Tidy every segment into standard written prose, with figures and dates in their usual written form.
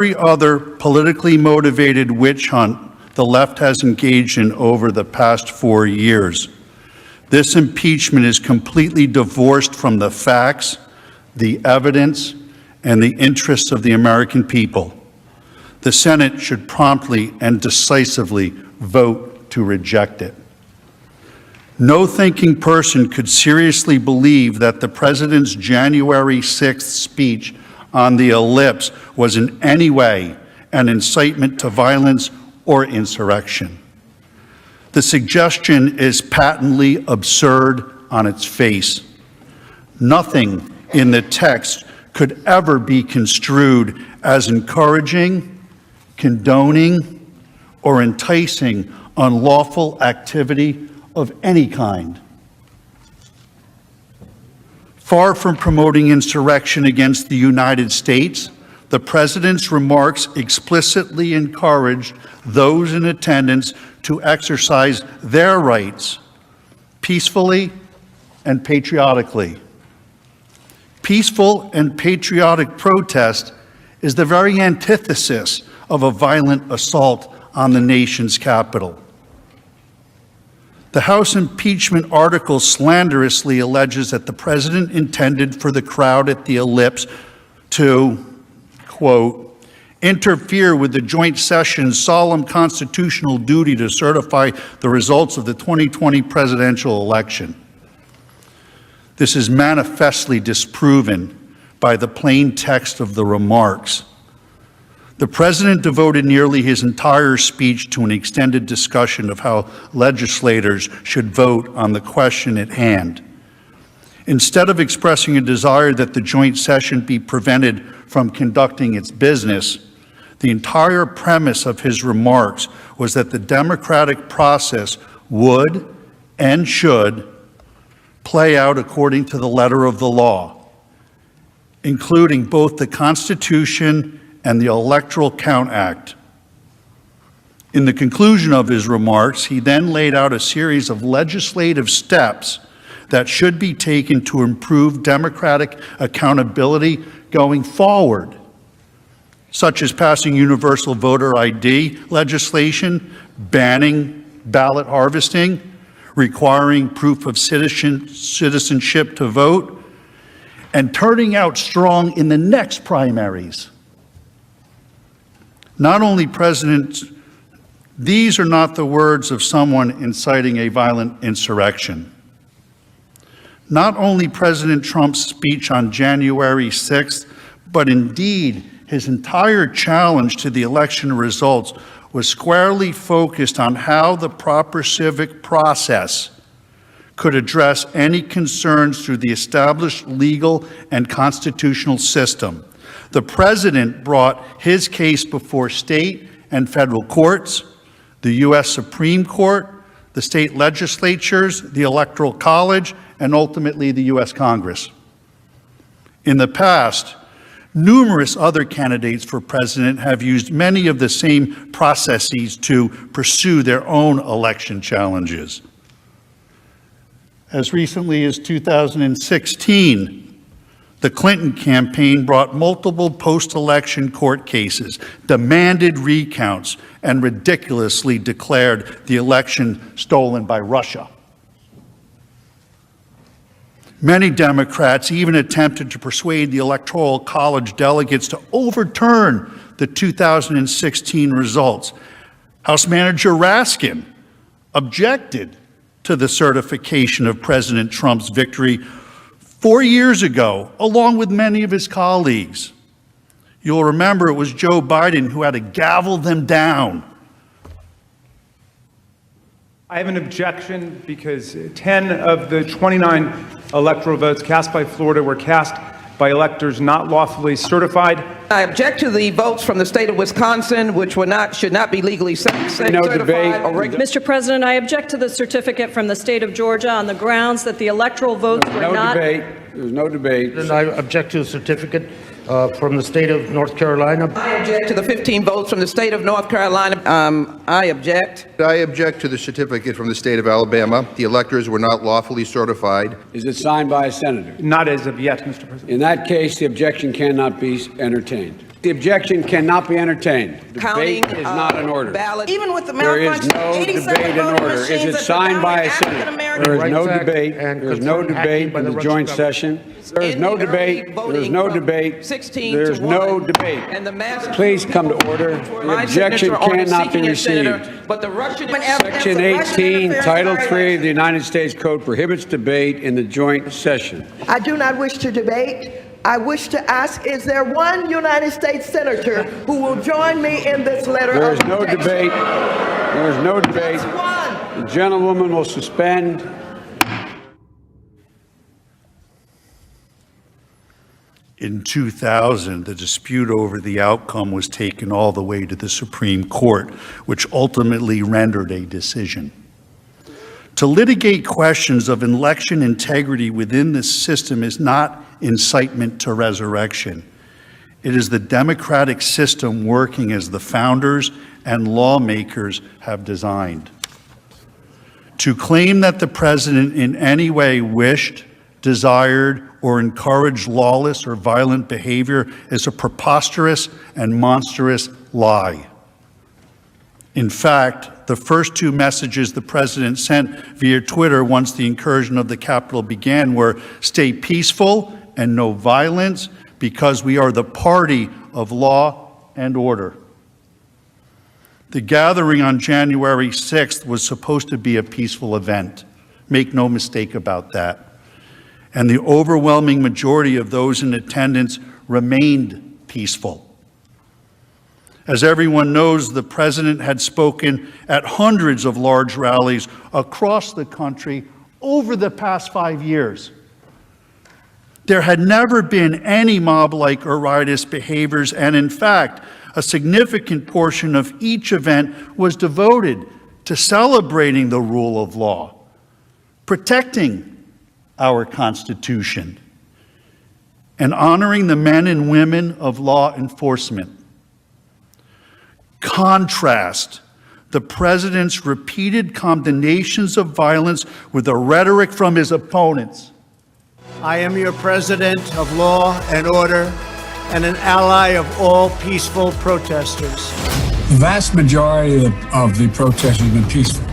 every other politically motivated witch hunt the left has engaged in over the past 4 years. This impeachment is completely divorced from the facts, the evidence, and the interests of the American people. The Senate should promptly and decisively vote to reject it. No thinking person could seriously believe that the President's January 6th speech on the ellipse was in any way an incitement to violence or insurrection. The suggestion is patently absurd on its face. Nothing in the text could ever be construed as encouraging, condoning, or enticing unlawful activity of any kind. Far from promoting insurrection against the United States, the President's remarks explicitly encouraged those in attendance to exercise their rights peacefully and patriotically. Peaceful and patriotic protest is the very antithesis of a violent assault on the nation's capital. The House impeachment article slanderously alleges that the President intended for the crowd at the ellipse to, quote, interfere with the joint session's solemn constitutional duty to certify the results of the 2020 presidential election. This is manifestly disproven by the plain text of the remarks. The President devoted nearly his entire speech to an extended discussion of how legislators should vote on the question at hand. Instead of expressing a desire that the joint session be prevented from conducting its business, the entire premise of his remarks was that the democratic process would and should play out according to the letter of the law, including both the Constitution and the Electoral Count Act. In the conclusion of his remarks, he then laid out a series of legislative steps that should be taken to improve democratic accountability going forward, such as passing universal voter ID legislation, banning ballot harvesting, requiring proof of citizenship to vote, and turning out strong in the next primaries. Not only these are not the words of someone inciting a violent insurrection. Not only President Trump's speech on January 6th, but indeed his entire challenge to the election results was squarely focused on how the proper civic process could address any concerns through the established legal and constitutional system. The President brought his case before state and federal courts, the U.S. Supreme Court, the state legislatures, the Electoral College, and ultimately the U.S. Congress. In the past, numerous other candidates for president have used many of the same processes to pursue their own election challenges. As recently as 2016, the Clinton campaign brought multiple post-election court cases, demanded recounts, and ridiculously declared the election stolen by Russia. Many Democrats even attempted to persuade the Electoral College delegates to overturn the 2016 results. House Manager Raskin objected to the certification of President Trump's victory 4 years ago, along with many of his colleagues. You'll remember it was Joe Biden who had to gavel them down. I have an objection because 10 of the 29 electoral votes cast by Florida were cast by electors not lawfully certified. I object to the votes from the state of Wisconsin, which should not be legally certified. No debate. Mr. President, I object to the certificate from the state of Georgia on the grounds that the electoral votes were not. No debate. There's no debate. And I object to the certificate from the state of North Carolina. I object to the 15 votes from the state of North Carolina. I object. I object to the certificate from the state of Alabama. The electors were not lawfully certified. Is it signed by a senator? Not as of yet, Mr. President. In that case, the objection cannot be entertained. The objection cannot be entertained. Counting, Debate is not in order. ballots. Even with the There is malfunction, no 87 debate in voting order. Is machines it that signed by a African senator? American- There is no Rights Act debate. and There is no concerning hacking debate by in the the Russian joint government. session. There is In no the debate. early There is voting no from debate. 16 There is to no 1, debate. and the massive Please come to order. The my objection signature on it cannot be seeking a senator, received. but the Russian evidence Section of Russian 18, interference Title in our 3 of election. the United States Code prohibits debate in the joint session. I do not wish to debate. I wish to ask, is there one United States senator who will join me in this letter There of is no objection? debate. There is no debate. Just one. The gentlewoman will suspend. In 2000, the dispute over the outcome was taken all the way to the Supreme Court, which ultimately rendered a decision. To litigate questions of election integrity within this system is not incitement to resurrection. It is the democratic system working as the founders and lawmakers have designed. To claim that the president in any way wished, desired, or encouraged lawless or violent behavior is a preposterous and monstrous lie. In fact, the first two messages the president sent via Twitter once the incursion of the Capitol began were, "Stay peaceful and no violence, because we are the party of law and order." The gathering on January 6th was supposed to be a peaceful event. Make no mistake about that. And the overwhelming majority of those in attendance remained peaceful. As everyone knows, the president had spoken at hundreds of large rallies across the country over the past 5 years. There had never been any mob-like or riotous behaviors, and in fact, a significant portion of each event was devoted to celebrating the rule of law, protecting our Constitution, and honoring the men and women of law enforcement. Contrast the president's repeated condemnations of violence with the rhetoric from his opponents. I am your president of law and order and an ally of all peaceful protesters. The vast majority of the protests have been peaceful.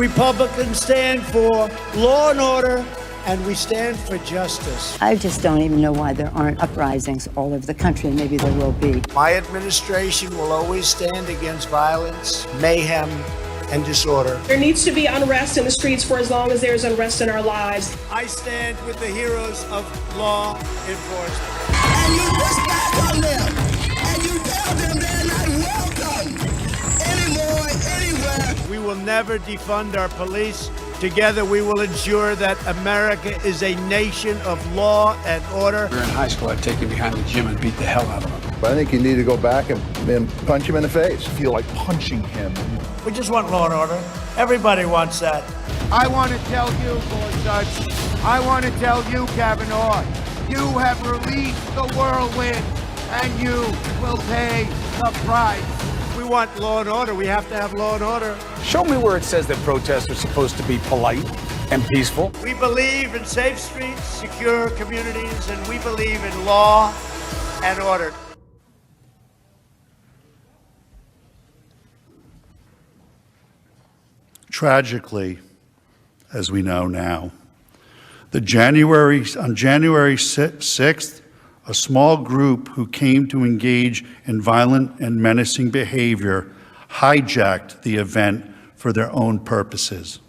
Republicans stand for law and order, and we stand for justice. I just don't even know why there aren't uprisings all over the country, and maybe there will be. My administration will always stand against violence, mayhem, and disorder. There needs to be unrest in the streets for as long as there's unrest in our lives. I stand with the heroes of law enforcement. And you push back on them, and you tell them they're not welcome anymore, anywhere. We will never defund our police. Together, we will ensure that America is a nation of law and order. When we were in high school, I'd take him behind the gym and beat the hell out of him. But I think you need to go back and punch him in the face. I feel like punching him. We just want law and order. Everybody wants that. I want to tell you, Gorsuch, I want to tell you, Kavanaugh, you have released the whirlwind, and you will pay the price. We want law and order. We have to have law and order. Show me where it says that protests are supposed to be polite and peaceful. We believe in safe streets, secure communities, and we believe in law and order. Tragically, as we know now, on January 6th, a small group who came to engage in violent and menacing behavior hijacked the event for their own purposes.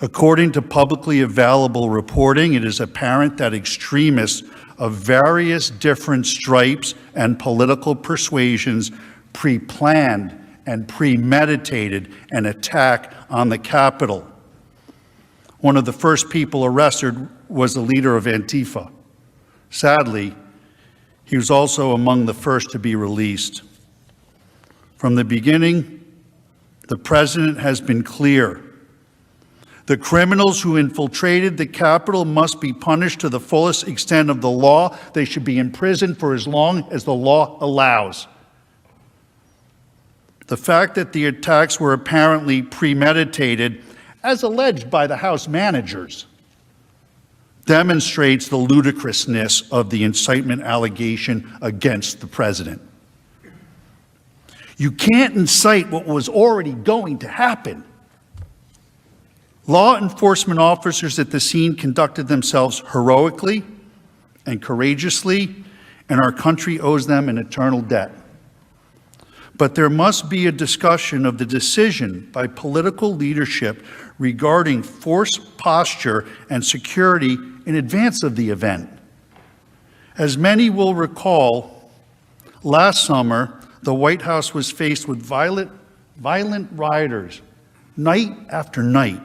According to publicly available reporting, it is apparent that extremists of various different stripes and political persuasions pre-planned and premeditated an attack on the Capitol. One of the first people arrested was the leader of Antifa. Sadly, he was also among the first to be released. From the beginning, the president has been clear. The criminals who infiltrated the Capitol must be punished to the fullest extent of the law. They should be imprisoned for as long as the law allows. The fact that the attacks were apparently premeditated, as alleged by the House managers, demonstrates the ludicrousness of the incitement allegation against the president. You can't incite what was already going to happen. Law enforcement officers at the scene conducted themselves heroically and courageously, and our country owes them an eternal debt. But there must be a discussion of the decision by political leadership regarding force posture and security in advance of the event. As many will recall, last summer, the White House was faced with violent rioters night after night.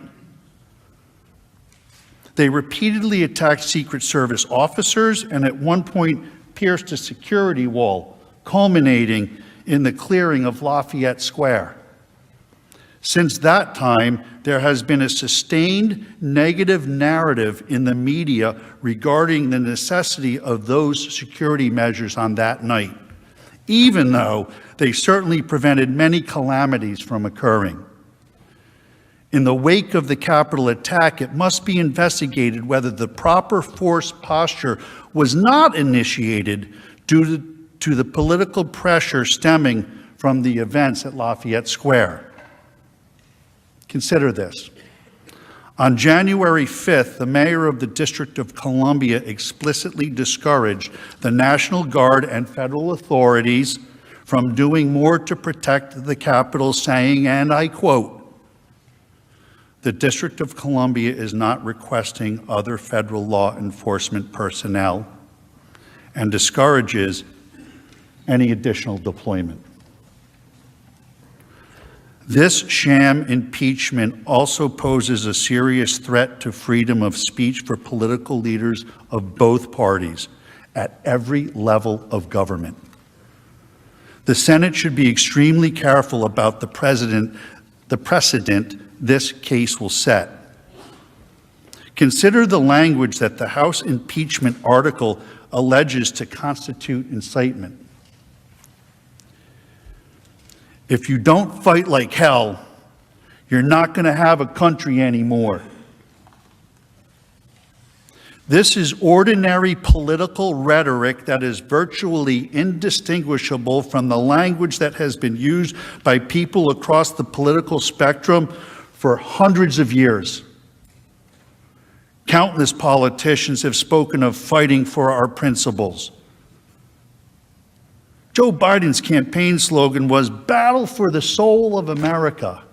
They repeatedly attacked Secret Service officers and at one point pierced a security wall, culminating in the clearing of Lafayette Square. Since that time, there has been a sustained negative narrative in the media regarding the necessity of those security measures on that night, even though they certainly prevented many calamities from occurring. In the wake of the Capitol attack, it must be investigated whether the proper force posture was not initiated due to the political pressure stemming from the events at Lafayette Square. Consider this. On January 5th, the mayor of the District of Columbia explicitly discouraged the National Guard and federal authorities from doing more to protect the Capitol, saying, and I quote, "The District of Columbia is not requesting other federal law enforcement personnel," and discourages any additional deployment. This sham impeachment also poses a serious threat to freedom of speech for political leaders of both parties at every level of government. The Senate should be extremely careful about the precedent this case will set. Consider the language that the House impeachment article alleges to constitute incitement. If you don't fight like hell, you're not going to have a country anymore. This is ordinary political rhetoric that is virtually indistinguishable from the language that has been used by people across the political spectrum for hundreds of years. Countless politicians have spoken of fighting for our principles. Joe Biden's campaign slogan was "Battle for the Soul of America."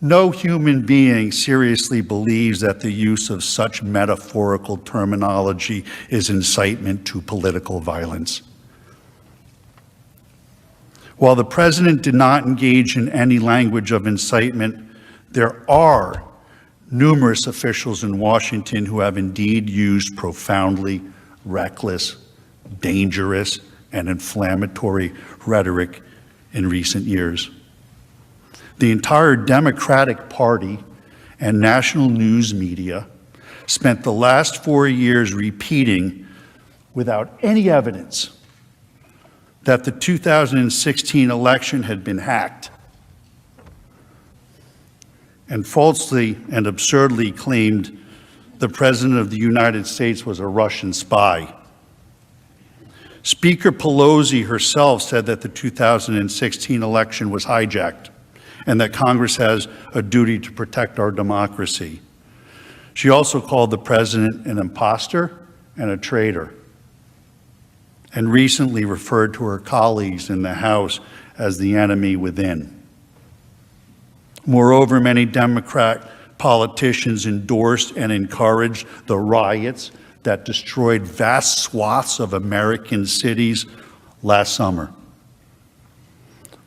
No human being seriously believes that the use of such metaphorical terminology is incitement to political violence. While the president did not engage in any language of incitement, there are numerous officials in Washington who have indeed used profoundly reckless, dangerous, and inflammatory rhetoric in recent years. The entire Democratic Party and national news media spent the last 4 years repeating, without any evidence, that the 2016 election had been hacked, and falsely and absurdly claimed the President of the United States was a Russian spy. Speaker Pelosi herself said that the 2016 election was hijacked and that Congress has a duty to protect our democracy. She also called the president an imposter and a traitor, and recently referred to her colleagues in the House as the enemy within. Moreover, many Democrat politicians endorsed and encouraged the riots that destroyed vast swaths of American cities last summer,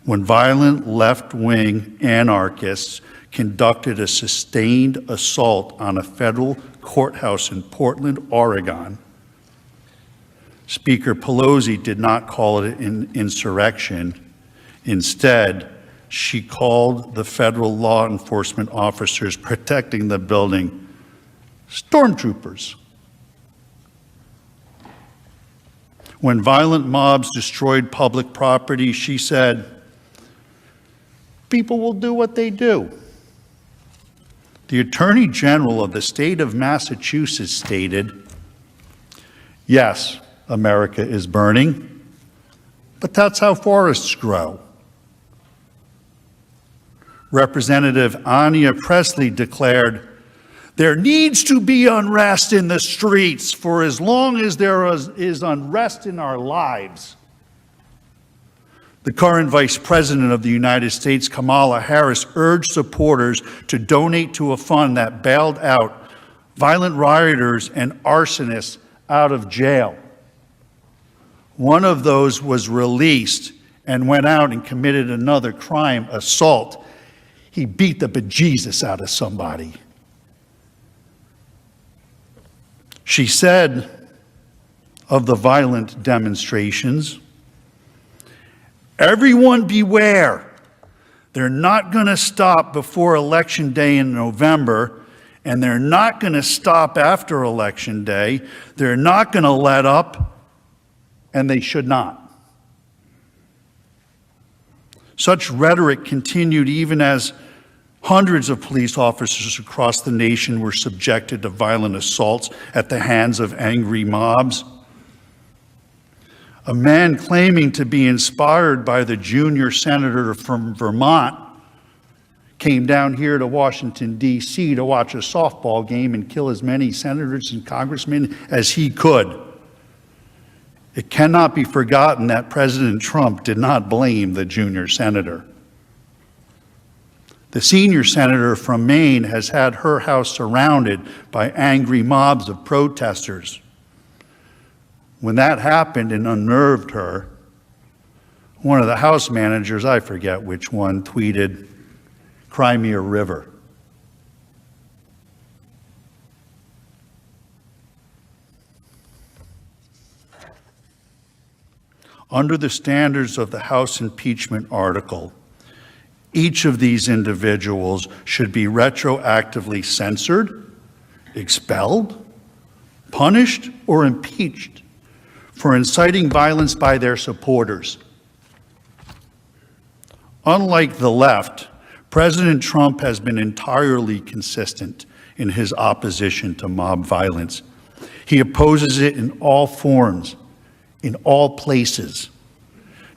when violent left-wing anarchists conducted a sustained assault on a federal courthouse in Portland, Oregon. Speaker Pelosi did not call it an insurrection. Instead, she called the federal law enforcement officers protecting the building stormtroopers. When violent mobs destroyed public property, she said, "People will do what they do." The Attorney General of the state of Massachusetts stated, yes, America is burning, but that's how forests grow. Representative Anya Presley declared, there needs to be unrest in the streets for as long as there is unrest in our lives. The current Vice President of the United States, Kamala Harris, urged supporters to donate to a fund that bailed out violent rioters and arsonists out of jail. One of those was released and went out and committed another crime, assault. He beat the bejesus out of somebody. She said of the violent demonstrations, everyone beware. They're not going to stop before Election Day in November, and they're not going to stop after Election Day. They're not going to let up, and they should not. Such rhetoric continued even as hundreds of police officers across the nation were subjected to violent assaults at the hands of angry mobs. A man claiming to be inspired by the junior senator from Vermont came down here to Washington, D.C. to watch a softball game and kill as many senators and congressmen as he could. It cannot be forgotten that President Trump did not blame the junior senator. The senior senator from Maine has had her house surrounded by angry mobs of protesters. When that happened and unnerved her, one of the House managers, I forget which one, tweeted, "Cry me a river." Under the standards of the House impeachment article, each of these individuals should be retroactively censored, expelled, punished, or impeached for inciting violence by their supporters. Unlike the left, President Trump has been entirely consistent in his opposition to mob violence. He opposes it in all forms, in all places.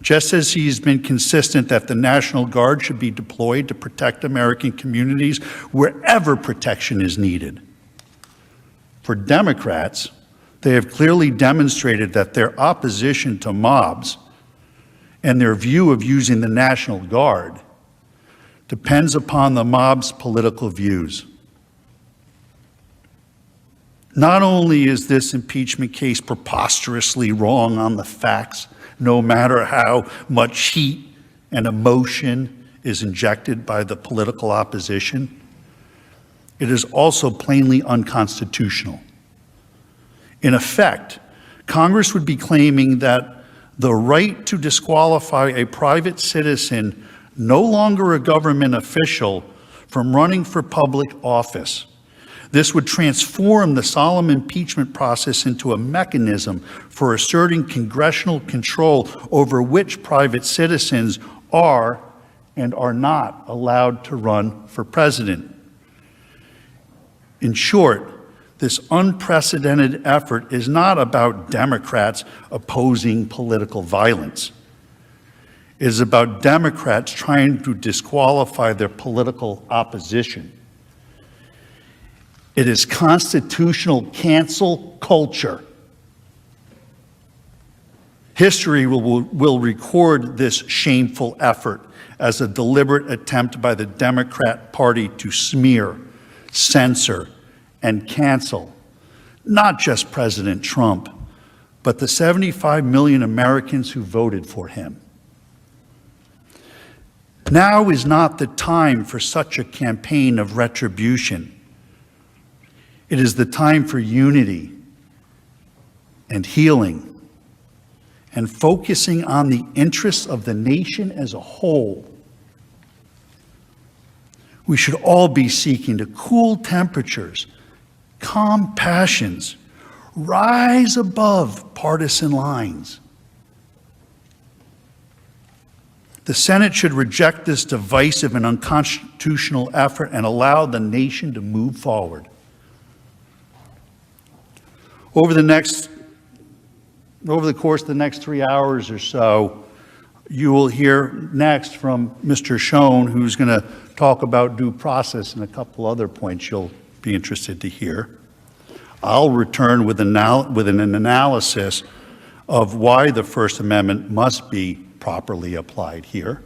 Just as he's been consistent that the National Guard should be deployed to protect American communities wherever protection is needed. For Democrats, they have clearly demonstrated that their opposition to mobs and their view of using the National Guard depends upon the mob's political views. Not only is this impeachment case preposterously wrong on the facts, no matter how much heat and emotion is injected by the political opposition, it is also plainly unconstitutional. In effect, Congress would be claiming that the right to disqualify a private citizen, no longer a government official, from running for public office. This would transform the solemn impeachment process into a mechanism for asserting congressional control over which private citizens are and are not allowed to run for president. In short, this unprecedented effort is not about Democrats opposing political violence. It is about Democrats trying to disqualify their political opposition. It is constitutional cancel culture. History will record this shameful effort as a deliberate attempt by the Democrat Party to smear, censor, and cancel not just President Trump, but the 75 million Americans who voted for him. Now is not the time for such a campaign of retribution. It is the time for unity and healing and focusing on the interests of the nation as a whole. We should all be seeking to cool temperatures, calm passions, rise above partisan lines. The Senate should reject this divisive and unconstitutional effort and allow the nation to move forward. Over the course of the next 3 hours or so, you will hear next from Mr. Schoen, who's going to talk about due process and a couple other points you'll be interested to hear. I'll return with an analysis of why the First Amendment must be properly applied here.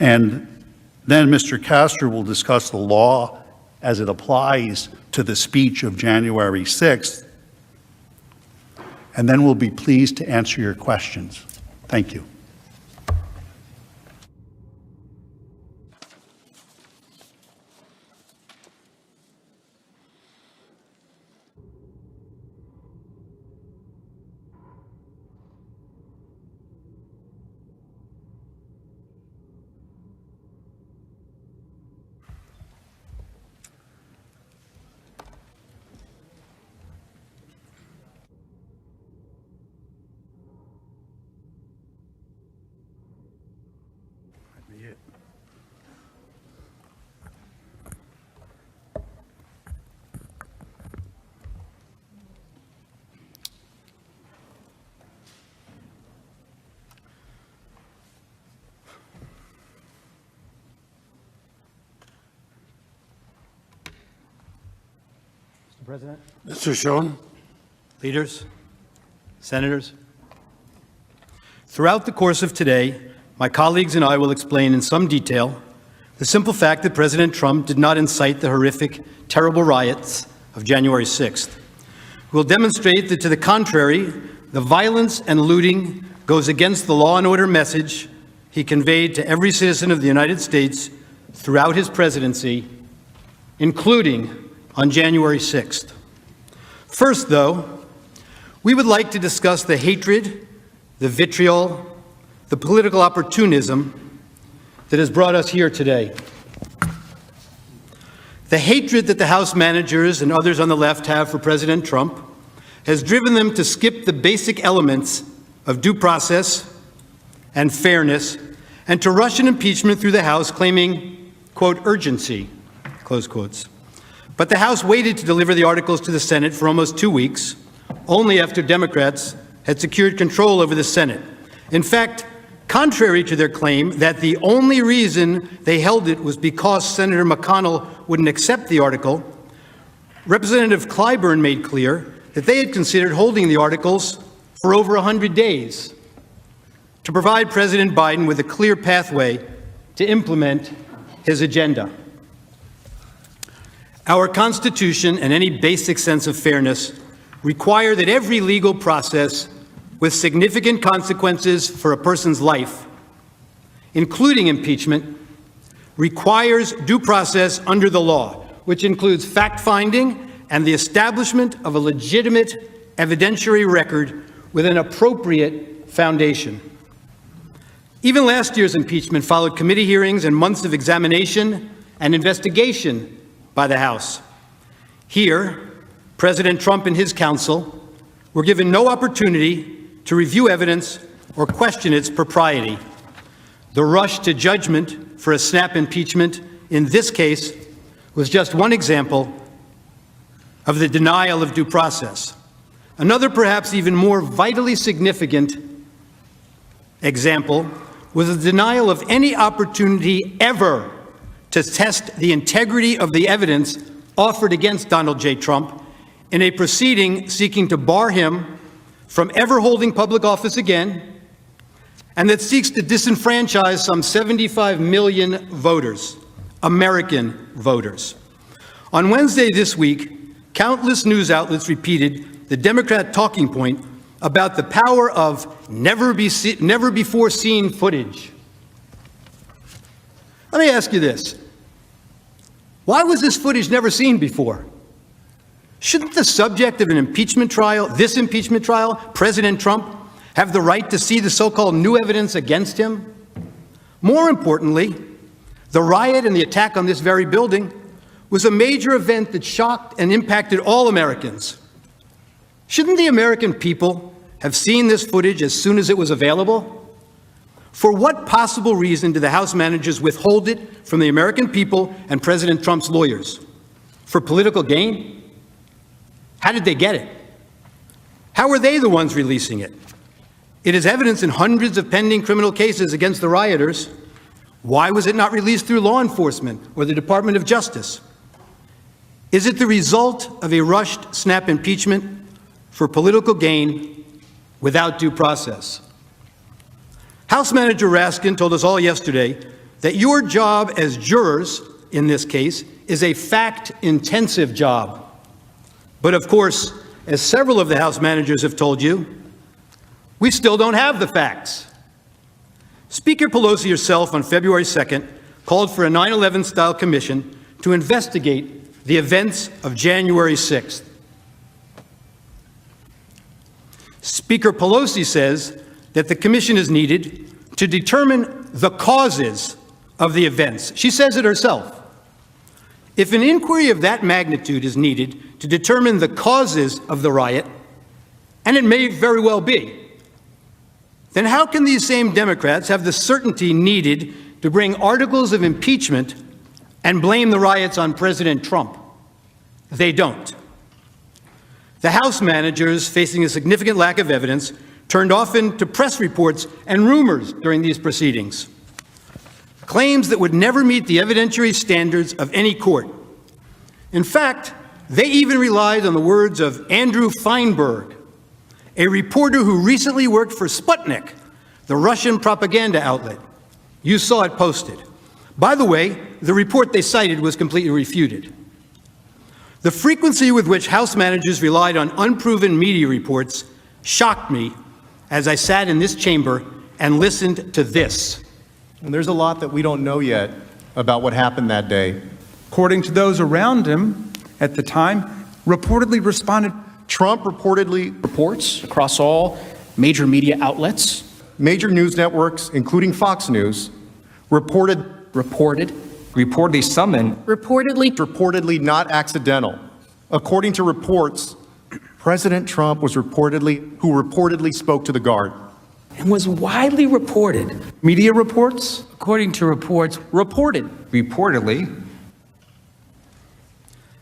And then Mr. Castor will discuss the law as it applies to the speech of January 6th. And then we'll be pleased to answer your questions. Thank you. President. Mr. Schoen, leaders, senators. Throughout the course of today, my colleagues and I will explain in some detail the simple fact that President Trump did not incite the horrific, terrible riots of January 6th. We'll demonstrate that, to the contrary, the violence and looting goes against the law and order message he conveyed to every citizen of the United States throughout his presidency, including on January 6th. First, though, we would like to discuss the hatred, the vitriol, the political opportunism that has brought us here today. The hatred that the House managers and others on the left have for President Trump has driven them to skip the basic elements of due process and fairness and to rush an impeachment through the House claiming, quote, urgency, close quotes. But the House waited to deliver the articles to the Senate for almost 2 weeks, only after Democrats had secured control over the Senate. In fact, contrary to their claim that the only reason they held it was because Senator McConnell wouldn't accept the article, Representative Clyburn made clear that they had considered holding the articles for over 100 days to provide President Biden with a clear pathway to implement his agenda. Our Constitution and any basic sense of fairness require that every legal process with significant consequences for a person's life, including impeachment, requires due process under the law, which includes fact-finding and the establishment of a legitimate evidentiary record with an appropriate foundation. Even last year's impeachment followed committee hearings and months of examination and investigation by the House. Here, President Trump and his counsel were given no opportunity to review evidence or question its propriety. The rush to judgment for a snap impeachment in this case was just one example of the denial of due process. Another, perhaps even more vitally significant example was the denial of any opportunity ever to test the integrity of the evidence offered against Donald J. Trump in a proceeding seeking to bar him from ever holding public office again, and that seeks to disenfranchise some 75 million voters, American voters. On Wednesday this week, countless news outlets repeated the Democrat talking point about the power of never before seen footage. Let me ask you this. Why was this footage never seen before? Shouldn't the subject of an impeachment trial, this impeachment trial, President Trump, have the right to see the so-called new evidence against him? More importantly, the riot and the attack on this very building was a major event that shocked and impacted all Americans. Shouldn't the American people have seen this footage as soon as it was available? For what possible reason do the House managers withhold it from the American people and President Trump's lawyers? For political gain? How did they get it? How were they the ones releasing it? It is evidence in hundreds of pending criminal cases against the rioters. Why was it not released through law enforcement or the Department of Justice? Is it the result of a rushed snap impeachment for political gain without due process? House Manager Raskin told us all yesterday that your job as jurors in this case is a fact-intensive job. But of course, as several of the House managers have told you, we still don't have the facts. Speaker Pelosi herself on February 2nd called for a 9/11-style commission to investigate the events of January 6th. Speaker Pelosi says that the commission is needed to determine the causes of the events. She says it herself. If an inquiry of that magnitude is needed to determine the causes of the riot, and it may very well be, then how can these same Democrats have the certainty needed to bring articles of impeachment and blame the riots on President Trump? They don't. The House managers, facing a significant lack of evidence, turned often to press reports and rumors during these proceedings, claims that would never meet the evidentiary standards of any court. In fact, they even relied on the words of Andrew Feinberg, a reporter who recently worked for Sputnik, the Russian propaganda outlet. You saw it posted. By the way, the report they cited was completely refuted. The frequency with which House managers relied on unproven media reports shocked me as I sat in this chamber and listened to this. And there's a lot that we don't know yet about what happened that day. According to those around him at the time, reportedly responded. Trump reportedly reports across all major media outlets. Major news networks, including Fox News, reportedly summoned. Reportedly not accidental. According to reports, President Trump was reportedly spoke to the guard. And was widely reported. Media reports? According to reports, reportedly.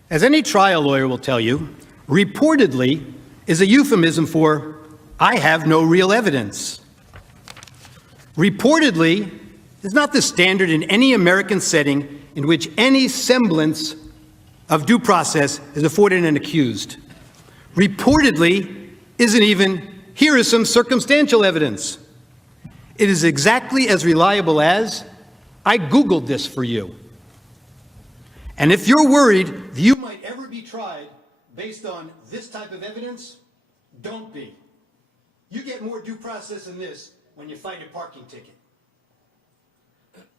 As any trial lawyer will tell you, reportedly is a euphemism for, I have no real evidence. Reportedly is not the standard in any American setting in which any semblance of due process is afforded an accused. Reportedly isn't even, here is some circumstantial evidence. It is exactly as reliable as, I Googled this for you. And if you're worried that you might ever be tried based on this type of evidence, don't be. You get more due process than this when you fight a parking ticket.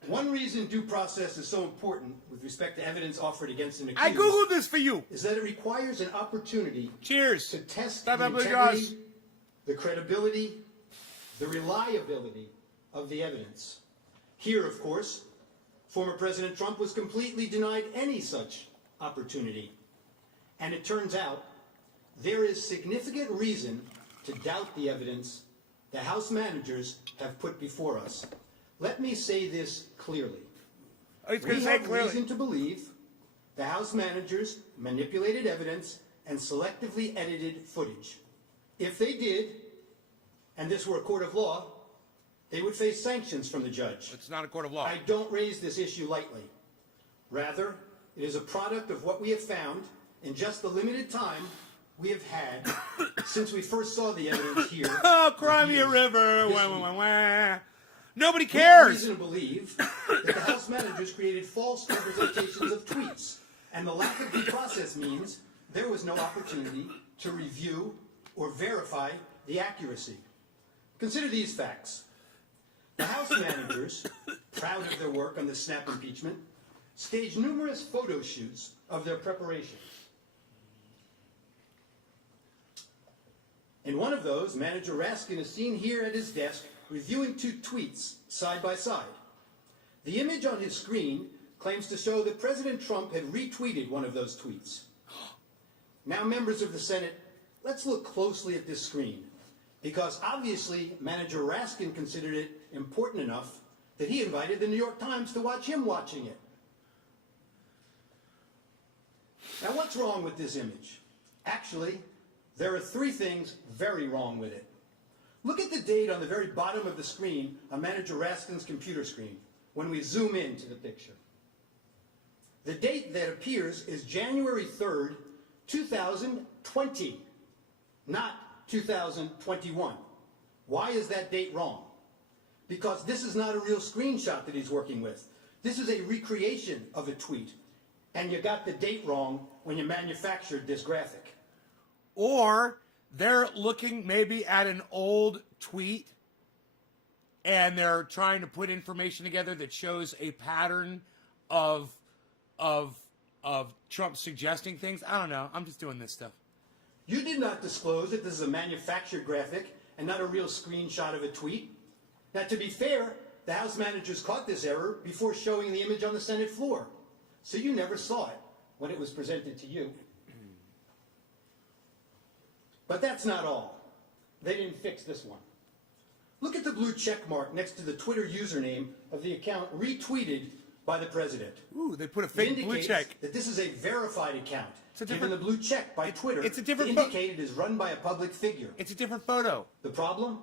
One reason due process is so important with respect to evidence offered against an accused. I Googled this for you. Is that it requires an opportunity. Cheers. To test the integrity, the credibility, the reliability of the evidence. Here, of course, former President Trump was completely denied any such opportunity. And it turns out there is significant reason to doubt the evidence the House managers have put before us. Let me say this clearly. We have reason to believe the House managers manipulated evidence and selectively edited footage. If they did, and this were a court of law, they would face sanctions from the judge. It's not a court of law. I don't raise this issue lightly. Rather, it is a product of what we have found in just the limited time we have had since we first saw the evidence here. Oh, cry me a river. Nobody We have cares. reason to believe that the House managers created false representations of tweets, and the lack of due process means there was no opportunity to review or verify the accuracy. Consider these facts. The House managers, proud of their work on the snap impeachment, staged numerous photo shoots of their preparation. In one of those, Manager Raskin is seen here at his desk reviewing two tweets side by side. The image on his screen claims to show that President Trump had retweeted one of those tweets. Now, members of the Senate, let's look closely at this screen, because obviously Manager Raskin considered it important enough that he invited the New York Times to watch him watching it. Now, what's wrong with this image? Actually, there are 3 things very wrong with it. Look at the date on the very bottom of the screen on Manager Raskin's computer screen when we zoom into the picture. The date that appears is January 3rd, 2020, not 2021. Why is that date wrong? Because this is not a real screenshot that he's working with. This is a recreation of a tweet. And you got the date wrong when you manufactured this graphic. Or they're looking maybe at an old tweet and they're trying to put information together that shows a pattern of Trump suggesting things. I don't know. I'm just doing this stuff. You did not disclose that this is a manufactured graphic and not a real screenshot of a tweet. Now, to be fair, the House managers caught this error before showing the image on the Senate floor. So you never saw it when it was presented to you. But that's not all. They didn't fix this one. Look at the blue check mark next to the Twitter username of the account retweeted by the president. Ooh, they put a fake blue check. That this is a verified account. It's a given the blue check by Twitter. It's a different to indicate it is run by a public figure. It's a different photo. The problem?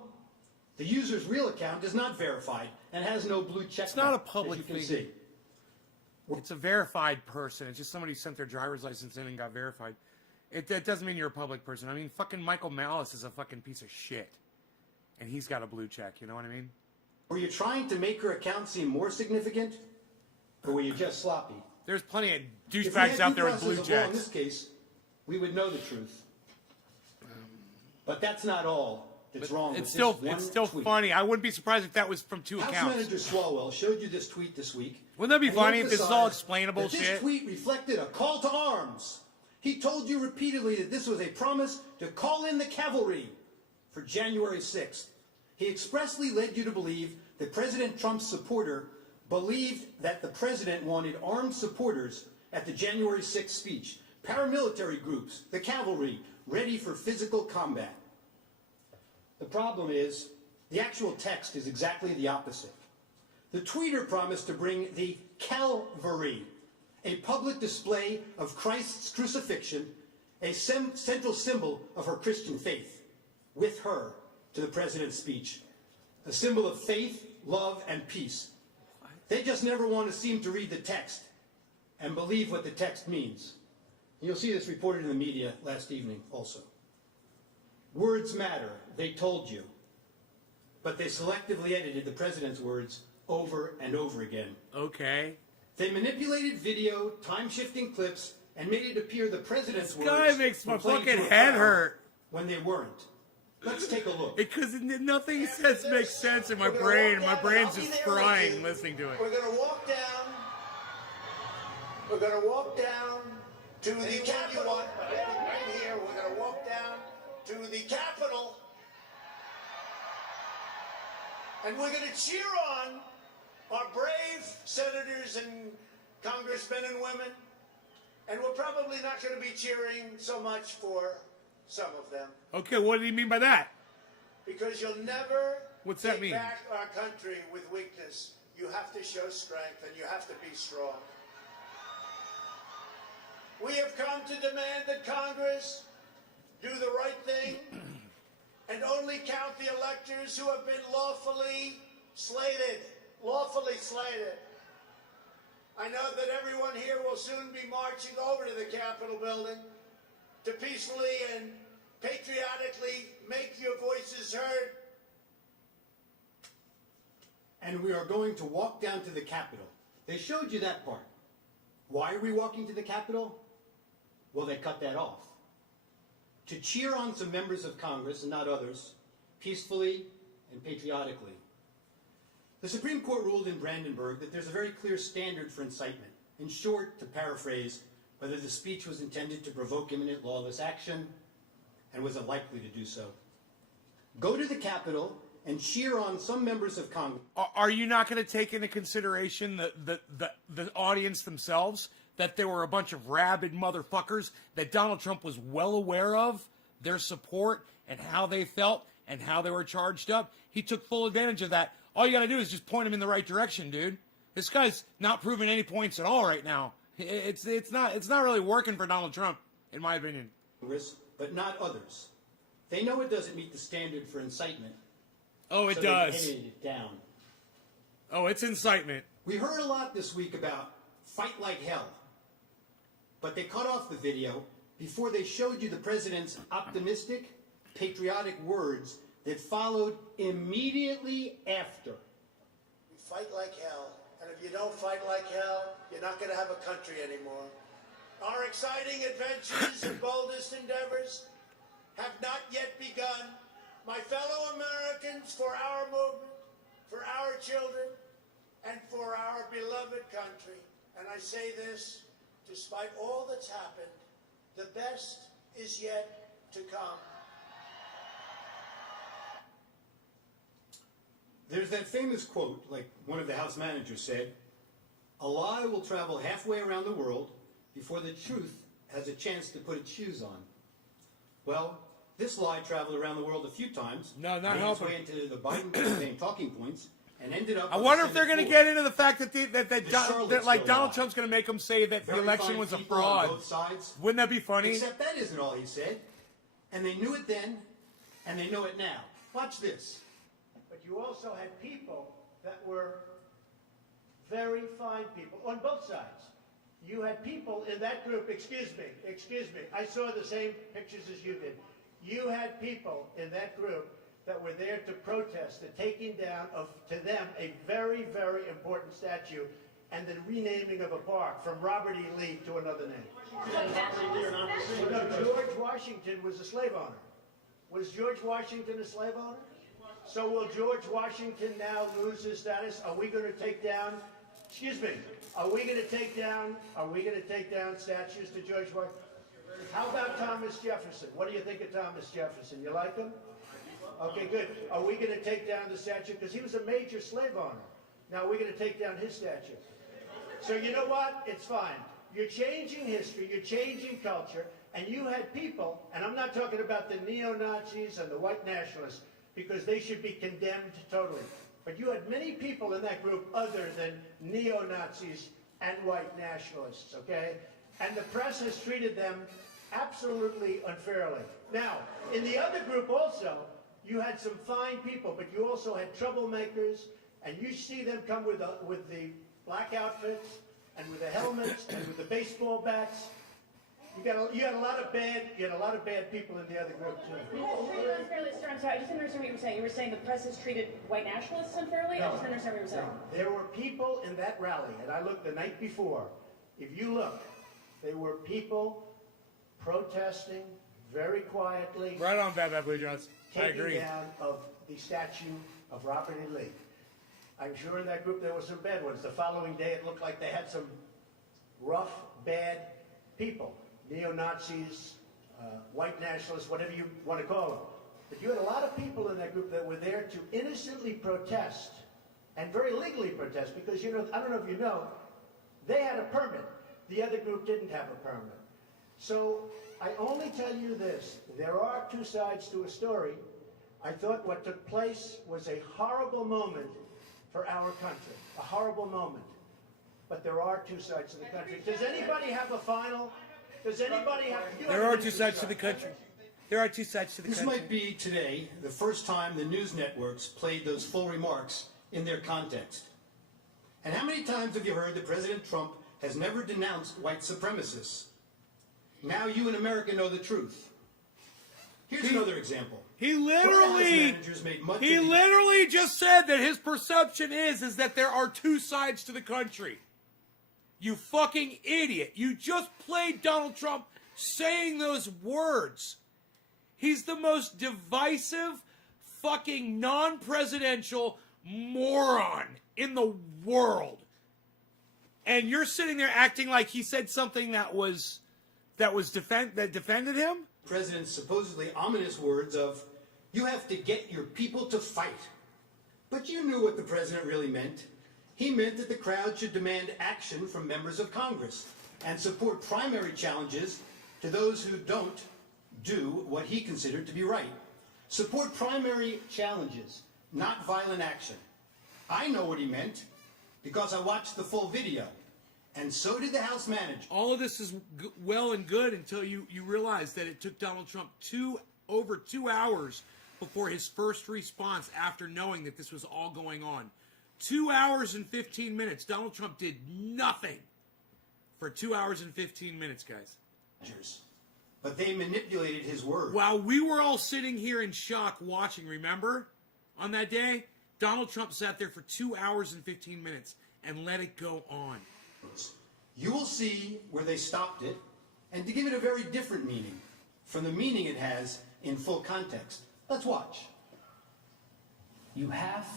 The user's real account is not verified and has no blue check. It's not a mark, public as you can figure. see. It's a verified person. It's just somebody who sent their driver's license in and got verified. That doesn't mean you're a public person. I mean, fucking Michael Malice is a fucking piece of shit. And he's got a blue check, you know what I mean? Were you trying to make her account seem more significant? Or were you just sloppy? There's plenty of If we douchebags had out due there with process blue of law in checks. this case, we would know the truth. But that's not all that's wrong with It's this still one tweet. funny. I wouldn't be surprised if that was from 2 House accounts. Manager Swalwell showed you this tweet this week. Wouldn't that be and funny if this is all emphasized explainable that shit? This tweet reflected a call to arms. He told you repeatedly that this was a promise to call in the cavalry for January 6th. He expressly led you to believe that President Trump's supporter believed that the president wanted armed supporters at the January 6th speech, paramilitary groups, the cavalry, ready for physical combat. The problem is, the actual text is exactly the opposite. The tweeter promised to bring the Calvary, a public display of Christ's crucifixion, a central symbol of her Christian faith, with her to the president's speech, a symbol of faith, love, and peace. They just never want to seem to read the text and believe what the text means. You'll see this reported in the media last evening also. Words matter, they told you. But they selectively edited the president's words over and over again. Okay. They manipulated video, time-shifting clips, and made it appear the president's This words guy makes my were played fucking to a head crowd hurt. when they weren't. Let's take a look. Because nothing he says makes sense in my brain. My brain's just frying listening to it. We're going to walk down. We're going to walk down to the Capitol. Right here, we're going to walk down to the Capitol. And we're going to cheer on our brave senators and congressmen and women. And we're probably not going to be cheering so much for some of them. Okay, what do you mean by that? Because you'll never What's that take mean? back our country with weakness. You have to show strength and you have to be strong. We have come to demand that Congress do the right thing and only count the electors who have been lawfully slated. Lawfully slated. I know that everyone here will soon be marching over to the Capitol building to peacefully and patriotically make your voices heard. And we are going to walk down to the Capitol. They showed you that part. Why are we walking to the Capitol? Well, they cut that off. To cheer on some members of Congress, and not others, peacefully and patriotically. The Supreme Court ruled in Brandenburg that there's a very clear standard for incitement. In short, to paraphrase, whether the speech was intended to provoke imminent lawless action and was unlikely to do so. Go to the Capitol and cheer on some members of Congress. Are you not going to take into consideration the audience themselves? That there were a bunch of rabid motherfuckers that Donald Trump was well aware of, their support and how they felt and how they were charged up. He took full advantage of that. All you got to do is just point him in the right direction, dude. This guy's not proving any points at all right now. It's not really working for Donald Trump, in my opinion. But not others. They know it doesn't meet the standard for incitement. Oh, it so does. They edited it down. Oh, it's incitement. We heard a lot this week about fight like hell. But they cut off the video before they showed you the president's optimistic, patriotic words that followed immediately after. We fight like hell, and if you don't fight like hell, you're not going to have a country anymore. Our exciting adventures and boldest endeavors have not yet begun. My fellow Americans, for our movement, for our children, and for our beloved country. And I say this, despite all that's happened, the best is yet to come. There's that famous quote, like one of the House managers said, "A lie will travel halfway around the world before the truth has a chance to put its shoes on." Well, this lie traveled around the world a few times. No, not made its helping. way into the Biden campaign talking points and ended up. I on wonder the if they're going to Senate floor. get into the fact that Donald Trump's going to make them say that the Very election fine was a people on fraud. both sides. Wouldn't that be funny? Except that isn't all he said. And they knew it then, and they know it now. Watch this. But you also had people that were very fine people on both sides. You had people in that group, excuse me, I saw the same pictures as you did. You had people in that group that were there to protest the taking down of, to them, a very, very important statue and the renaming of a park from Robert E. Lee to another name. No, George Washington was a slave owner. Was George Washington a slave owner? So will George Washington now lose his status? Are we going to take down, excuse me, are we going to take down statues to George Washington? How about Thomas Jefferson? What do you think of Thomas Jefferson? You like him? Okay, good. Are we going to take down the statue? Because he was a major slave owner. Now we're going to take down his statue. So you know what? It's fine. You're changing history, you're changing culture, and you had people, and I'm not talking about the neo-Nazis and the white nationalists, because they should be condemned totally. But you had many people in that group other than neo-Nazis and white nationalists, okay? And the press has treated them absolutely unfairly. Now, in the other group also, you had some fine people, but you also had troublemakers, and you see them come with the black outfits, and with the helmets, and with the baseball bats. You had a lot of bad people in the other group too. Unfairly, sir, I'm sorry, I just didn't understand what you were saying. You were saying the press has treated white nationalists unfairly? I just didn't understand what you were saying. There were people in that rally, and I looked the night before. If you look, there were people protesting very quietly. Right on, Bad Blue Jones. I agree. Taking down of the statue of Robert E. Lee. I'm sure in that group there were some bad ones. The following day it looked like they had some rough, bad people. Neo-Nazis, white nationalists, whatever you want to call them. But you had a lot of people in that group that were there to innocently protest, and very legally protest, because, you know, I don't know if you know, they had a permit. The other group didn't have a permit. So I only tell you this, there are two sides to a story. I thought what took place was a horrible moment for our country, a horrible moment. But there are two sides to the country. Does anybody have a final? Does anybody have? There are two sides to the country. There are two sides to the This country. might be today the first time the news networks played those full remarks in their context. And how many times have you heard that President Trump has never denounced white supremacists? Now you in America know the truth. Here's another example. He White House literally managers made much of the- literally just said that his perception is that there are two sides to the country. You fucking idiot. You just played Donald Trump saying those words. He's the most divisive, fucking non-presidential moron in the world. And you're sitting there acting like he said something that defended him? President's supposedly ominous words of, "You have to get your people to fight." But you knew what the president really meant. He meant that the crowd should demand action from members of Congress and support primary challenges to those who don't do what he considered to be right. Support primary challenges, not violent action. I know what he meant because I watched the full video. And so did the House manager. All of this is well and good until you realize that it took Donald Trump over 2 hours before his first response after knowing that this was all going on. 2 hours and 15 minutes. Donald Trump did nothing for 2 hours and 15 minutes, guys. But they manipulated his words. While we were all sitting here in shock watching, remember? On that day, Donald Trump sat there for 2 hours and 15 minutes and let it go on. You will see where they stopped it, and to give it a very different meaning from the meaning it has in full context. Let's watch. You have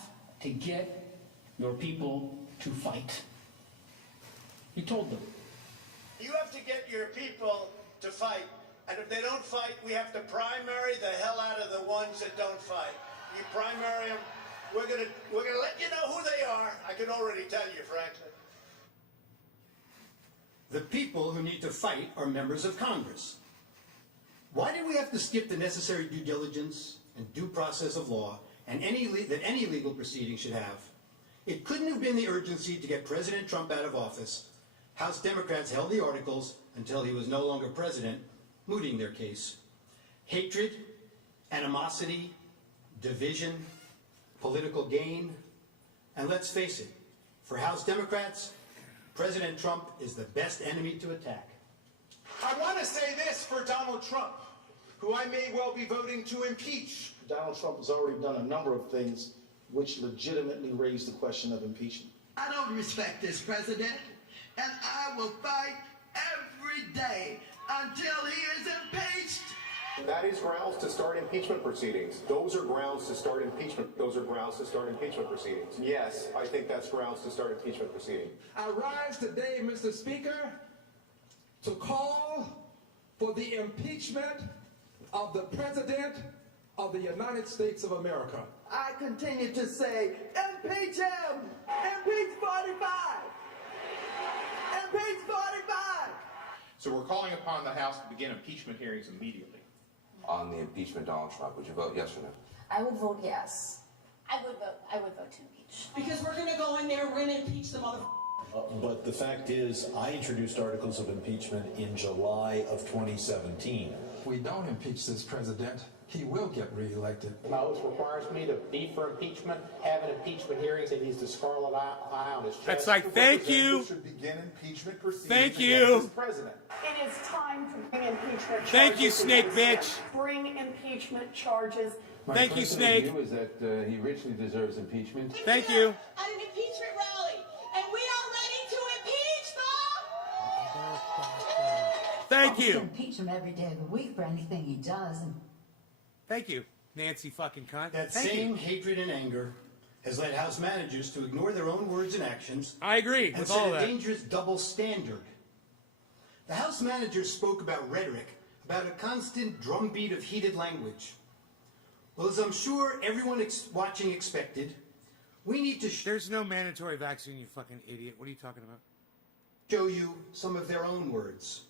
to get your people to fight. You told them. You have to get your people to fight. And if they don't fight, we have to primary the hell out of the ones that don't fight. You primary them, we're gonna let you know who they are. I can already tell you, frankly. The people who need to fight are members of Congress. Why did we have to skip the necessary due diligence and due process of law and any legal proceeding should have? It couldn't have been the urgency to get President Trump out of office. House Democrats held the articles until he was no longer president, mooting their case. Hatred, animosity, division, political gain, and let's face it, for House Democrats, President Trump is the best enemy to attack. I want to say this for Donald Trump, who I may well be voting to impeach. Donald Trump has already done a number of things which legitimately raise the question of impeachment. I don't respect this president, and I will fight every day until he is impeached. That is grounds to start impeachment proceedings. Those are grounds to start impeachment. Those are grounds to start impeachment proceedings. Yes, I think that's grounds to start impeachment proceedings. I rise today, Mr. Speaker, to call for the impeachment of the President of the United States of America. I continue to say, impeach him! Impeach 45! Impeach 45! So we're calling upon the House to begin impeachment hearings immediately. On the impeachment of Donald Trump, would you vote yes or no? I would vote yes. I would vote to impeach. Because we're going to go in there, we're going to impeach the motherfucker. But the fact is, I introduced articles of impeachment in July of 2017. If we don't impeach this president, he will get reelected. Now, this requires me to be for impeachment, have an impeachment hearing, and he's the scarlet eye on his chest. That's like, thank you. Should begin impeachment proceedings. Thank you. President. It is time to bring impeachment charges. Thank you, Snake bitch. Bring impeachment charges. Thank you, Snake. My is that he richly deserves impeachment. Thank you. At an impeachment rally, and we are ready to impeach them! Thank you. Impeach him every day of the week for anything he does. And Thank you, Nancy fucking cunt. That Thank same you. hatred and anger has led House managers to ignore their own words and actions. I agree and with set all a that. dangerous double standard. The House managers spoke about rhetoric, about a constant drumbeat of heated language. Well, as I'm sure everyone watching expected, we need to There's no mandatory vaccine, you fucking idiot. What are you talking about? show you some of their own words.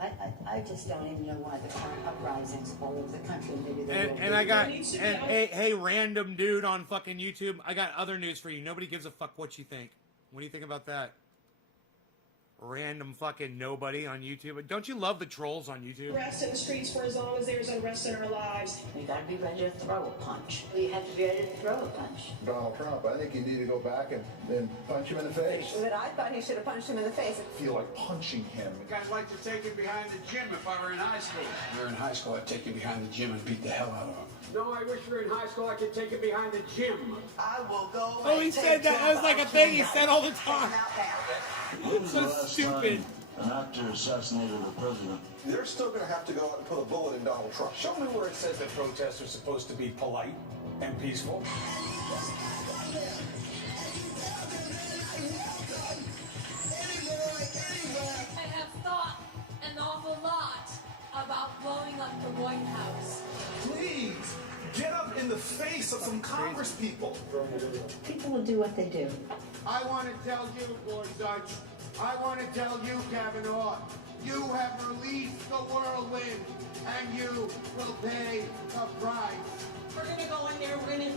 I just don't even know why there aren't uprisings all over the country. Maybe there will be. And I got, and hey, random dude on fucking YouTube, I got other news for you. Nobody gives a fuck what you think. What do you think about that? Random fucking nobody on YouTube. Don't you love the trolls on YouTube? Rest in the streets for as long as there's unrest in our lives. We got to be ready to throw a punch. We have to be ready to throw a punch. Donald Trump, I think you need to go back and punch him in the face. But I thought he should have punched him in the face. I feel like punching him. I'd like to take him behind the gym if I were in high school. If we were in high school, I'd take him behind the gym and beat the hell out of him. No, I wish we were in high school. I could take him behind the gym. I will go. Oh, he said that. That was like a thing he said all the time. So stupid. An actor assassinated a president. They're still going to have to go out and put a bullet in Donald Trump. Show me where it says that protests are supposed to be polite and peaceful. I have thought an awful lot about blowing up the White House. Please, get up in the face of some Congress people. People will do what they do. I want to tell you, Gorsuch, I want to tell you, Kavanaugh, you have released the whirlwind, and you will pay the price. We're going to go in there, we're going to...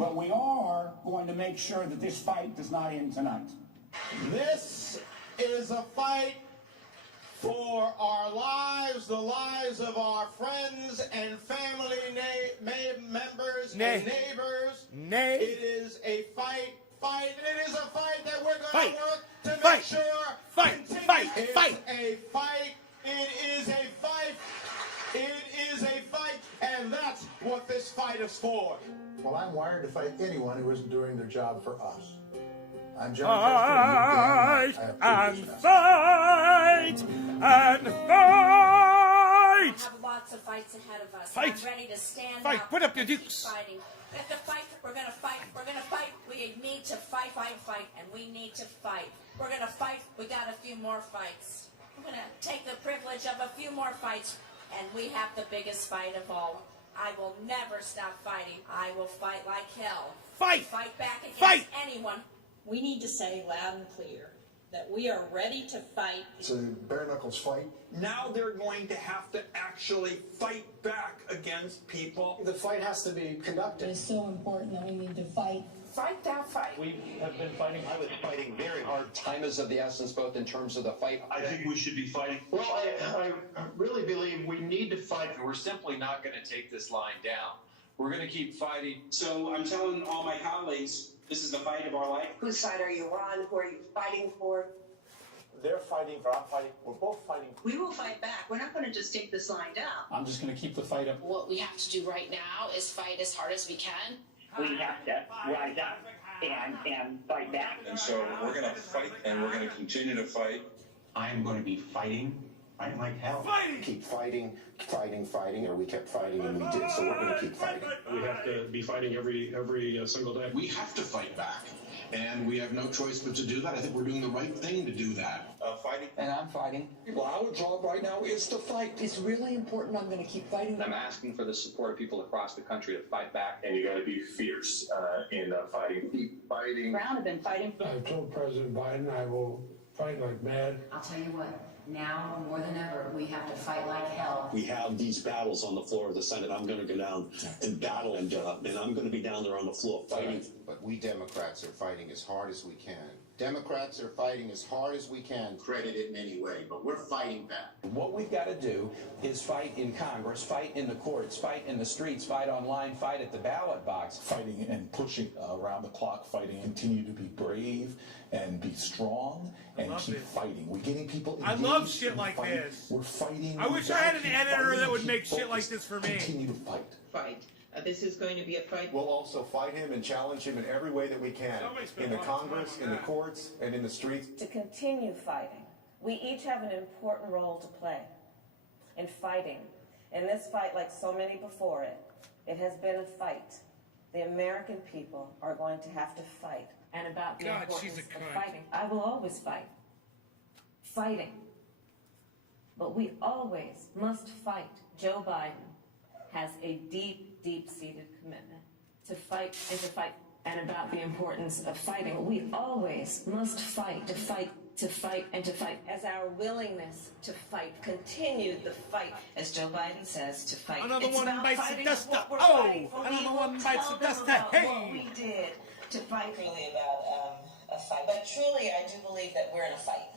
But we are going to make sure that this fight does not end tonight. This is a fight for our lives, the lives of our friends and family members and neighbors. It is a fight. It is a fight that we're going to work to make sure continues. It's a fight. It is a fight. It is a fight, and that's what this fight is for. Well, I'm wired to fight anyone who isn't doing their job for us. I'm John Fight and fight and fight. We have lots of fights ahead of us. Fight. I'm ready to stand Fight. up. Put up your and keep dukes. Fighting. We have to fight. We're gonna fight. We're gonna fight. We need to fight, and we need to fight. We're gonna fight. We got a few more fights. We're gonna take the privilege of a few more fights, and we have the biggest fight of all. I will never stop fighting. I will fight like hell. Fight. Fight back against Fight. anyone. We need to say loud and clear that we are ready to fight. It's a bare knuckles fight. Now they're going to have to actually fight back against people. The fight has to be conducted. It's so important that we need to fight. Fight that fight. We have been fighting. I was fighting very hard. Time is of the essence, both in terms of the fight. I think we should be fighting. Well, I really believe we need to fight. We're simply not going to take this line down. We're going to keep fighting. So I'm telling all my colleagues, this is the fight of our life. Whose side are you on? Who are you fighting for? They're fighting, but I'm fighting. We're both fighting. We will fight back. We're not going to just take this line down. I'm just going to keep the fight up. What we have to do right now is fight as hard as we can. We have to rise up and fight back. And so we're going to fight, and we're going to continue to fight. I'm going to be fighting like hell. Keep fighting, or we kept fighting and we did, so we're going to keep fighting. We have to be fighting every single day. We have to fight back, and we have no choice but to do that. I think we're doing the right thing to do that. Fighting. And I'm fighting. Well, our job right now is to fight. It's really important. I'm going to keep fighting. I'm asking for the support of people across the country to fight back. And you got to be fierce in fighting. Keep fighting. Brown have been fighting. I've told President Biden I will fight like mad. I'll tell you what, now more than ever, we have to fight like hell. We have these battles on the floor of the Senate. I'm going to go down and battle, and I'm going to be down there on the floor fighting. But we Democrats are fighting as hard as we can. Democrats are fighting as hard as we can. Credit it in any way, but we're fighting back. What we've got to do is fight in Congress, fight in the courts, fight in the streets, fight online, fight at the ballot box. Fighting and pushing around the clock, fighting, continue to be brave and be strong and keep fighting. We're getting people engaged. I love shit like this. We're fighting. I wish I had an editor that would make shit like this for me. Continue to fight. Fight. This is going to be a fight. We'll also fight him and challenge him in every way that we can. In the Congress, in the courts, and in the streets. To continue fighting, we each have an important role to play in fighting. In this fight, like so many before it, it has been a fight. The American people are going to have to fight. And about the importance of fighting. I will always fight. Fighting. But we always must fight. Joe Biden has a deep, deep-seated commitment to fight and to fight. And about the importance of fighting. We always must fight, to fight, to fight, and to fight. As our willingness to fight continued the fight, as Joe Biden says, to fight. Another It's one about bites the fighting dust. what we're Oh, fighting for. another We one will bites tell the dust. them about Hey. what we did to fight. Really about a fight. But truly, I do believe that we're in a fight.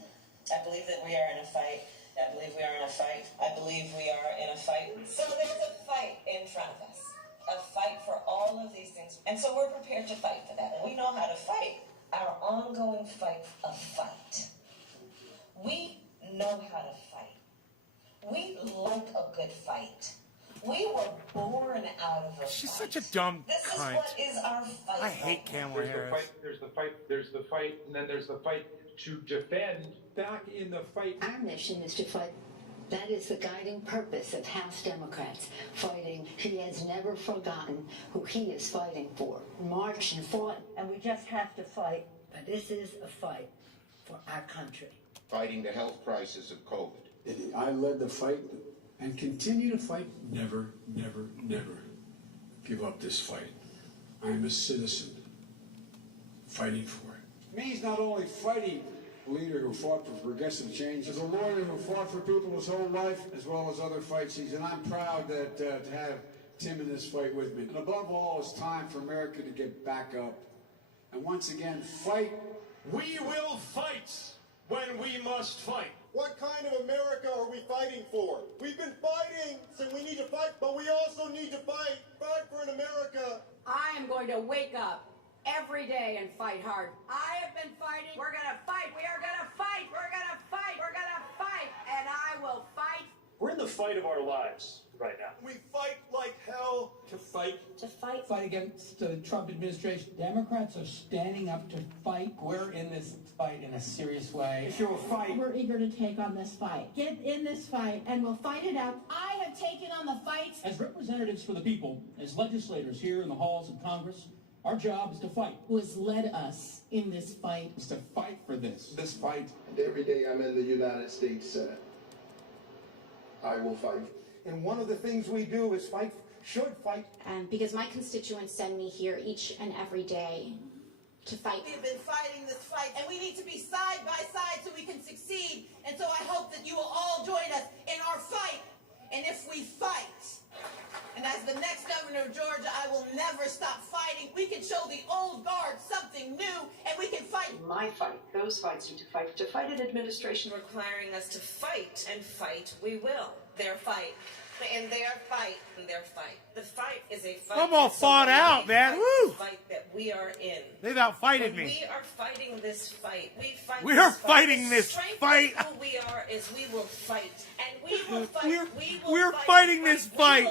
I believe that we are in a fight. I believe we are in a fight. I believe we are in a fight. So there's a fight in front of us. A fight for all of these things. And so we're prepared to fight for that. And we know how to fight. Our ongoing fight of fight. We know how to fight. We like a good fight. We were born out of a She's fight. such a dumb This is cunt. what is our fight. I hate Kamala Harris. There's the fight, and then there's the fight to defend. Back in the fight. Our mission is to fight. That is the guiding purpose of House Democrats, fighting. He has never forgotten who he is fighting for. Marched and fought, and we just have to fight. But this is a fight for our country. Fighting the health crisis of COVID. I led the fight and continue to fight. Never, never, never give up this fight. I'm a citizen fighting for it. He's not only fighting a leader who fought for progressive change, he's a lawyer who fought for people his whole life, as well as other fights. And I'm proud that to have Tim in this fight with me. And above all, it's time for America to get back up and once again fight. We will fight when we must fight. What kind of America are we fighting for? We've been fighting, so we need to fight, but we also need to fight. Fight for an America. I am going to wake up every day and fight hard. I have been fighting. We're going to fight. We are going to fight. We're going to fight. We're going to fight. And I will fight. We're in the fight of our lives right now. We fight like hell to fight. To fight. Fight against the Trump administration. Democrats are standing up to fight. We're in this fight in a serious way. If you'll fight. We're eager to take on this fight. Get in this fight and we'll fight it out. I have taken on the fights. As representatives for the people, as legislators here in the halls of Congress, our job is to fight. Who has led us in this fight. Is to fight for this. This fight, and every day I'm in the United States Senate, I will fight. And one of the things we do is fight, should fight. And because my constituents send me here each and every day to fight. We've been fighting this fight, and we need to be side by side so we can succeed. And so I hope that you will all join us in our fight. And if we fight, and as the next governor of Georgia, I will never stop fighting. We can show the old guard something new, and we can fight. My fight, those fights are to fight an administration requiring us to fight, and fight we will. Their fight, and their fight, and their fight. The fight is a fight. I'm all fought out, man. Woo! The fight that we are in. They've outfighted But me. We are fighting this fight. We are fighting this fight. Who we are is we will fight, and we will fight. We're fighting this fight.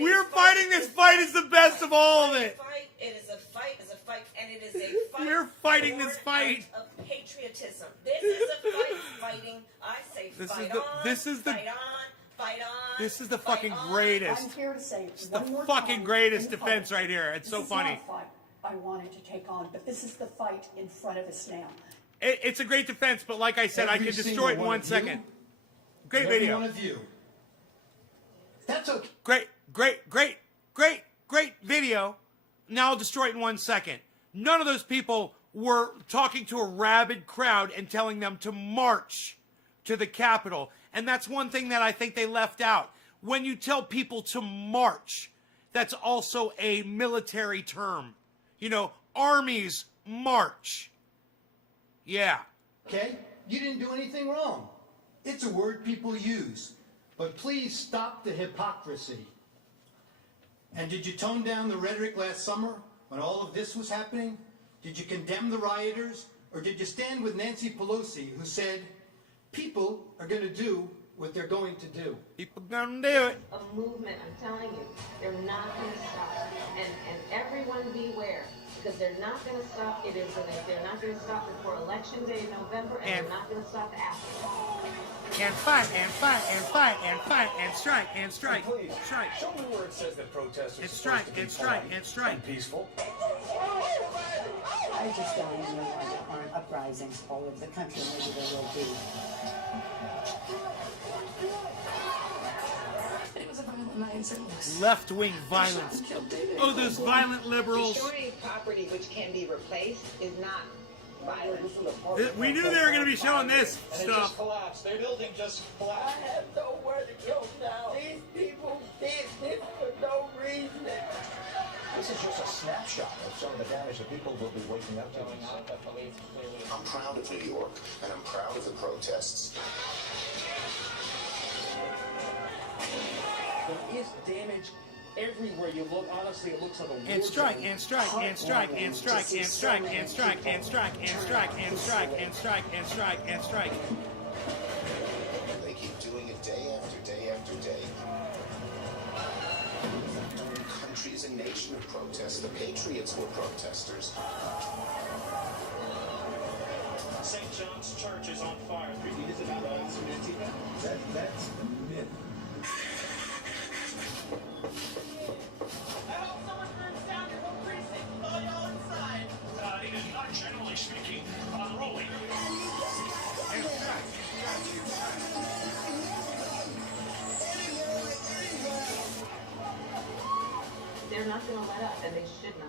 We're fighting this fight. Is the best of all of it. It is a fight. It's a fight, and it is a fight. We're fighting this fight. Of patriotism. This is a fight. Fighting. I say fight on. Fight on. Fight on. This is the fucking greatest. I'm here to say It's the one more fucking time greatest in the defense fight. right here. It's so This is funny. not a fight I wanted to take on, but this is the fight in front of us now. It's a great defense, but like I said, I Every can single destroy it in one 1 of second. you, Great every video. one of you. That's okay. Great video. Now I'll destroy it in 1 second. None of those people were talking to a rabid crowd and telling them to march to the Capitol. And that's one thing that I think they left out. When you tell people to march, that's also a military term. You know, armies march. Yeah. Okay? You didn't do anything wrong. It's a word people use. But please stop the hypocrisy. And did you tone down the rhetoric last summer when all of this was happening? Did you condemn the rioters? Or did you stand with Nancy Pelosi, who said, people are going to do what they're going to do? People gonna do it. A movement, I'm telling you, they're not going to stop. And everyone beware, because they're not going to stop. They're not going to stop before Election Day in November, and they're not going to stop after. And fight, and fight, and fight, and fight, and strike, and strike, Please, strike. show me where it says that protesters And are strike, supposed to be and strike, polite and strike. and peaceful. I just don't even know why there aren't uprisings all over the country. Maybe there will be. It was a violent night. Left-wing violence. Oh, those violent liberals. Destroying property which can be replaced is not violence. We knew they were going to be showing this And it just stuff. collapsed. Their building just collapsed. I have nowhere to go now. These people did this for no reason. This is just a snapshot of some of the damage that people will be waking up to. I'm proud of New York, and I'm proud of the protests. There is damage everywhere you look. Honestly, it looks like a war And strike, zone. and strike, and strike, and strike, and strike, and strike, and strike, and strike, and strike, and strike, and strike, and strike. They keep doing it day after day after day. Our country is a nation of protests. The patriots were protesters. St. John's Church is on fire. That's a myth. I hope someone burns down your whole precinct with all y'all inside. It is not generally speaking unruly. They're not going to let up, and they should not.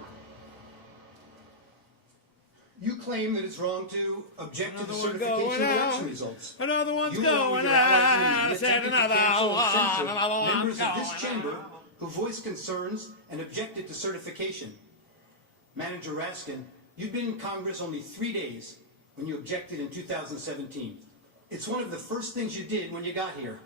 You claim that it's wrong to object to the Another one certification going of out. election results. Another one's You, along with going your allies in out. the Said attempted to another cancel and one. censor Another one members of this going chamber out. who voiced concerns and objected to certification. Manager Raskin, you've been in Congress only 3 days when you objected in 2017. It's one of the first things you did when you got here.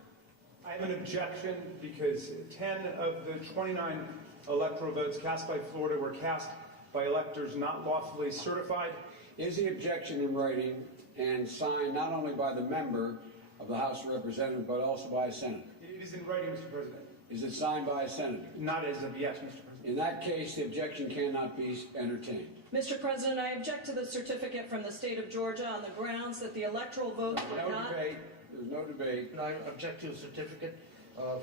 I have an objection because 10 of the 29 electoral votes cast by Florida were cast by electors not lawfully certified. Is the objection in writing and signed not only by the member of the House of Representatives, but also by a senator? It is in writing, Mr. President. Is it signed by a senator? Not as of yet, Mr. President. In that case, the objection cannot be entertained. Mr. President, I object to the certificate from the state of Georgia on the grounds that the electoral votes were not... There's no debate. I object to a certificate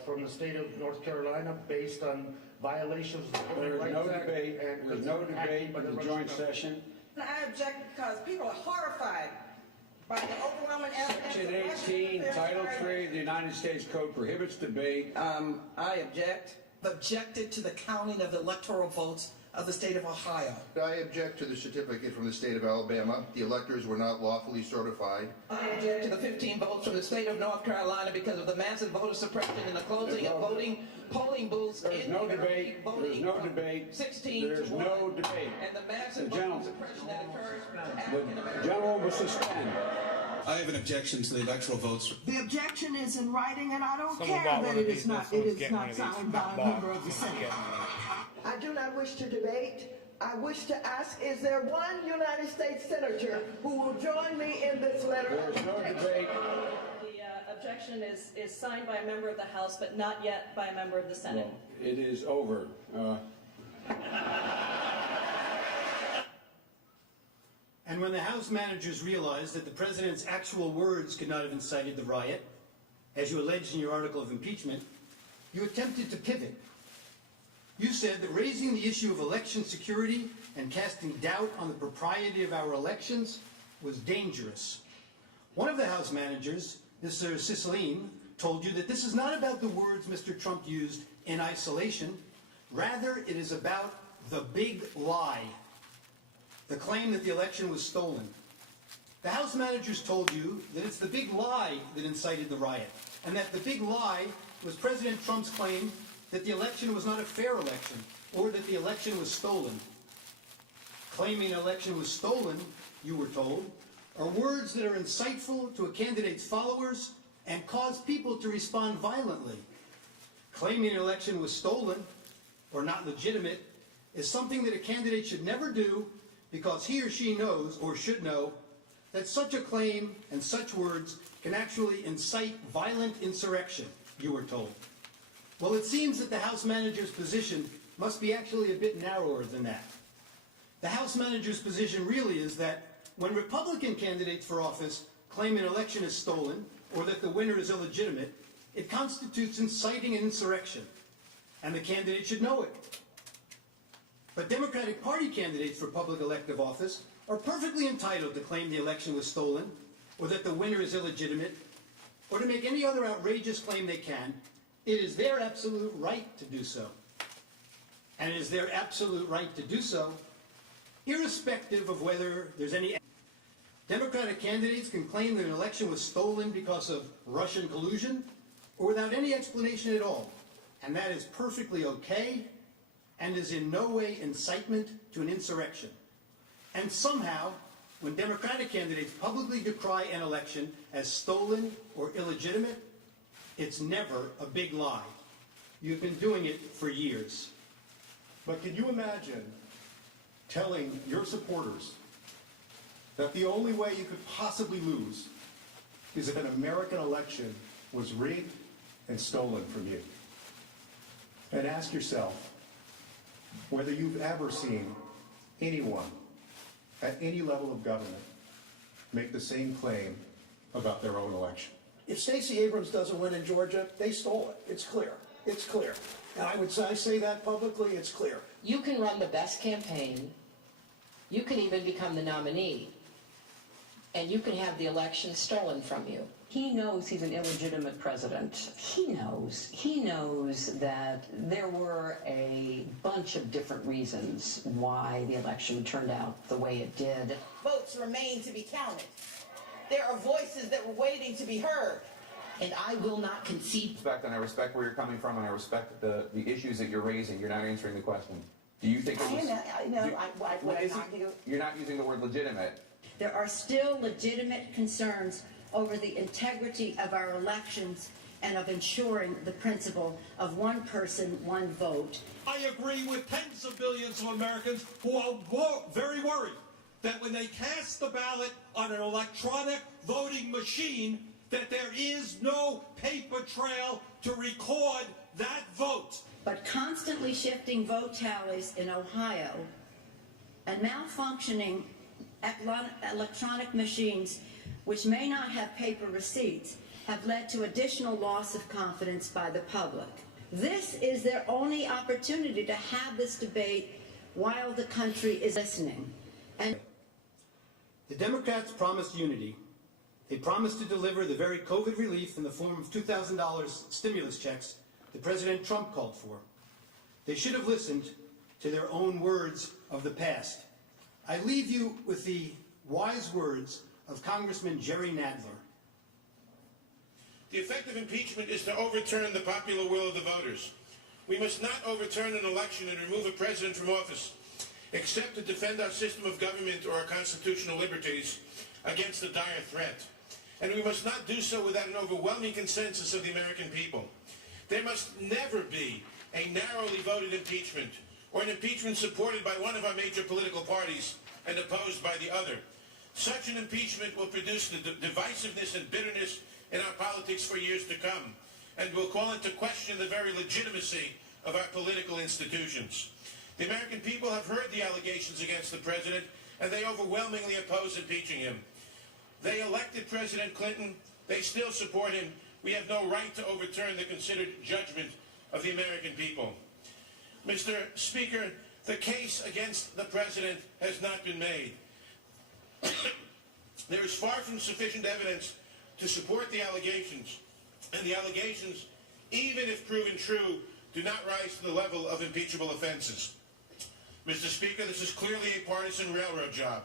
from the state of North Carolina based on violations of the There is Voting no Rights Act debate. and There's no debate by in the Russian joint government. session. I object because people are horrified by the overwhelming evidence. Section of Russian 18, affairs Title priorities. 3 of the United States Code prohibits debate. I object. Objected to the counting of the electoral votes of the state of Ohio. I object to the certificate from the state of Alabama. The electors were not lawfully certified. I object to the 15 votes from the state of North Carolina because of the massive voter suppression and the closing of polling booths. There's no debate. There's no debate. 16 There's to 1. no debate. And the massive The voter suppression that occurs to African The Americans. gentleman will suspend. I have an objection to the electoral votes. The objection is in writing, and I don't Someone care bought that one it of is these. not. This It one's is getting one not of these. signed by Not a bought. member of the Someone's Senate. getting one. I do not wish to debate. I wish to ask: is there one United States senator who will join me in this letter? There's no debate. The objection is signed by a member of the House, but not yet by a member of the Senate. Well, it is over. And when the House managers realized that the president's actual words could not have incited the riot, as you alleged in your article of impeachment, you attempted to pivot. You said that raising the issue of election security and casting doubt on the propriety of our elections was dangerous. One of the House managers, Mr. Cicilline, told you that this is not about the words Mr. Trump used in isolation. Rather, it is about the big lie, the claim that the election was stolen. The House managers told you that it's the big lie that incited the riot, and that the big lie was President Trump's claim that the election was not a fair election, or that the election was stolen. Claiming an election was stolen, you were told, are words that are insightful to a candidate's followers and cause people to respond violently. Claiming an election was stolen or not legitimate is something that a candidate should never do, because he or she knows, or should know, that such a claim and such words can actually incite violent insurrection, you were told. Well, it seems that the House manager's position must be actually a bit narrower than that. The House manager's position really is that when Republican candidates for office claim an election is stolen or that the winner is illegitimate, it constitutes inciting an insurrection, and the candidate should know it. But Democratic Party candidates for public elective office are perfectly entitled to claim the election was stolen, or that the winner is illegitimate, or to make any other outrageous claim they can. It is their absolute right to do so. And it is their absolute right to do so, irrespective of whether there's any... Democratic candidates can claim that an election was stolen because of Russian collusion, or without any explanation at all. And that is perfectly okay, and is in no way incitement to an insurrection. And somehow, when Democratic candidates publicly decry an election as stolen or illegitimate, it's never a big lie. You've been doing it for years. But can you imagine telling your supporters that the only way you could possibly lose is if an American election was rigged and stolen from you? And ask yourself whether you've ever seen anyone at any level of government make the same claim about their own election. If Stacey Abrams doesn't win in Georgia, they stole it. It's clear. It's clear. And I say that publicly, it's clear. You can run the best campaign. You can even become the nominee. And you can have the election stolen from you. He knows he's an illegitimate president. He knows that there were a bunch of different reasons why the election turned out the way it did. Votes remain to be counted. There are voices that were waiting to be heard. and I will not concede. And I respect where you're coming from, and I respect the issues that you're raising. You're not answering the question. Do you think it was... You're not using the word legitimate. There are still legitimate concerns over the integrity of our elections and of ensuring the principle of one person, one vote. I agree with tens of billions of Americans who are very worried that when they cast the ballot on an electronic voting machine, that there is no paper trail to record that vote. But constantly shifting vote tallies in Ohio and malfunctioning electronic machines, which may not have paper receipts, have led to additional loss of confidence by the public. This is their only opportunity to have this debate while the country is listening. And the Democrats promised unity. They promised to deliver the very COVID relief in the form of $2,000 stimulus checks that President Trump called for. They should have listened to their own words of the past. I leave you with the wise words of Congressman Jerry Nadler. The effect of impeachment is to overturn the popular will of the voters. We must not overturn an election and remove a president from office, except to defend our system of government or our constitutional liberties against a dire threat. And we must not do so without an overwhelming consensus of the American people. There must never be a narrowly voted impeachment or an impeachment supported by one of our major political parties and opposed by the other. Such an impeachment will produce the divisiveness and bitterness in our politics for years to come, and will call into question the very legitimacy of our political institutions. The American people have heard the allegations against the president, and they overwhelmingly oppose impeaching him. They elected President Clinton. They still support him. We have no right to overturn the considered judgment of the American people. Mr. Speaker, the case against the president has not been made. There is far from sufficient evidence to support the allegations, and the allegations, even if proven true, do not rise to the level of impeachable offenses. Mr. Speaker, this is clearly a partisan railroad job.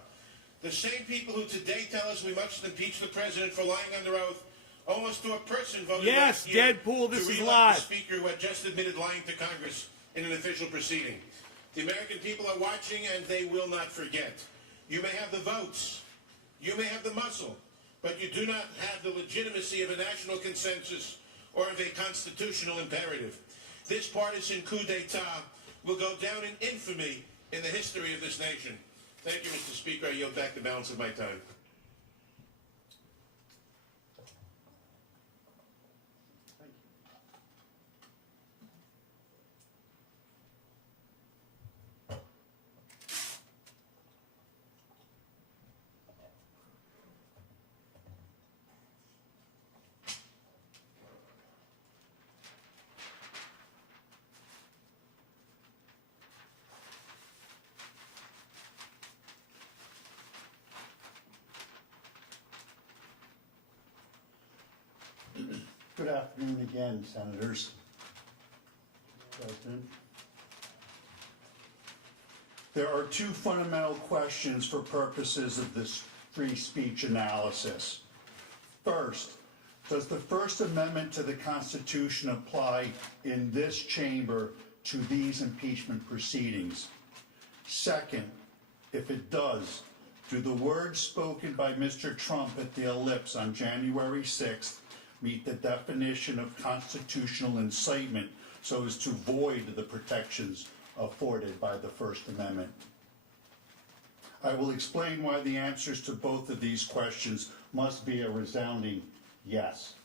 The same people who today tell us we must impeach the president for lying under oath, almost to a person voted yes, last year Deadpool, this to is reelect live. the speaker who had just admitted lying to Congress in an official proceeding. The American people are watching, and they will not forget. You may have the votes, you may have the muscle, but you do not have the legitimacy of a national consensus or of a constitutional imperative. This partisan coup d'etat will go down in infamy in the history of this nation. Thank you, Mr. Speaker. I yield back the balance of my time. Good afternoon again, Senators. President. There are two fundamental questions for purposes of this free speech analysis. First, does the First Amendment to the Constitution apply in this chamber to these impeachment proceedings? Second, if it does, do the words spoken by Mr. Trump at the Ellipse on January 6th meet the definition of constitutional incitement so as to void the protections afforded by the First Amendment? I will explain why the answers to both of these questions must be a resounding yes.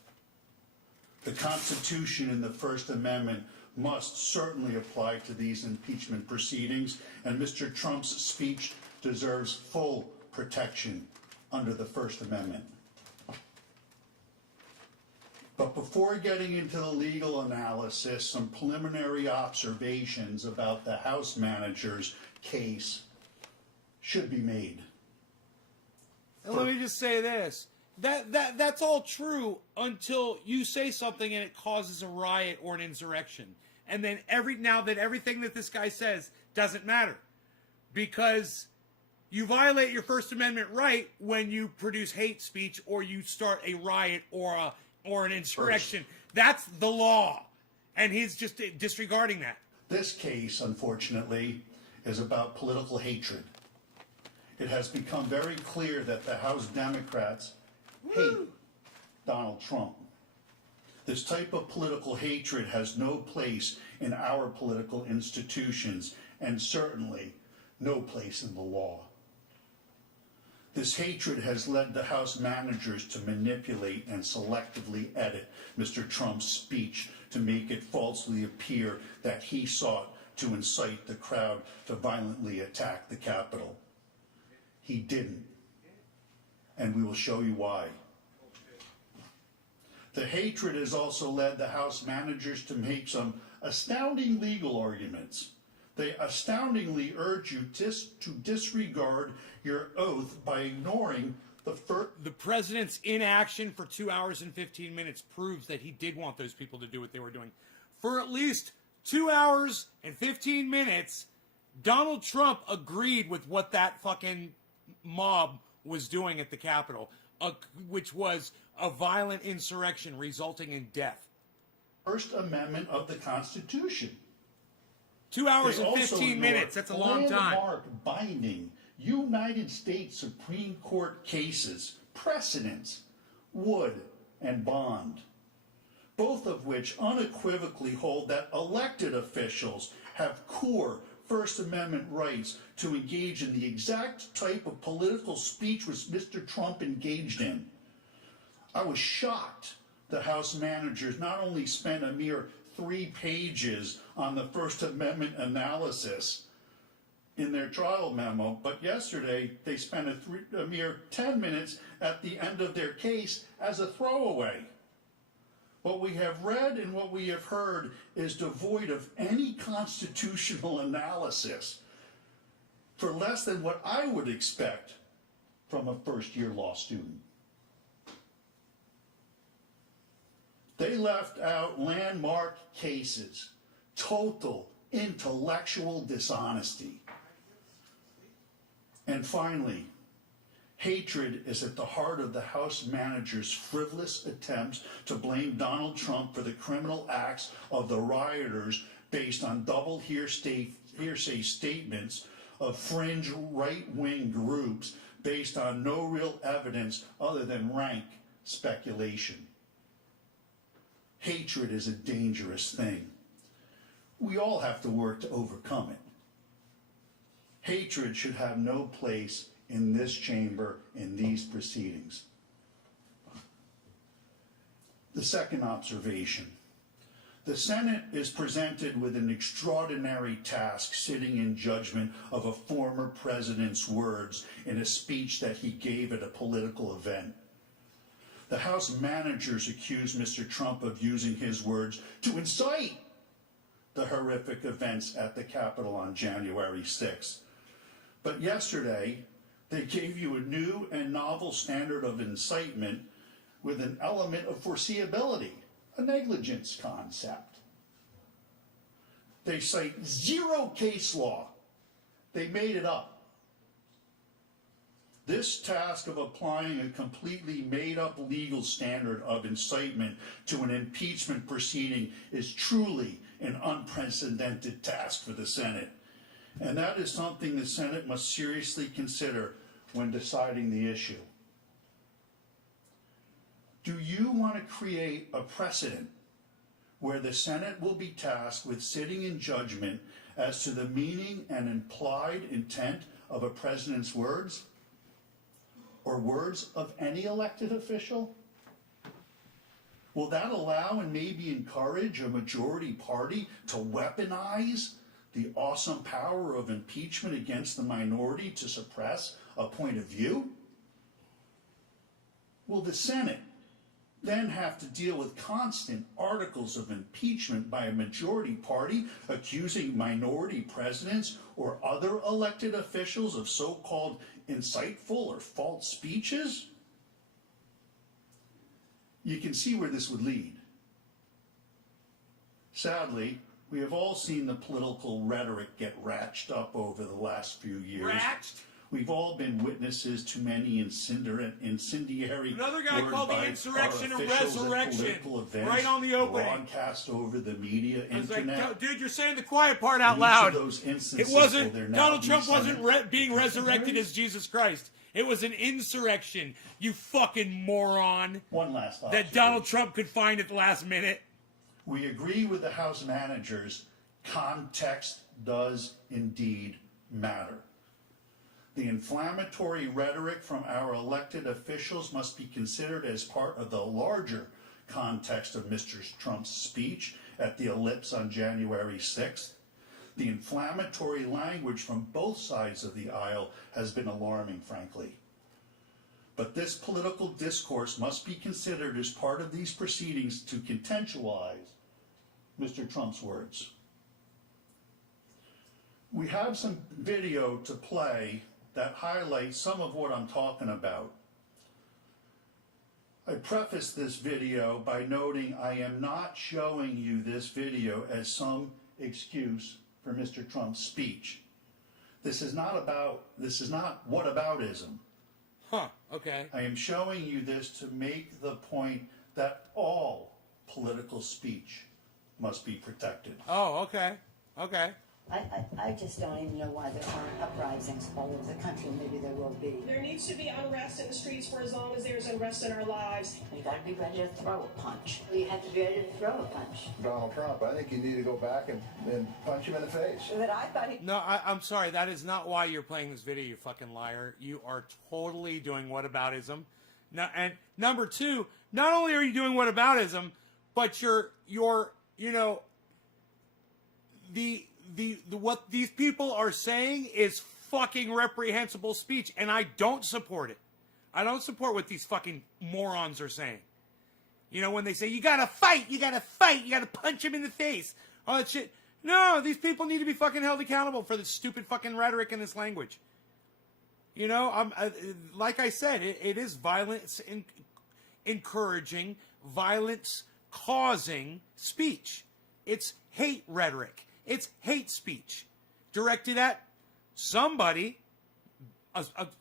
The Constitution and the First Amendment must certainly apply to these impeachment proceedings, and Mr. Trump's speech deserves full protection under the First Amendment. But before getting into the legal analysis, some preliminary observations about the House manager's case should be made. And let me just say this. That's all true until you say something and it causes a riot or an insurrection. And then everything that this guy says doesn't matter. Because you violate your First Amendment right when you produce hate speech or you start a riot or a or an insurrection. That's the law. And he's just disregarding that. This case, unfortunately, is about political hatred. It has become very clear that the House Democrats hate Donald Trump. This type of political hatred has no place in our political institutions, and certainly no place in the law. This hatred has led the House managers to manipulate and selectively edit Mr. Trump's speech to make it falsely appear that he sought to incite the crowd to violently attack the Capitol. He didn't, and we will show you why. The hatred has also led the House managers to make some astounding legal arguments. They astoundingly urge you to disregard your oath by ignoring the president's inaction for 2 hours and 15 minutes proves that he did want those people to do what they were doing. For at least 2 hours and 15 minutes, Donald Trump agreed with what that fucking mob was doing at the Capitol, which was a violent insurrection resulting in death. First Amendment of the Constitution. 2 hours and 15 minutes. That's a long time. Landmark binding United States Supreme Court cases, precedents, Wood and Bond, both of which unequivocally hold that elected officials have core First Amendment rights to engage in the exact type of political speech which Mr. Trump engaged in. I was shocked the House managers not only spent a mere 3 pages on the First Amendment analysis in their trial memo, but yesterday they spent a mere 10 minutes at the end of their case as a throwaway. What we have read and what we have heard is devoid of any constitutional analysis for less than what I would expect from a first-year law student. They left out landmark cases, total intellectual dishonesty. And finally, hatred is at the heart of the House managers' frivolous attempts to blame Donald Trump for the criminal acts of the rioters based on double hearsay statements of fringe right-wing groups based on no real evidence other than rank speculation. Hatred is a dangerous thing. We all have to work to overcome it. Hatred should have no place in this chamber, in these proceedings. The second observation. The Senate is presented with an extraordinary task sitting in judgment of a former president's words in a speech that he gave at a political event. The House managers accuse Mr. Trump of using his words to incite the horrific events at the Capitol on January 6th. But yesterday, they gave you a new and novel standard of incitement with an element of foreseeability, a negligence concept. They cite 0 case law. They made it up. This task of applying a completely made-up legal standard of incitement to an impeachment proceeding is truly an unprecedented task for the Senate. And that is something the Senate must seriously consider when deciding the issue. Do you want to create a precedent where the Senate will be tasked with sitting in judgment as to the meaning and implied intent of a president's words, or words of any elected official? Will that allow and maybe encourage a majority party to weaponize the awesome power of impeachment against the minority to suppress a point of view? Will the Senate then have to deal with constant articles of impeachment by a majority party accusing minority presidents or other elected officials of so-called insightful or false speeches? You can see where this would lead. Sadly, we have all seen the political rhetoric get ratcheted up over the last few years. We've all been witnesses to many incendiary Another guy words called the by insurrection our and officials at resurrection, political events, right on the opening. broadcast over the media, I was internet. like, dude, you're saying the quiet part out In each loud. of those instances, It will wasn't, there now Donald be Trump some wasn't being resurrected as Jesus Christ. It was an insurrection, you fucking moron. One last thought. That Donald Trump could find at the last minute. We agree with the House managers, context does indeed matter. The inflammatory rhetoric from our elected officials must be considered as part of the larger context of Mr. Trump's speech at the Ellipse on January 6th. The inflammatory language from both sides of the aisle has been alarming, frankly. But this political discourse must be considered as part of these proceedings to contextualize Mr. Trump's words. We have some video to play that highlights some of what I'm talking about. I preface this video by noting I am not showing you this video as some excuse for Mr. Trump's speech. This is not whataboutism. Huh, okay. I am showing you this to make the point that all political speech must be protected. Oh, okay. Okay. I just don't even know why there aren't uprisings all over the country. Maybe there will be. There needs to be unrest in the streets for as long as there's unrest in our lives. You got to be ready to throw a punch. You have to be ready to throw a punch. Donald Trump, I think you need to go back and punch him in the face. That I thought he... No, I'm sorry. That is not why you're playing this video, you fucking liar. You are totally doing whataboutism. Now, and number two, not only are you doing whataboutism, but you're you know, the what these people are saying is fucking reprehensible speech, and I don't support it. I don't support what these fucking morons are saying. You know, when they say, you gotta fight, you gotta punch him in the face. All that shit. No, these people need to be fucking held accountable for this stupid fucking rhetoric and this language. You know, like I said, it is violence encouraging, violence causing speech. It's hate rhetoric. It's hate speech directed at somebody,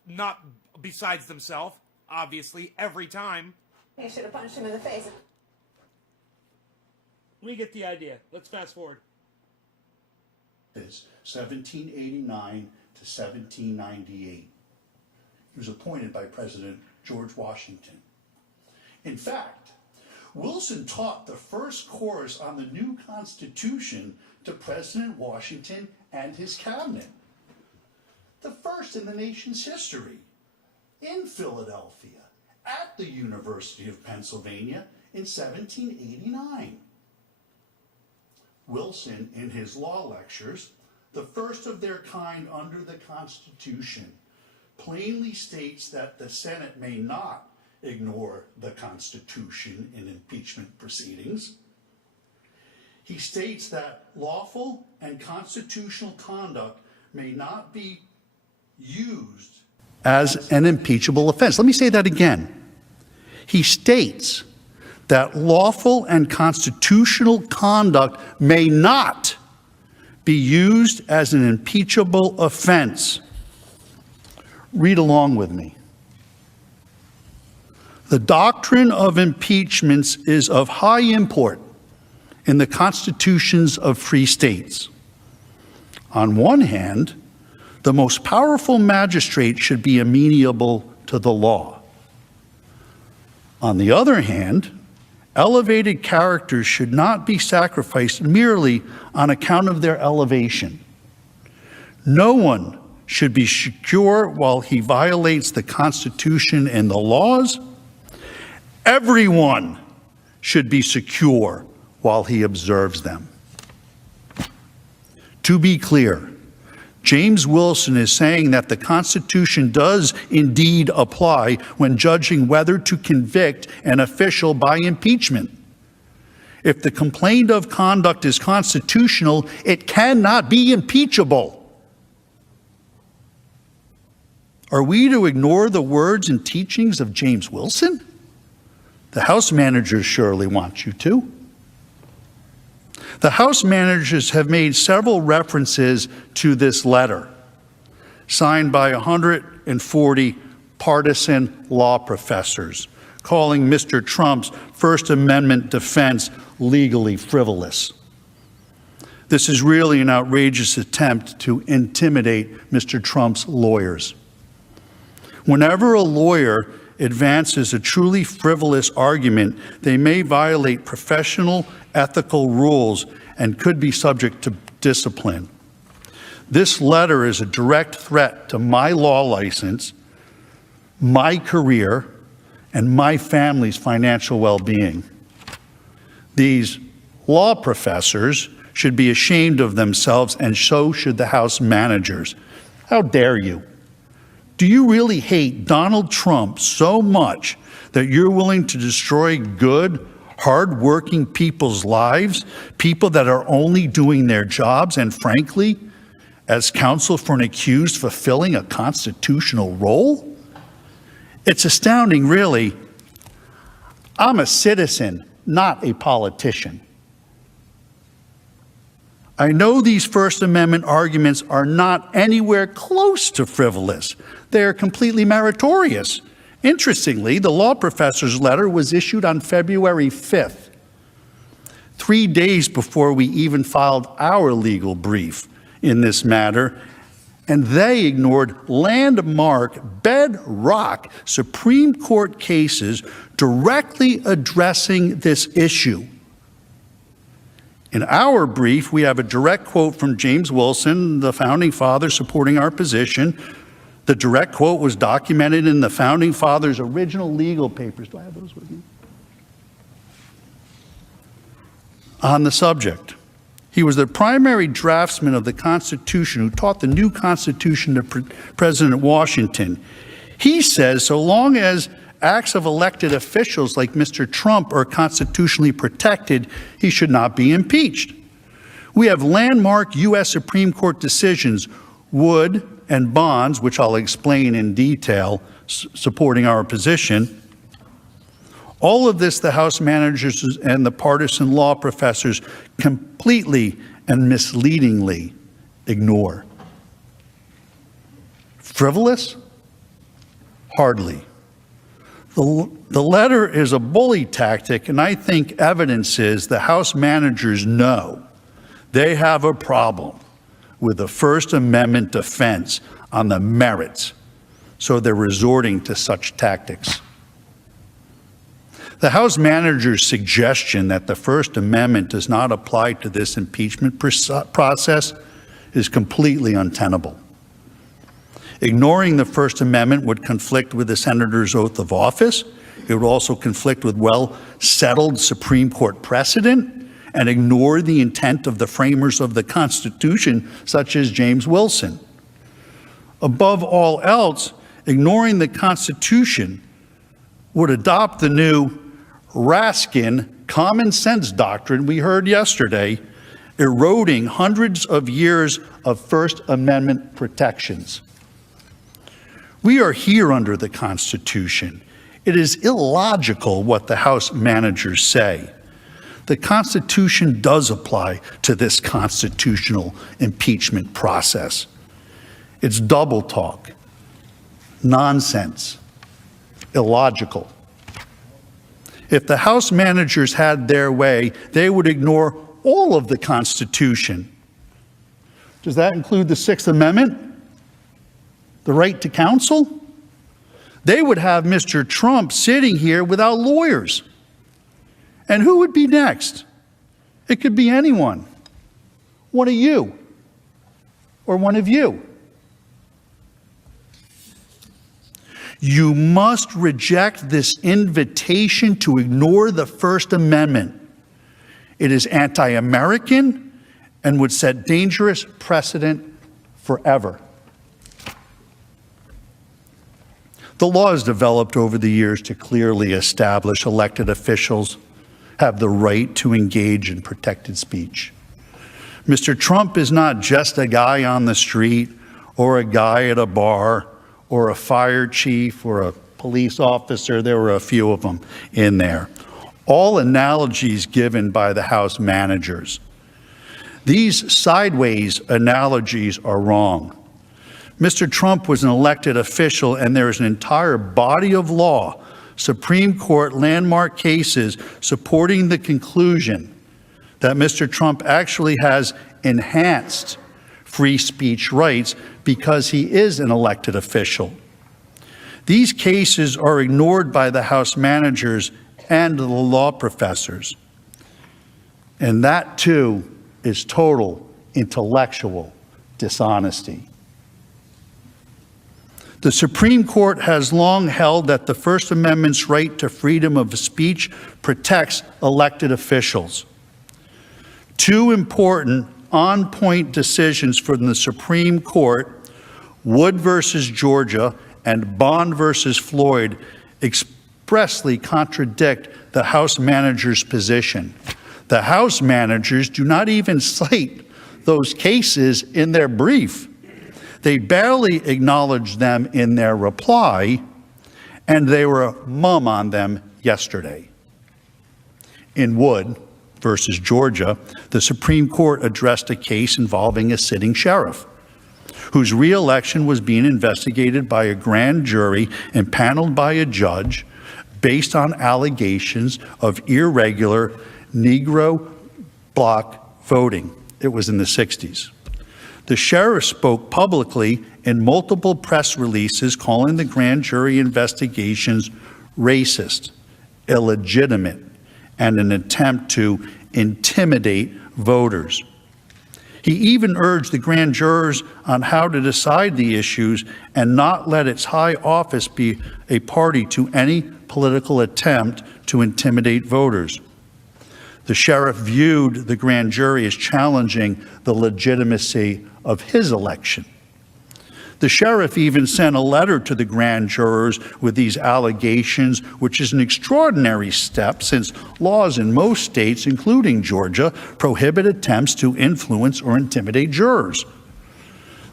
not besides themselves, obviously, every time. You should have punched him in the face. We get the idea. Let's fast forward. Is 1789 to 1798. He was appointed by President George Washington. In fact, Wilson taught the first course on the new Constitution to President Washington and his cabinet. The first in the nation's history, in Philadelphia, at the University of Pennsylvania in 1789. Wilson, in his law lectures, the first of their kind under the Constitution, plainly states that the Senate may not ignore the Constitution in impeachment proceedings. He states that lawful and constitutional conduct may not be used as an impeachable offense. Let me say that again. He states that lawful and constitutional conduct may not be used as an impeachable offense. Read along with me. The doctrine of impeachments is of high import in the constitutions of free states. On one hand, the most powerful magistrate should be amenable to the law. On the other hand, elevated characters should not be sacrificed merely on account of their elevation. No one should be secure while he violates the Constitution and the laws. Everyone should be secure while he observes them. To be clear, James Wilson is saying that the Constitution does indeed apply when judging whether to convict an official by impeachment. If the complaint of conduct is constitutional, it cannot be impeachable. Are we to ignore the words and teachings of James Wilson? The House managers surely want you to. The House managers have made several references to this letter, signed by 140 partisan law professors, calling Mr. Trump's First Amendment defense legally frivolous. This is really an outrageous attempt to intimidate Mr. Trump's lawyers. Whenever a lawyer advances a truly frivolous argument, they may violate professional ethical rules and could be subject to discipline. This letter is a direct threat to my law license, my career, and my family's financial well-being. These law professors should be ashamed of themselves, and so should the House managers. How dare you? Do you really hate Donald Trump so much that you're willing to destroy good, hard-working people's lives, people that are only doing their jobs, and frankly, as counsel for an accused fulfilling a constitutional role? It's astounding, really. I'm a citizen, not a politician. I know these First Amendment arguments are not anywhere close to frivolous. They are completely meritorious. Interestingly, the law professor's letter was issued on February 5th, 3 days before we even filed our legal brief in this matter, and they ignored landmark, bedrock Supreme Court cases directly addressing this issue. In our brief, we have a direct quote from James Wilson, the founding father, supporting our position. The direct quote was documented in the founding fathers' original legal papers. Do I have those with me? On the subject. He was the primary draftsman of the Constitution who taught the new Constitution to President Washington. He says so long as acts of elected officials like Mr. Trump are constitutionally protected, he should not be impeached. We have landmark U.S. Supreme Court decisions, Wood and Bonds, which I'll explain in detail, supporting our position. All of this the House managers and the partisan law professors completely and misleadingly ignore. Frivolous? Hardly. The letter is a bully tactic, and I think evidence is the House managers know they have a problem with the First Amendment defense on the merits, so they're resorting to such tactics. The House manager's suggestion that the First Amendment does not apply to this impeachment process is completely untenable. Ignoring the First Amendment would conflict with the senator's oath of office. It would also conflict with well-settled Supreme Court precedent and ignore the intent of the framers of the Constitution, such as James Wilson. Above all else, ignoring the Constitution would adopt the new Raskin common sense doctrine we heard yesterday, eroding hundreds of years of First Amendment protections. We are here under the Constitution. It is illogical what the House managers say. The Constitution does apply to this constitutional impeachment process. It's double talk, nonsense, illogical. If the House managers had their way, they would ignore all of the Constitution. Does that include the Sixth Amendment? The right to counsel? They would have Mr. Trump sitting here without lawyers. And who would be next? It could be anyone. One of you. Or one of you. You must reject this invitation to ignore the First Amendment. It is anti-American and would set dangerous precedent forever. The law has developed over the years to clearly establish elected officials have the right to engage in protected speech. Mr. Trump is not just a guy on the street or a guy at a bar or a fire chief or a police officer. There were a few of them in there. All analogies given by the House managers. These sideways analogies are wrong. Mr. Trump was an elected official, and there is an entire body of law, Supreme Court landmark cases supporting the conclusion that Mr. Trump actually has enhanced free speech rights because he is an elected official. These cases are ignored by the House managers and the law professors. And that, too, is total intellectual dishonesty. The Supreme Court has long held that the First Amendment's right to freedom of speech protects elected officials. Two important on-point decisions from the Supreme Court, Wood versus Georgia and Bond versus Floyd, expressly contradict the House managers' position. The House managers do not even cite those cases in their brief. They barely acknowledged them in their reply, and they were mum on them yesterday. In Wood versus Georgia, the Supreme Court addressed a case involving a sitting sheriff whose reelection was being investigated by a grand jury impaneled by a judge based on allegations of irregular Negro bloc voting. It was in the 60s. The sheriff spoke publicly in multiple press releases calling the grand jury investigations racist, illegitimate, and an attempt to intimidate voters. He even urged the grand jurors on how to decide the issues and not let its high office be a party to any political attempt to intimidate voters. The sheriff viewed the grand jury as challenging the legitimacy of his election. The sheriff even sent a letter to the grand jurors with these allegations, which is an extraordinary step since laws in most states, including Georgia, prohibit attempts to influence or intimidate jurors.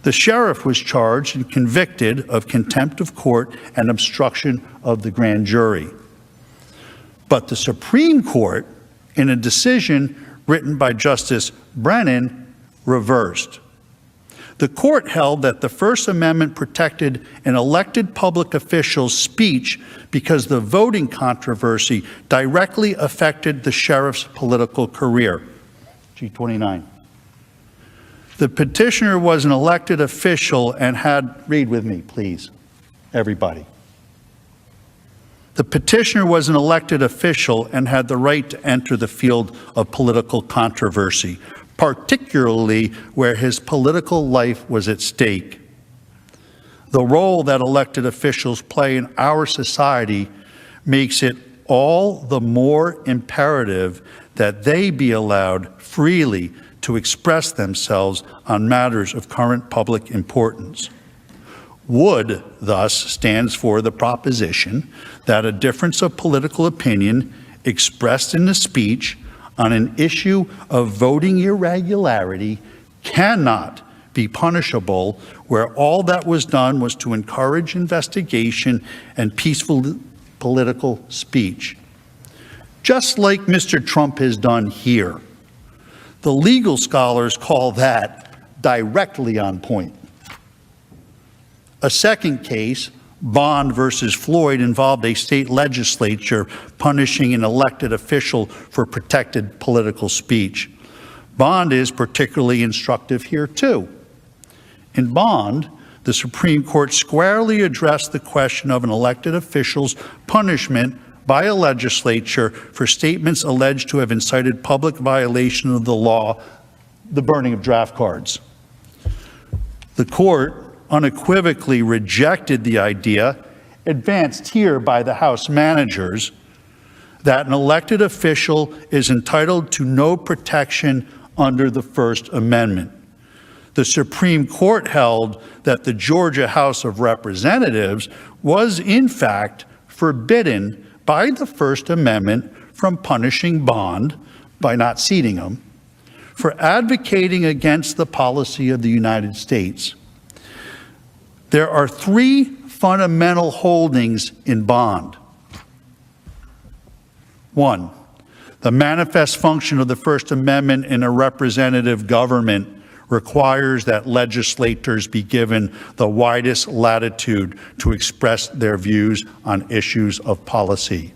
The sheriff was charged and convicted of contempt of court and obstruction of the grand jury. But the Supreme Court, in a decision written by Justice Brennan, reversed. The court held that the First Amendment protected an elected public official's speech because the voting controversy directly affected the sheriff's political career. G29. The petitioner was an elected official and had, read with me, please, everybody. The petitioner was an elected official and had the right to enter the field of political controversy, particularly where his political life was at stake. The role that elected officials play in our society makes it all the more imperative that they be allowed freely to express themselves on matters of current public importance. Wood, thus, stands for the proposition that a difference of political opinion expressed in the speech on an issue of voting irregularity cannot be punishable where all that was done was to encourage investigation and peaceful political speech. Just like Mr. Trump has done here. The legal scholars call that directly on point. A second case, Bond versus Floyd, involved a state legislature punishing an elected official for protected political speech. Bond is particularly instructive here, too. In Bond, the Supreme Court squarely addressed the question of an elected official's punishment by a legislature for statements alleged to have incited public violation of the law, the burning of draft cards. The court unequivocally rejected the idea, advanced here by the House managers, that an elected official is entitled to no protection under the First Amendment. The Supreme Court held that the Georgia House of Representatives was, in fact, forbidden by the First Amendment from punishing Bond, by not seating him, for advocating against the policy of the United States. There are three fundamental holdings in Bond. One, the manifest function of the First Amendment in a representative government requires that legislators be given the widest latitude to express their views on issues of policy.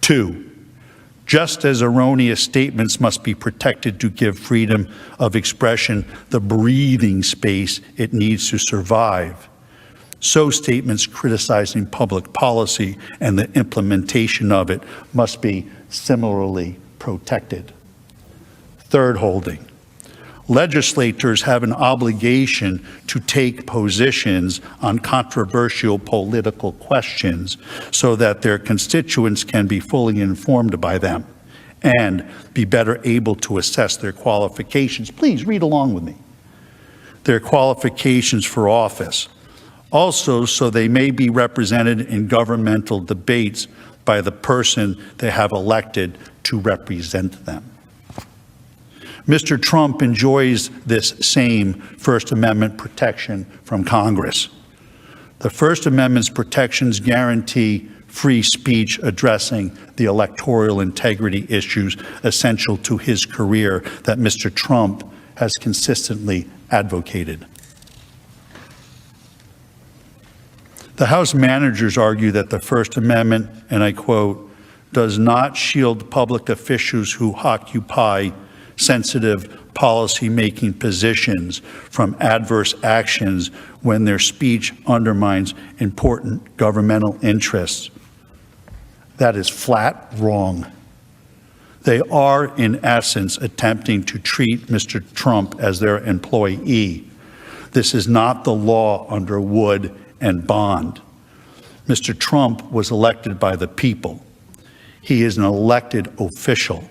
2, just as erroneous statements must be protected to give freedom of expression the breathing space it needs to survive, so statements criticizing public policy and the implementation of it must be similarly protected. Third holding, legislators have an obligation to take positions on controversial political questions so that their constituents can be fully informed by them and be better able to assess their qualifications. Please read along with me. Their qualifications for office. Also, so they may be represented in governmental debates by the person they have elected to represent them. Mr. Trump enjoys this same First Amendment protection from Congress. The First Amendment's protections guarantee free speech addressing the electoral integrity issues essential to his career that Mr. Trump has consistently advocated. The House managers argue that the First Amendment, and I quote, does not shield public officials who occupy sensitive policy-making positions from adverse actions when their speech undermines important governmental interests. That is flat wrong. They are, in essence, attempting to treat Mr. Trump as their employee. This is not the law under Wood and Bond. Mr. Trump was elected by the people. He is an elected official.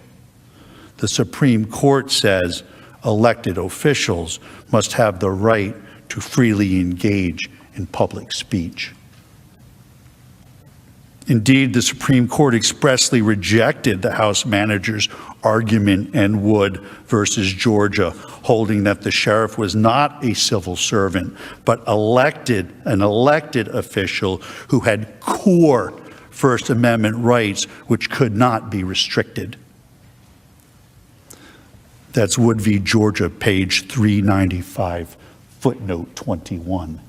The Supreme Court says elected officials must have the right to freely engage in public speech. Indeed, the Supreme Court expressly rejected the House manager's argument in Wood versus Georgia, holding that the sheriff was not a civil servant, but an elected official who had core First Amendment rights which could not be restricted. That's Wood v. Georgia, page 395, footnote 21.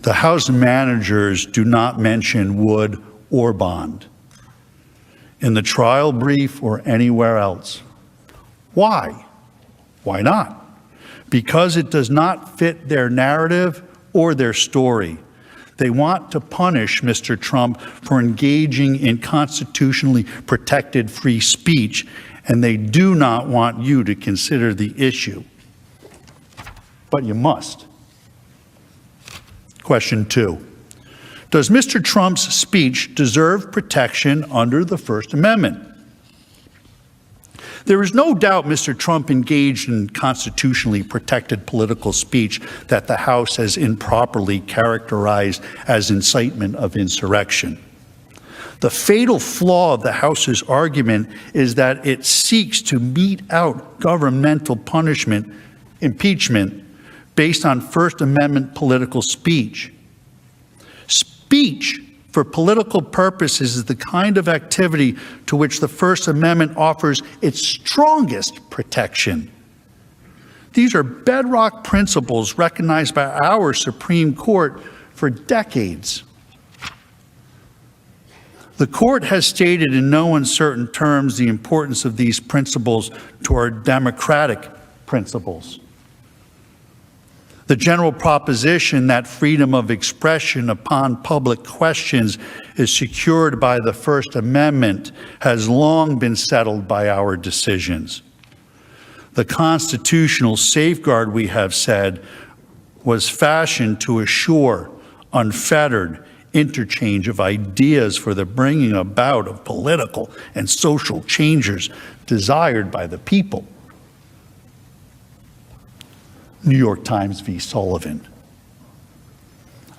The House managers do not mention Wood or Bond in the trial brief or anywhere else. Why? Why not? Because it does not fit their narrative or their story. They want to punish Mr. Trump for engaging in constitutionally protected free speech, and they do not want you to consider the issue. But you must. Question 2. Does Mr. Trump's speech deserve protection under the First Amendment? There is no doubt Mr. Trump engaged in constitutionally protected political speech that the House has improperly characterized as incitement of insurrection. The fatal flaw of the House's argument is that it seeks to mete out governmental punishment, impeachment, based on First Amendment political speech. Speech for political purposes is the kind of activity to which the First Amendment offers its strongest protection. These are bedrock principles recognized by our Supreme Court for decades. The court has stated in no uncertain terms the importance of these principles to our democratic principles. The general proposition that freedom of expression upon public questions is secured by the First Amendment has long been settled by our decisions. The constitutional safeguard, we have said, was fashioned to assure unfettered interchange of ideas for the bringing about of political and social changes desired by the people. New York Times v. Sullivan.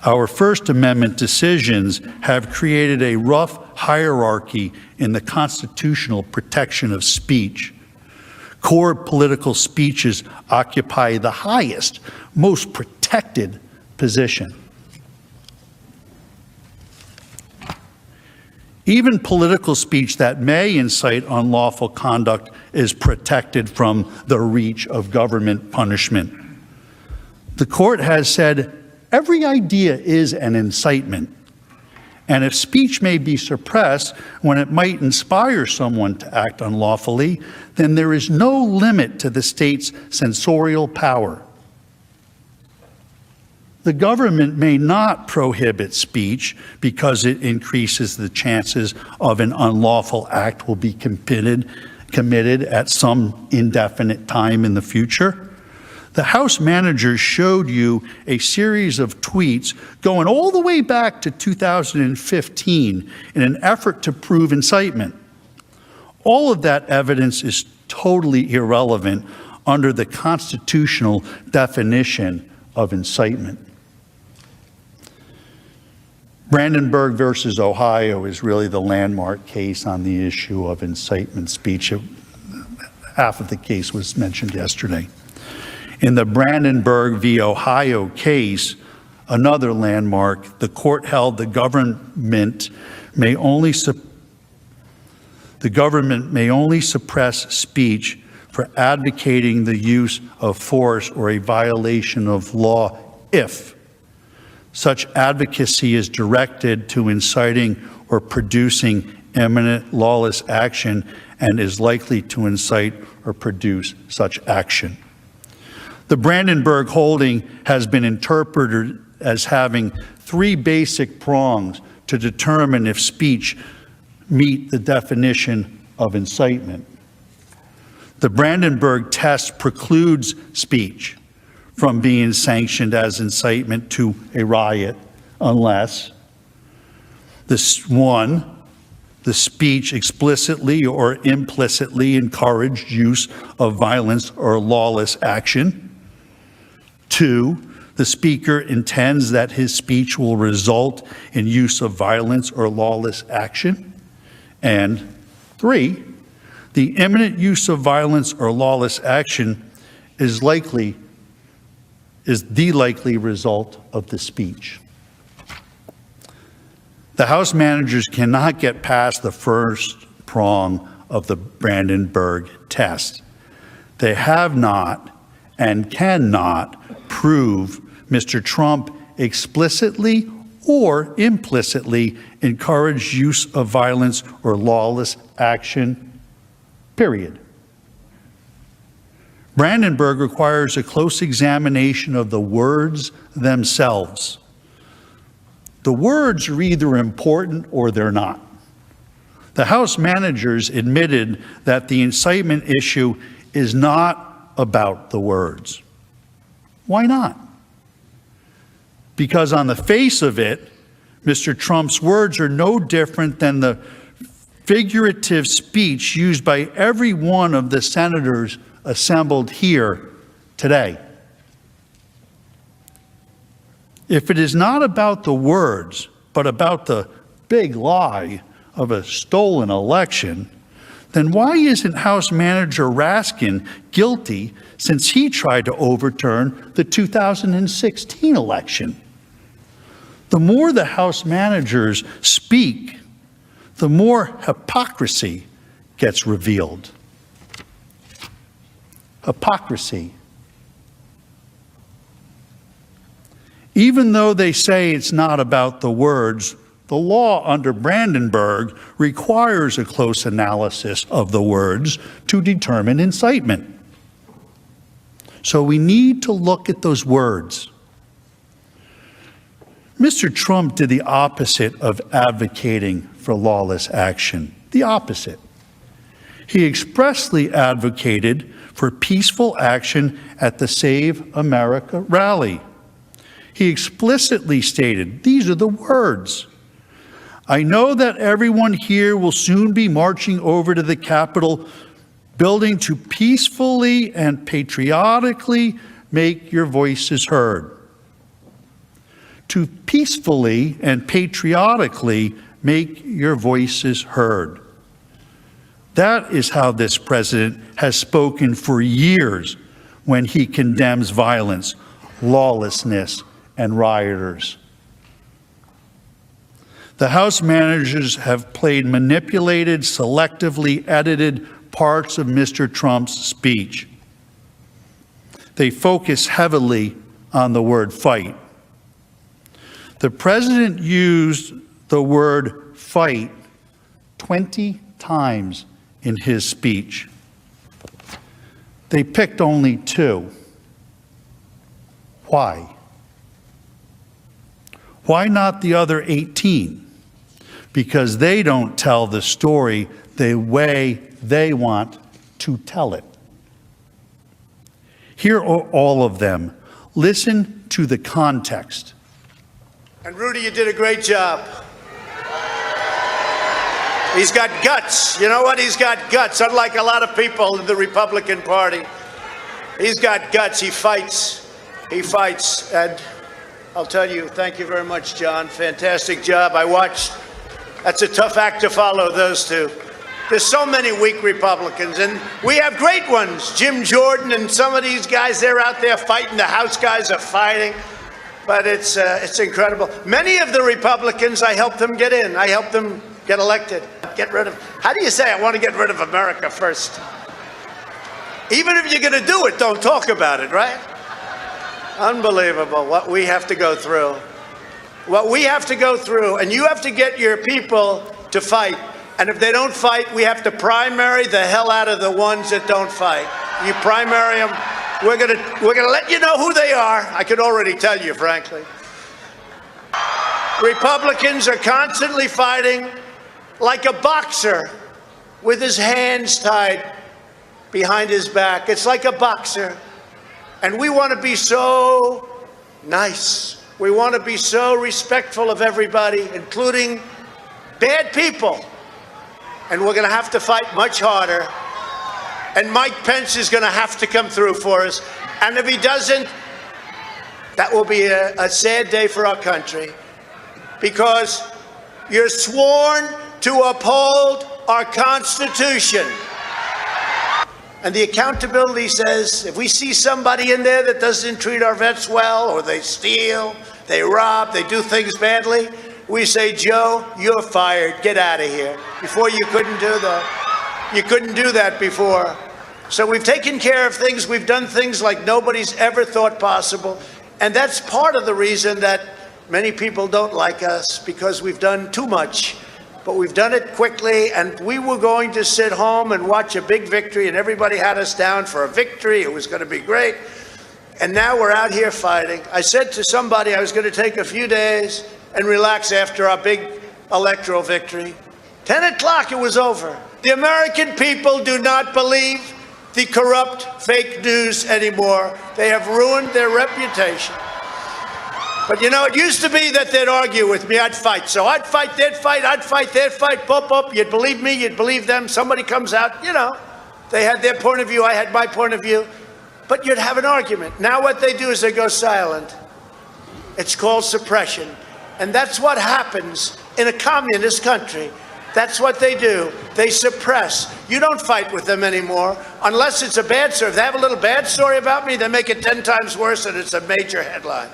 Our First Amendment decisions have created a rough hierarchy in the constitutional protection of speech. Core political speeches occupy the highest, most protected position. Even political speech that may incite unlawful conduct is protected from the reach of government punishment. The court has said every idea is an incitement, and if speech may be suppressed when it might inspire someone to act unlawfully, then there is no limit to the state's censorial power. The government may not prohibit speech because it increases the chances of an unlawful act will be committed at some indefinite time in the future. The House managers showed you a series of tweets going all the way back to 2015 in an effort to prove incitement. All of that evidence is totally irrelevant under the constitutional definition of incitement. Brandenburg versus Ohio is really the landmark case on the issue of incitement speech. Half of the case was mentioned yesterday. In the Brandenburg v. Ohio case, another landmark, the court held the government may only suppress speech for advocating the use of force or a violation of law if such advocacy is directed to inciting or producing imminent lawless action and is likely to incite or produce such action. The Brandenburg holding has been interpreted as having three basic prongs to determine if speech meet the definition of incitement. The Brandenburg test precludes speech from being sanctioned as incitement to a riot unless the speech explicitly or implicitly encouraged use of violence or lawless action. 2, the speaker intends that his speech will result in use of violence or lawless action. And 3, the imminent use of violence or lawless action is the likely result of the speech. The House managers cannot get past the first prong of the Brandenburg test. They have not and cannot prove Mr. Trump explicitly or implicitly encouraged use of violence or lawless action, period. Brandenburg requires a close examination of the words themselves. The words are either important or they're not. The House managers admitted that the incitement issue is not about the words. Why not? Because on the face of it, Mr. Trump's words are no different than the figurative speech used by every one of the senators assembled here today. If it is not about the words, but about the big lie of a stolen election, then why isn't House Manager Raskin guilty since he tried to overturn the 2016 election? The more the House managers speak, the more hypocrisy gets revealed. Hypocrisy. Even though they say it's not about the words, the law under Brandenburg requires a close analysis of the words to determine incitement. So we need to look at those words. Mr. Trump did the opposite of advocating for lawless action. The opposite. He expressly advocated for peaceful action at the Save America rally. He explicitly stated, these are the words, "I know that everyone here will soon be marching over to the Capitol building to peacefully and patriotically make your voices heard." To peacefully and patriotically make your voices heard. That is how this president has spoken for years when he condemns violence, lawlessness, and rioters. The House managers have played manipulated, selectively edited parts of Mr. Trump's speech. They focus heavily on the word fight. The president used the word fight 20 times in his speech. They picked only 2. Why? Why not the other 18? Because they don't tell the story the way they want to tell it. Here are all of them. Listen to the context. And Rudy, you did a great job. He's got guts. You know what? He's got guts. Unlike a lot of people in the Republican Party, he's got guts. He fights. He fights. And I'll tell you, thank you very much, John. Fantastic job. I watched. That's a tough act to follow, those two. There's so many weak Republicans, and we have great ones. Jim Jordan and some of these guys, they're out there fighting. The House guys are fighting. But it's incredible. Many of the Republicans, I helped them get in. I helped them get elected. Get rid of, how do you say, I want to get rid of America first? Even if you're going to do it, don't talk about it, right? Unbelievable what we have to go through. What we have to go through, and you have to get your people to fight. And if they don't fight, we have to primary the hell out of the ones that don't fight. You primary them. We're gonna let you know who they are. I could already tell you, frankly. Republicans are constantly fighting like a boxer with his hands tied behind his back. It's like a boxer. And we want to be so nice. We want to be so respectful of everybody, including bad people. And we're going to have to fight much harder. And Mike Pence is going to have to come through for us. And if he doesn't, that will be a sad day for our country. Because you're sworn to uphold our Constitution. And the accountability says, if we see somebody in there that doesn't treat our vets well, or they steal, they rob, they do things badly, we say, Joe, you're fired. Get out of here. Before you couldn't do that. You couldn't do that before. So we've taken care of things. We've done things like nobody's ever thought possible. And that's part of the reason that many people don't like us, because we've done too much. But we've done it quickly, and we were going to sit home and watch a big victory, and everybody had us down for a victory. It was going to be great. And now we're out here fighting. I said to somebody I was going to take a few days and relax after our big electoral victory. 10 o'clock, it was over. The American people do not believe the corrupt fake news anymore. They have ruined their reputation. But you know, it used to be that they'd argue with me, I'd fight. So I'd fight, they'd fight, I'd fight, they'd fight, pop, pop. You'd believe me, you'd believe them. Somebody comes out, you know, they had their point of view, I had my point of view. But you'd have an argument. Now what they do is they go silent. It's called suppression. And that's what happens in a communist country. That's what they do. They suppress. You don't fight with them anymore unless it's a bad story. If they have a little bad story about me, they make it 10 times worse and it's a major headline.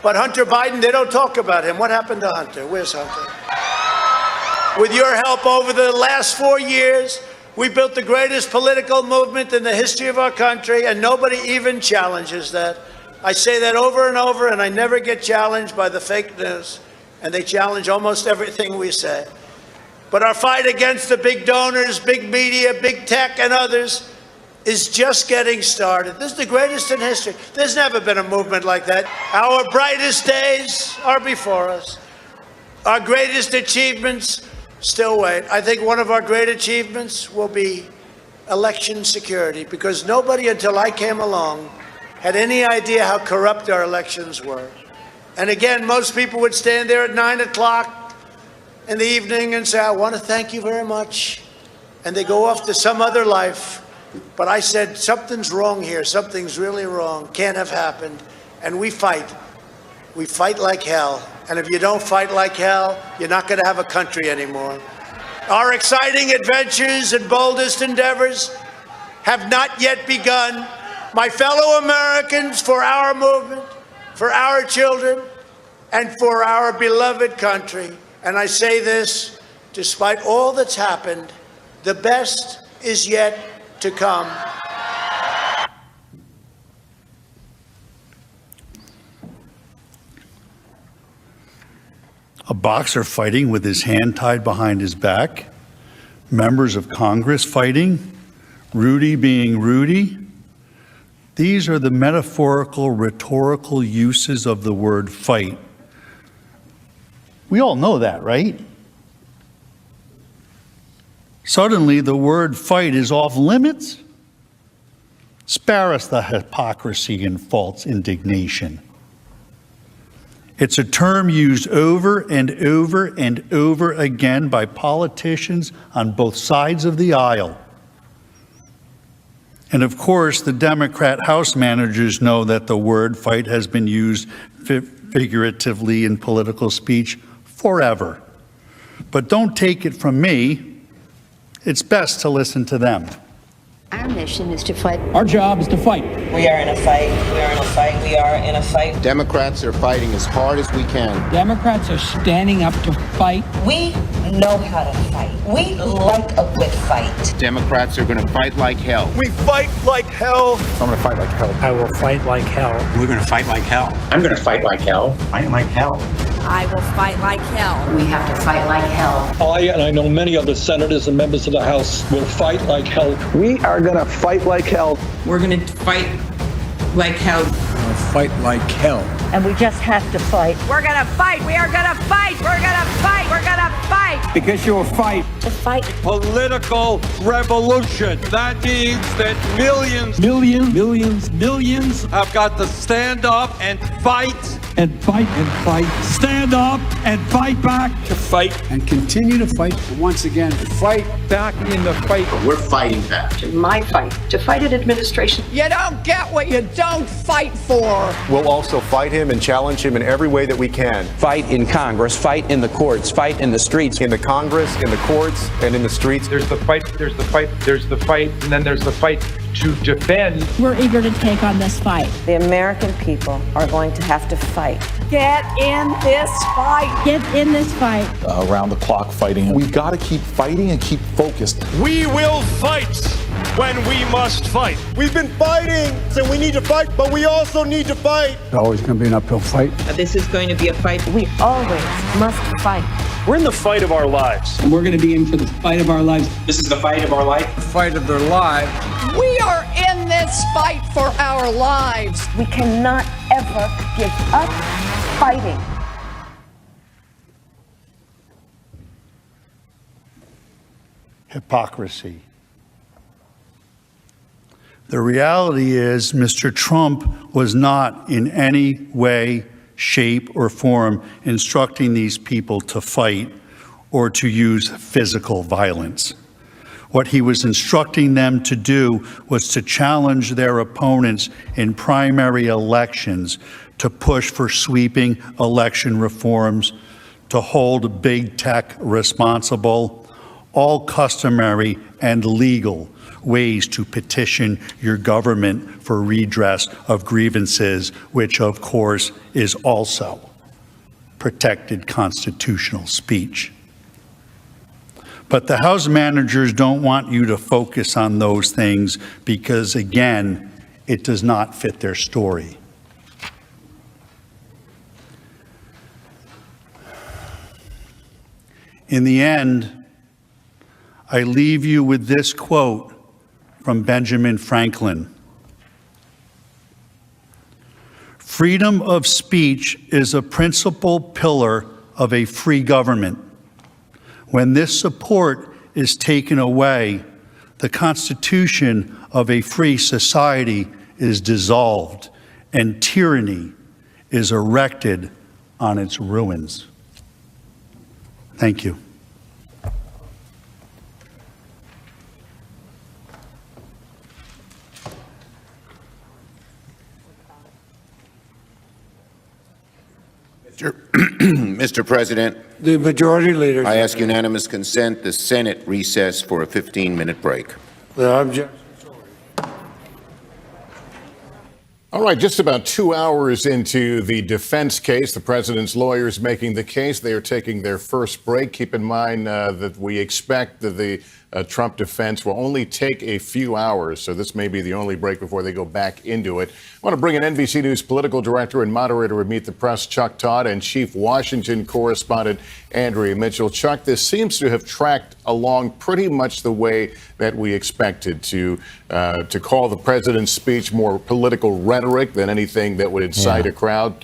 But Hunter Biden, they don't talk about him. What happened to Hunter? Where's Hunter? With your help over the last 4 years, we built the greatest political movement in the history of our country, and nobody even challenges that. I say that over and over, and I never get challenged by the fake news. And they challenge almost everything we say. But our fight against the big donors, big media, big tech, and others is just getting started. This is the greatest in history. There's never been a movement like that. Our brightest days are before us. Our greatest achievements still wait. I think one of our great achievements will be election security, because nobody until I came along had any idea how corrupt our elections were. And again, most people would stand there at 9 o'clock in the evening and say, I want to thank you very much. And they go off to some other life. But I said, something's wrong here. Something's really wrong. Can't have happened. And we fight. We fight like hell. And if you don't fight like hell, you're not going to have a country anymore. Our exciting adventures and boldest endeavors have not yet begun. My fellow Americans, for our movement, for our children, and for our beloved country. And I say this, despite all that's happened, the best is yet to come. A boxer fighting with his hand tied behind his back, members of Congress fighting, Rudy being Rudy. These are the metaphorical, rhetorical uses of the word fight. We all know that, right? Suddenly, the word fight is off limits. Spare us the hypocrisy and false indignation. It's a term used over and over and over again by politicians on both sides of the aisle. And of course, the Democrat House managers know that the word fight has been used figuratively in political speech forever. But don't take it from me. It's best to listen to them. Our mission is to fight. Our job is to fight. We are in a fight. We are in a fight. We are in a fight. Democrats are fighting as hard as we can. Democrats are standing up to fight. We know how to fight. We like a good fight. Democrats are going to fight like hell. We fight like hell. I'm going to fight like hell. I will fight like hell. We're going to fight like hell. I'm going to fight like hell. Fight like hell. I will fight like hell. We have to fight like hell. I, and I know many other senators and members of the House, will fight like hell. We are going to fight like hell. We're going to fight like hell. Fight like hell. And we just have to fight. We're gonna fight. We are gonna fight. We're gonna fight. We're gonna fight. Because you'll fight. To fight. Political revolution. That means that millions have got to stand up and fight. And fight and fight. Stand up and fight back. To fight and continue to fight. And once again, fight back in the fight. We're fighting back. My fight. To fight an administration. You don't get what you don't fight for. We'll also fight him and challenge him in every way that we can. Fight in Congress, fight in the courts, fight in the streets. In the Congress, in the courts, and in the streets. There's the fight, there's the fight, there's the fight, and then there's the fight to defend. We're eager to take on this fight. The American people are going to have to fight. Get in this fight. Get in this fight. Around the clock fighting. We've got to keep fighting and keep focused. We will fight when we must fight. We've been fighting, so we need to fight, but we also need to fight. It's always going to be an uphill fight. This is going to be a fight. We always must fight. We're in the fight of our lives. And we're going to be in for the fight of our lives. This is the fight of our life. The fight of their lives. We are in this fight for our lives. We cannot ever give up fighting. Hypocrisy. The reality is, Mr. Trump was not in any way, shape, or form instructing these people to fight or to use physical violence. What he was instructing them to do was to challenge their opponents in primary elections, to push for sweeping election reforms, to hold big tech responsible, all customary and legal ways to petition your government for redress of grievances, which of course is also protected constitutional speech. But the House managers don't want you to focus on those things because, again, it does not fit their story. In the end, I leave you with this quote from Benjamin Franklin. Freedom of speech is a principal pillar of a free government. When this support is taken away, the constitution of a free society is dissolved and tyranny is erected on its ruins. Thank you. Mr. President, The majority leader. I ask unanimous consent the Senate recess for a 15-minute break. Without objection. All right, just about 2 hours into the defense case, the president's lawyers making the case. They are taking their first break. Keep in mind that we expect that the Trump defense will only take a few hours, so this may be the only break before they go back into it. I want to bring in NBC News political director and moderator of Meet the Press, Chuck Todd, and Chief Washington correspondent Andrea Mitchell. Chuck, this seems to have tracked along pretty much the way that we expected, to call the president's speech more political rhetoric than anything that would incite a crowd.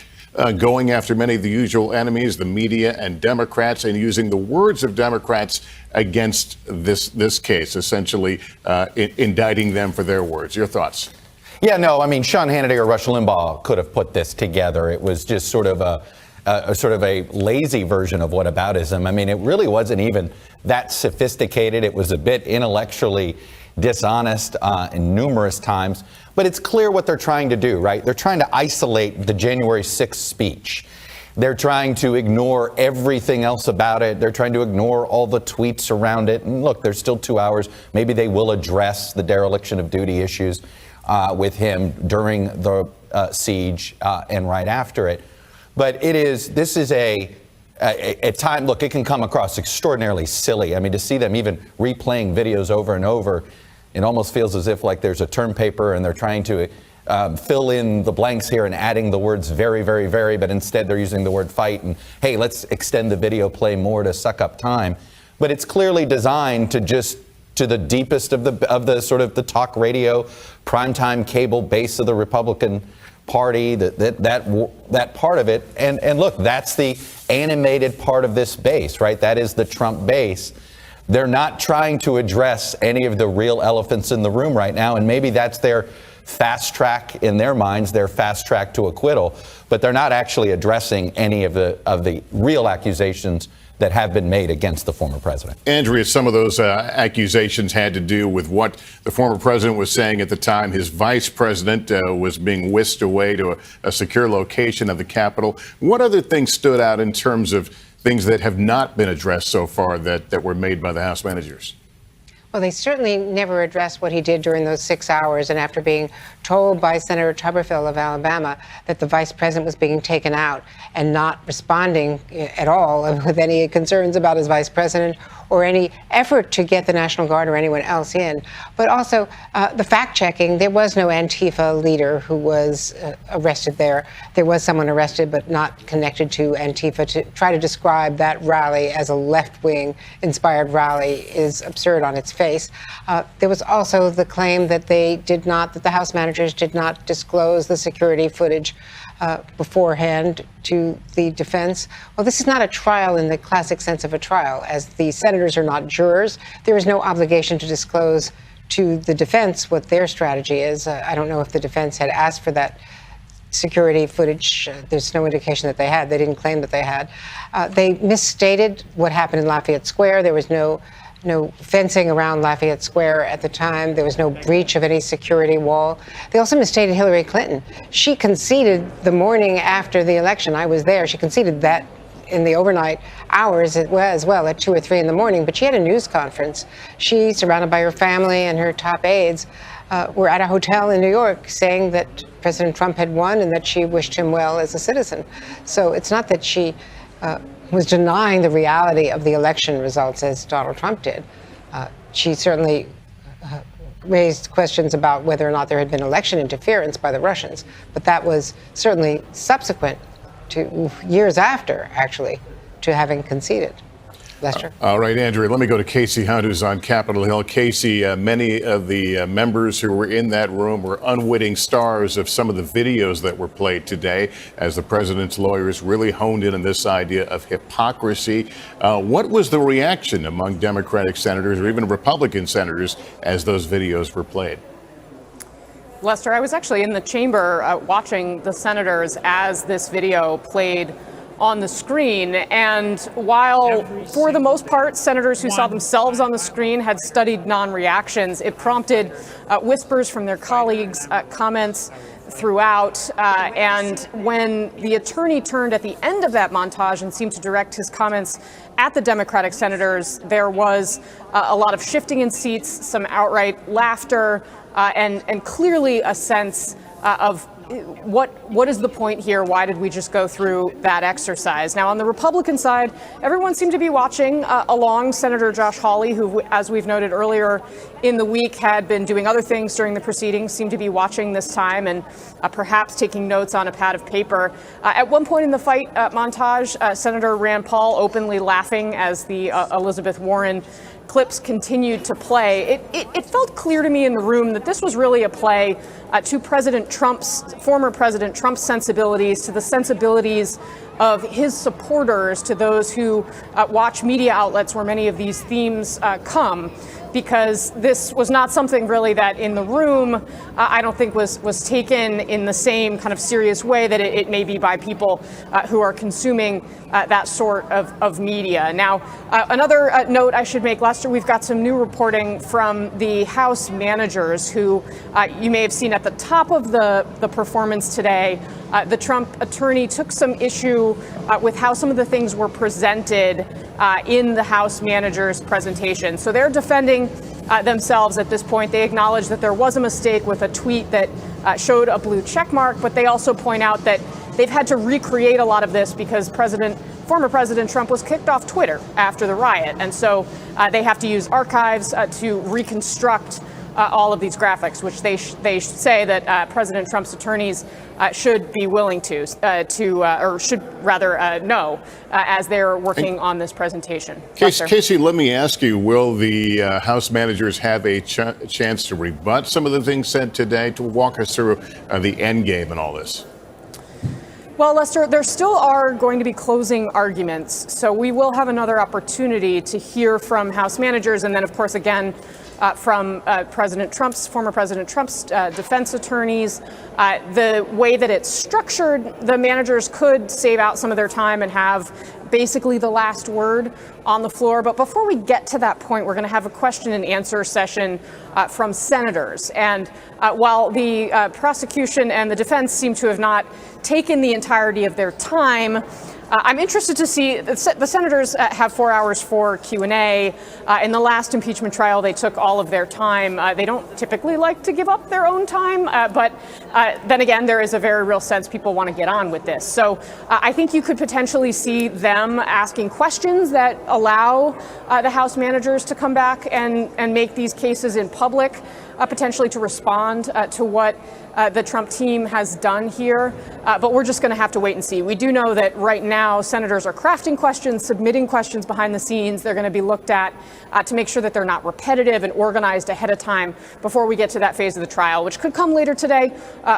Going after many of the usual enemies, the media and Democrats, and using the words of Democrats against this case, essentially indicting them for their words. Your thoughts? Yeah, no, I mean, Sean Hannity or Rush Limbaugh could have put this together. It was just sort of a lazy version of whataboutism. I mean, it really wasn't even that sophisticated. It was a bit intellectually dishonest in numerous times. But it's clear what they're trying to do, right? They're trying to isolate the January 6th speech. They're trying to ignore everything else about it. They're trying to ignore all the tweets around it. And look, there's still 2 hours. Maybe they will address the dereliction of duty issues with him during the siege and right after it. But this is a time, look, it can come across extraordinarily silly. I mean, to see them even replaying videos over and over, it almost feels as if like there's a term paper and they're trying to fill in the blanks here and adding the words very, very, very, but instead they're using the word fight and, hey, let's extend the video play more to suck up time. But it's clearly designed to just to the deepest of the sort of the talk radio, primetime cable base of the Republican Party, that part of it. And look, that's the animated part of this base, right? That is the Trump base. They're not trying to address any of the real elephants in the room right now, and maybe that's their fast track in their minds, their fast track to acquittal, but they're not actually addressing any of the real accusations that have been made against the former president. Andrea, some of those accusations had to do with what the former president was saying at the time. His vice president was being whisked away to a secure location of the Capitol. What other things stood out in terms of things that have not been addressed so far that were made by the House managers? Well, they certainly never addressed what he did during those 6 hours. And after being told by Senator Tuberville of Alabama that the vice president was being taken out and not responding at all with any concerns about his vice president or any effort to get the National Guard or anyone else in. But also the fact-checking, there was no Antifa leader who was arrested there. There was someone arrested but not connected to Antifa. To try to describe that rally as a left-wing inspired rally is absurd on its face. There was also the claim that that the House managers did not disclose the security footage beforehand to the defense. Well, this is not a trial in the classic sense of a trial. As the senators are not jurors, there is no obligation to disclose to the defense what their strategy is. I don't know if the defense had asked for that security footage. There's no indication that they had. They didn't claim that they had. They misstated what happened in Lafayette Square. There was no fencing around Lafayette Square at the time. There was no breach of any security wall. They also misstated Hillary Clinton. She conceded the morning after the election. I was there. She conceded that in the overnight hours as well at 2 or 3 in the morning. But she had a news conference. She, surrounded by her family and her top aides, were at a hotel in New York saying that President Trump had won and that she wished him well as a citizen. So it's not that she was denying the reality of the election results as Donald Trump did. She certainly raised questions about whether or not there had been election interference by the Russians, but that was certainly subsequent to years after, actually, to having conceded. Lester? All right, Andrea, let me go to Casey Hunt, who's on Capitol Hill. Casey, many of the members who were in that room were unwitting stars of some of the videos that were played today as the president's lawyers really honed in on this idea of hypocrisy. What was the reaction among Democratic senators or even Republican senators as those videos were played? Lester, I was actually in the chamber watching the senators as this video played on the screen, and while for the most part senators who saw themselves on the screen had studied non-reactions, it prompted whispers from their colleagues, comments throughout, and when the attorney turned at the end of that montage and seemed to direct his comments at the Democratic senators, there was a lot of shifting in seats, some outright laughter, and clearly a sense of what is the point here? Why did we just go through that exercise? Now, on the Republican side, everyone seemed to be watching along. Senator Josh Hawley, who, as we've noted earlier in the week, had been doing other things during the proceedings, seemed to be watching this time and perhaps taking notes on a pad of paper. At one point in the fight montage, Senator Rand Paul openly laughing as the Elizabeth Warren clips continued to play. It felt clear to me in the room that this was really a play to former President Trump's sensibilities, to the sensibilities of his supporters, to those who watch media outlets where many of these themes come, because this was not something really that in the room I don't think was taken in the same kind of serious way that it may be by people who are consuming that sort of media. Now, another note I should make, Lester, we've got some new reporting from the House managers who you may have seen at the top of the performance today. The Trump attorney took some issue with how some of the things were presented in the House managers' presentation. So they're defending themselves at this point. They acknowledge that there was a mistake with a tweet that showed a blue check mark, but they also point out that they've had to recreate a lot of this because former President Trump was kicked off Twitter after the riot. And so they have to use archives to reconstruct all of these graphics, which they say that President Trump's attorneys should be willing to or should rather know as they're working on this presentation. Casey, let me ask you, will the House managers have a chance to rebut some of the things said today, to walk us through the end game and all this? Well, Lester, there still are going to be closing arguments, so we will have another opportunity to hear from House managers, and then, of course, again, from former President Trump's defense attorneys. The way that it's structured, the managers could save out some of their time and have basically the last word on the floor. But before we get to that point, we're going to have a question and answer session from senators. And while the prosecution and the defense seem to have not taken the entirety of their time, I'm interested to see the senators have 4 hours for Q&A. In the last impeachment trial, they took all of their time. They don't typically like to give up their own time, but then again, there is a very real sense people want to get on with this. So I think you could potentially see them asking questions that allow the House managers to come back and make these cases in public, potentially to respond to what the Trump team has done here. But we're just going to have to wait and see. We do know that right now senators are crafting questions, submitting questions behind the scenes. They're going to be looked at to make sure that they're not repetitive and organized ahead of time before we get to that phase of the trial, which could come later today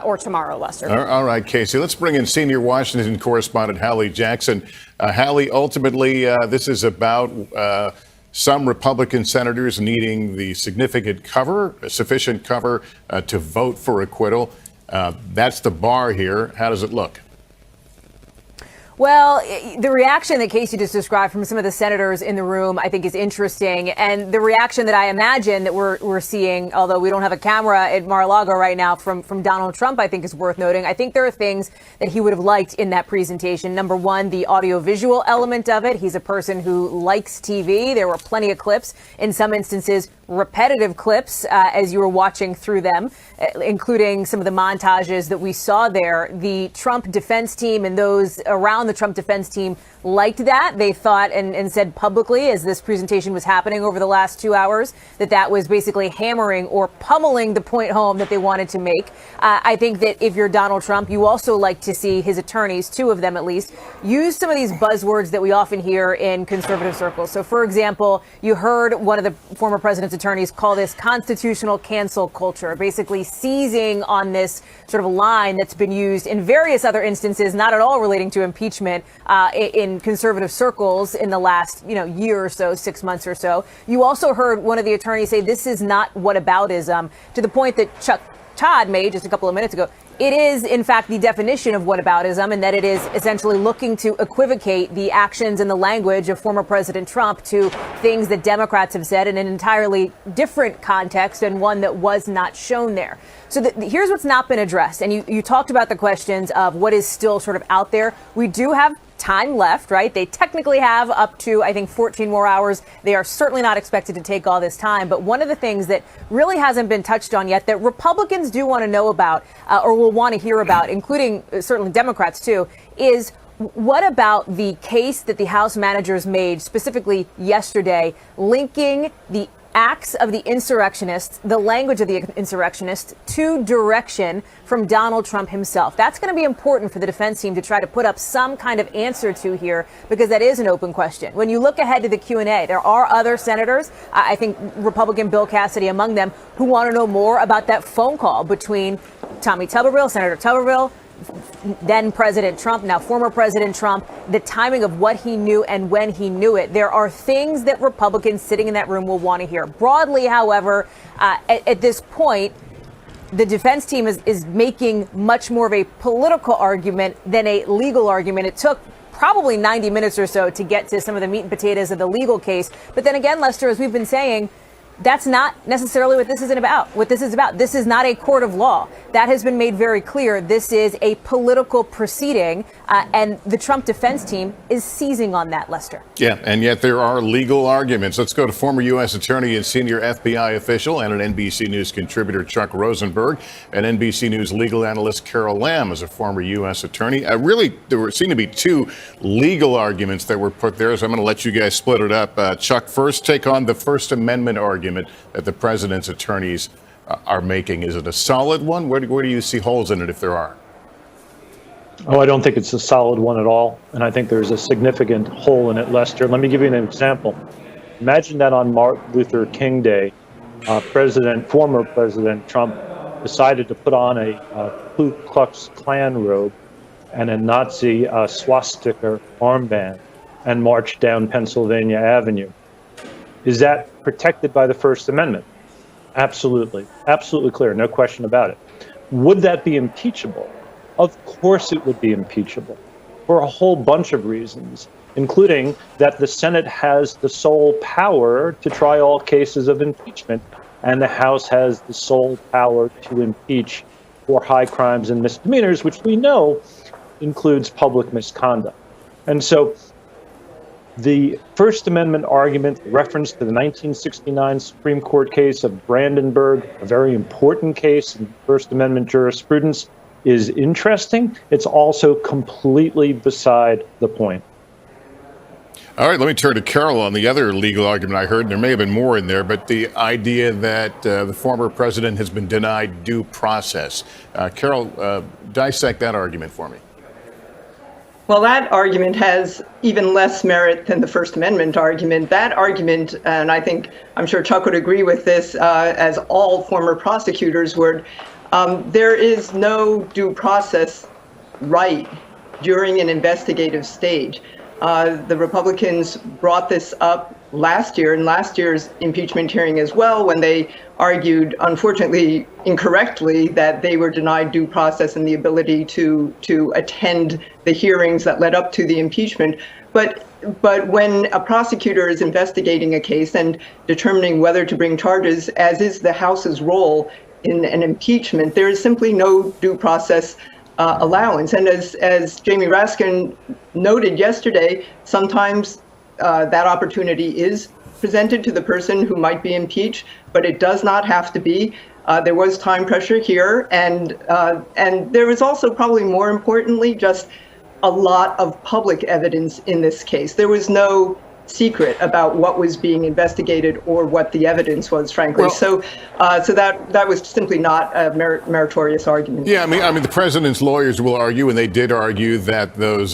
or tomorrow, Lester. All right, Casey, let's bring in senior Washington correspondent Hallie Jackson. Hallie, ultimately, this is about some Republican senators needing the sufficient cover to vote for acquittal. That's the bar here. How does it look? Well, the reaction that Casey just described from some of the senators in the room, I think, is interesting. And the reaction that I imagine that we're seeing, although we don't have a camera at Mar-a-Lago right now, from Donald Trump, I think is worth noting. I think there are things that he would have liked in that presentation. Number one, the audiovisual element of it. He's a person who likes TV. There were plenty of clips, in some instances, repetitive clips as you were watching through them, including some of the montages that we saw there. The Trump defense team and those around the Trump defense team liked that. They thought and said publicly, as this presentation was happening over the last 2 hours, that was basically hammering or pummeling the point home that they wanted to make. I think that if you're Donald Trump, you also like to see his attorneys, two of them at least, use some of these buzzwords that we often hear in conservative circles. So, for example, you heard one of the former president's attorneys call this constitutional cancel culture, basically seizing on this sort of line that's been used in various other instances, not at all relating to impeachment, in conservative circles in the last, year or so, 6 months or so. You also heard one of the attorneys say this is not whataboutism, to the point that Chuck Todd made just a couple of minutes ago. It is, in fact, the definition of whataboutism, and that it is essentially looking to equivocate the actions and the language of former President Trump to things that Democrats have said in an entirely different context and one that was not shown there. So here's what's not been addressed. And you talked about the questions of what is still sort of out there. We do have time left, right? They technically have up to, I think, 14 more hours. They are certainly not expected to take all this time. But one of the things that really hasn't been touched on yet that Republicans do want to know about or will want to hear about, including certainly Democrats too, is what about the case that the House managers made specifically yesterday, linking the acts of the insurrectionists, the language of the insurrectionists, to direction from Donald Trump himself? That's going to be important for the defense team to try to put up some kind of answer to here, because that is an open question. When you look ahead to the Q&A, there are other senators, I think Republican Bill Cassidy among them, who want to know more about that phone call between Tommy Tuberville, Senator Tuberville, then President Trump, now former President Trump, the timing of what he knew and when he knew it. There are things that Republicans sitting in that room will want to hear. Broadly, however, at this point, the defense team is making much more of a political argument than a legal argument. It took probably 90 minutes or so to get to some of the meat and potatoes of the legal case. But then again, Lester, as we've been saying, that's not necessarily what this is about. This is not a court of law. That has been made very clear. This is a political proceeding, and the Trump defense team is seizing on that, Lester. Yeah, and yet there are legal arguments. Let's go to former U.S. Attorney and senior FBI official and an NBC News contributor, Chuck Rosenberg, and NBC News legal analyst Carol Lamb is a former U.S. attorney. There seem to be two legal arguments that were put there, so I'm going to let you guys split it up. Chuck, first, take on the First Amendment argument that the president's attorneys are making. Is it a solid one? Where do you see holes in it, if there are? Oh, I don't think it's a solid one at all. And I think there's a significant hole in it, Lester. Let me give you an example. Imagine that on Martin Luther King Day, former President Trump decided to put on a Ku Klux Klan robe and a Nazi swastika armband and marched down Pennsylvania Avenue. Is that protected by the First Amendment? Absolutely. Absolutely clear. No question about it. Would that be impeachable? Of course it would be impeachable for a whole bunch of reasons, including that the Senate has the sole power to try all cases of impeachment, and the House has the sole power to impeach for high crimes and misdemeanors, which we know includes public misconduct. And so the First Amendment argument, reference to the 1969 Supreme Court case of Brandenburg, a very important case in First Amendment jurisprudence, is interesting. It's also completely beside the point. All right, let me turn to Carol on the other legal argument I heard, and there may have been more in there, but the idea that the former president has been denied due process. Carol, dissect that argument for me. Well, that argument has even less merit than the First Amendment argument. That argument, and I'm sure Chuck would agree with this, as all former prosecutors would, there is no due process right during an investigative stage. The Republicans brought this up last year, in last year's impeachment hearing as well, when they argued, unfortunately incorrectly, that they were denied due process and the ability to attend the hearings that led up to the impeachment. But when a prosecutor is investigating a case and determining whether to bring charges, as is the House's role in an impeachment, there is simply no due process allowance. And as Jamie Raskin noted yesterday, sometimes that opportunity is presented to the person who might be impeached, but it does not have to be. There was time pressure here, and there was also, probably more importantly, just a lot of public evidence in this case. There was no secret about what was being investigated or what the evidence was, frankly. Well, so that was simply not a meritorious argument. Yeah, I mean, the president's lawyers will argue, and they did argue, that those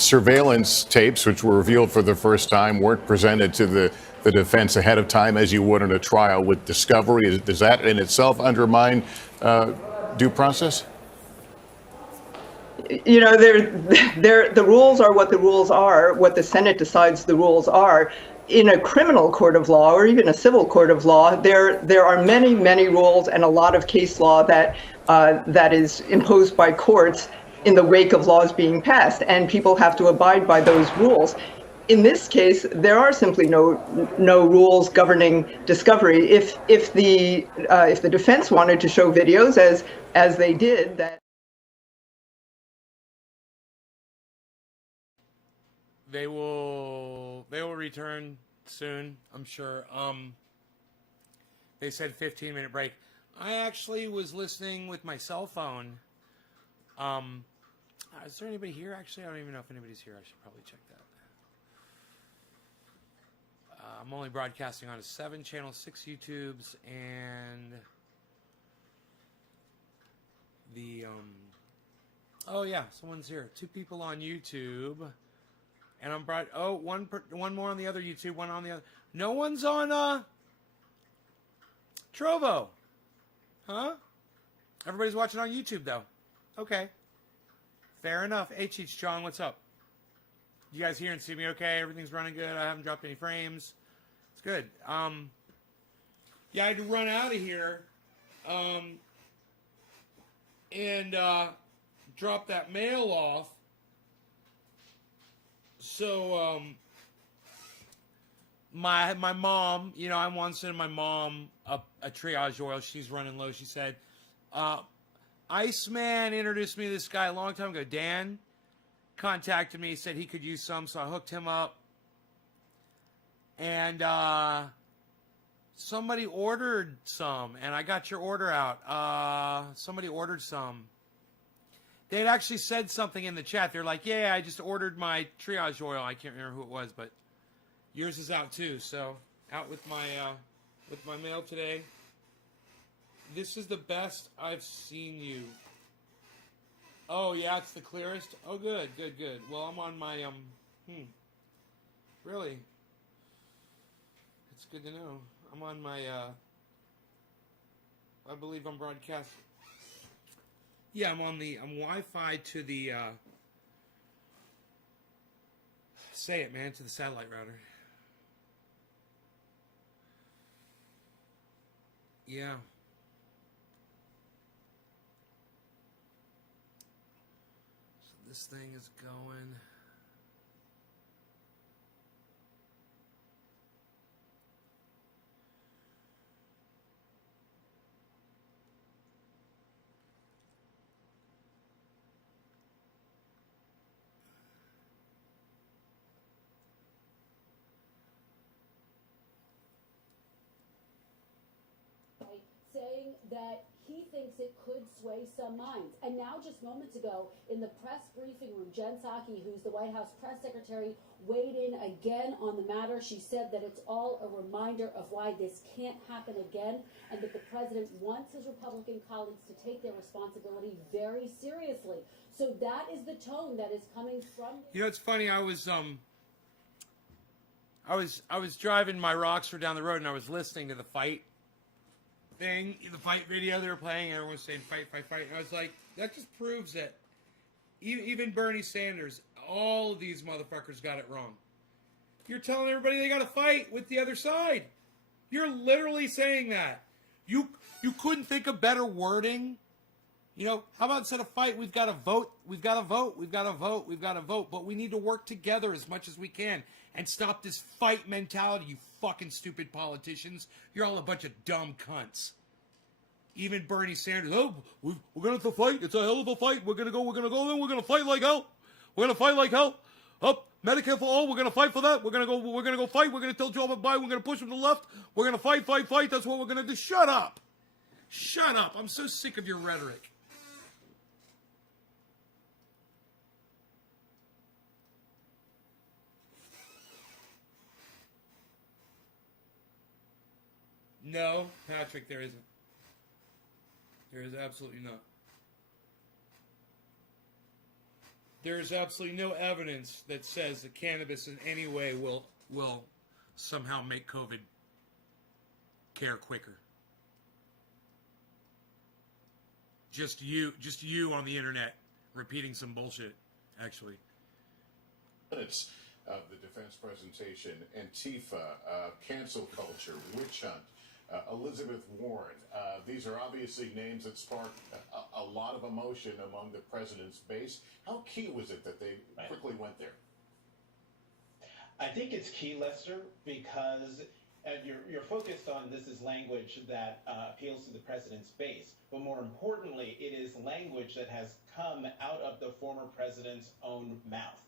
surveillance tapes, which were revealed for the first time, weren't presented to the defense ahead of time as you would in a trial with discovery. Does that in itself undermine due process? You know, the rules are what the rules are, what the Senate decides the rules are. In a criminal court of law, or even a civil court of law, there are many, many rules and a lot of case law that is imposed by courts in the wake of laws being passed, and people have to abide by those rules. In this case, there are simply no rules governing discovery. If the defense wanted to show videos, as they did, that They will return soon, I'm sure. They said 15-minute break. I actually was listening with my cell phone. Is there anybody here? Actually, I don't even know if anybody's here. I should probably check that. I'm only broadcasting on 7 channels, 6 YouTubes, and the oh yeah, someone's here. 2 people on YouTube, and I'm one more on the other YouTube, one on the other. No one's on Trovo, huh? Everybody's watching on YouTube though. Okay, fair enough. H John, what's up? You guys hear and see me okay? Everything's running good. I haven't dropped any frames. It's good. Yeah, I had to run out of here and drop that mail off. So my mom, you know, I once sent my mom a triage oil. She's running low. She said, Iceman introduced me to this guy a long time ago. Dan contacted me, said he could use some, so I hooked him up. And somebody ordered some, and I got your order out. Somebody ordered some. They had actually said something in the chat. They're like, yeah, I just ordered my triage oil. I can't remember who it was, but yours is out too. So out with my mail today. This is the best I've seen you. Oh, yeah, it's the clearest? Oh, good. Well, I'm on my, really? It's good to know. I'm on my, I believe I'm broadcasting. Yeah, I'm Wi-Fi to the, say it, man, to the satellite router. Yeah. This thing is going. Saying that he thinks it could sway some minds. And now, just moments ago, in the press briefing room, Jen Psaki, who's the White House press secretary, weighed in again on the matter. She said that it's all a reminder of why this can't happen again, and that the president wants his Republican colleagues to take their responsibility very seriously. So that is the tone that is coming from... You know, it's funny, I was driving my Rockster down the road, and I was listening to the fight thing, the fight video they were playing, everyone was saying fight. And I was like, that just proves that even Bernie Sanders, all of these motherfuckers got it wrong. You're telling everybody they got to fight with the other side. You're literally saying that. You couldn't think of better wording. You know, how about instead of fight, we've got to vote. But we need to work together as much as we can and stop this fight mentality, you fucking stupid politicians. You're all a bunch of dumb cunts. Even Bernie Sanders, oh, we're going to have to fight. It's a hell of a fight. We're going to go in. We're going to fight like hell. Up, Medicare for all. We're going to fight for that. We're going to go fight. We're going to tell Joe Biden. We're going to push him to the left. We're going to fight. That's what we're going to do. Shut up. I'm so sick of your rhetoric. No, Patrick, there isn't. There is absolutely not. There is absolutely no evidence that says that cannabis in any way will somehow make COVID care quicker. Just you on the internet repeating some bullshit, actually. Minutes of the defense presentation, Antifa, cancel culture, witch hunt, Elizabeth Warren. These are obviously names that sparked a lot of emotion among the president's base. How key was it that they quickly went there? I think it's key, Lester, because you're focused on this is language that appeals to the president's base. But more importantly, it is language that has come out of the former president's own mouth.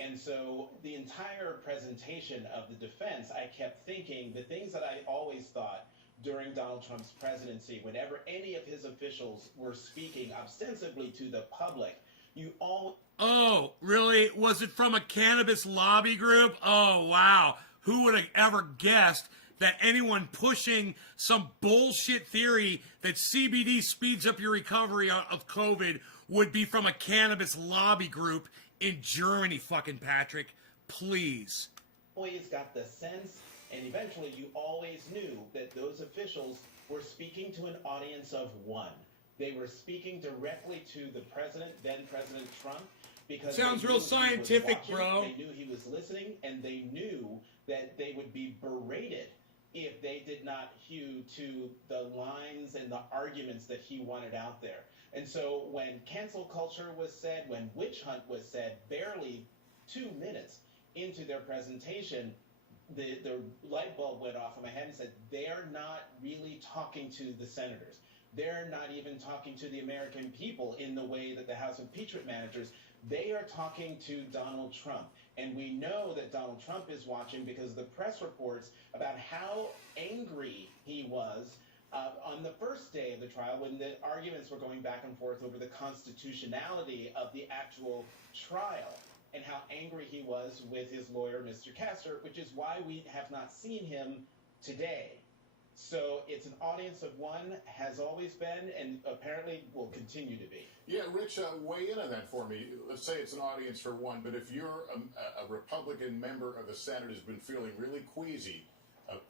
And so the entire presentation of the defense, I kept thinking the things that I always thought during Donald Trump's presidency, whenever any of his officials were speaking ostensibly to the public, you all... Oh, really? Was it from a cannabis lobby group? Oh, wow. Who would have ever guessed that anyone pushing some bullshit theory that CBD speeds up your recovery of COVID would be from a cannabis lobby group in Germany, fucking Patrick? Please. Always got the sense, and eventually you always knew that those officials were speaking to an audience of one. They were speaking directly to the president, then President Trump, because sounds real scientific, bro. They knew he was listening, and they knew that they would be berated if they did not hew to the lines and the arguments that he wanted out there. And so when cancel culture was said, when witch hunt was said, barely 2 minutes into their presentation, the light bulb went off in my head and said, they're not really talking to the senators. They're not even talking to the American people in the way that the House impeachment managers. They are talking to Donald Trump. And we know that Donald Trump is watching because of the press reports about how angry he was on the first day of the trial when the arguments were going back and forth over the constitutionality of the actual trial and how angry he was with his lawyer, Mr. Castor, which is why we have not seen him today. So it's an audience of one, has always been, and apparently will continue to be. Yeah, Rich, weigh in on that for me. Let's say it's an audience for one, but if you're a Republican member of the Senate who's been feeling really queasy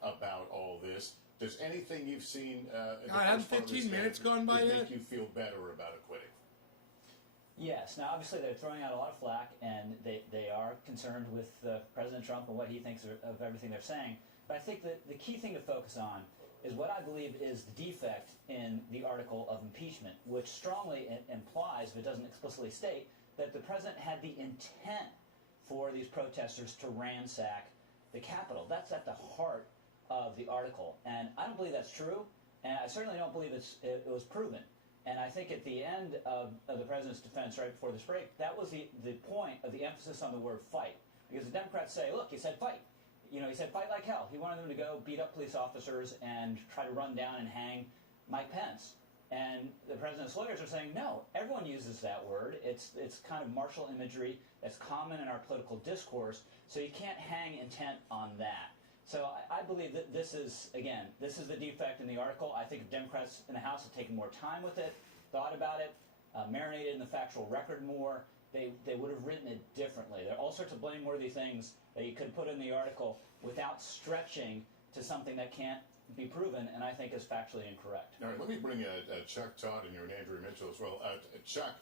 about all this, does anything you've seen in God, haven't 15 minutes gone by yet? make you feel better about acquitting? Yes. Now, obviously, they're throwing out a lot of flack, and they are concerned with President Trump and what he thinks of everything they're saying. But I think that the key thing to focus on is what I believe is the defect in the article of impeachment, which strongly implies, if it doesn't explicitly state, that the president had the intent for these protesters to ransack the Capitol. That's at the heart of the article. And I don't believe that's true, and I certainly don't believe it was proven. And I think at the end of the president's defense right before this break, that was the point of the emphasis on the word fight. Because the Democrats say, look, he said fight. You know, he said fight like hell. He wanted them to go beat up police officers and try to run down and hang Mike Pence. And the president's lawyers are saying, no, everyone uses that word. It's kind of martial imagery that's common in our political discourse, so you can't hang intent on that. So I believe that this is the defect in the article. I think if Democrats in the House had taken more time with it, thought about it, marinated in the factual record more, they would have written it differently. There are all sorts of blameworthy things that you could put in the article without stretching to something that can't be proven, and I think is factually incorrect. All right, let me bring Chuck Todd in here and Andrew Mitchell as well. Chuck,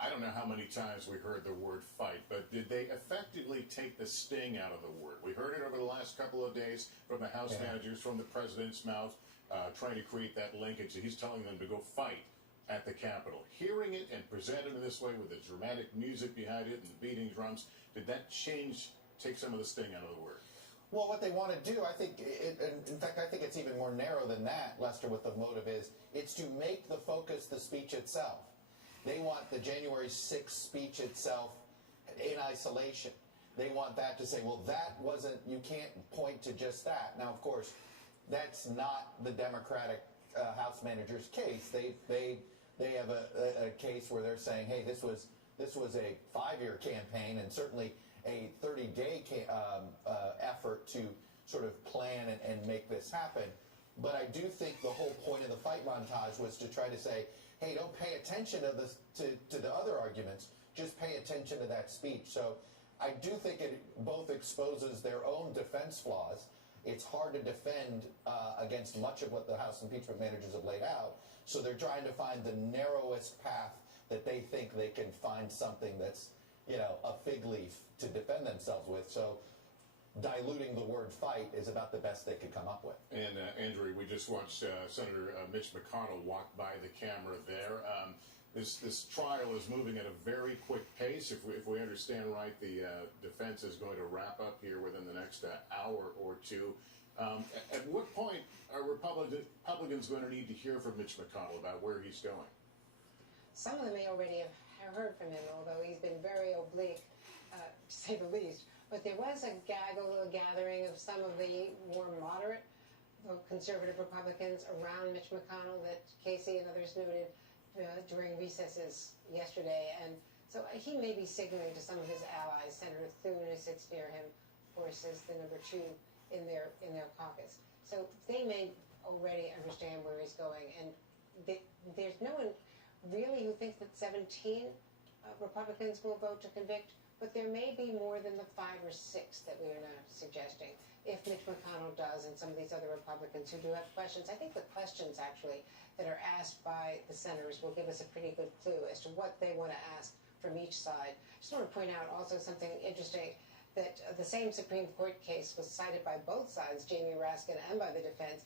I don't know how many times we heard the word fight, but did they effectively take the sting out of the word? We heard it over the last couple of days from the House managers, from the president's mouth, trying to create that linkage. He's telling them to go fight at the Capitol. Hearing it and presented in this way with the dramatic music behind it and the beating drums, did that take some of the sting out of the word? Well, what they want to do, I think, in fact, I think it's even more narrow than that, Lester, what the motive is. It's to make the focus the speech itself. They want the January 6th speech itself in isolation. They want that to say, well, that wasn't, you can't point to just that. Now, of course, that's not the Democratic House manager's case. They have a case where they're saying, hey, this was a 5-year campaign and certainly a 30-day effort to sort of plan and make this happen. But I do think the whole point of the fight montage was to try to say, hey, don't pay attention to the other arguments, just pay attention to that speech. So I do think it both exposes their own defense flaws. It's hard to defend against much of what the House impeachment managers have laid out. So they're trying to find the narrowest path that they think they can find something that's, you know, a fig leaf to defend themselves with. So diluting the word fight is about the best they could come up with. And Andrew, we just watched Senator Mitch McConnell walk by the camera there. This trial is moving at a very quick pace. If we understand right, the defense is going to wrap up here within the next hour or two. At what point are Republicans going to need to hear from Mitch McConnell about where he's going? Some of them may already have heard from him, although he's been very oblique to say the least. But there was a gaggle, a gathering of some of the more moderate conservative Republicans around Mitch McConnell that Casey and others noted during recesses yesterday. And so he may be signaling to some of his allies. Senator Thune, who sits near him, of course, is the number 2 in their caucus. So they may already understand where he's going. And there's no one really who thinks that 17 Republicans will vote to convict, but there may be more than the 5 or 6 that we are now suggesting if Mitch McConnell does and some of these other Republicans who do have questions. I think the questions actually that are asked by the senators will give us a pretty good clue as to what they want to ask from each side. I just want to point out also something interesting, that the same Supreme Court case was cited by both sides, Jamie Raskin and by the defense,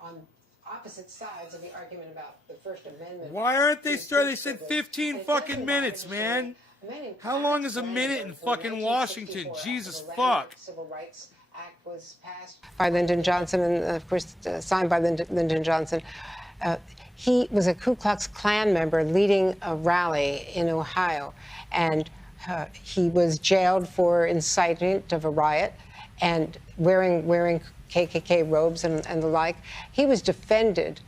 on opposite sides of the argument about the First Amendment. Why aren't they starting? They said 15 fucking minutes, man. How long is a minute in fucking Washington? Jesus fuck. Civil Rights Act was passed by Lyndon Johnson and, of course, signed by Lyndon Johnson. He was a Ku Klux Klan member leading a rally in Ohio, and he was jailed for incitement of a riot and wearing KKK robes and the like. He was defended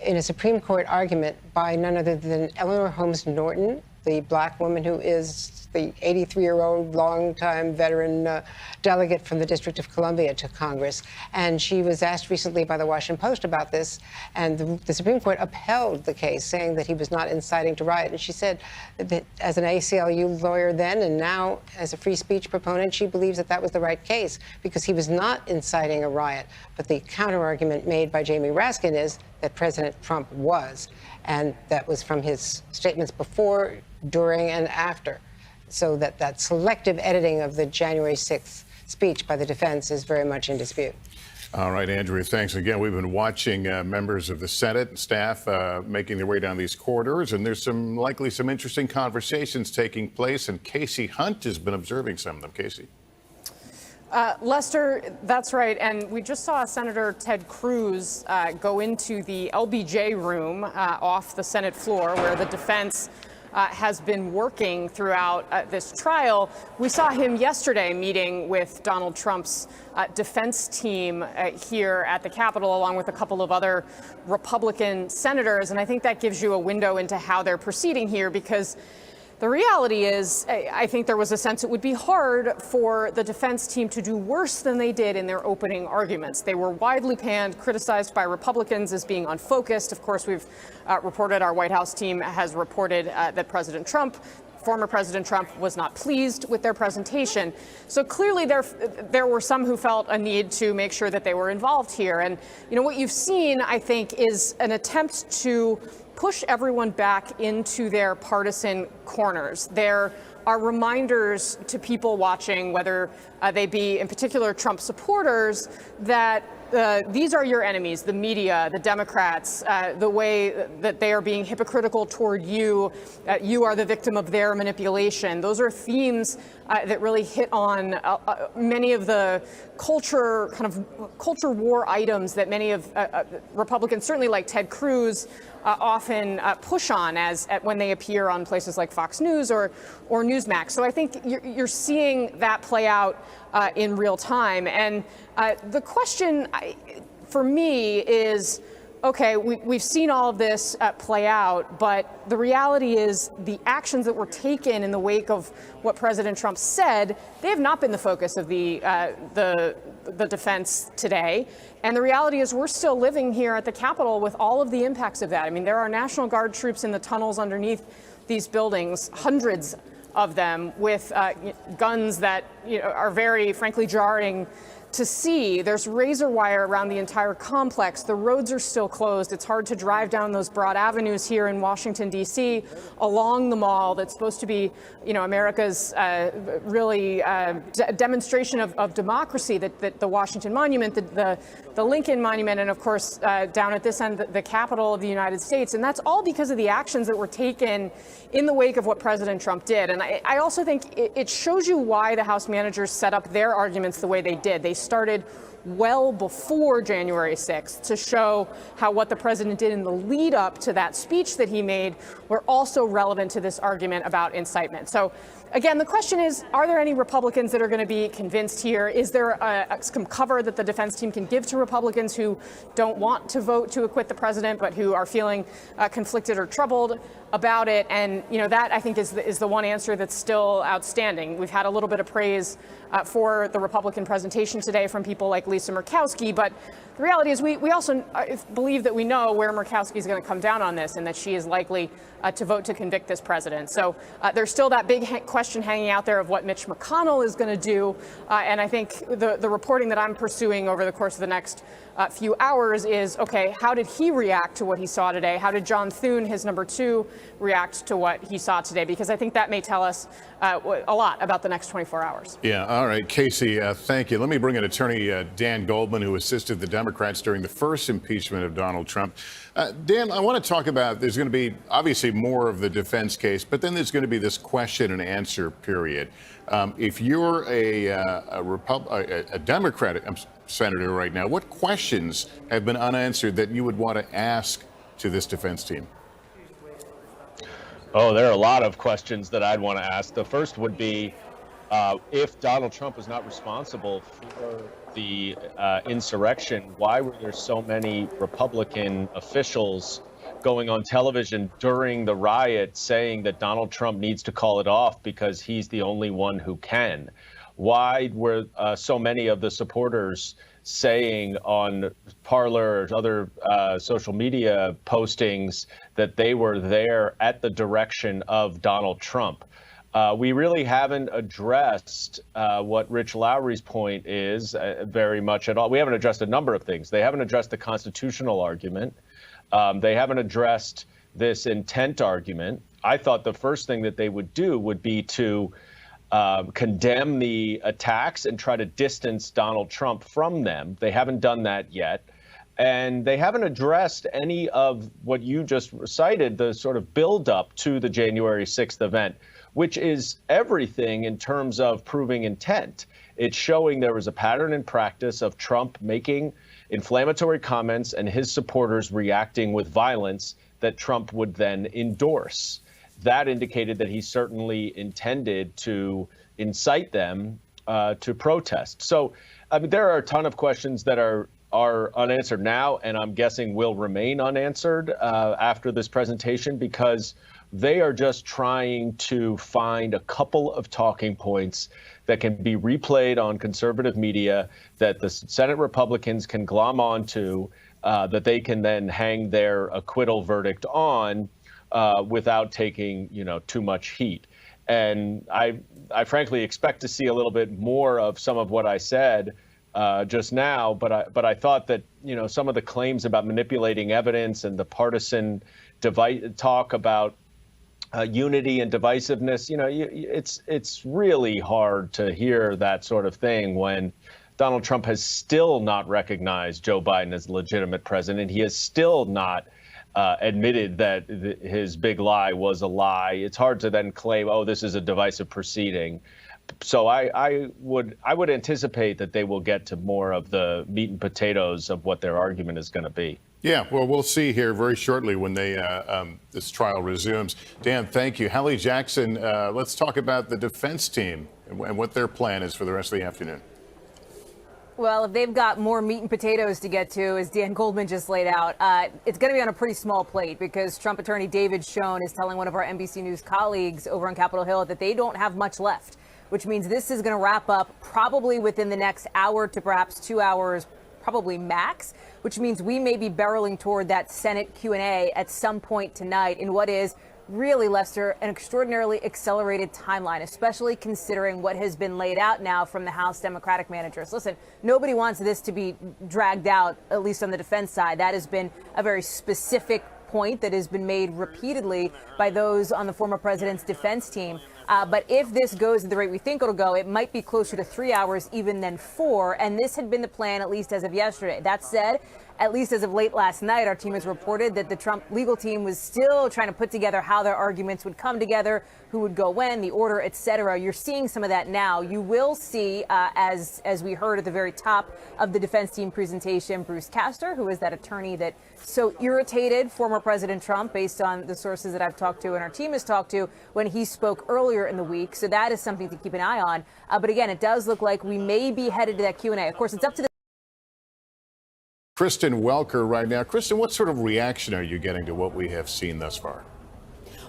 in a Supreme Court argument by none other than Eleanor Holmes Norton, the black woman who is the 83-year-old longtime veteran delegate from the District of Columbia to Congress. And she was asked recently by the Washington Post about this, and the Supreme Court upheld the case, saying that he was not inciting to riot. And she said that as an ACLU lawyer then and now as a free speech proponent, she believes that that was the right case because he was not inciting a riot. But the counter-argument made by Jamie Raskin is that President Trump was, and that was from his statements before, during, and after. So that selective editing of the January 6th speech by the defense is very much in dispute. All right, Andrea, thanks again. We've been watching members of the Senate and staff making their way down these corridors, and there's likely some interesting conversations taking place, and Casey Hunt has been observing some of them. Casey. Lester, that's right. And we just saw Senator Ted Cruz go into the LBJ room off the Senate floor where the defense has been working throughout this trial. We saw him yesterday meeting with Donald Trump's defense team here at the Capitol, along with a couple of other Republican senators. And I think that gives you a window into how they're proceeding here, because the reality is, I think there was a sense it would be hard for the defense team to do worse than they did in their opening arguments. They were widely panned, criticized by Republicans as being unfocused. Of course, we've reported, our White House team has reported that former President Trump was not pleased with their presentation. So clearly there were some who felt a need to make sure that they were involved here. And, you know, what you've seen, I think, is an attempt to push everyone back into their partisan corners. There are reminders to people watching, whether they be in particular Trump supporters, that these are your enemies, the media, the Democrats, the way that they are being hypocritical toward you. You are the victim of their manipulation. Those are themes that really hit on many of the culture war items that many of Republicans, certainly like Ted Cruz, often push on when they appear on places like Fox News or Newsmax. So I think you're seeing that play out in real time. And the question for me is, okay, we've seen all of this play out, but the reality is the actions that were taken in the wake of what President Trump said, they have not been the focus of the defense today. And the reality is we're still living here at the Capitol with all of the impacts of that. I mean, there are National Guard troops in the tunnels underneath these buildings, hundreds of them, with guns that are very, frankly, jarring to see. There's razor wire around the entire complex. The roads are still closed. It's hard to drive down those broad avenues here in Washington, D.C., along the mall that's supposed to be, America's really demonstration of democracy, that the Washington Monument, the Lincoln Monument, and of course, down at this end, the Capitol of the United States. And that's all because of the actions that were taken in the wake of what President Trump did. And I also think it shows you why the House managers set up their arguments the way they did. They started well before January 6th to show how what the president did in the lead up to that speech that he made were also relevant to this argument about incitement. So again, the question is, are there any Republicans that are going to be convinced here? Is there some cover that the defense team can give to Republicans who don't want to vote to acquit the president, but who are feeling conflicted or troubled about it? And, that I think is the one answer that's still outstanding. We've had a little bit of praise for the Republican presentation today from people like Lisa Murkowski, but the reality is we also believe that we know where Murkowski is going to come down on this, and that she is likely to vote to convict this president. So there's still that big question hanging out there of what Mitch McConnell is going to do. And I think the reporting that I'm pursuing over the course of the next few hours is, okay, how did he react to what he saw today? How did John Thune, his number 2, react to what he saw today? Because I think that may tell us a lot about the next 24 hours. Yeah. All right, Casey, thank you. Let me bring in attorney Dan Goldman, who assisted the Democrats during the first impeachment of Donald Trump. Dan, I want to talk about, there's going to be obviously more of the defense case, but then there's going to be this question and answer period. If you're a Democratic senator right now, what questions have been unanswered that you would want to ask to this defense team? Oh, there are a lot of questions that I'd want to ask. The first would be, if Donald Trump was not responsible for the insurrection, why were there so many Republican officials going on television during the riot saying that Donald Trump needs to call it off because he's the only one who can? Why were so many of the supporters saying on Parler or other social media postings that they were there at the direction of Donald Trump? We really haven't addressed what Rich Lowry's point is very much at all. We haven't addressed a number of things. They haven't addressed the constitutional argument. They haven't addressed this intent argument. I thought the first thing that they would do would be to condemn the attacks and try to distance Donald Trump from them. They haven't done that yet. And they haven't addressed any of what you just recited, the sort of buildup to the January 6th event, which is everything in terms of proving intent. It's showing there was a pattern in practice of Trump making inflammatory comments and his supporters reacting with violence that Trump would then endorse. That indicated that he certainly intended to incite them to protest. So, I mean, there are a ton of questions that are unanswered now, and I'm guessing will remain unanswered after this presentation, because they are just trying to find a couple of talking points that can be replayed on conservative media that the Senate Republicans can glom onto, that they can then hang their acquittal verdict on without taking, too much heat. And I frankly expect to see a little bit more of some of what I said just now, but I thought that, some of the claims about manipulating evidence and the partisan talk about unity and divisiveness, it's really hard to hear that sort of thing when Donald Trump has still not recognized Joe Biden as the legitimate president. He has still not admitted that his big lie was a lie. It's hard to then claim, oh, this is a divisive proceeding. So I would anticipate that they will get to more of the meat and potatoes of what their argument is going to be. Yeah, well, we'll see here very shortly when this trial resumes. Dan, thank you. Hallie Jackson, let's talk about the defense team and what their plan is for the rest of the afternoon. Well, if they've got more meat and potatoes to get to, as Dan Goldman just laid out, it's going to be on a pretty small plate, because Trump attorney David Schoen is telling one of our NBC News colleagues over on Capitol Hill that they don't have much left, which means this is going to wrap up probably within the next hour to perhaps 2 hours, probably max, which means we may be barreling toward that Senate Q&A at some point tonight in what is really, Lester, an extraordinarily accelerated timeline, especially considering what has been laid out now from the House Democratic managers. Listen, nobody wants this to be dragged out, at least on the defense side. That has been a very specific point that has been made repeatedly by those on the former president's defense team. But if this goes at the rate we think it'll go, it might be closer to 3 hours even than 4. And this had been the plan, at least as of yesterday. That said, at least as of late last night, our team has reported that the Trump legal team was still trying to put together how their arguments would come together, who would go when, the order, et cetera. You're seeing some of that now. You will see, as we heard at the very top of the defense team presentation, Bruce Castor, who is that attorney that so irritated former President Trump, based on the sources that I've talked to and our team has talked to, when he spoke earlier in the week. So that is something to keep an eye on. But again, it does look like we may be headed to that Q&A. Of course, it's up to the Kristen Welker right now. Kristen, what sort of reaction are you getting to what we have seen thus far?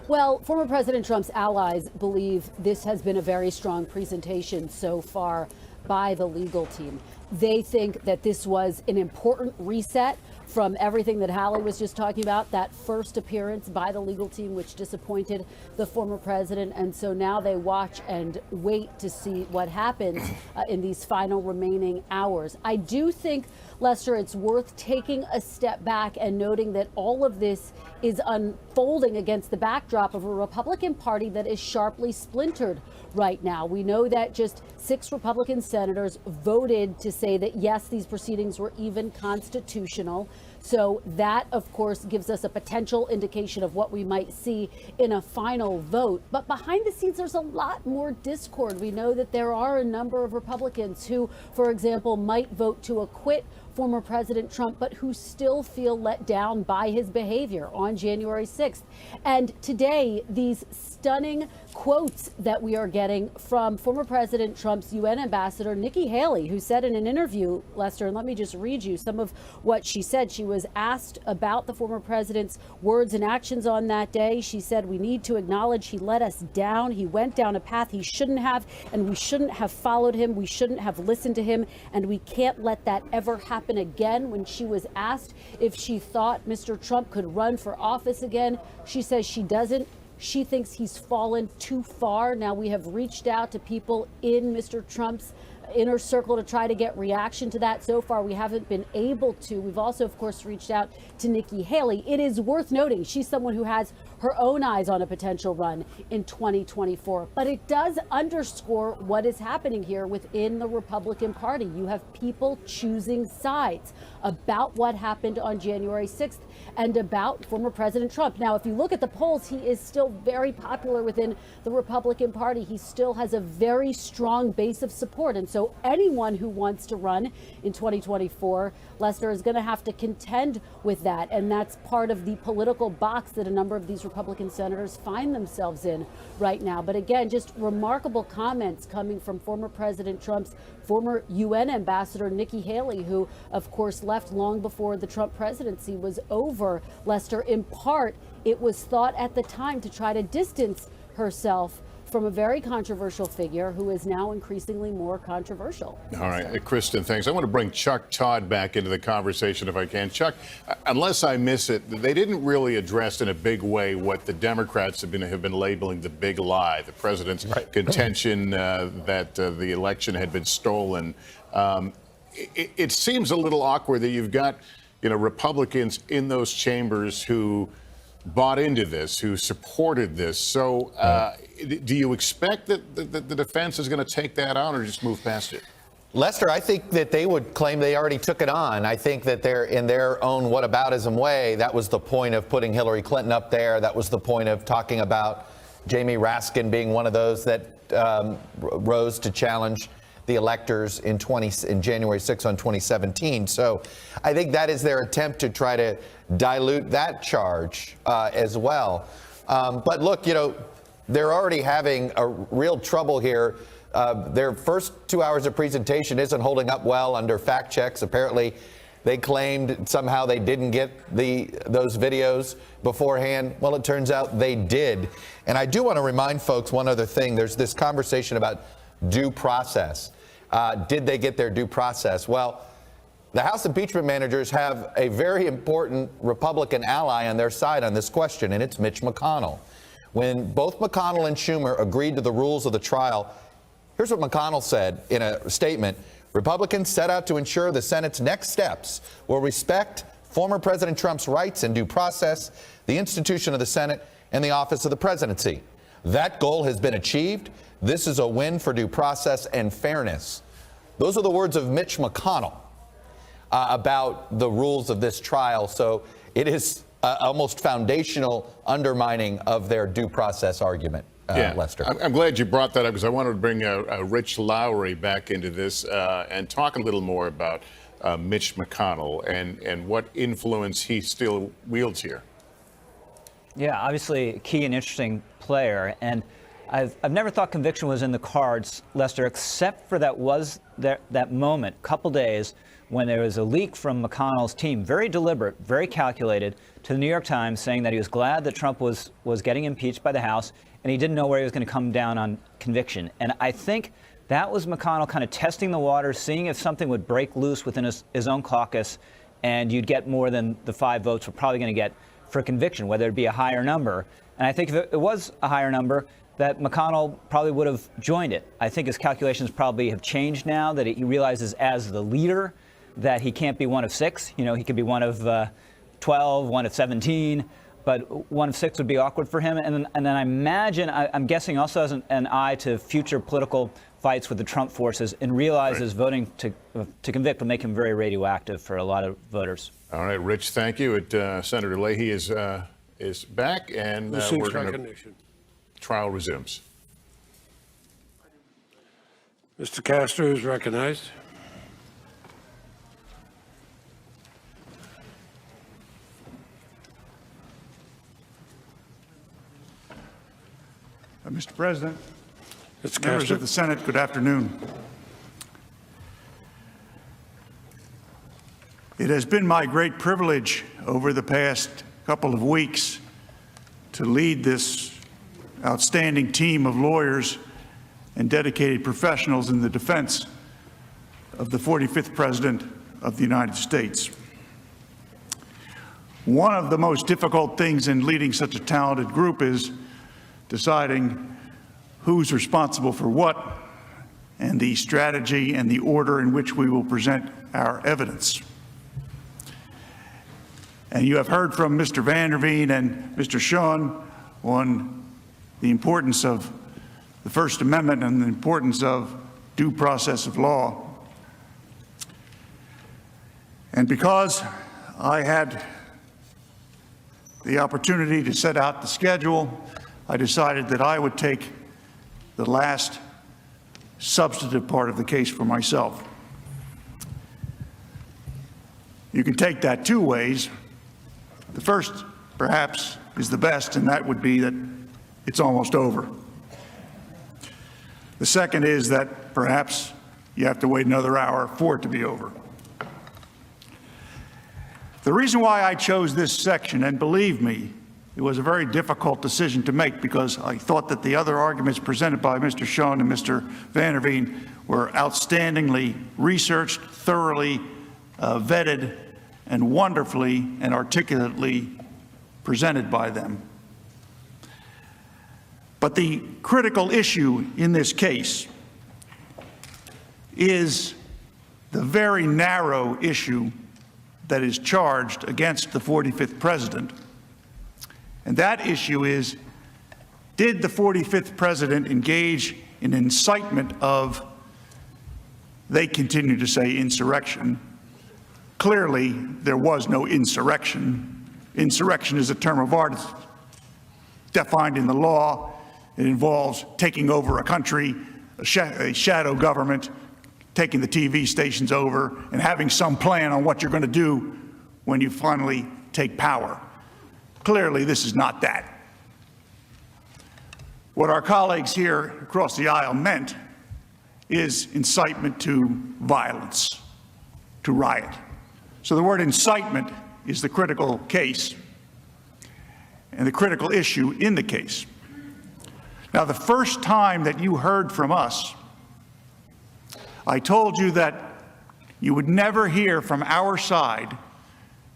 Well, former President Trump's allies believe this has been a very strong presentation so far by the legal team. They think that this was an important reset from everything that Hallie was just talking about, that first appearance by the legal team, which disappointed the former president. And so now they watch and wait to see what happens in these final remaining hours. I do think, Lester, it's worth taking a step back and noting that all of this is unfolding against the backdrop of a Republican Party that is sharply splintered right now. We know that just 6 Republican senators voted to say that, yes, these proceedings were even constitutional. So that, of course, gives us a potential indication of what we might see in a final vote. But behind the scenes, there's a lot more discord. We know that there are a number of Republicans who, for example, might vote to acquit former President Trump, but who still feel let down by his behavior on January 6th. And today, these stunning quotes that we are getting from former President Trump's UN ambassador, Nikki Haley, who said in an interview, Lester, and let me just read you some of what she said. She was asked about the former president's words and actions on that day. She said, "We need to acknowledge he let us down. He went down a path he shouldn't have, and we shouldn't have followed him. We shouldn't have listened to him, and we can't let that ever happen again." When she was asked if she thought Mr. Trump could run for office again, she says she doesn't. She thinks he's fallen too far. Now, we have reached out to people in Mr. Trump's inner circle to try to get reaction to that. So far, we haven't been able to. We've also, of course, reached out to Nikki Haley. It is worth noting she's someone who has her own eyes on a potential run in 2024. But it does underscore what is happening here within the Republican Party. You have people choosing sides about what happened on January 6th and about former President Trump. Now, if you look at the polls, he is still very popular within the Republican Party. He still has a very strong base of support. And so anyone who wants to run in 2024, Lester, is going to have to contend with that. And that's part of the political box that a number of these Republican senators find themselves in right now. But again, just remarkable comments coming from former President Trump's former UN ambassador, Nikki Haley, who, of course, left long before the Trump presidency was over. Lester, in part, it was thought at the time to try to distance herself from a very controversial figure who is now increasingly more controversial. All right, Kristen, thanks. I want to bring Chuck Todd back into the conversation if I can. Chuck, unless I miss it, they didn't really address in a big way what the Democrats have been labeling the big lie, the president's contention that the election had been stolen. It seems a little awkward that you've got, Republicans in those chambers who bought into this, who supported this. So do you expect that the defense is going to take that on or just move past it? Lester, I think that they would claim they already took it on. I think that they're in their own whataboutism way. That was the point of putting Hillary Clinton up there. That was the point of talking about Jamie Raskin being one of those that rose to challenge the electors in January 6 on 2017. So I think that is their attempt to try to dilute that charge as well. But look, they're already having a real trouble here. Their first 2 hours of presentation isn't holding up well under fact checks. Apparently, they claimed somehow they didn't get those videos beforehand. Well, it turns out they did. And I do want to remind folks one other thing. There's this conversation about due process. Did they get their due process? Well, the House impeachment managers have a very important Republican ally on their side on this question, and it's Mitch McConnell. When both McConnell and Schumer agreed to the rules of the trial, here's what McConnell said in a statement. Republicans set out to ensure the Senate's next steps will respect former President Trump's rights and due process, the institution of the Senate, and the office of the presidency. That goal has been achieved. This is a win for due process and fairness. Those are the words of Mitch McConnell. about the rules of this trial. So it is almost foundational undermining of their due process argument. Lester. I'm glad you brought that up because I wanted to bring Rich Lowry back into this and talk a little more about Mitch McConnell and what influence he still wields here. Yeah, obviously a key and interesting player. And I've never thought conviction was in the cards, Lester, except for that moment, couple days, when there was a leak from McConnell's team, very deliberate, very calculated, to the New York Times saying that he was glad that Trump was getting impeached by the House, and he didn't know where he was going to come down on conviction. And I think that was McConnell kind of testing the waters, seeing if something would break loose within his own caucus, and you'd get more than the 5 votes we're probably going to get for conviction, whether it be a higher number. And I think if it was a higher number, that McConnell probably would have joined it. I think his calculations probably have changed now, that he realizes as the leader that he can't be one of 6. You know, he could be one of 12, one of 17, but one of 6 would be awkward for him. And then I imagine, I'm guessing also has an eye to future political fights with the Trump forces and realizes voting to convict will make him very radioactive for a lot of voters. All right, Rich, thank you. Senator Leahy is back, and we're going to trial resumes. Mr. Castro is recognized. Mr. President, Mr. members Castro. of the Senate, good afternoon. It has been my great privilege over the past couple of weeks to lead this outstanding team of lawyers and dedicated professionals in the defense of the 45th President of the United States. One of the most difficult things in leading such a talented group is deciding who's responsible for what and the strategy and the order in which we will present our evidence. And you have heard from Mr. Van der Veen and Mr. Schoen on the importance of the First Amendment and the importance of due process of law. And because I had the opportunity to set out the schedule, I decided that I would take the last substantive part of the case for myself. You can take that 2 ways. The first, perhaps, is the best, and that would be that it's almost over. The second is that perhaps you have to wait another hour for it to be over. The reason why I chose this section, and believe me, it was a very difficult decision to make because I thought that the other arguments presented by Mr. Schoen and Mr. Van der Veen were outstandingly researched, thoroughly vetted, and wonderfully and articulately presented by them. But the critical issue in this case is the very narrow issue that is charged against the 45th president. And that issue is, did the 45th president engage in incitement of, they continue to say, insurrection? Clearly, there was no insurrection. Insurrection is a term of art defined in the law. It involves taking over a country, a shadow government, taking the TV stations over, and having some plan on what you're going to do when you finally take power. Clearly, this is not that. What our colleagues here across the aisle meant is incitement to violence, to riot. So the word incitement is the critical case and the critical issue in the case. Now, the first time that you heard from us, I told you that you would never hear from our side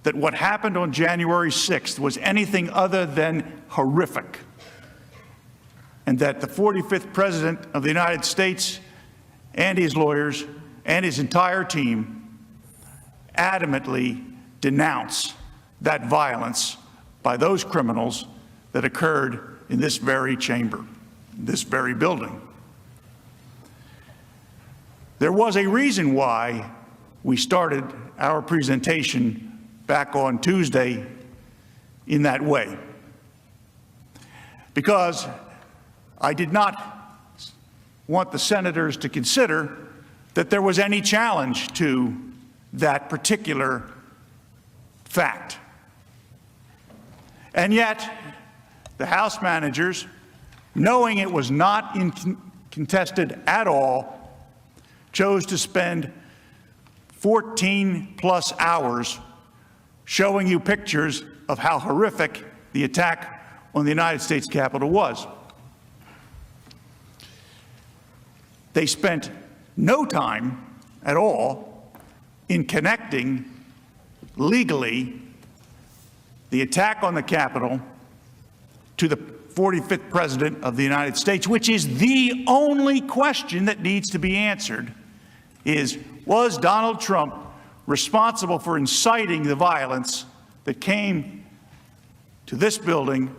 that what happened on January 6th was anything other than horrific, and that the 45th President of the United States and his lawyers and his entire team adamantly denounce that violence by those criminals that occurred in this very chamber, this very building. There was a reason why we started our presentation back on Tuesday in that way. Because I did not want the senators to consider that there was any challenge to that particular fact. And yet, the House managers, knowing it was not contested at all, chose to spend 14+ hours showing you pictures of how horrific the attack on the United States Capitol was. They spent no time at all in connecting legally the attack on the Capitol to the 45th President of the United States, which is the only question that needs to be answered, is, was Donald Trump responsible for inciting the violence that came to this building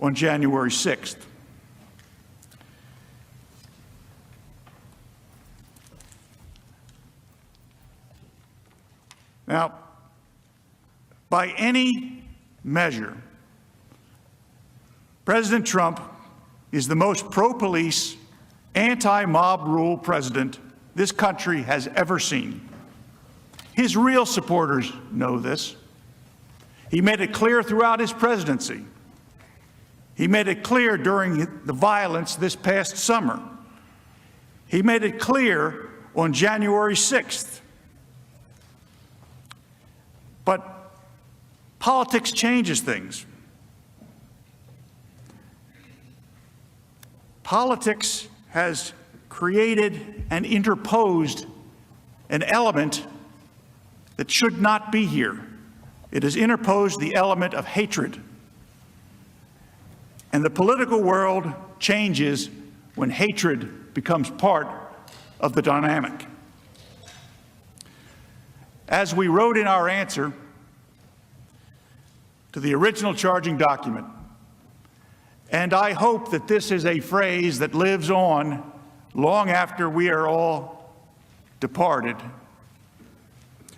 on January 6th? Now, by any measure, President Trump is the most pro-police, anti-mob rule president this country has ever seen. His real supporters know this. He made it clear throughout his presidency. He made it clear during the violence this past summer. He made it clear on January 6th. But politics changes things. Politics has created and interposed an element that should not be here. It has interposed the element of hatred. And the political world changes when hatred becomes part of the dynamic. As we wrote in our answer to the original charging document, and I hope that this is a phrase that lives on long after we are all departed,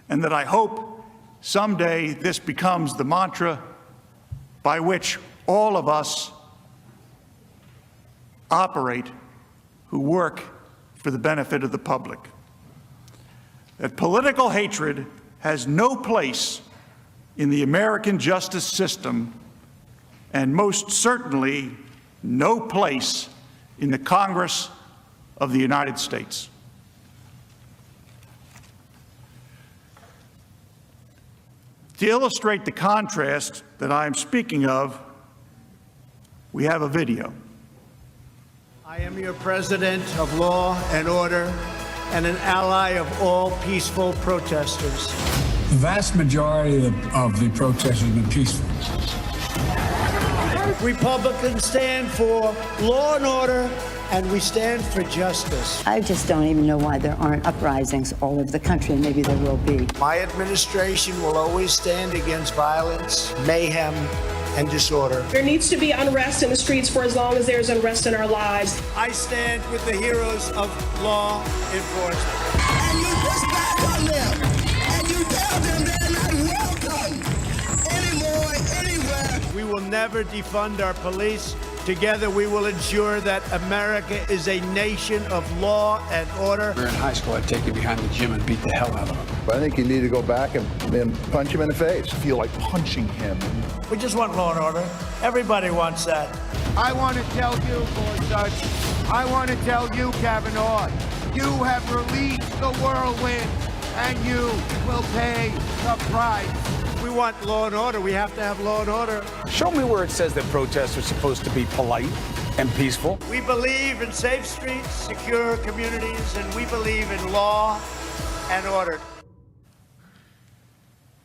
and that I hope someday this becomes the mantra by which all of us operate who work for the benefit of the public. That political hatred has no place in the American justice system, and most certainly no place in the Congress of the United States. To illustrate the contrast that I am speaking of, we have a video. I am your president of law and order and an ally of all peaceful protesters. The vast majority of the protests have been peaceful. Republicans stand for law and order, and we stand for justice. I just don't even know why there aren't uprisings all over the country, and maybe there will be. My administration will always stand against violence, mayhem, and disorder. There needs to be unrest in the streets for as long as there's unrest in our lives. I stand with the heroes of law enforcement. And you push back on them, and you tell them they're not welcome anymore, anywhere. We will never defund our police. Together, we will ensure that America is a nation of law and order. We were in high school, I'd take you behind the gym and beat the hell out of him. But I think you need to go back and punch him in the face. Feel like punching him. We just want law and order. Everybody wants that. I want to tell you, Gorsuch, I want to tell you, Kavanaugh, you have released the whirlwind, and you will pay the price. We want law and order. We have to have law and order. Show me where it says that protests are supposed to be polite and peaceful. We believe in safe streets, secure communities, and we believe in law and order.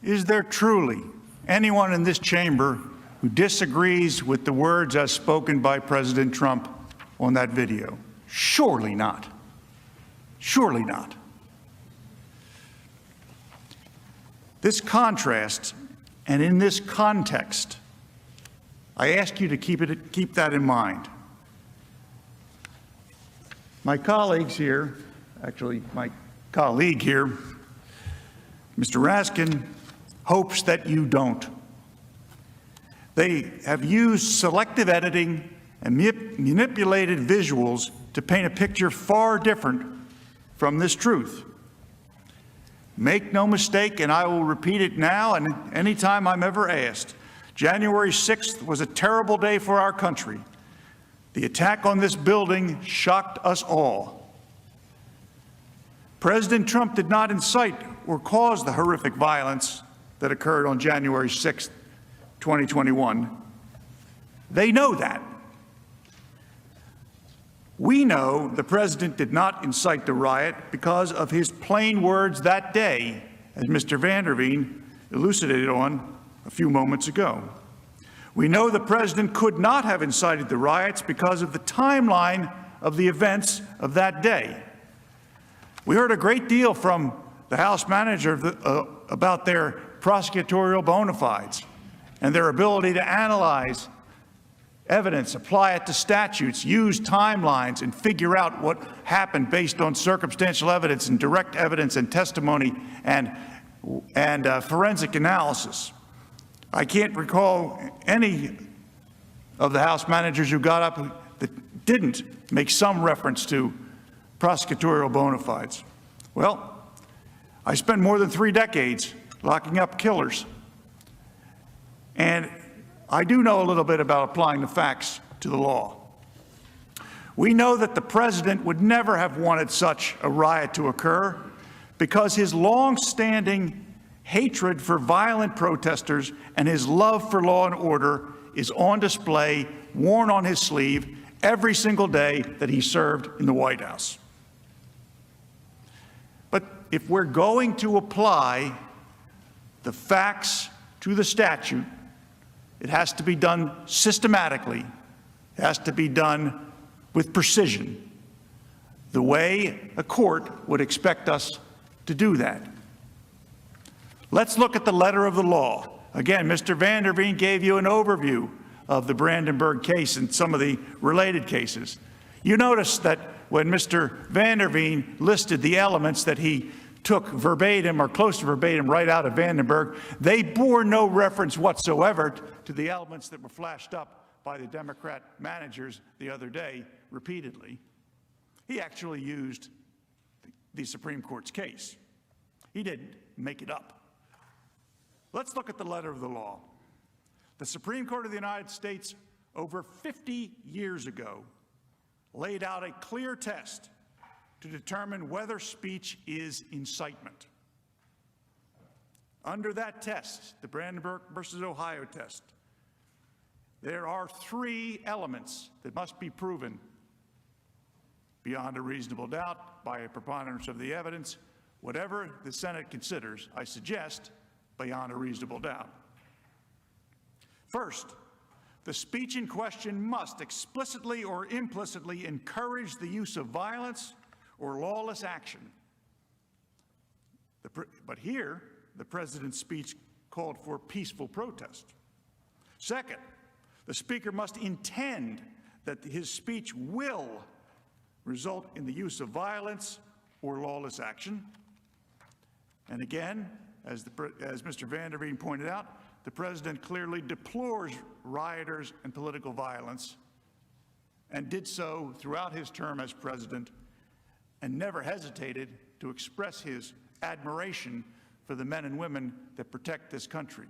Is there truly anyone in this chamber who disagrees with the words as spoken by President Trump on that video? Surely not. Surely not. This contrast, and in this context, I ask you to keep that in mind. My colleagues here, actually my colleague here, Mr. Raskin hopes that you don't. They have used selective editing and manipulated visuals to paint a picture far different from this truth. Make no mistake, and I will repeat it now and anytime I'm ever asked, January 6th was a terrible day for our country. The attack on this building shocked us all. President Trump did not incite or cause the horrific violence that occurred on January 6th, 2021. They know that. We know the president did not incite the riot because of his plain words that day, as Mr. Van der Veen elucidated on a few moments ago. We know the president could not have incited the riots because of the timeline of the events of that day. We heard a great deal from the House manager about their prosecutorial bona fides and their ability to analyze evidence, apply it to statutes, use timelines, and figure out what happened based on circumstantial evidence and direct evidence and testimony and forensic analysis. I can't recall any of the House managers who got up that didn't make some reference to prosecutorial bona fides. Well, I spent more than 3 decades locking up killers, and I do know a little bit about applying the facts to the law. We know that the president would never have wanted such a riot to occur because his long-standing hatred for violent protesters and his love for law and order is on display, worn on his sleeve, every single day that he served in the White House. But if we're going to apply the facts to the statute, it has to be done systematically. It has to be done with precision, the way a court would expect us to do that. Let's look at the letter of the law. Again, Mr. Van der Veen gave you an overview of the Brandenburg case and some of the related cases. You notice that when Mr. Van der Veen listed the elements that he took verbatim or close to verbatim right out of Brandenburg, they bore no reference whatsoever to the elements that were flashed up by the Democrat managers the other day repeatedly. He actually used the Supreme Court's case. He didn't make it up. Let's look at the letter of the law. The Supreme Court of the United States over 50 years ago laid out a clear test to determine whether speech is incitement. Under that test, the Brandenburg versus Ohio test, there are 3 elements that must be proven beyond a reasonable doubt by a preponderance of the evidence, whatever the Senate considers, I suggest, beyond a reasonable doubt. First, the speech in question must explicitly or implicitly encourage the use of violence or lawless action. But here, the president's speech called for peaceful protest. Second, the speaker must intend that his speech will result in the use of violence or lawless action. And again, as Mr. Van der Veen pointed out, the president clearly deplores rioters and political violence and did so throughout his term as president and never hesitated to express his admiration for the men and women that protect this country.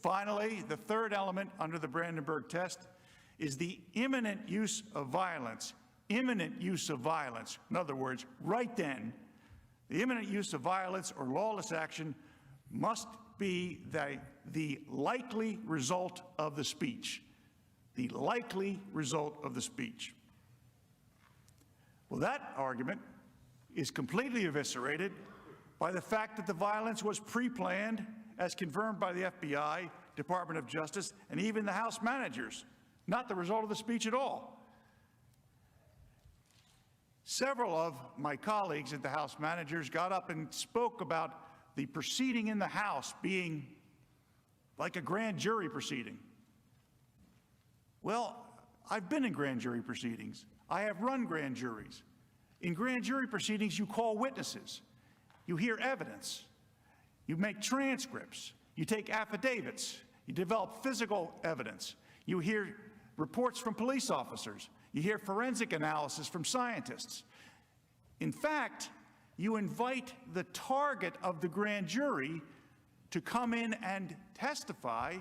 Finally, the third element under the Brandenburg test is the imminent use of violence. Imminent use of violence. In other words, right then, the imminent use of violence or lawless action must be the likely result of the speech. The likely result of the speech. Well, that argument is completely eviscerated by the fact that the violence was pre-planned, as confirmed by the FBI, Department of Justice, and even the House managers, not the result of the speech at all. Several of my colleagues at the House managers got up and spoke about the proceeding in the House being like a grand jury proceeding. Well, I've been in grand jury proceedings. I have run grand juries. In grand jury proceedings, you call witnesses. You hear evidence. You make transcripts. You take affidavits. You develop physical evidence. You hear reports from police officers. You hear forensic analysis from scientists. In fact, you invite the target of the grand jury to come in and testify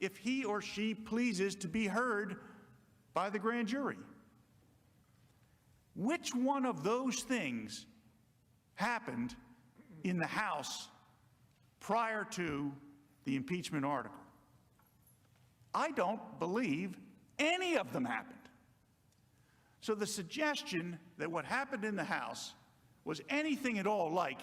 if he or she pleases to be heard by the grand jury. Which one of those things happened in the House prior to the impeachment article? I don't believe any of them happened. So the suggestion that what happened in the House was anything at all like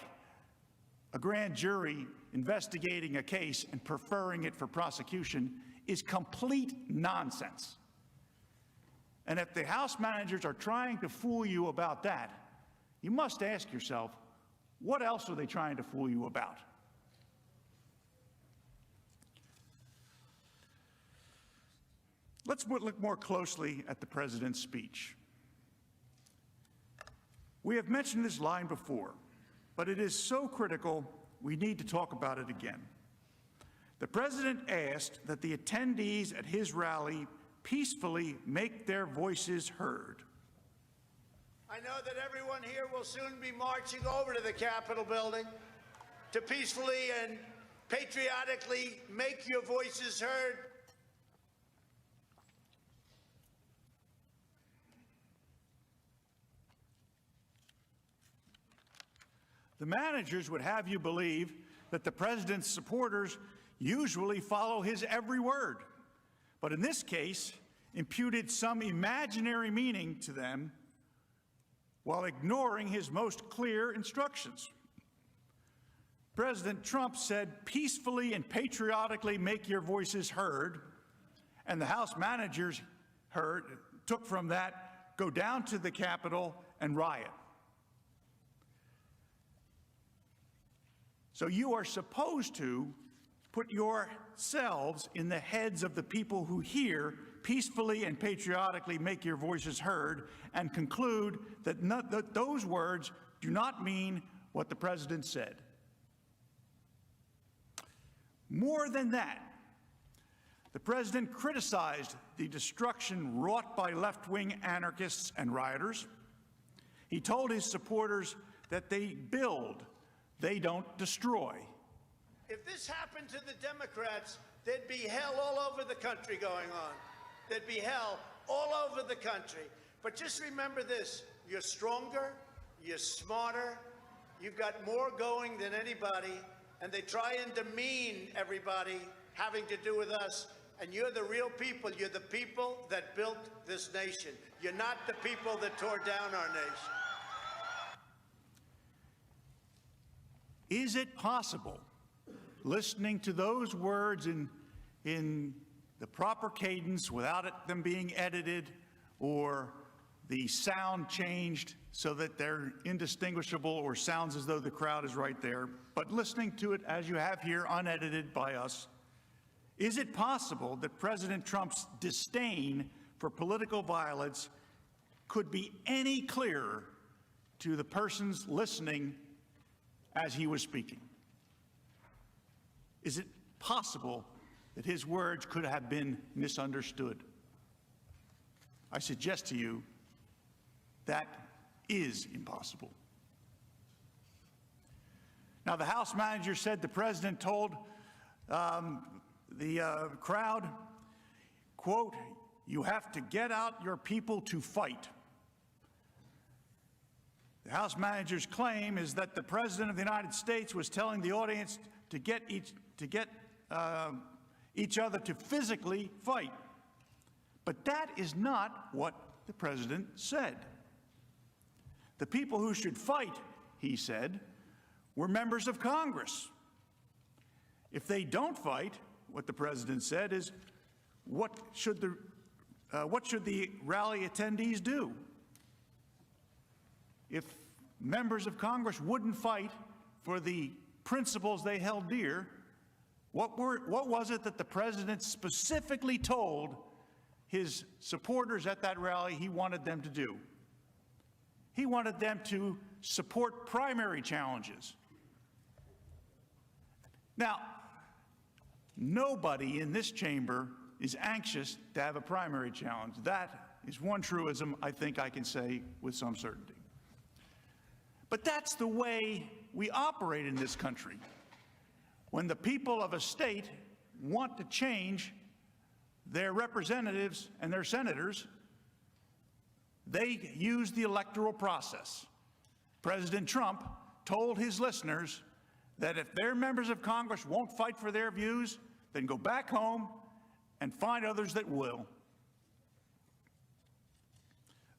a grand jury investigating a case and preferring it for prosecution is complete nonsense. And if the House managers are trying to fool you about that, you must ask yourself, what else are they trying to fool you about? Let's look more closely at the president's speech. We have mentioned this line before, but it is so critical we need to talk about it again. The president asked that the attendees at his rally peacefully make their voices heard. I know that everyone here will soon be marching over to the Capitol building to peacefully and patriotically make your voices heard. The managers would have you believe that the president's supporters usually follow his every word, but in this case, imputed some imaginary meaning to them while ignoring his most clear instructions. President Trump said, peacefully and patriotically make your voices heard, and the House managers took from that, go down to the Capitol and riot. So you are supposed to put yourselves in the heads of the people who hear peacefully and patriotically make your voices heard and conclude that those words do not mean what the president said. More than that, the president criticized the destruction wrought by left-wing anarchists and rioters. He told his supporters that they build, they don't destroy. If this happened to the Democrats, there'd be hell all over the country going on. There'd be hell all over the country. But just remember this, you're stronger, you're smarter, you've got more going than anybody, and they try and demean everybody having to do with us. And you're the real people. You're the people that built this nation. You're not the people that tore down our nation. Is it possible, listening to those words in the proper cadence without them being edited or the sound changed so that they're indistinguishable or sounds as though the crowd is right there, but listening to it as you have here, unedited by us, is it possible that President Trump's disdain for political violence could be any clearer to the persons listening as he was speaking? Is it possible that his words could have been misunderstood? I suggest to you that is impossible. Now, the House manager said the president told the crowd, quote, "You have to get out your people to fight." The House manager's claim is that the President of the United States was telling the audience to get each other to physically fight. But that is not what the President said. The people who should fight, he said, were members of Congress. If they don't fight, what the President said is, what should the rally attendees do? If members of Congress wouldn't fight for the principles they held dear, what was it that the president specifically told his supporters at that rally he wanted them to do? He wanted them to support primary challenges. Now, nobody in this chamber is anxious to have a primary challenge. That is one truism I think I can say with some certainty. But that's the way we operate in this country. When the people of a state want to change their representatives and their senators, they use the electoral process. President Trump told his listeners that if their members of Congress won't fight for their views, then go back home and find others that will.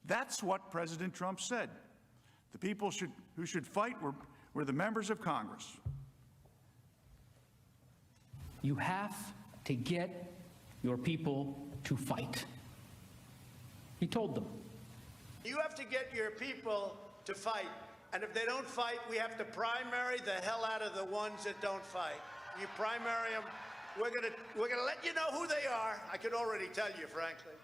That's what President Trump said. The people who should fight were the members of Congress. You have to get your people to fight. He told them. You have to get your people to fight. And if they don't fight, we have to primary the hell out of the ones that don't fight. You primary them. We're gonna let you know who they are. I can already tell you, frankly.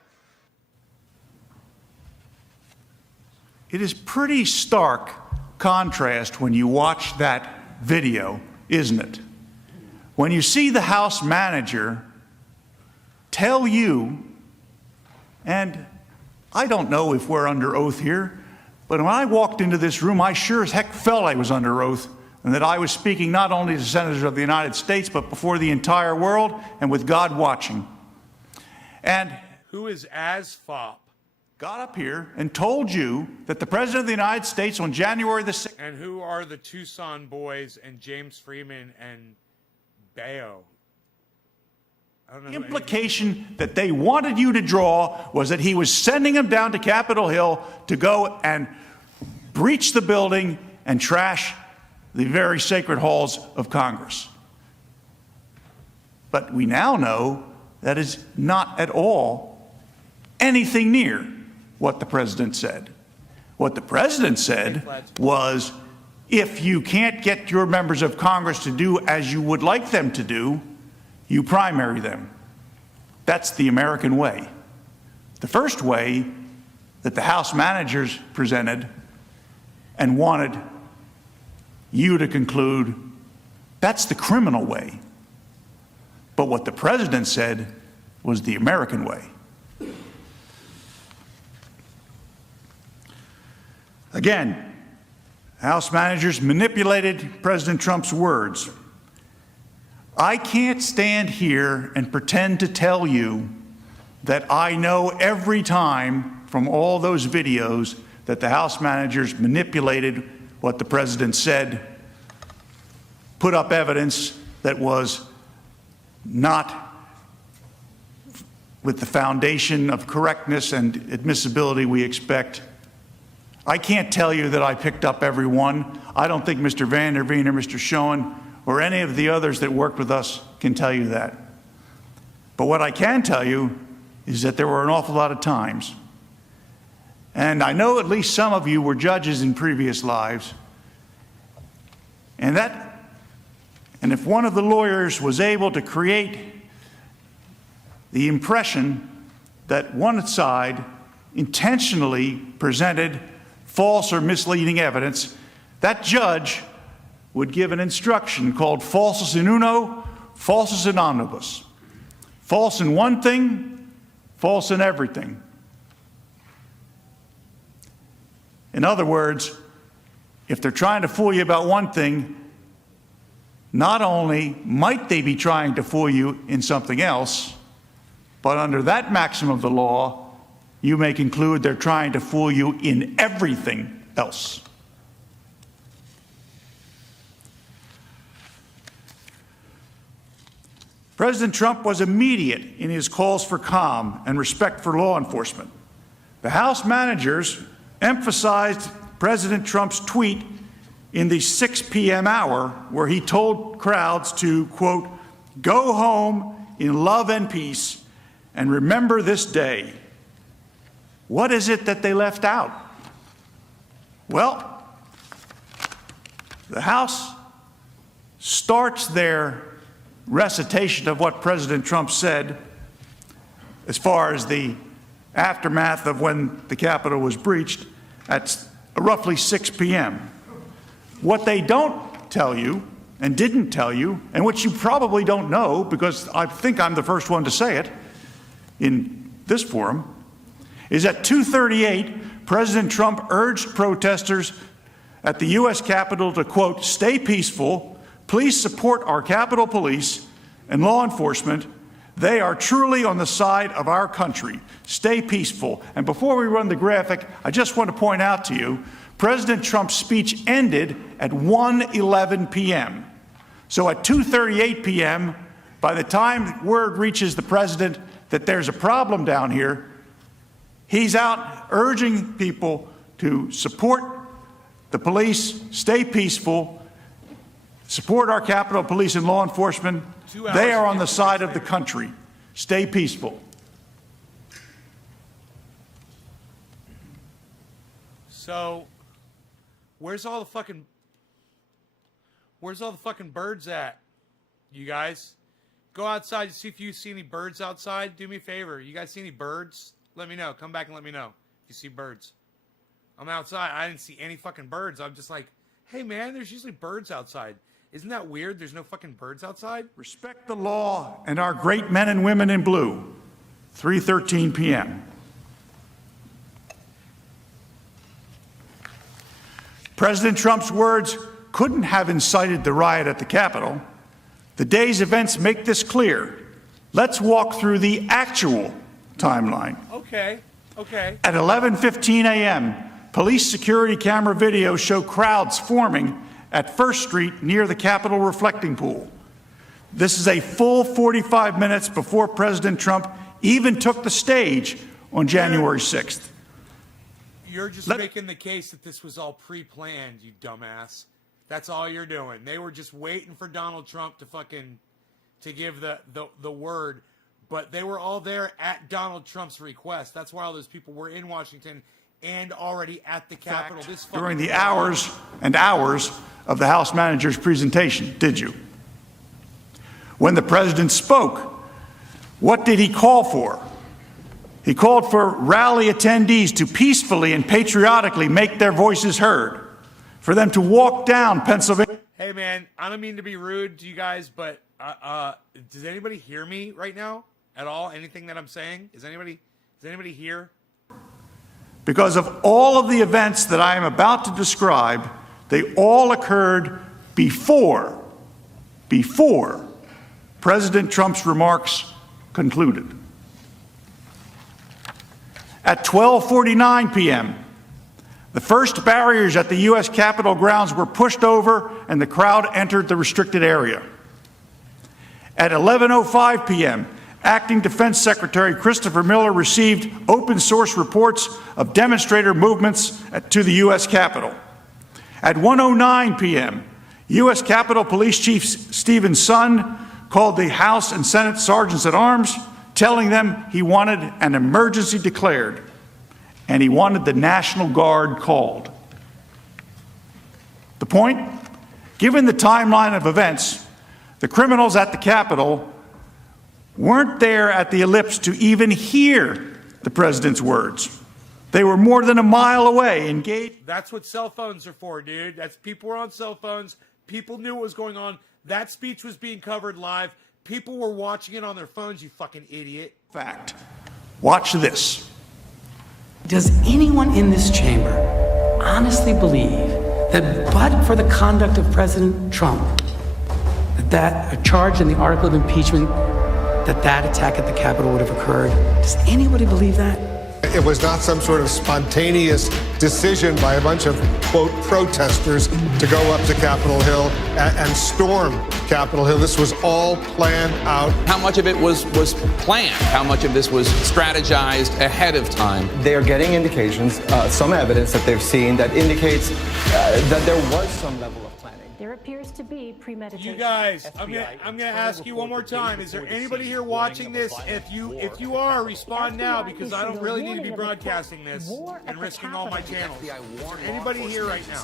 It is pretty stark contrast when you watch that video, isn't it? When you see the House manager tell you, and I don't know if we're under oath here, but when I walked into this room, I sure as heck felt I was under oath, and that I was speaking not only to senators of the United States, but before the entire world and with God watching. And who is ASFOP? Got up here and told you that the President of the United States on January the 6th. And who are the Tucson boys and James Freeman and Bayo? The implication that they wanted you to draw was that he was sending them down to Capitol Hill to go and breach the building and trash the very sacred halls of Congress. But we now know that is not at all anything near what the president said. What the president said was, if you can't get your members of Congress to do as you would like them to do, you primary them. That's the American way. The first way that the House managers presented and wanted you to conclude, that's the criminal way. But what the president said was the American way. Again, House managers manipulated President Trump's words. I can't stand here and pretend to tell you that I know every time from all those videos that the House managers manipulated what the president said, put up evidence that was not with the foundation of correctness and admissibility we expect. I can't tell you that I picked up every one. I don't think Mr. Van der Veen or Mr. Schoen or any of the others that worked with us can tell you that. But what I can tell you is that there were an awful lot of times, and I know at least some of you were judges in previous lives, and if one of the lawyers was able to create the impression that one side intentionally presented false or misleading evidence, that judge would give an instruction called falsus in uno, falsus in omnibus. False in one thing, false in everything. In other words, if they're trying to fool you about one thing, not only might they be trying to fool you in something else, but under that maxim of the law, you may conclude they're trying to fool you in everything else. President Trump was immediate in his calls for calm and respect for law enforcement. The House managers emphasized President Trump's tweet in the 6 p.m. hour where he told crowds to, quote, go home in love and peace and remember this day. What is it that they left out? Well, the House starts their recitation of what President Trump said as far as the aftermath of when the Capitol was breached at roughly 6 p.m. What they don't tell you and didn't tell you, and which you probably don't know because I think I'm the first one to say it in this forum, is at 2:38, President Trump urged protesters at the U.S. Capitol to, quote, stay peaceful, please support our Capitol Police and law enforcement. They are truly on the side of our country. Stay peaceful. And before we run the graphic, I just want to point out to you, President Trump's speech ended at 1:11 p.m. So at 2:38 p.m., by the time word reaches the president that there's a problem down here, he's out urging people to support the police, stay peaceful, support our Capitol Police and law enforcement. They are on the side of the country. Stay peaceful. So, where's all the fucking birds at? You guys, go outside to see if you see any birds outside. Do me a favor. You guys see any birds? Let me know. Come back and let me know if you see birds. I'm outside. I didn't see any fucking birds. I'm just like, hey man, there's usually birds outside. Isn't that weird? There's no fucking birds outside. Respect the law and our great men and women in blue. 3:13 p.m. President Trump's words couldn't have incited the riot at the Capitol. The day's events make this clear. Let's walk through the actual timeline. Okay. At 11:15 a.m., police security camera videos show crowds forming at First Street near the Capitol reflecting pool. This is a full 45 minutes before President Trump even took the stage on January 6th. You're just making the case that this was all pre-planned, you dumbass. That's all you're doing. They were just waiting for Donald Trump to give the word, but they were all there at Donald Trump's request. That's why all those people were in Washington and already at the Capitol. During the hours and hours of the House manager's presentation, did you? When the president spoke, what did he call for? He called for rally attendees to peacefully and patriotically make their voices heard, for them to walk down Pennsylvania. Hey man, I don't mean to be rude to you guys, but does anybody hear me right now at all? Anything that I'm saying? Is anybody here? Because of all of the events that I am about to describe, they all occurred before President Trump's remarks concluded. At 12:49 p.m., the first barriers at the U.S. Capitol grounds were pushed over and the crowd entered the restricted area. At 11:05 p.m., Acting Defense Secretary Christopher Miller received open source reports of demonstrator movements to the U.S. Capitol. At 1:09 p.m., U.S. Capitol Police Chief Stephen Sund called the House and Senate Sergeants at Arms, telling them he wanted an emergency declared and he wanted the National Guard called. The point? Given the timeline of events, the criminals at the Capitol weren't there at the ellipse to even hear the president's words. They were more than a mile away, engaged. That's what cell phones are for, dude. People were on cell phones. People knew what was going on. That speech was being covered live. People were watching it on their phones, you fucking idiot. Fact. Watch this. Does anyone in this chamber honestly believe that but for the conduct of President Trump, that a charge in the article of impeachment, that attack at the Capitol would have occurred? Does anybody believe that? It was not some sort of spontaneous decision by a bunch of, quote, protesters to go up to Capitol Hill and storm Capitol Hill. This was all planned out. How much of it was planned? How much of this was strategized ahead of time? They are getting indications, some evidence that they've seen that indicates that there was some level of planning. There appears to be premeditation. You guys, I'm gonna ask you one more time. Is there anybody here watching this? If you are, respond now, because I don't really need to be broadcasting this and risking all my channels. Is there anybody here right now?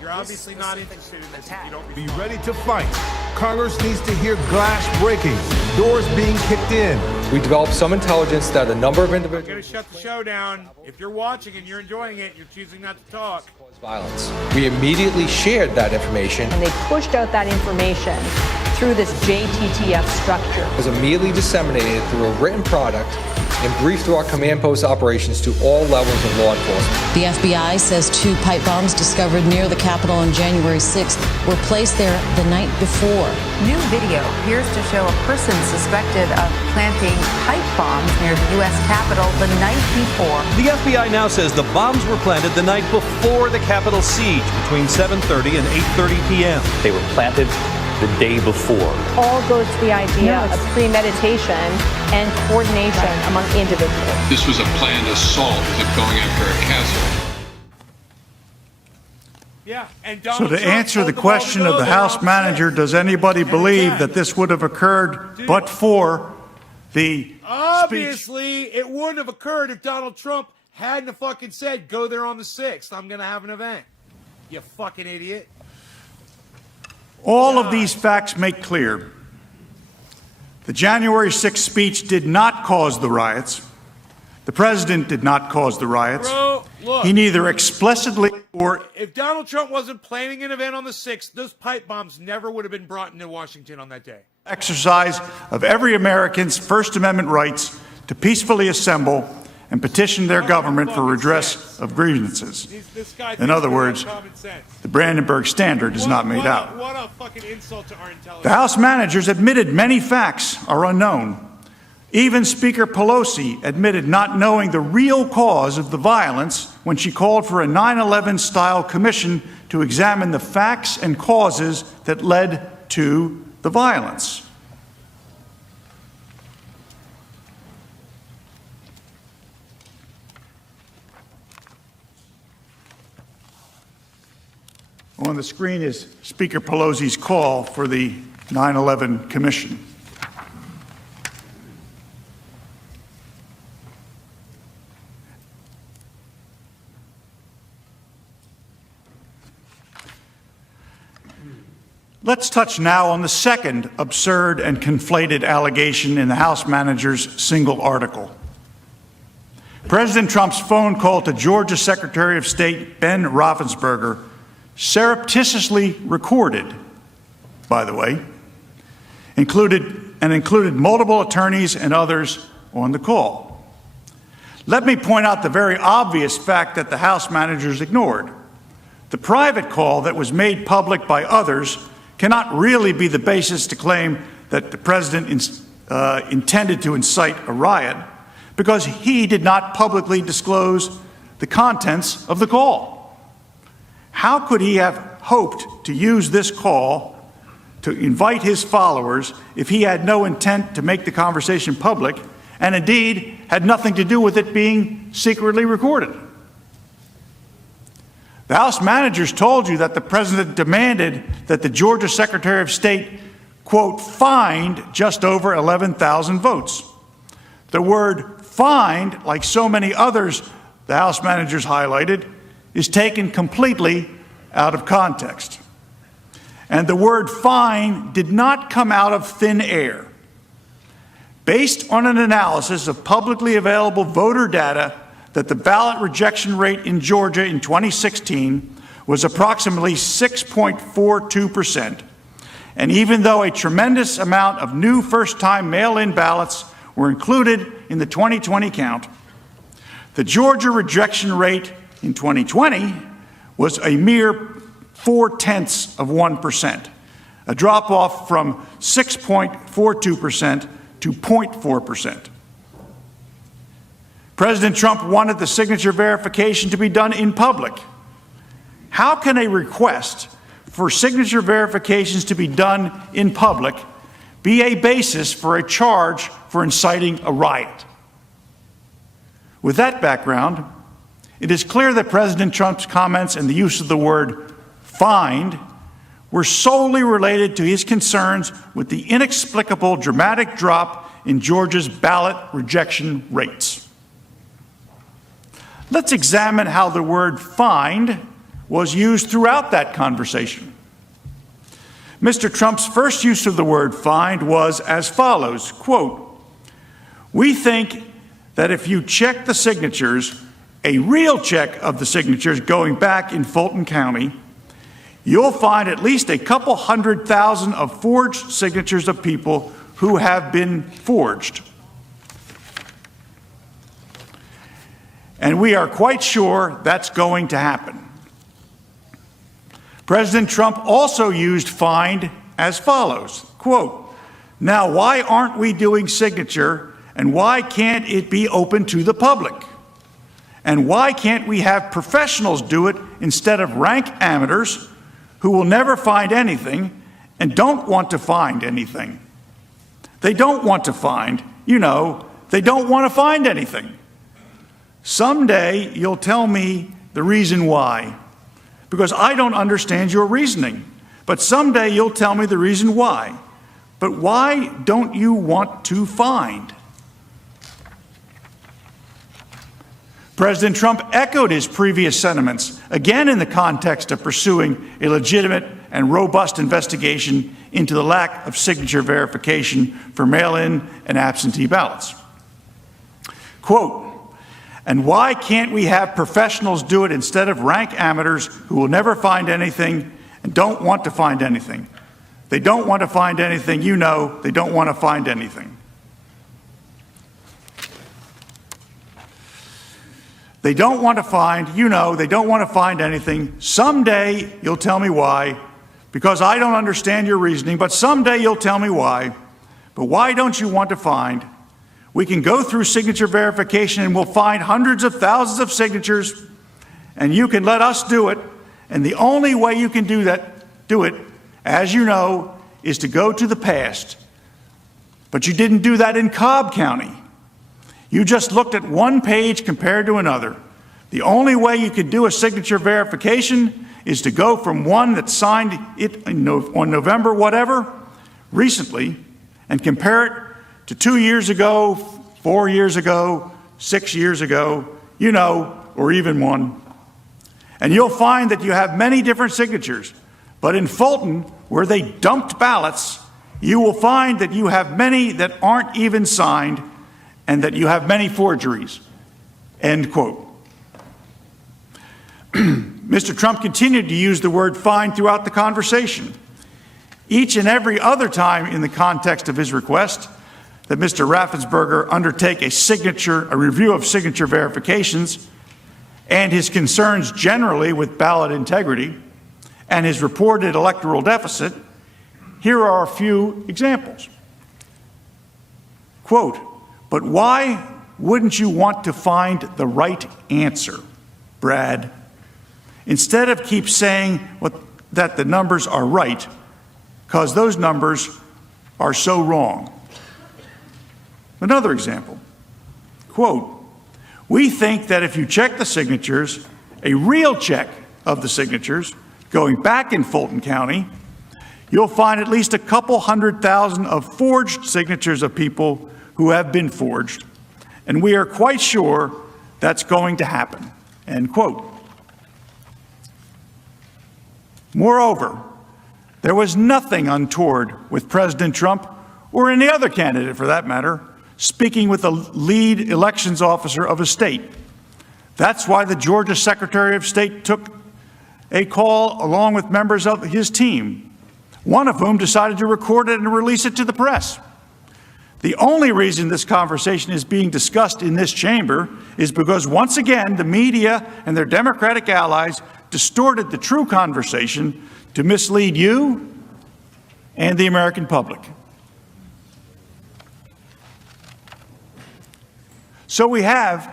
You're obviously not interested in this. If you don't Be ready to fight. Congress needs to hear glass breaking, doors being kicked in. We developed some intelligence that a number of individuals. I'm gonna shut the show down. If you're watching and you're enjoying it, you're choosing not to talk. Violence. We immediately shared that information information. And they pushed out that information through this JTTF structure. It was immediately disseminated through a written product and briefed through our command post operations to all levels of law enforcement. The FBI says 2 pipe bombs discovered near the Capitol on January 6th were placed there the night before. New video appears to show a person suspected of planting pipe bombs near the U.S. Capitol the night before. The FBI now says the bombs were planted the night before the Capitol siege between 7:30 and 8:30 p.m. They were planted the day before. All goes to the idea of premeditation and coordination among individuals. This was a planned assault going after a castle. Yeah, and So Donald to Trump answer told the them all to question go of the there House on manager, six. does anybody believe that this would have occurred but for the Obviously, it wouldn't have occurred if Donald Trump hadn't have fucking said, go there on the 6th. I'm going to have an event. You fucking idiot. All of these facts make clear the January 6th speech did not cause the riots. The president did not cause the riots. Bro, look. He neither explicitly or If Donald Trump wasn't planning an event on the 6th, those pipe bombs never would have been brought into Washington on that day. exercise of every American's First Amendment rights to peacefully assemble and petition their government for redress of grievances. In other words, the Brandenburg Standard is not made out. What a fucking insult to our intelligence. The House managers admitted many facts are unknown. Even Speaker Pelosi admitted not knowing the real cause of the violence when she called for a 9/11-style commission to examine the facts and causes that led to the violence. On the screen is Speaker Pelosi's call for the 9/11 commission. Let's touch now on the second absurd and conflated allegation in the House manager's single article. President Trump's phone call to Georgia Secretary of State Ben Roethlisberger, surreptitiously recorded, by the way, included multiple attorneys and others on the call. Let me point out the very obvious fact that the House managers ignored. The private call that was made public by others cannot really be the basis to claim that the president intended to incite a riot, because he did not publicly disclose the contents of the call. How could he have hoped to use this call to invite his followers if he had no intent to make the conversation public and indeed had nothing to do with it being secretly recorded? The House managers told you that the president demanded that the Georgia Secretary of State, quote, find just over 11,000 votes. The word find, like so many others the House managers highlighted, is taken completely out of context. And the word find did not come out of thin air. Based on an analysis of publicly available voter data, that the ballot rejection rate in Georgia in 2016 was approximately 6.42%. And even though a tremendous amount of new first-time mail-in ballots were included in the 2020 count, the Georgia rejection rate in 2020 was a mere 0.4%, a drop-off from 6.42% to 0.4%. President Trump wanted the signature verification to be done in public. How can a request for signature verifications to be done in public be a basis for a charge for inciting a riot? With that background, it is clear that President Trump's comments and the use of the word find were solely related to his concerns with the inexplicable dramatic drop in Georgia's ballot rejection rates. Let's examine how the word find was used throughout that conversation. Mr. Trump's first use of the word find was as follows, quote, we think that if you check the signatures, a real check of the signatures going back in Fulton County, you'll find at least a couple 100,000 of forged signatures of people who have been forged. And we are quite sure that's going to happen. President Trump also used find as follows, quote, "Now, why aren't we doing signature, and why can't it be open to the public? And why can't we have professionals do it instead of rank amateurs who will never find anything and don't want to find anything? They don't want to find, they don't want to find anything. Someday you'll tell me the reason why, because I don't understand your reasoning. But someday you'll tell me the reason why. But why don't you want to find?" President Trump echoed his previous sentiments, again in the context of pursuing a legitimate and robust investigation into the lack of signature verification for mail-in and absentee ballots. Quote, "And why can't we have professionals do it instead of rank amateurs who will never find anything and don't want to find anything? They don't want to find anything, they don't want to find anything. They don't want to find, they don't want to find anything. Someday you'll tell me why, because I don't understand your reasoning, but someday you'll tell me why. But why don't you want to find? We can go through signature verification and we'll find hundreds of thousands of signatures, and you can let us do it. And the only way you can do it, as you know, is to go to the past. But you didn't do that in Cobb County. You just looked at one page compared to another. The only way you could do a signature verification is to go from one that signed it on November whatever, recently, and compare it to 2 years ago, 4 years ago, 6 years ago, or even one. And you'll find that you have many different signatures. But in Fulton, where they dumped ballots, you will find that you have many that aren't even signed and that you have many forgeries." End quote. Mr. Trump continued to use the word find throughout the conversation. Each and every other time in the context of his request that Mr. Raffensperger undertake a review of signature verifications, and his concerns generally with ballot integrity and his reported electoral deficit, here are a few examples. Quote, "But why wouldn't you want to find the right answer, Brad? Instead of keep saying that the numbers are right, because those numbers are so wrong." Another example, quote, "We think that if you check the signatures, a real check of the signatures, going back in Fulton County, you'll find at least a couple 100,000 of forged signatures of people who have been forged, and we are quite sure that's going to happen." End quote. Moreover, there was nothing untoward with President Trump, or any other candidate for that matter, speaking with the lead elections officer of a state. That's why the Georgia Secretary of State took a call along with members of his team, one of whom decided to record it and release it to the press. The only reason this conversation is being discussed in this chamber is because, once again, the media and their Democratic allies distorted the true conversation to mislead you and the American public. So we have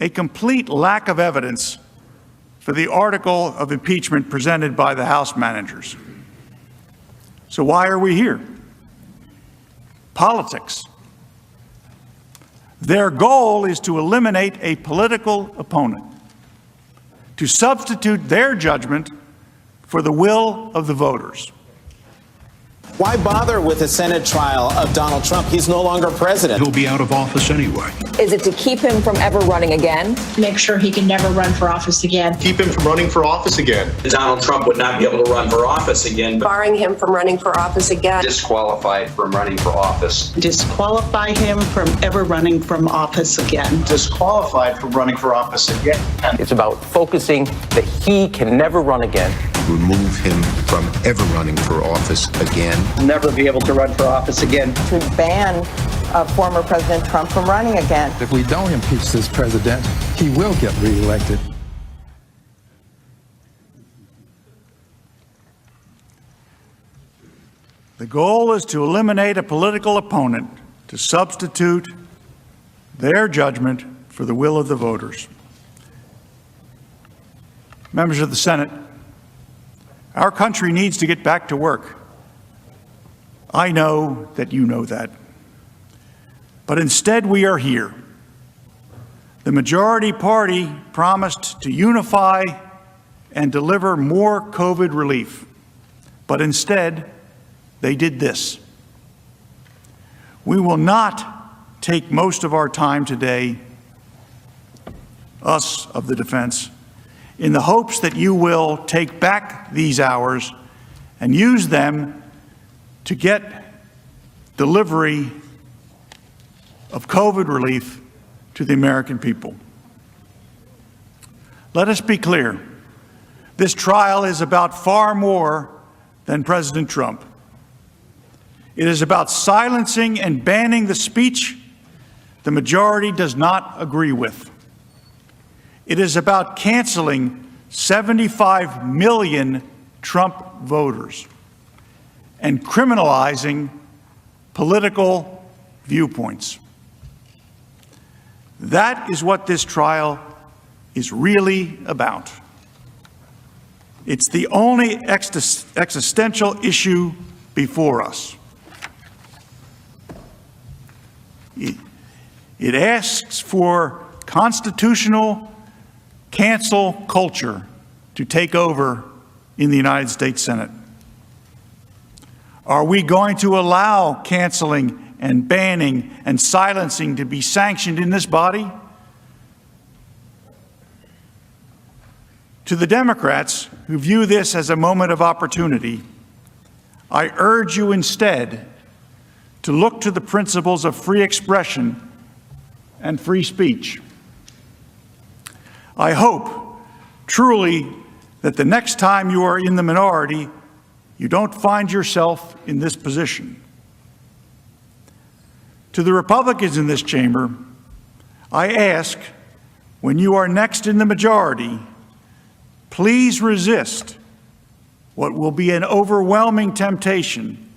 a complete lack of evidence for the article of impeachment presented by the House managers. So why are we here? Politics. Their goal is to eliminate a political opponent, to substitute their judgment for the will of the voters. Why bother with a Senate trial of Donald Trump? He's no longer president. He'll be out of office anyway. Is it to keep him from ever running again? Make sure he can never run for office again. Keep him from running for office again. Donald Trump would not be able to run for office again. Barring him from running for office again. Disqualified from running for office. Disqualify him from ever running from office again. Disqualified from running for office again. It's about focusing that he can never run again. Remove him from ever running for office again. Never be able to run for office again. To ban former President Trump from running again. If we don't impeach this president, he will get reelected. The goal is to eliminate a political opponent to substitute their judgment for the will of the voters. Members of the Senate, our country needs to get back to work. I know that you know that. But instead, we are here. The majority party promised to unify and deliver more COVID relief. But instead, they did this. We will not take most of our time today, us of the defense, in the hopes that you will take back these hours and use them to get delivery of COVID relief to the American people. Let us be clear. This trial is about far more than President Trump. It is about silencing and banning the speech the majority does not agree with. It is about canceling 75 million Trump voters and criminalizing political viewpoints. That is what this trial is really about. It's the only existential issue before us. It asks for constitutional cancel culture to take over in the United States Senate. Are we going to allow canceling and banning and silencing to be sanctioned in this body? To the Democrats who view this as a moment of opportunity, I urge you instead to look to the principles of free expression and free speech. I hope truly that the next time you are in the minority, you don't find yourself in this position. To the Republicans in this chamber, I ask, when you are next in the majority, please resist what will be an overwhelming temptation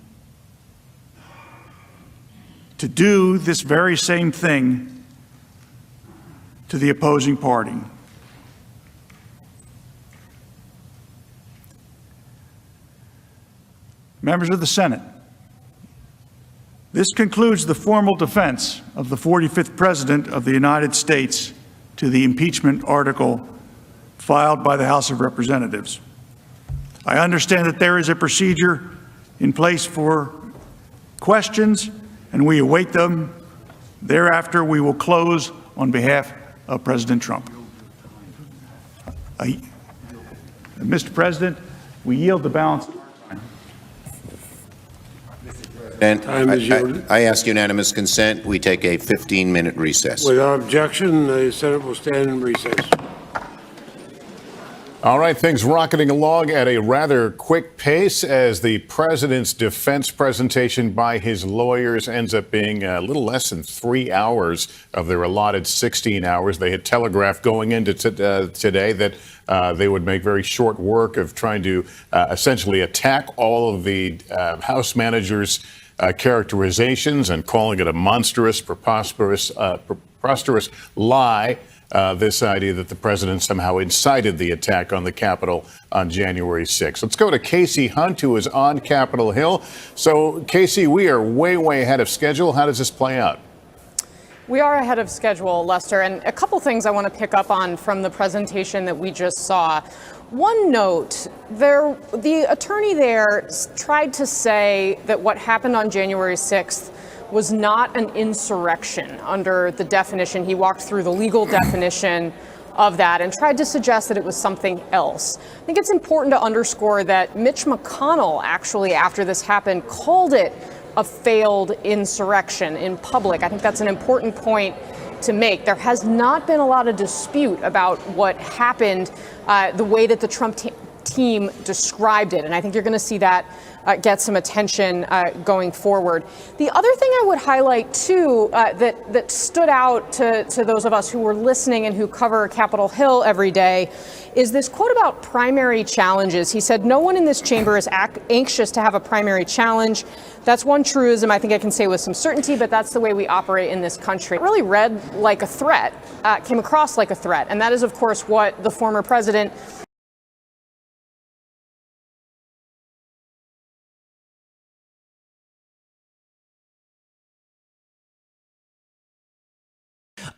to do this very same thing to the opposing party. Members of the Senate, this concludes the formal defense of the 45th President of the United States to the impeachment article filed by the House of Representatives. I understand that there is a procedure in place for questions, and we await them. Thereafter, we will close on behalf of President Trump. Mr. President, we yield the balance of our time. And I ask unanimous consent. We take a 15-minute recess. Without objection, the Senate will stand in recess. All right, things rocketing along at a rather quick pace as the president's defense presentation by his lawyers ends up being a little less than 3 hours of their allotted 16 hours. They had telegraphed going into today that they would make very short work of trying to essentially attack all of the House managers' characterizations and calling it a monstrous, preposterous lie. This idea that the president somehow incited the attack on the Capitol on January 6th. Let's go to Casey Hunt, who is on Capitol Hill. So, Casey, we are way ahead of schedule. How does this play out? We are ahead of schedule, Lester, and a couple things I want to pick up on from the presentation that we just saw. One note, the attorney there tried to say that what happened on January 6th was not an insurrection under the definition. He walked through the legal definition of that and tried to suggest that it was something else. I think it's important to underscore that Mitch McConnell actually, after this happened, called it a failed insurrection in public. I think that's an important point to make. There has not been a lot of dispute about what happened, the way that the Trump team described it. And I think you're going to see that get some attention going forward. The other thing I would highlight, too, that stood out to those of us who were listening and who cover Capitol Hill every day is this quote about primary challenges. He said, no one in this chamber is anxious to have a primary challenge. That's one truism I think I can say with some certainty, but that's the way we operate in this country. It really read like a threat, came across like a threat. And that is, of course, what the former president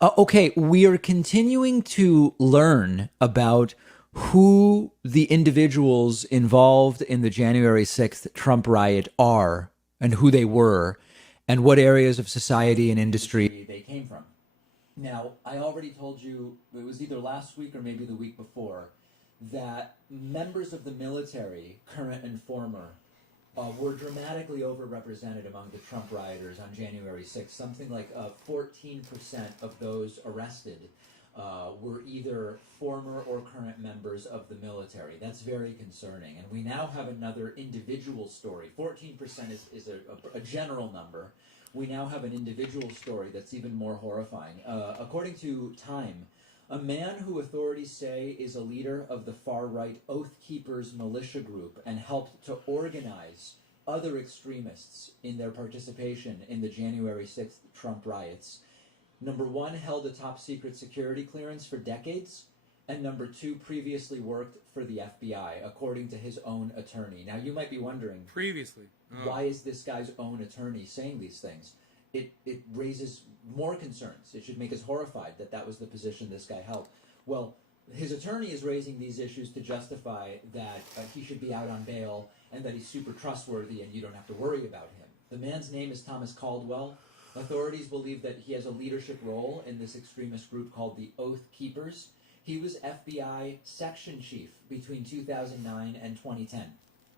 Okay, we are continuing to learn about who the individuals involved in the January 6th Trump riot are and who they were and what areas of society and industry they came from. Now, I already told you, it was either last week or maybe the week before, that members of the military, current and former, were dramatically overrepresented among the Trump rioters on January 6th. Something like 14% of those arrested were either former or current members of the military. That's very concerning. And we now have another individual story. 14% is a general number. We now have an individual story that's even more horrifying. According to Time, a man who authorities say is a leader of the far-right Oath Keepers militia group and helped to organize other extremists in their participation in the January 6th Trump riots. Number one, held a top-secret security clearance for decades, and number two, previously worked for the FBI, according to his own attorney. Now, you might be wondering, why is this guy's own attorney saying these things? It raises more concerns. It should make us horrified that that was the position this guy held. Well, his attorney is raising these issues to justify that he should be out on bail and that he's super trustworthy and you don't have to worry about him. The man's name is Thomas Caldwell. Authorities believe that he has a leadership role in this extremist group called the Oath Keepers. He was FBI section chief between 2009 and 2010.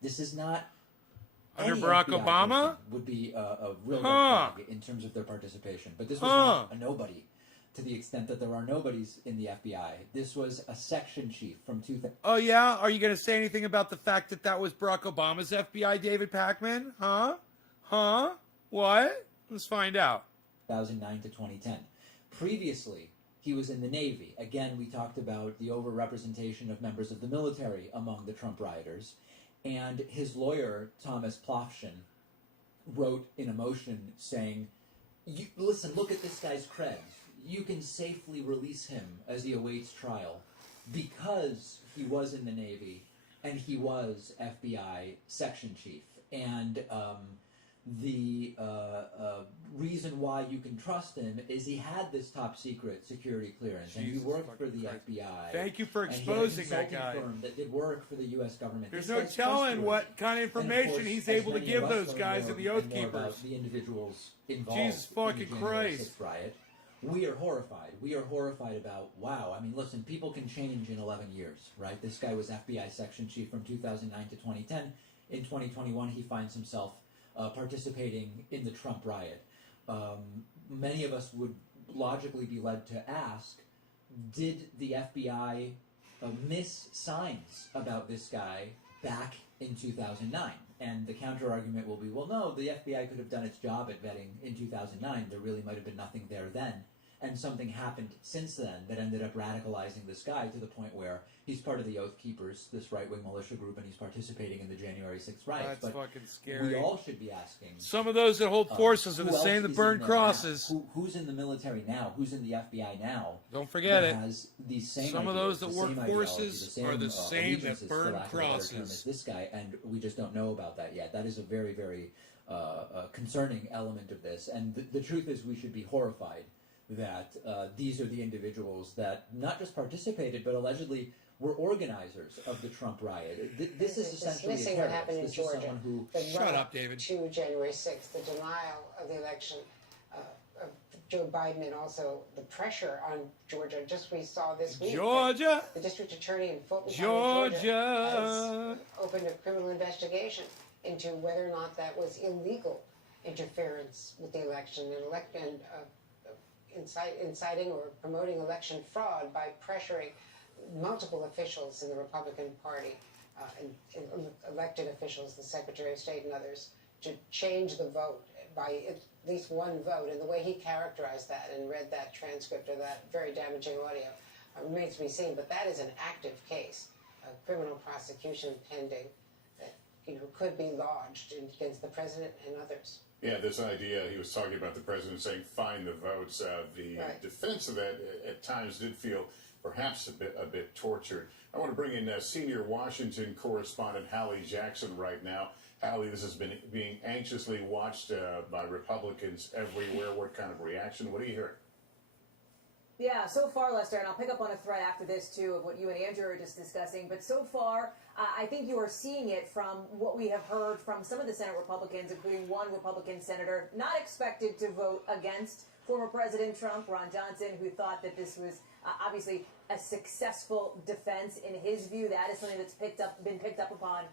This is not... Under Barack Obama? Would be a real red flag in terms of their participation. But this was not a nobody, to the extent that there are nobodies in the FBI. This was a section chief from 2000. Oh, yeah? Are you going to say anything about the fact that that was Barack Obama's FBI, David Pakman? Huh? What? Let's find out. 2009 to 2010. Previously, he was in the Navy. Again, we talked about the overrepresentation of members of the military among the Trump rioters. And his lawyer, Thomas Plofshin, wrote in a motion saying, listen, look at this guy's cred. You can safely release him as he awaits trial because he was in the Navy and he was FBI section chief. And the reason why you can trust him is he had this top secret security clearance and he worked for the FBI. Thank you for exposing that guy. Firm that did work for the U.S. government. There's no telling what kind of information he's able to give those guys in the Oath Keepers. The individuals involved. Jesus fucking Christ. Riot. We are horrified. We are horrified about, wow, I mean, listen, people can change in 11 years, right? This guy was FBI section chief from 2009 to 2010. In 2021, he finds himself participating in the Trump riot. Many of us would logically be led to ask, did the FBI miss signs about this guy back in 2009? And the counter-argument will be, well, no, the FBI could have done its job at vetting in 2009. There really might have been nothing there then. And something happened since then that ended up radicalizing this guy to the point where he's part of the Oath Keepers, this right-wing militia group, and he's participating in the January 6th riots. That's fucking scary. We all should be asking. Some of those that hold forces are the same that burn crosses. Who's in the military now? Who's in the FBI now? Don't forget it. Has these same Some of ideas, those that work forces are the same that burn crosses. As this guy, and we just don't know about that yet. That is a very, very concerning element of this. And the truth is we should be horrified that these are the individuals that not just participated, but allegedly were organizers of the Trump riot. This is essentially dismissing a what happened in This is Georgia. someone who Shut up, David. To January 6th, the denial of the election of Joe Biden, and also the pressure on Georgia. Just we saw this week. Georgia. The district attorney in Fulton Georgia. County, Georgia, has opened a criminal investigation into whether or not that was illegal interference with the election and inciting or promoting election fraud by pressuring multiple officials in the Republican Party and elected officials, the Secretary of State and others, to change the vote by at least one vote. And the way he characterized that and read that transcript of that very damaging audio remains to be seen. But that is an active case, a criminal prosecution pending that could be lodged against the president and others. Yeah, this idea, he was talking about the president saying, find the votes. The defense of that at times did feel perhaps a bit tortured. I want to bring in senior Washington correspondent Hallie Jackson right now. Hallie, this has been being anxiously watched by Republicans everywhere. What kind of reaction? What are you hearing? Yeah, so far, Lester, and I'll pick up on a thread after this, too, of what you and Andrew are just discussing, but so far, I think you are seeing it from what we have heard from some of the Senate Republicans, including one Republican senator not expected to vote against former President Trump, Ron Johnson, who thought that this was obviously a successful defense. In his view, that is something that's been picked up upon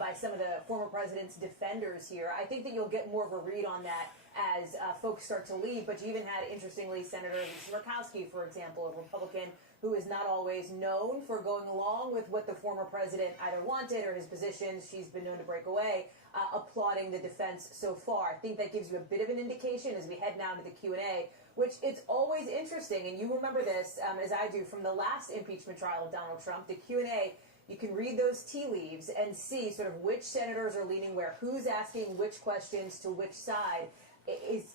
by some of the former president's defenders here. I think that you'll get more of a read on that as folks start to leave, but you even had, interestingly, Senator Murkowski, for example, a Republican who is not always known for going along with what the former president either wanted or his positions. She's been known to break away, applauding the defense so far. I think that gives you a bit of an indication as we head now to the Q&A, which it's always interesting, and you remember this, as I do, from the last impeachment trial of Donald Trump, the Q&A, you can read those tea leaves and see sort of which senators are leaning where, who's asking which questions to which side.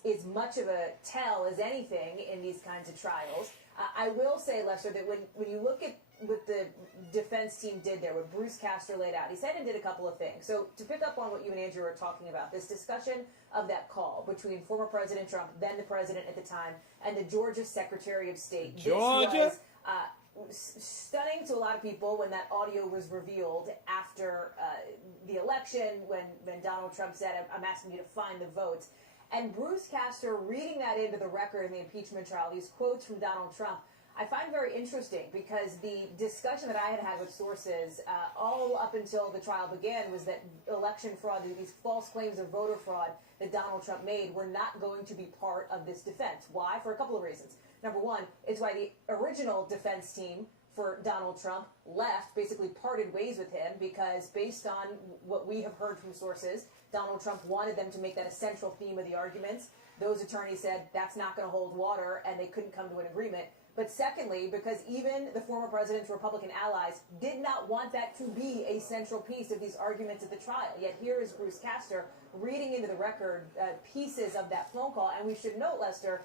Is much of a tell as anything in these kinds of trials. I will say, Lester, that when you look at what the defense team did there, what Bruce Castor laid out, he said and did a couple of things. So to pick up on what you and Andrew were talking about, this discussion of that call between former President Trump, then the president at the time, and the Georgia Secretary of State. Georgia? This was stunning to a lot of people when that audio was revealed after the election, when Donald Trump said, I'm asking you to find the votes. And Bruce Castor reading that into the record in the impeachment trial, these quotes from Donald Trump, I find very interesting because the discussion that I had with sources all up until the trial began was that election fraud, these false claims of voter fraud that Donald Trump made were not going to be part of this defense. Why? For a couple of reasons. Number one, it's why the original defense team for Donald Trump left, basically parted ways with him, because based on what we have heard from sources, Donald Trump wanted them to make that a central theme of the arguments. Those attorneys said that's not going to hold water, and they couldn't come to an agreement. But secondly, because even the former president's Republican allies did not want that to be a central piece of these arguments at the trial. Yet here is Bruce Castor reading into the record pieces of that phone call. And we should note, Lester,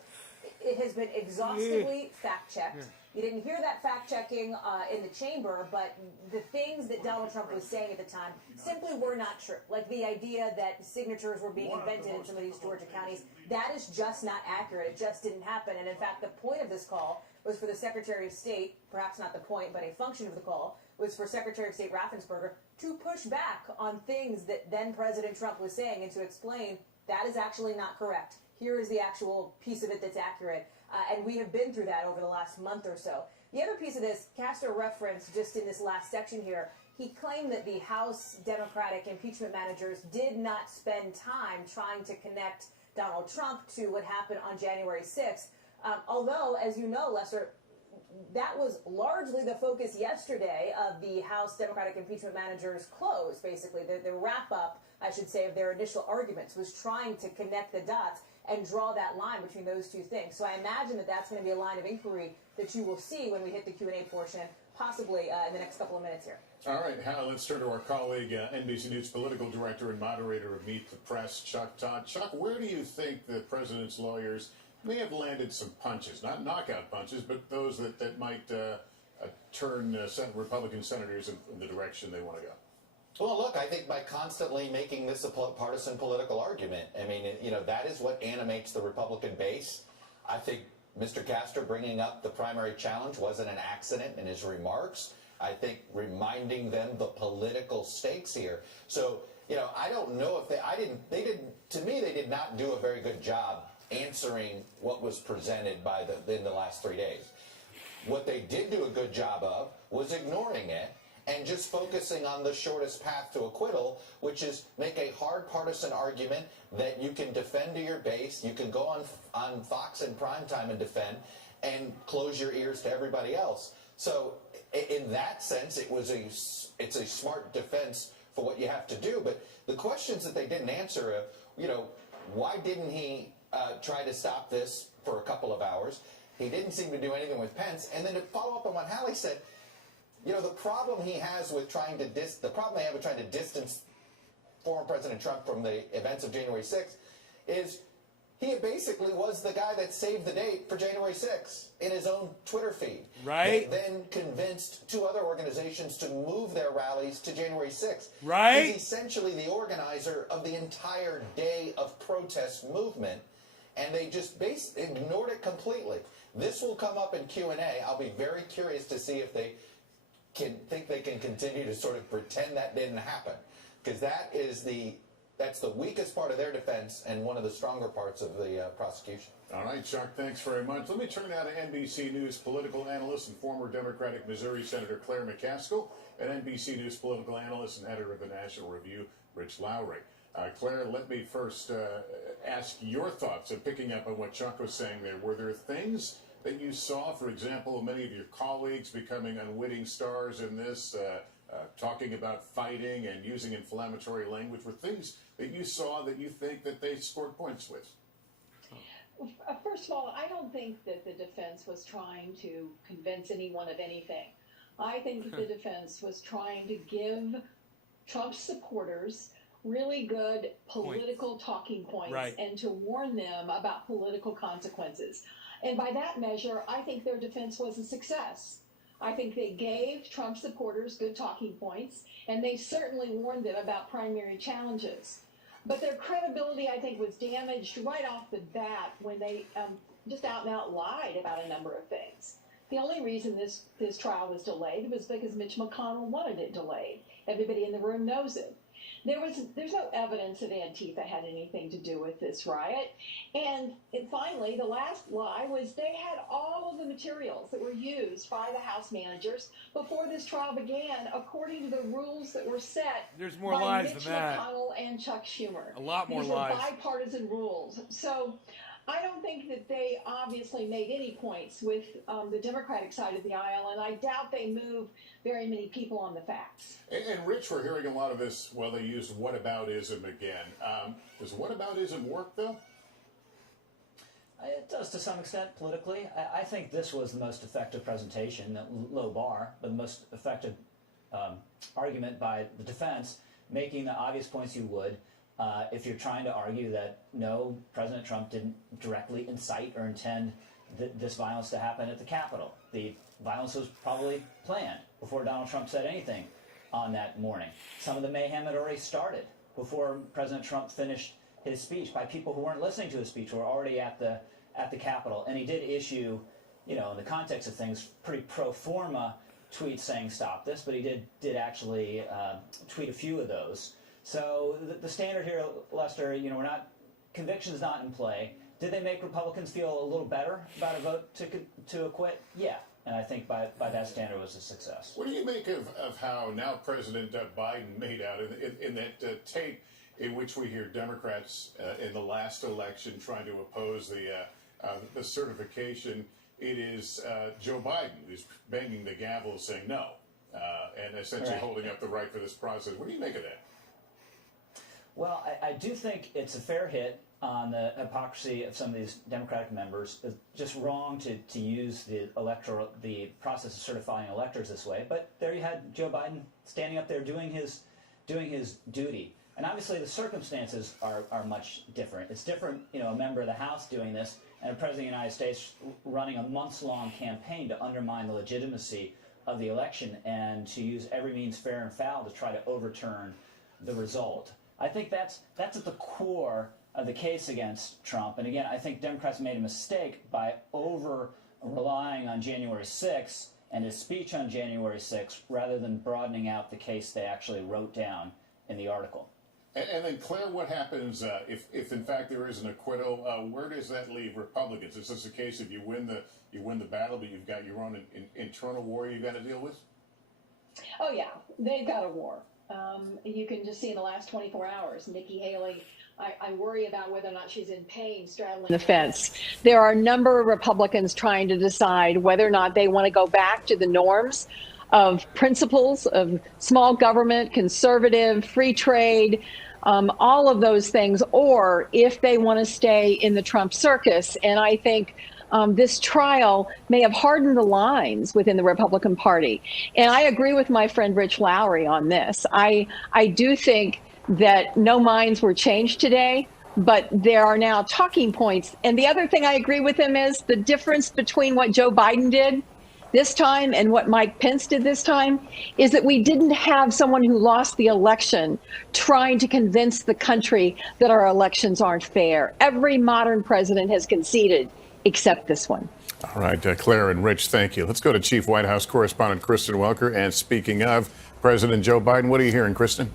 it has been exhaustively fact-checked. You didn't hear that fact-checking in the chamber, but the things that Donald Trump was saying at the time simply were not true. Like the idea that signatures were being invented in some of these Georgia counties, that is just not accurate. It just didn't happen. And in fact, the point of this call was for the Secretary of State, perhaps not the point, but a function of the call, was for Secretary of State Raffensperger to push back on things that then President Trump was saying and to explain that is actually not correct. Here is the actual piece of it that's accurate. And we have been through that over the last month or so. The other piece of this, Castor referenced just in this last section here, he claimed that the House Democratic impeachment managers did not spend time trying to connect Donald Trump to what happened on January 6th. Although, as you know, Lester, that was largely the focus yesterday of the House Democratic impeachment managers' close, basically. The wrap-up, I should say, of their initial arguments was trying to connect the dots and draw that line between those two things. So I imagine that that's going to be a line of inquiry that you will see when we hit the Q&A portion, possibly in the next couple of minutes here. All right, Hal, let's turn to our colleague, NBC News political director and moderator of Meet the Press, Chuck Todd. Chuck, where do you think the president's lawyers may have landed some punches, not knockout punches, but those that might turn Republican senators in the direction they want to go? Well, look, I think by constantly making this a partisan political argument, I mean, that is what animates the Republican base. I think Mr. Castor bringing up the primary challenge wasn't an accident in his remarks. I think reminding them the political stakes here. So, I don't know if to me, they did not do a very good job answering what was presented in the last 3 days. What they did do a good job of was ignoring it and just focusing on the shortest path to acquittal, which is make a hard partisan argument that you can defend to your base, you can go on Fox in primetime and defend, and close your ears to everybody else. So in that sense, it's a smart defense for what you have to do. But the questions that they didn't answer, why didn't he try to stop this for a couple of hours? He didn't seem to do anything with Pence. And then to follow up on what Hallie said, the problem he has with trying to distance former President Trump from the events of January 6th is he basically was the guy that saved the date for January 6th in his own Twitter feed. Right. They then convinced two other organizations to move their rallies to January 6th. Right. He's essentially the organizer of the entire day of protest movement, and they just ignored it completely. This will come up in Q&A. I'll be very curious to see if they think they can continue to sort of pretend that didn't happen, because that's the weakest part of their defense and one of the stronger parts of the prosecution. All right, Chuck, thanks very much. Let me turn now to NBC News political analyst and former Democratic Missouri Senator Claire McCaskill, and NBC News political analyst and editor of the National Review, Rich Lowry. Claire, let me first ask your thoughts of picking up on what Chuck was saying there. Were there things that you saw, for example, many of your colleagues becoming unwitting stars in this, talking about fighting and using inflammatory language? Were things that you saw that you think that they scored points with? First of all, I don't think that the defense was trying to convince anyone of anything. I think that the defense was trying to give Trump's supporters really good political talking points, right, and to warn them about political consequences. And by that measure, I think their defense was a success. I think they gave Trump supporters good talking points, and they certainly warned them about primary challenges. But their credibility, I think, was damaged right off the bat when they just out and out lied about a number of things. The only reason this trial was delayed was because Mitch McConnell wanted it delayed. Everybody in the room knows it. There's no evidence that Antifa had anything to do with this riot. And finally, the last lie was they had all of the materials that were used by the House managers before this trial began, according to the rules that were set There's more by lies Mitch than that. McConnell and Chuck Schumer. A lot more These lies. are bipartisan rules. So I don't think that they obviously made any points with the Democratic side of the aisle, and I doubt they move very many people on the facts. And Rich, we're hearing a lot of this, well, they use whataboutism again. Does whataboutism work, though? It does to some extent politically. I think this was the most effective presentation, low bar, but the most effective argument by the defense, making the obvious points you would if you're trying to argue that, no, President Trump didn't directly incite or intend this violence to happen at the Capitol. The violence was probably planned before Donald Trump said anything on that morning. Some of the mayhem had already started before President Trump finished his speech by people who weren't listening to his speech, who were already at the Capitol. And he did issue, in the context of things, pretty pro forma tweets saying stop this, but he did actually tweet a few of those. So the standard here, Lester, we're not, conviction's not in play. Did they make Republicans feel a little better about a vote to acquit? Yeah. And I think by that standard was a success. What do you make of how now President Biden made out in that tape in which we hear Democrats in the last election trying to oppose the certification? It is Joe Biden who's banging the gavel saying no and essentially holding up the right for this process. What do you make of that? Well, I do think it's a fair hit on the hypocrisy of some of these Democratic members. It's just wrong to use the process of certifying electors this way. But there you had Joe Biden standing up there doing his duty. And obviously the circumstances are much different. It's different, a member of the House doing this and a president of the United States running a months-long campaign to undermine the legitimacy of the election and to use every means fair and foul to try to overturn the result. I think that's at the core of the case against Trump. And again, I think Democrats made a mistake by over-relying on January 6th and his speech on January 6th rather than broadening out the case they actually wrote down in the article. And then, Claire, what happens if in fact there is an acquittal? Where does that leave Republicans? Is this a case of you win the battle, but you've got your own internal war you've got to deal with? Oh yeah, they've got a war. You can just see in the last 24 hours, Nikki Haley. I worry about whether or not she's in pain straddling the fence. There are a number of Republicans trying to decide whether or not they want to go back to the norms of principles of small government, conservative, free trade, all of those things, or if they want to stay in the Trump circus. And I think this trial may have hardened the lines within the Republican Party. And I agree with my friend Rich Lowry on this. I do think that no minds were changed today, but there are now talking points. And the other thing I agree with him is the difference between what Joe Biden did this time and what Mike Pence did this time is that we didn't have someone who lost the election trying to convince the country that our elections aren't fair. Every modern president has conceded except this one. All right, Claire and Rich, thank you. Let's go to Chief White House Correspondent Kristen Welker. And speaking of President Joe Biden, what are you hearing, Kristen?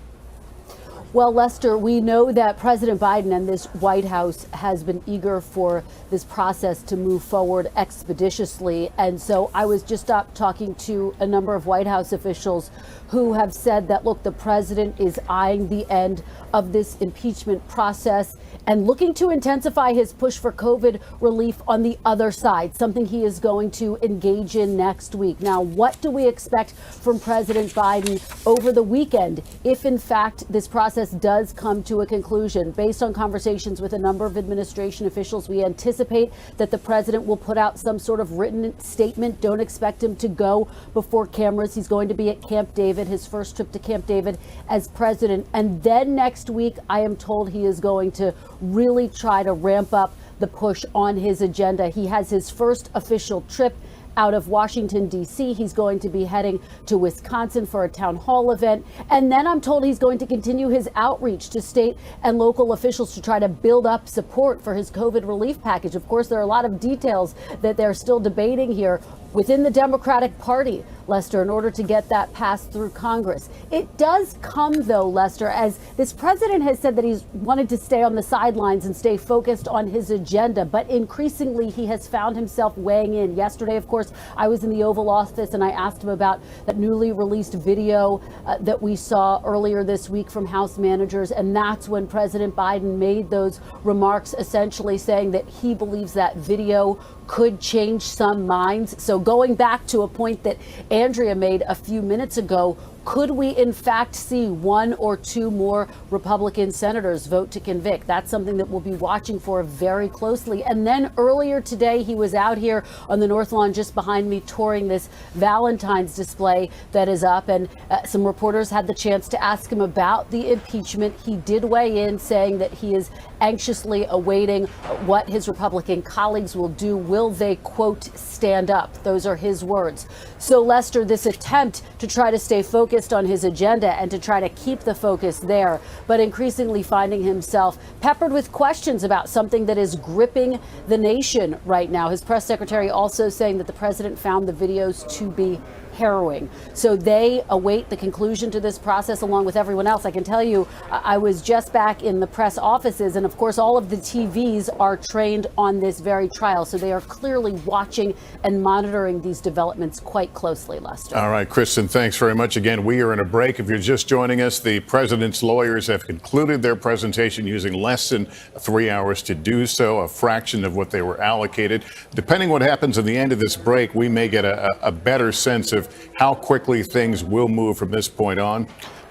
Well, Lester, we know that President Biden and this White House has been eager for this process to move forward expeditiously. And so I was just talking to a number of White House officials who have said that, look, the president is eyeing the end of this impeachment process and looking to intensify his push for COVID relief on the other side, something he is going to engage in next week. Now, what do we expect from President Biden over the weekend if, in fact, this process does come to a conclusion? Based on conversations with a number of administration officials, we anticipate that the president will put out some sort of written statement. Don't expect him to go before cameras. He's going to be at Camp David, his first trip to Camp David as president. And then next week, I am told he is going to really try to ramp up the push on his agenda. He has his first official trip out of Washington, D.C. He's going to be heading to Wisconsin for a town hall event. And then I'm told he's going to continue his outreach to state and local officials to try to build up support for his COVID relief package. Of course, there are a lot of details that they're still debating here within the Democratic Party, Lester, in order to get that passed through Congress. It does come, though, Lester, as this president has said that he's wanted to stay on the sidelines and stay focused on his agenda, but increasingly he has found himself weighing in. Yesterday, of course, I was in the Oval Office and I asked him about that newly released video that we saw earlier this week from House managers, and that's when President Biden made those remarks, essentially saying that he believes that video could change some minds. So going back to a point that Andrea made a few minutes ago, could we in fact see one or two more Republican senators vote to convict? That's something that we'll be watching for very closely. And then earlier today, he was out here on the North Lawn just behind me touring this Valentine's display that is up. And some reporters had the chance to ask him about the impeachment. He did weigh in, saying that he is anxiously awaiting what his Republican colleagues will do. Will they, quote, stand up? Those are his words. So, Lester, this attempt to try to stay focused on his agenda and to try to keep the focus there, but increasingly finding himself peppered with questions about something that is gripping the nation right now. His press secretary also saying that the president found the videos to be harrowing. So they await the conclusion to this process along with everyone else. I can tell you, I was just back in the press offices, and of course all of the TVs are trained on this very trial. So they are clearly watching and monitoring these developments quite closely, Lester. All right, Kristen, thanks very much. Again, we are in a break. If you're just joining us, the president's lawyers have concluded their presentation using less than 3 hours to do so, a fraction of what they were allocated. Depending what happens in the end of this break, we may get a better sense of how quickly things will move from this point on.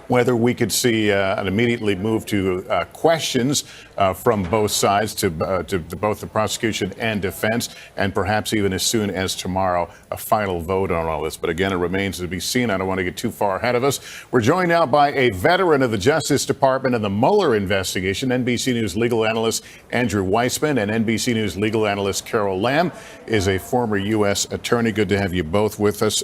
Whether we could see an immediately move to questions from both sides to both the prosecution and defense, and perhaps even as soon as tomorrow, a final vote on all this. But again, it remains to be seen. I don't want to get too far ahead of us. We're joined now by a veteran of the Justice Department and the Mueller investigation, NBC News legal analyst Andrew Weissman, and NBC News legal analyst Carol Lam is a former U.S. attorney. Good to have you both with us.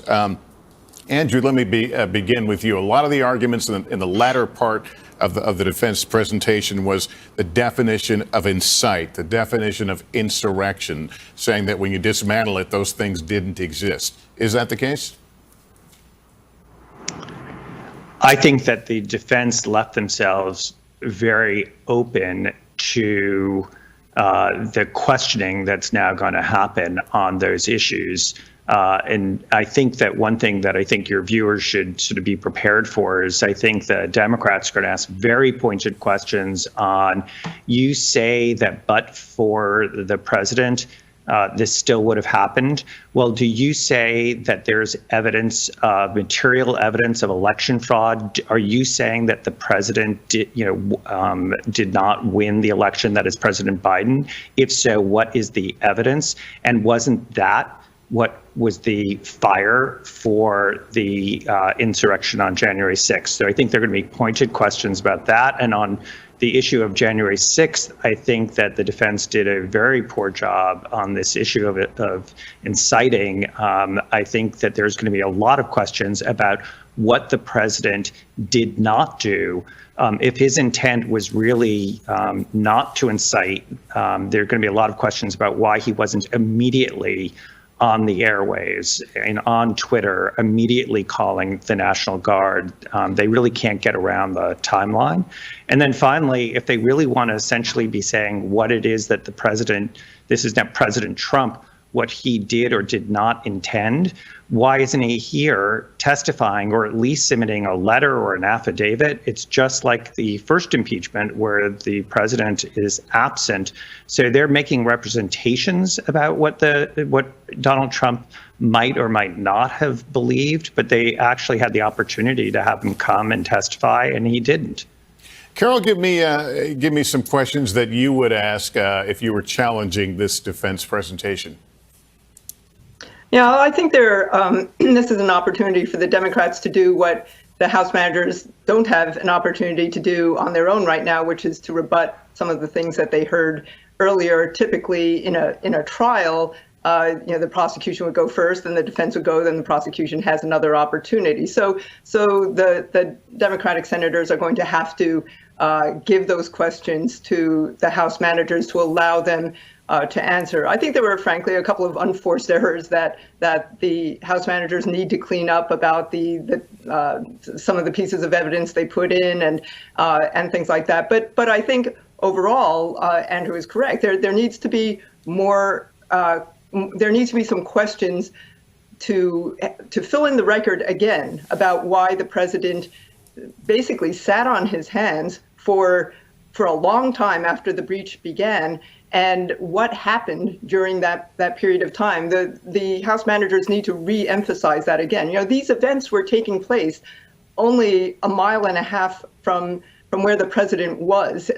Andrew, let me begin with you. A lot of the arguments in the latter part of the defense presentation was the definition of incite, the definition of insurrection, saying that when you dismantle it, those things didn't exist. Is that the case? I think that the defense left themselves very open to the questioning that's now going to happen on those issues. And I think that one thing that I think your viewers should sort of be prepared for is I think the Democrats are going to ask very pointed questions on, you say that but for the president, this still would have happened. Well, do you say that there's evidence, material evidence of election fraud? Are you saying that the president did not win the election, that is President Biden? If so, what is the evidence? And wasn't that what was the fire for the insurrection on January 6th? So I think there are going to be pointed questions about that. And on the issue of January 6th, I think that the defense did a very poor job on this issue of inciting. I think that there's going to be a lot of questions about what the president did not do. If his intent was really not to incite, there are going to be a lot of questions about why he wasn't immediately on the airways and on Twitter, immediately calling the National Guard. They really can't get around the timeline. And then finally, if they really want to essentially be saying what it is that the president, this is not President Trump, what he did or did not intend, why isn't he here testifying or at least submitting a letter or an affidavit? It's just like the first impeachment where the president is absent. So they're making representations about what Donald Trump might or might not have believed, but they actually had the opportunity to have him come and testify, and he didn't. Carol, give me some questions that you would ask if you were challenging this defense presentation. Yeah, I think this is an opportunity for the Democrats to do what the House managers don't have an opportunity to do on their own right now, which is to rebut some of the things that they heard earlier. Typically, in a trial, the prosecution would go first, then the defense would go, then the prosecution has another opportunity. So the Democratic senators are going to have to give those questions to the House managers to allow them to answer. I think there were, frankly, a couple of unforced errors that the House managers need to clean up about some of the pieces of evidence they put in and things like that. But I think overall, Andrew is correct. There needs to be more. There needs to be some questions to fill in the record again about why the president basically sat on his hands for a long time after the breach began, and what happened during that period of time. The House managers need to re-emphasize that again. These events were taking place only a mile and a half from where the president was.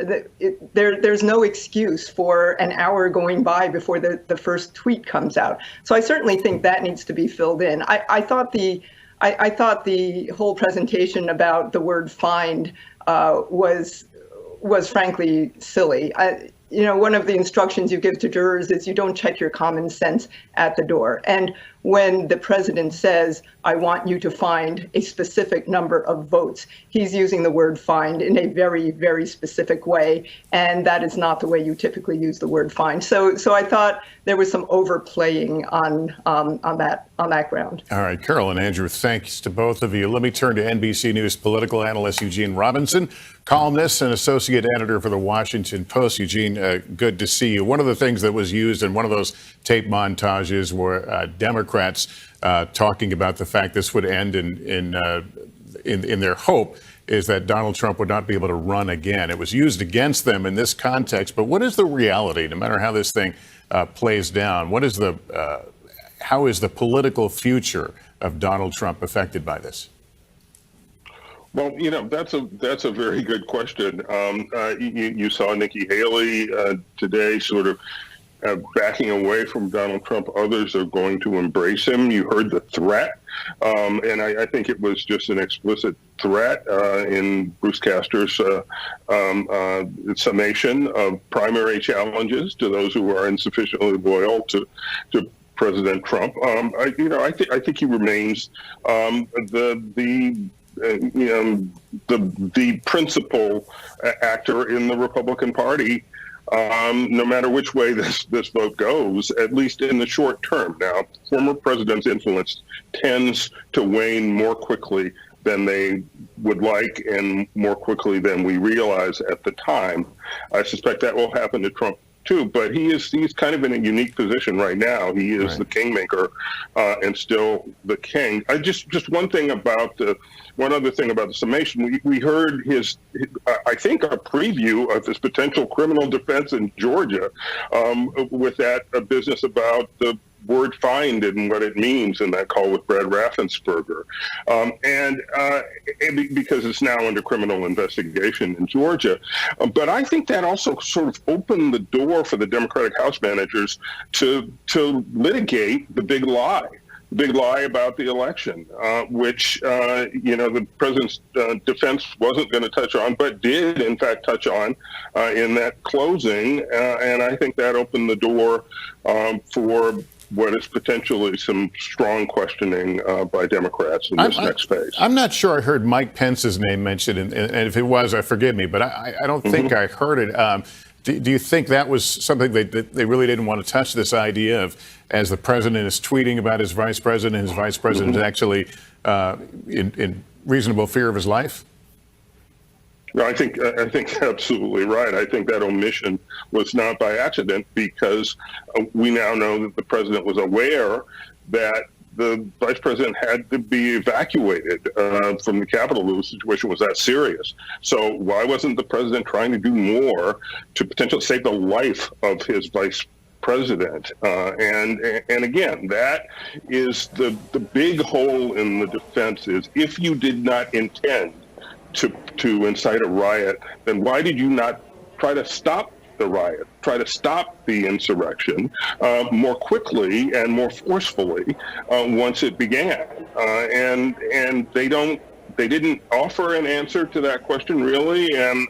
There's no excuse for an hour going by before the first tweet comes out. So I certainly think that needs to be filled in. I thought the whole presentation about the word find was frankly silly. One of the instructions you give to jurors is you don't check your common sense at the door. And when the president says, I want you to find a specific number of votes, he's using the word find in a very, very specific way. And that is not the way you typically use the word find. So I thought there was some overplaying on that ground. All right, Carol and Andrew, thanks to both of you. Let me turn to NBC News political analyst Eugene Robinson, columnist and associate editor for the Washington Post. Eugene, good to see you. One of the things that was used in one of those tape montages were Democrats talking about the fact this would end in their hope is that Donald Trump would not be able to run again. It was used against them in this context. But what is the reality, no matter how this thing plays down? How is the political future of Donald Trump affected by this? Well, that's a very good question. You saw Nikki Haley today sort of backing away from Donald Trump. Others are going to embrace him. You heard the threat. And I think it was just an explicit threat in Bruce Castor's summation of primary challenges to those who are insufficiently loyal to President Trump. I think he remains the principal actor in the Republican Party, no matter which way this vote goes, at least in the short term. Now, former presidents' influence tends to wane more quickly than they would like and more quickly than we realize at the time. I suspect that will happen to Trump too, but he's kind of in a unique position right now. He is the kingmaker and still the king. Just one other thing about the summation. We heard I think a preview of his potential criminal defense in Georgia with that business about the word find and what it means in that call with Brad Raffensperger. And because it's now under criminal investigation in Georgia. But I think that also sort of opened the door for the Democratic House managers to litigate the big lie about the election, which, the president's defense wasn't going to touch on, but did, in fact, touch on in that closing. And I think that opened the door for what is potentially some strong questioning by Democrats in this next phase. I'm not sure I heard Mike Pence's name mentioned, and if it was, forgive me, but I don't think I heard it. Do you think that was something they really didn't want to touch, this idea of, as the president is tweeting about his vice president is actually in reasonable fear of his life? No, I think absolutely right. I think that omission was not by accident, because we now know that the president was aware that the vice president had to be evacuated from the Capitol. The situation was that serious. So why wasn't the president trying to do more to potentially save the life of his vice president? And again, that is the big hole in the defense is, if you did not intend to incite a riot, then why did you not try to stop the riot, try to stop the insurrection more quickly and more forcefully once it began? And they didn't offer an answer to that question, really, and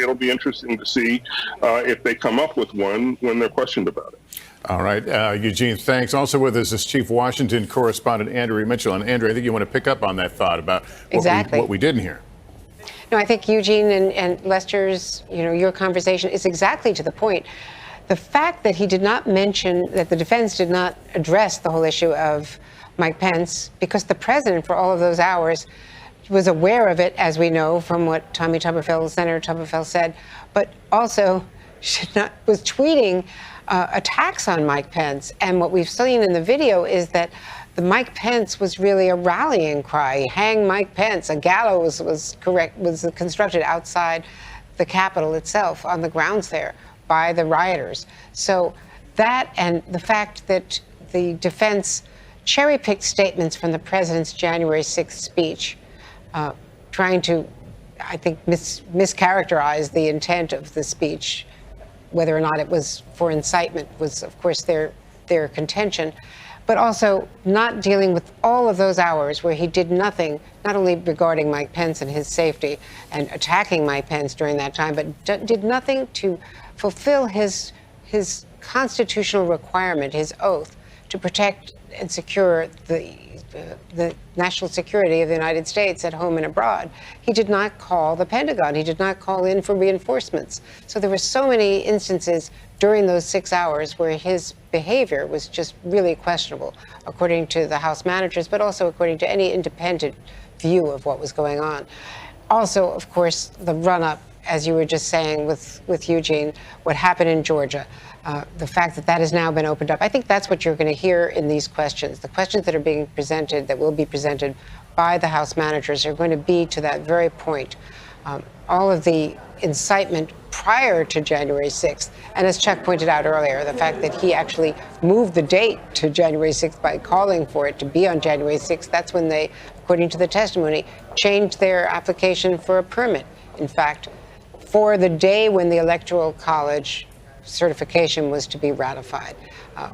it'll be interesting to see if they come up with one when they're questioned about it. All right, Eugene, thanks. Also with us is Chief Washington correspondent Andrea Mitchell. And Andrea, I think you want to pick up on that thought about what we didn't hear. No, I think Eugene and Lester's, your conversation is exactly to the point. The fact that he did not mention, that the defense did not address the whole issue of Mike Pence, because the president, for all of those hours, was aware of it, as we know from what Senator Tuberville said, but also was tweeting attacks on Mike Pence. And what we've seen in the video is that the Mike Pence was really a rallying cry. Hang Mike Pence. A gallows was constructed outside the Capitol itself, on the grounds there, by the rioters. So that, and the fact that the defense cherry-picked statements from the president's January 6th speech, trying to, I think, mischaracterize the intent of the speech, whether or not it was for incitement, was, of course, their contention. But also not dealing with all of those hours where he did nothing, not only regarding Mike Pence and his safety and attacking Mike Pence during that time, but did nothing to fulfill his constitutional requirement, his oath, to protect and secure the national security of the United States at home and abroad. He did not call the Pentagon. He did not call in for reinforcements. So there were so many instances during those 6 hours where his behavior was just really questionable, according to the House managers, but also according to any independent view of what was going on. Also, of course, the run-up, as you were just saying with Eugene, what happened in Georgia, the fact that has now been opened up. I think that's what you're going to hear in these questions. The questions that are being presented, that will be presented by the House managers, are going to be to that very point. All of the incitement prior to January 6th, and as Chuck pointed out earlier, the fact that he actually moved the date to January 6th by calling for it to be on January 6th, that's when they, according to the testimony, changed their application for a permit. In fact, for the day when the Electoral College certification was to be ratified,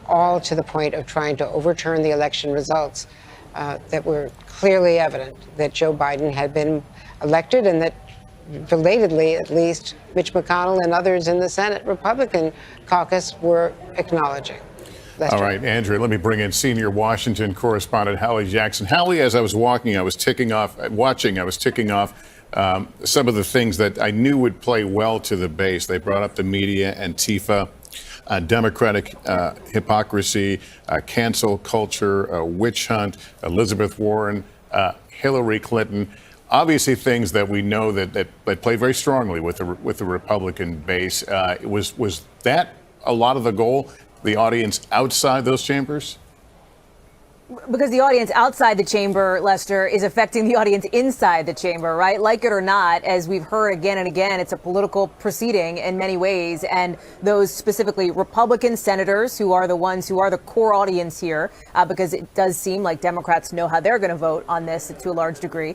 all to the point of trying to overturn the election results that were clearly evident that Joe Biden had been elected, and that, belatedly at least, Mitch McConnell and others in the Senate Republican caucus were acknowledging. All right, Andrea, let me bring in senior Washington correspondent Hallie Jackson. Hallie, as I was watching, I was ticking off some of the things that I knew would play well to the base. They brought up the media, Antifa, Democratic hypocrisy, cancel culture, witch hunt, Elizabeth Warren, Hillary Clinton. Obviously, things that we know that play very strongly with the Republican base. Was that a lot of the goal? The audience outside those chambers? Because the audience outside the chamber, Lester, is affecting the audience inside the chamber, right? Like it or not, as we've heard again and again, it's a political proceeding in many ways. And those specifically Republican senators who are the ones who are the core audience here, because it does seem like Democrats know how they're going to vote on this to a large degree,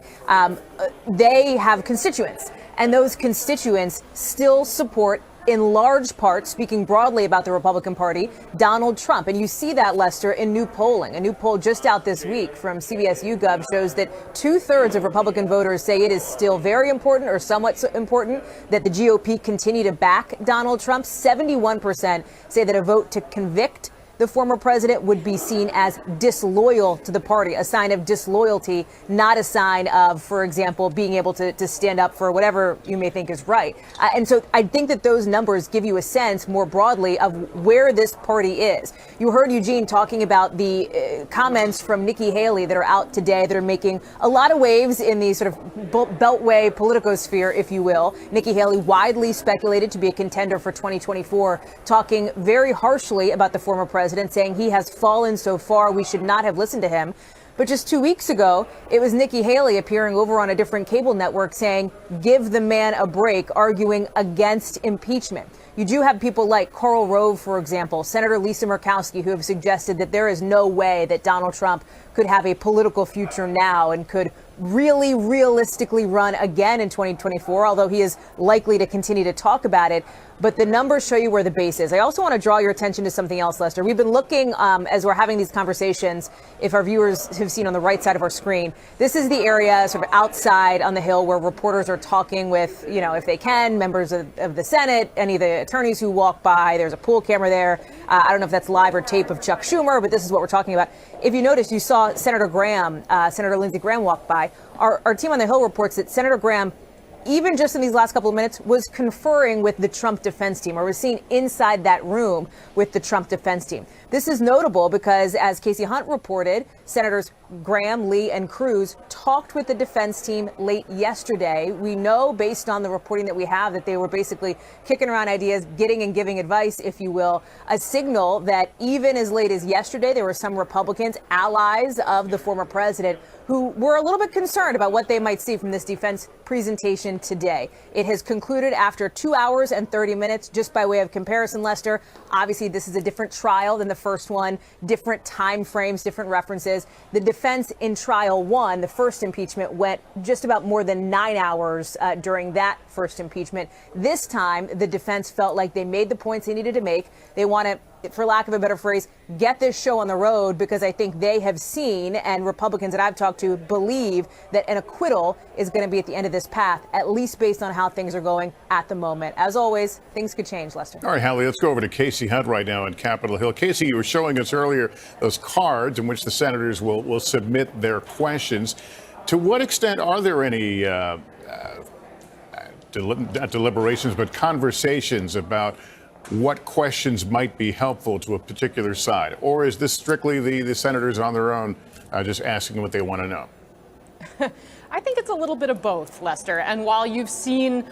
they have constituents. And those constituents still support, in large part, speaking broadly about the Republican Party, Donald Trump. And you see that, Lester, in new polling. A new poll just out this week from CBS YouGov shows that 2/3 of Republican voters say it is still very important or somewhat important that the GOP continue to back Donald Trump. 71% say that a vote to convict the former president would be seen as disloyal to the party, a sign of disloyalty, not a sign of, for example, being able to stand up for whatever you may think is right. And so I think that those numbers give you a sense more broadly of where this party is. You heard Eugene talking about the comments from Nikki Haley that are out today that are making a lot of waves in the sort of beltway politicosphere, if you will. Nikki Haley, widely speculated to be a contender for 2024, talking very harshly about the former president, saying he has fallen so far, we should not have listened to him. But just 2 weeks ago, it was Nikki Haley appearing over on a different cable network saying, give the man a break, arguing against impeachment. You do have people like Karl Rove, for example, Senator Lisa Murkowski, who have suggested that there is no way that Donald Trump could have a political future now and could really realistically run again in 2024, although he is likely to continue to talk about it. But the numbers show you where the base is. I also want to draw your attention to something else, Lester. We've been looking, as we're having these conversations, if our viewers have seen on the right side of our screen, this is the area sort of outside on the Hill where reporters are talking with, you know, if they can, members of the Senate, any of the attorneys who walk by. There's a pool camera there. I don't know if that's live or tape of Chuck Schumer, but this is what we're talking about. If you notice, you saw Senator Lindsey Graham walk by. Our team on the Hill reports that Senator Graham, even just in these last couple of minutes, was conferring with the Trump defense team, or was seen inside that room with the Trump defense team. This is notable because, as Casey Hunt reported, Senators Graham, Lee, and Cruz talked with the defense team late yesterday. We know, based on the reporting that we have, that they were basically kicking around ideas, getting and giving advice, if you will, a signal that even as late as yesterday, there were some Republicans, allies of the former president, who were a little bit concerned about what they might see from this defense presentation today. It has concluded after 2 hours and 30 minutes, just by way of comparison, Lester. Obviously, this is a different trial than the first one, different time frames, different references. The defense in trial one, the first impeachment, went just about more than 9 hours during that first impeachment. This time, the defense felt like they made the points they needed to make. They want to, for lack of a better phrase, get this show on the road, because I think they have seen, and Republicans that I've talked to believe, that an acquittal is going to be at the end of this path, at least based on how things are going at the moment. As always, things could change, Lester. All right, Hallie, let's go over to Casey Hunt right now in Capitol Hill. Casey, you were showing us earlier those cards in which the senators will submit their questions. To what extent are there any not deliberations, but conversations about what questions might be helpful to a particular side? Or is this strictly the senators on their own just asking what they want to know? I think it's a little bit of both, Lester. And while you've seen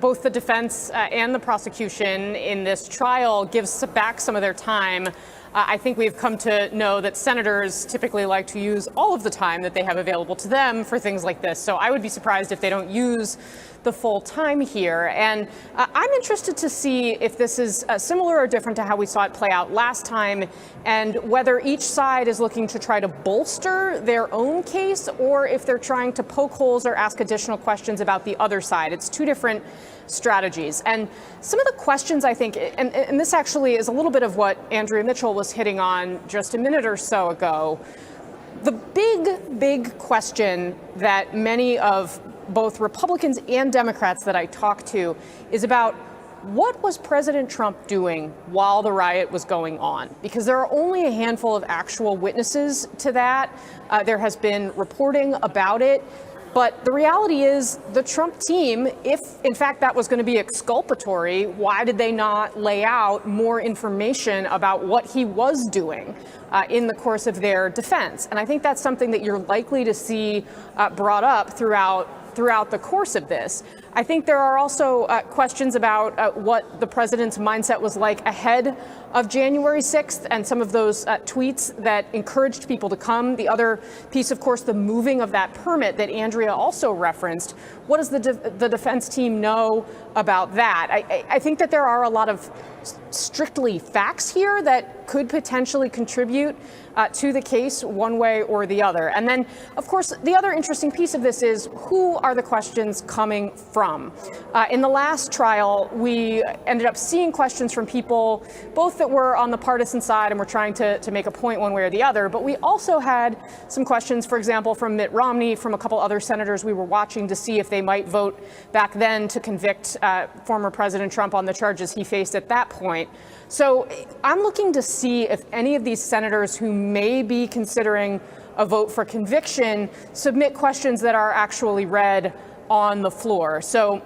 both the defense and the prosecution in this trial give back some of their time, I think we've come to know that senators typically like to use all of the time that they have available to them for things like this. So I would be surprised if they don't use the full time here. And I'm interested to see if this is similar or different to how we saw it play out last time, and whether each side is looking to try to bolster their own case, or if they're trying to poke holes or ask additional questions about the other side. It's two different strategies. And some of the questions, I think, and this actually is a little bit of what Andrea Mitchell was hitting on just a minute or so ago. The big question that many of both Republicans and Democrats that I talk to is about what was President Trump doing while the riot was going on? Because there are only a handful of actual witnesses to that. There has been reporting about it. But the reality is the Trump team, if in fact that was going to be exculpatory, why did they not lay out more information about what he was doing in the course of their defense? And I think that's something that you're likely to see brought up throughout the course of this. I think there are also questions about what the president's mindset was like ahead of January 6th and some of those tweets that encouraged people to come. The other piece, of course, the moving of that permit that Andrea also referenced. What does the defense team know about that? I think that there are a lot of strictly facts here that could potentially contribute to the case one way or the other. And then, of course, the other interesting piece of this is who are the questions coming from? In the last trial, we ended up seeing questions from people, both that were on the partisan side and were trying to make a point one way or the other, but we also had some questions, for example, from Mitt Romney, from a couple other senators we were watching to see if they might vote back then to convict former President Trump on the charges he faced at that point. So I'm looking to see if any of these senators who may be considering a vote for conviction submit questions that are actually read on the floor. So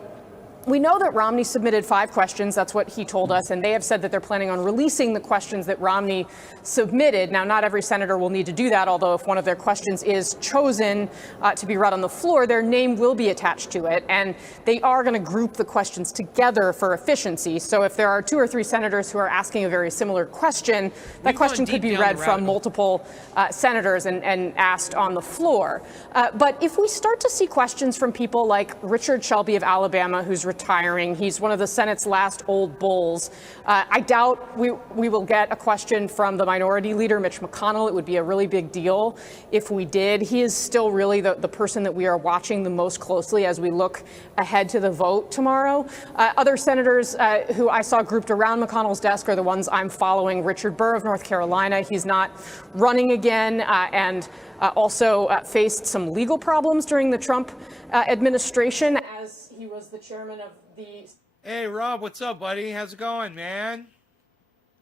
we know that Romney submitted 5 questions. That's what he told us. And they have said that they're planning on releasing the questions that Romney submitted. Now, not every senator will need to do that, although if one of their questions is chosen to be read on the floor, their name will be attached to it. And they are going to group the questions together for efficiency. So if there are 2 or 3 senators who are asking a very similar question, that question could be read from multiple senators and asked on the floor. But if we start to see questions from people like Richard Shelby of Alabama, who's retiring. He's one of the Senate's last old bulls. I doubt we will get a question from the minority leader, Mitch McConnell. It would be a really big deal if we did. He is still really the person that we are watching the most closely as we look ahead to the vote tomorrow. Other senators who I saw grouped around McConnell's desk are the ones I'm following. Richard Burr of North Carolina. He's not running again and also faced some legal problems during the Trump administration as he was the chairman of the... Hey, Rob, what's up, buddy? How's it going, man?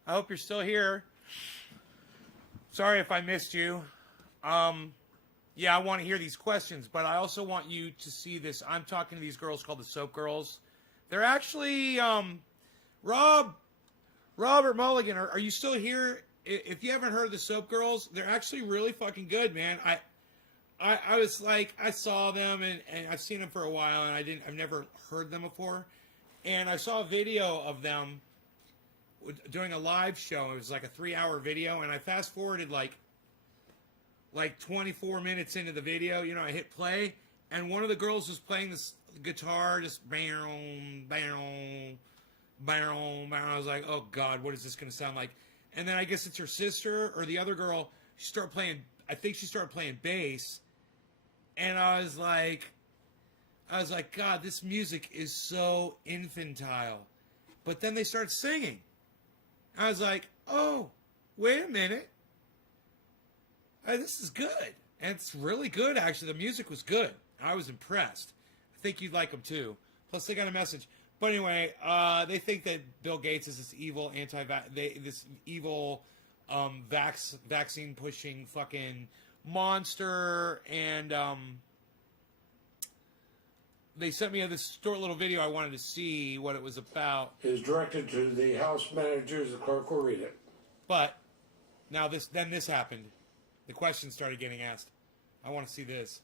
I hope you're still here. Sorry if I missed you. Yeah, I want to hear these questions, but I also want you to see this. I'm talking to these girls called the Soap Girls. They're actually, Robert Mulligan, are you still here? If you haven't heard of the Soap Girls, they're actually really fucking good, man. I was like, I saw them and I've seen them for a while and I've never heard them before. And I saw a video of them doing a live show. It was like a 3-hour video and I fast forwarded like 24 minutes into the video. You know, I hit play and one of the girls was playing this guitar, just bam, bam, bam, bam. I was like, oh God, what is this going to sound like? And then I guess it's her sister or the other girl. I think she started playing bass. And I was like, God, this music is so infantile. But then they start singing. I was like, oh, wait a minute. This is good. And it's really good, actually. The music was good. I was impressed. I think you'd like them, too. Plus, they got a message. But anyway, they think that Bill Gates is this evil vaccine-pushing fucking monster, and they sent me this short little video. I wanted to see what it was about. It is directed to the House managers. The clerk will read it. But now this happened. The questions started getting asked. I want to see this.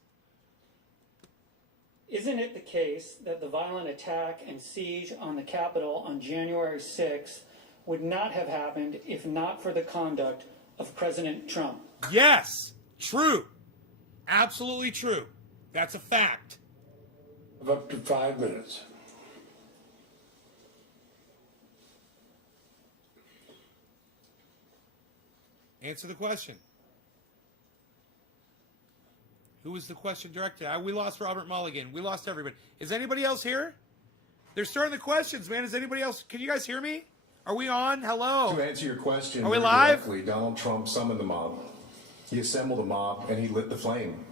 Isn't it the case that the violent attack and siege on the Capitol on January 6th would not have happened if not for the conduct of President Trump? Yes! True. Absolutely true. That's a fact. Of up to 5 minutes. Answer the question. Who was the question directed? We lost Robert Mulligan. We lost everybody. Is anybody else here? They're starting the questions, man. Is anybody else? Can you guys hear me? Are we on? Hello. To answer your question, are we live? Directly, Donald Trump summoned the mob. He assembled a mob and he lit the flame.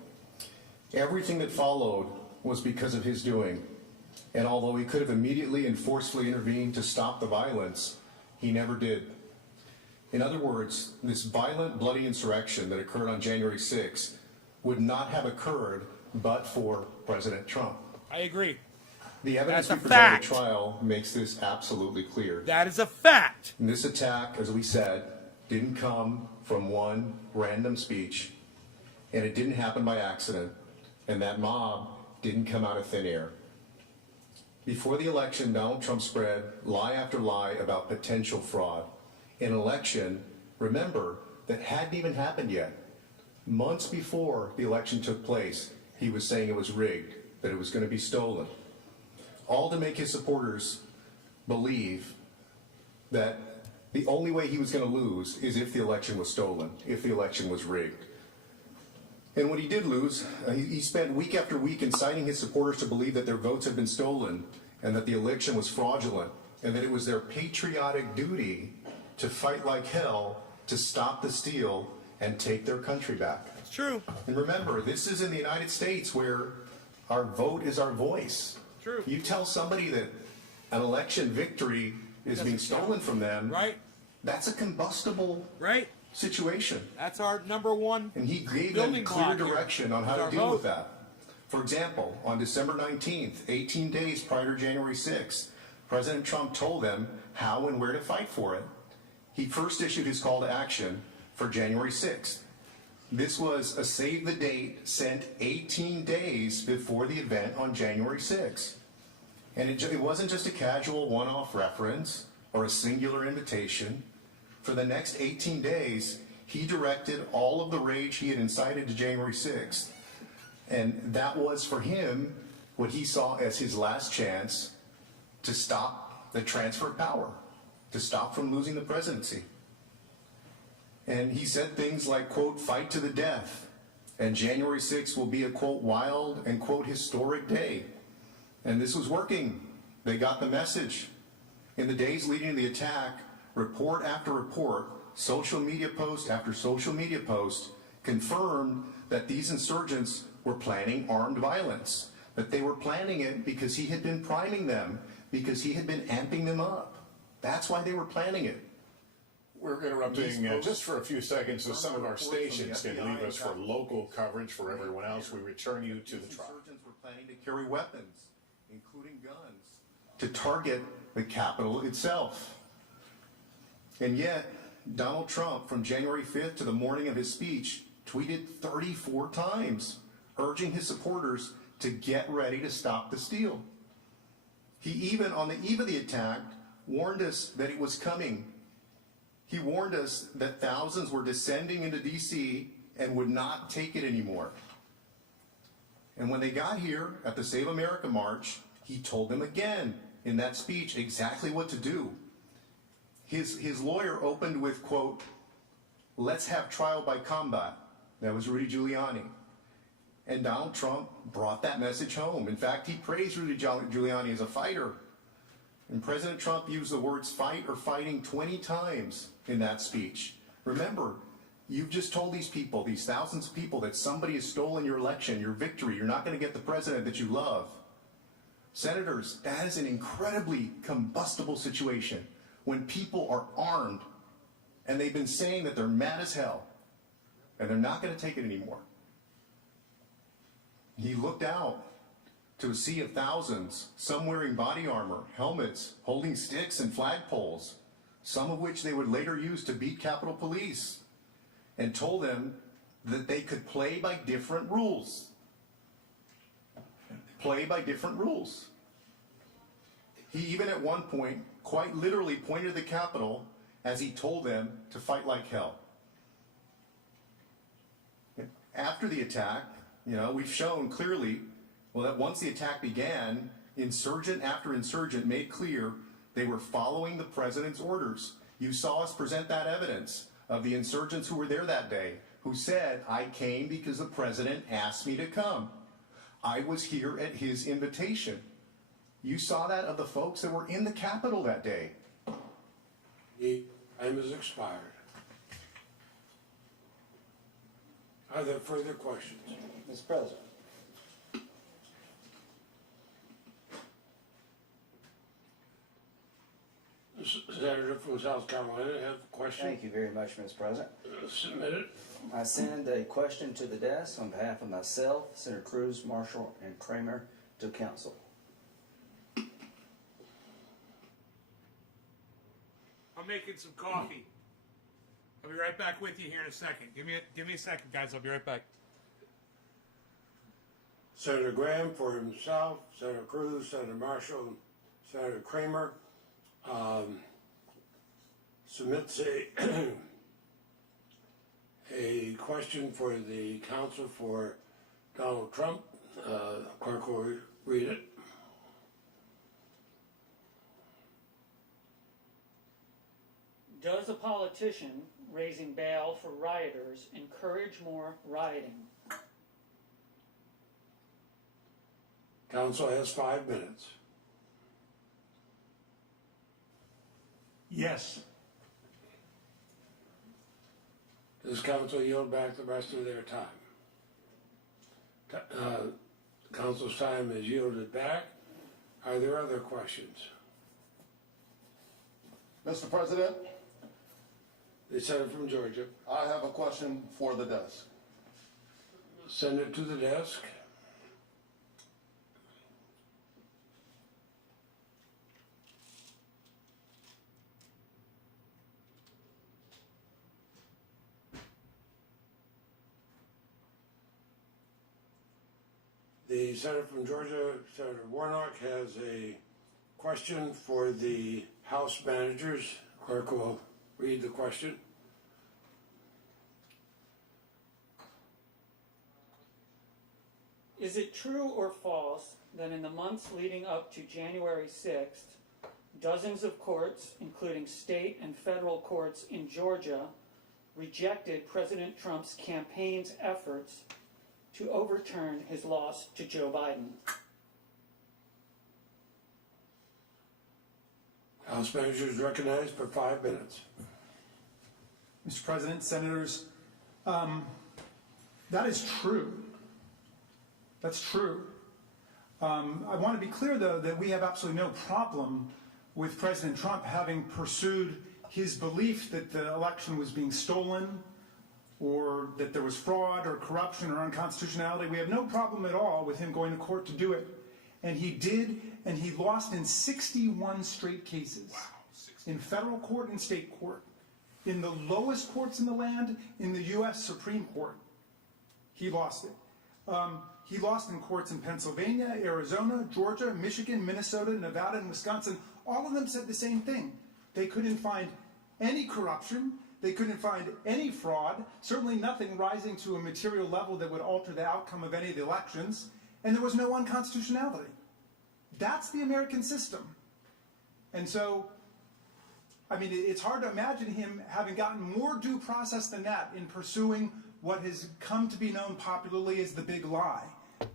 Everything that followed was because of his doing. And although he could have immediately and forcefully intervened to stop the violence, he never did. In other words, this violent, bloody insurrection that occurred on January 6th would not have occurred but for President Trump. I agree. The evidence we That's a presented at fact. trial makes this absolutely clear. That is a fact. And this attack, as we said, didn't come from one random speech, and it didn't happen by accident, and that mob didn't come out of thin air. Before the election, Donald Trump spread lie after lie about potential fraud. An election, remember, that hadn't even happened yet. Months before the election took place, he was saying it was rigged, that it was going to be stolen. All to make his supporters believe that the only way he was going to lose is if the election was stolen, if the election was rigged. And when he did lose, he spent week after week inciting his supporters to believe that their votes had been stolen and that the election was fraudulent and that it was their patriotic duty to fight like hell to stop the steal and take their country back. It's true. And remember, this is in the United States where our vote is our voice. True. You tell somebody that an election victory is being stolen from them, right? That's a combustible situation. That's our number one. And he gave building them clear block here, direction on how is to our deal with vote. that. For example, on December 19th, 18 days prior to January 6th, President Trump told them how and where to fight for it. He first issued his call to action for January 6th. This was a save the date sent 18 days before the event on January 6th. And it wasn't just a casual one-off reference or a singular invitation. For the next 18 days, he directed all of the rage he had incited to January 6th. And that was for him what he saw as his last chance to stop the transfer of power, to stop from losing the presidency. And he said things like, quote, fight to the death. And January 6th will be a, quote, wild and, quote, historic day. And this was working. They got the message. In the days leading to the attack, report after report, social media post after social media post confirmed that these insurgents were planning armed violence, that they were planning it because he had been priming them, because he had been amping them up. That's why they were planning it. We're interrupting just for a few seconds so some of our stations can leave us for local coverage. For everyone else, we return you to the trial. Insurgents were planning to carry weapons, including guns, to target the Capitol itself. And yet, Donald Trump, from January 5th to the morning of his speech, tweeted 34 times, urging his supporters to get ready to stop the steal. He even, on the eve of the attack, warned us that it was coming. He warned us that thousands were descending into D.C. and would not take it anymore. And when they got here at the Save America March, he told them again in that speech exactly what to do. His lawyer opened with, quote, let's have trial by combat. That was Rudy Giuliani. And Donald Trump brought that message home. In fact, he praised Rudy Giuliani as a fighter. And President Trump used the words fight or fighting 20 times in that speech. Remember, you've just told these people, these thousands of people, that somebody has stolen your election, your victory. You're not going to get the president that you love. Senators, that is an incredibly combustible situation when people are armed and they've been saying that they're mad as hell and they're not going to take it anymore. He looked out to a sea of thousands, some wearing body armor, helmets, holding sticks and flagpoles, some of which they would later use to beat Capitol Police, and told them that they could play by different rules. Play by different rules. He even at one point quite literally pointed to the Capitol as he told them to fight like hell. After the attack, we've shown clearly, that once the attack began, insurgent after insurgent made clear they were following the president's orders. You saw us present that evidence of the insurgents who were there that day, who said, I came because the president asked me to come. I was here at his invitation. You saw that of the folks that were in the Capitol that day. The time has expired. Are there further questions? Mr. President. Senator from South Carolina, have a question? Thank you very much, Mr. President. Submit it. I send a question to the desk on behalf of myself, Senator Cruz, Marshall, and Kramer to council. I'm making some coffee. I'll be right back with you here in a second. Give me a second, guys. I'll be right back. Senator Graham for himself, Senator Cruz, Senator Marshall, Senator Kramer submits a question for the counsel for Donald Trump. Clerk will read it. Does a politician raising bail for rioters encourage more rioting? Council has 5 minutes. Yes. Does council yield back the rest of their time? Council's time is yielded back. Are there other questions? Mr. President, The senator from Georgia. I have a question for the desk. Send it to the desk. The senator from Georgia, Senator Warnock, has a question for the House managers. Clerk will read the question. Is it true or false that in the months leading up to January 6th, dozens of courts, including state and federal courts in Georgia, rejected President Trump's campaign's efforts to overturn his loss to Joe Biden? House managers recognized for 5 minutes. Mr. President, Senators, that is true. That's true. I want to be clear, though, that we have absolutely no problem with President Trump having pursued his belief that the election was being stolen or that there was fraud or corruption or unconstitutionality. We have no problem at all with him going to court to do it. And he did, and he lost in 61 straight cases. Wow, in federal court and state court. In the lowest courts in the land, in the U.S. Supreme Court. He lost it. He lost in courts in Pennsylvania, Arizona, Georgia, Michigan, Minnesota, Nevada, and Wisconsin. All of them said the same thing. They couldn't find any corruption. They couldn't find any fraud, certainly nothing rising to a material level that would alter the outcome of any of the elections, and there was no unconstitutionality. That's the American system. And so, I mean, it's hard to imagine him having gotten more due process than that in pursuing what has come to be known popularly as the big lie,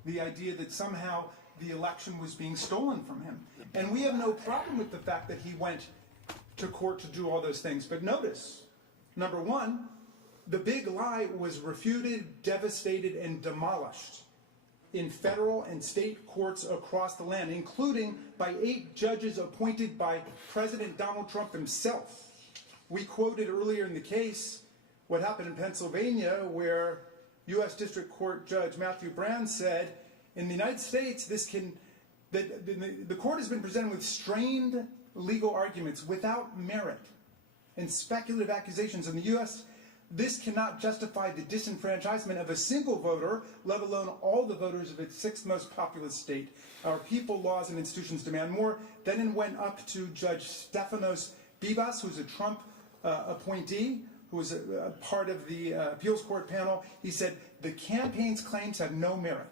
the idea that somehow the election was being stolen from him. And we have no problem with the fact that he went to court to do all those things. But notice, number one, the big lie was refuted, devastated, and demolished in federal and state courts across the land, including by 8 judges appointed by President Donald Trump himself. We quoted earlier in the case what happened in Pennsylvania, where U.S. District Court Judge Matthew Brown said, in the United States, the court has been presented with strained legal arguments without merit and speculative accusations. In the U.S., this cannot justify the disenfranchisement of a single voter, let alone all the voters of its 6th most populous state. Our people, laws, and institutions demand more. Then it went up to Judge Stefanos Bibas, who's a Trump appointee, who was a part of the appeals court panel. He said, the campaign's claims have no merit.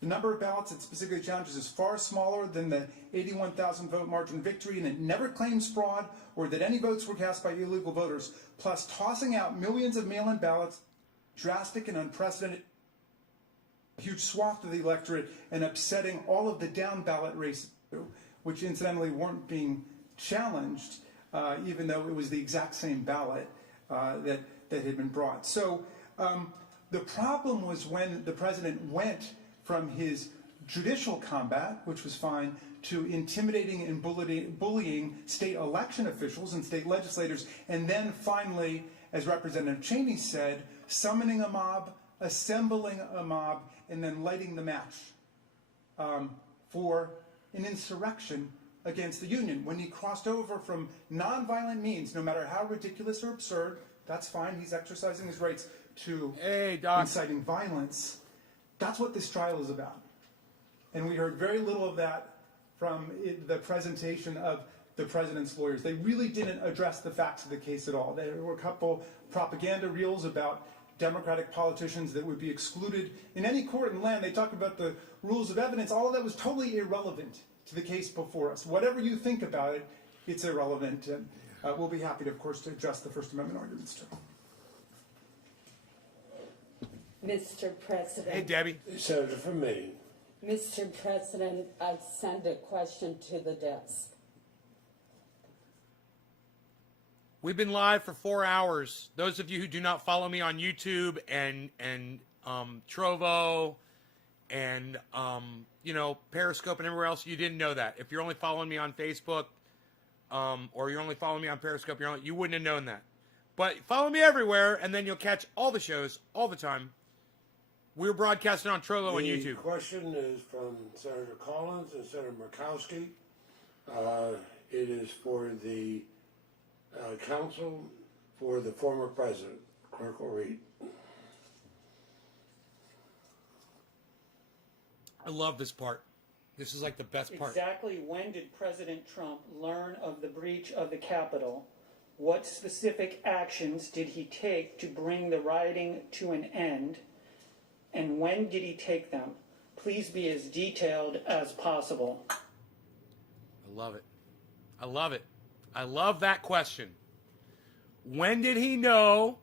The number of ballots it specifically challenges is far smaller than the 81,000 vote margin victory, and it never claims fraud or that any votes were cast by illegal voters, plus tossing out millions of mail-in ballots, drastic and unprecedented, huge swath of the electorate, and upsetting all of the down-ballot races, which incidentally weren't being challenged, even though it was the exact same ballot that had been brought. So the problem was when the president went from his judicial combat, which was fine, to intimidating and bullying state election officials and state legislators, and then finally, as Representative Cheney said, summoning a mob, assembling a mob, and then lighting the match for an insurrection against the Union. When he crossed over from nonviolent means, no matter how ridiculous or absurd, that's fine, he's exercising his rights, to inciting violence, that's what this trial is about. And we heard very little of that from the presentation of the president's lawyers. They really didn't address the facts of the case at all. There were a couple propaganda reels about Democratic politicians that would be excluded in any court in the land. They talked about the rules of evidence. All of that was totally irrelevant to the case before us. Whatever you think about it, it's irrelevant. And we'll be happy, to, of course, to address the First Amendment arguments too. Mr. President. Hey, Debbie. Senator from Maine. Mr. President, I send a question to the desk. We've been live for 4 hours. Those of you who do not follow me on YouTube and Trovo and Periscope and everywhere else, you didn't know that. If you're only following me on Facebook or you're only following me on Periscope, you wouldn't have known that. But follow me everywhere, and then you'll catch all the shows all the time. We're broadcasting on Trovo and YouTube. The question is from Senator Collins and Senator Murkowski. It is for the counsel for the former president. Clerk will read. I love this part. This is like the best part. Exactly when did President Trump learn of the breach of the Capitol? What specific actions did he take to bring the rioting to an end? And when did he take them? Please be as detailed as possible. I love it. I love it. I love that question. When did he know,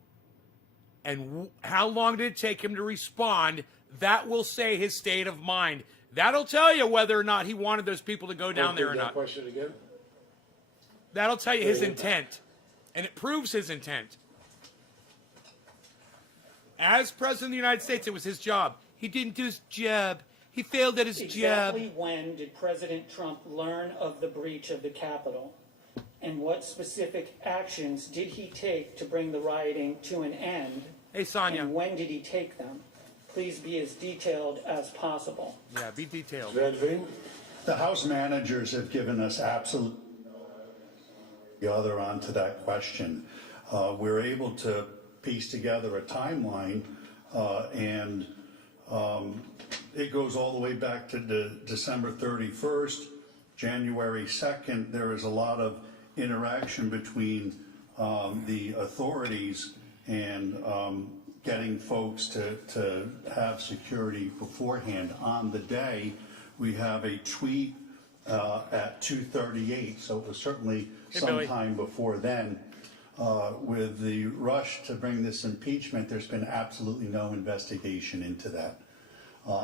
and how long did it take him to respond? That will say his state of mind. That'll tell you whether or not he wanted those people to go down there or not. Question again? That'll tell you his intent, and it proves his intent. As President of the United States, it was his job. He didn't do his job. He failed at his job. Exactly when did President Trump learn of the breach of the Capitol? And what specific actions did he take to bring the rioting to an end? Hey, Sonia. And when did he take them? Please be as detailed as possible. Yeah, be detailed. The House managers have given us absolute the other onto that question. We're able to piece together a timeline, and it goes all the way back to December 31st, January 2nd. There is a lot of interaction between the authorities and getting folks to have security beforehand. On the day, we have a tweet at 2:38, so it was certainly sometime before then. With the rush to bring this impeachment, there's been absolutely no investigation into that.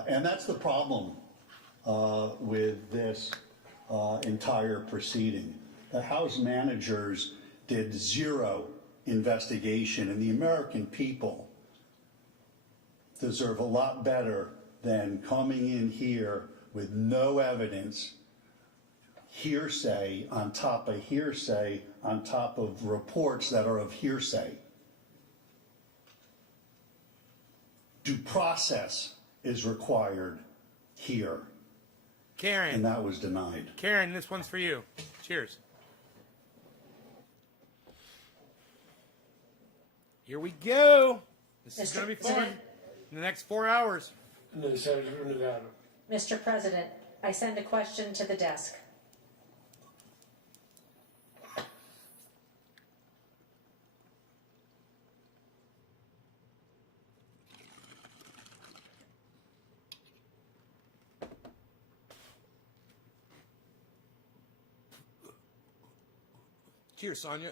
And that's the problem with this entire proceeding. The House managers did zero investigation, and the American people deserve a lot better than coming in here with no evidence, hearsay on top of hearsay on top of reports that are of hearsay. Due process is required here. Karen. And that was denied. Karen, this one's for you. Cheers. Here we go. This is going to be fun. In the next 4 hours. And then Senator from Nevada. Mr. President, I send a question to the desk. Cheers, Sonia.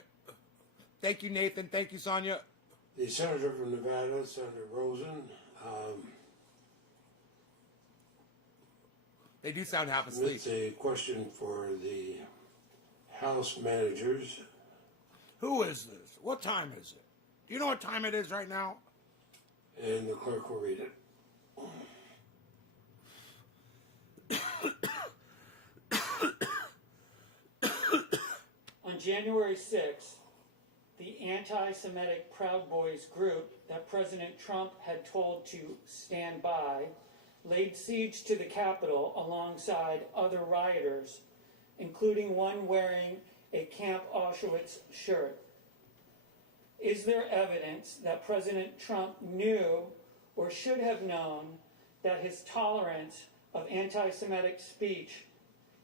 Thank you, Nathan. Thank you, Sonia. The Senator from Nevada, Senator Rosen. They do sound half asleep. It's a question for the House managers. Who is this? What time is it? Do you know what time it is right now? And the clerk will read it. January 6th, the anti-Semitic Proud Boys group that President Trump had told to stand by laid siege to the Capitol alongside other rioters, including one wearing a Camp Auschwitz shirt. Is there evidence that President Trump knew or should have known that his tolerance of anti-Semitic speech,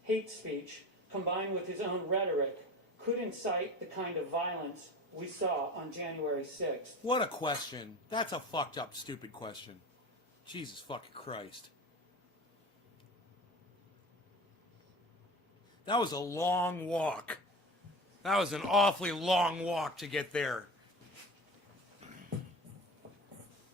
hate speech, combined with his own rhetoric, could incite the kind of violence we saw on January 6th? What a question. That's a fucked up, stupid question. Jesus fucking Christ. That was a long walk. That was an awfully long walk to get there.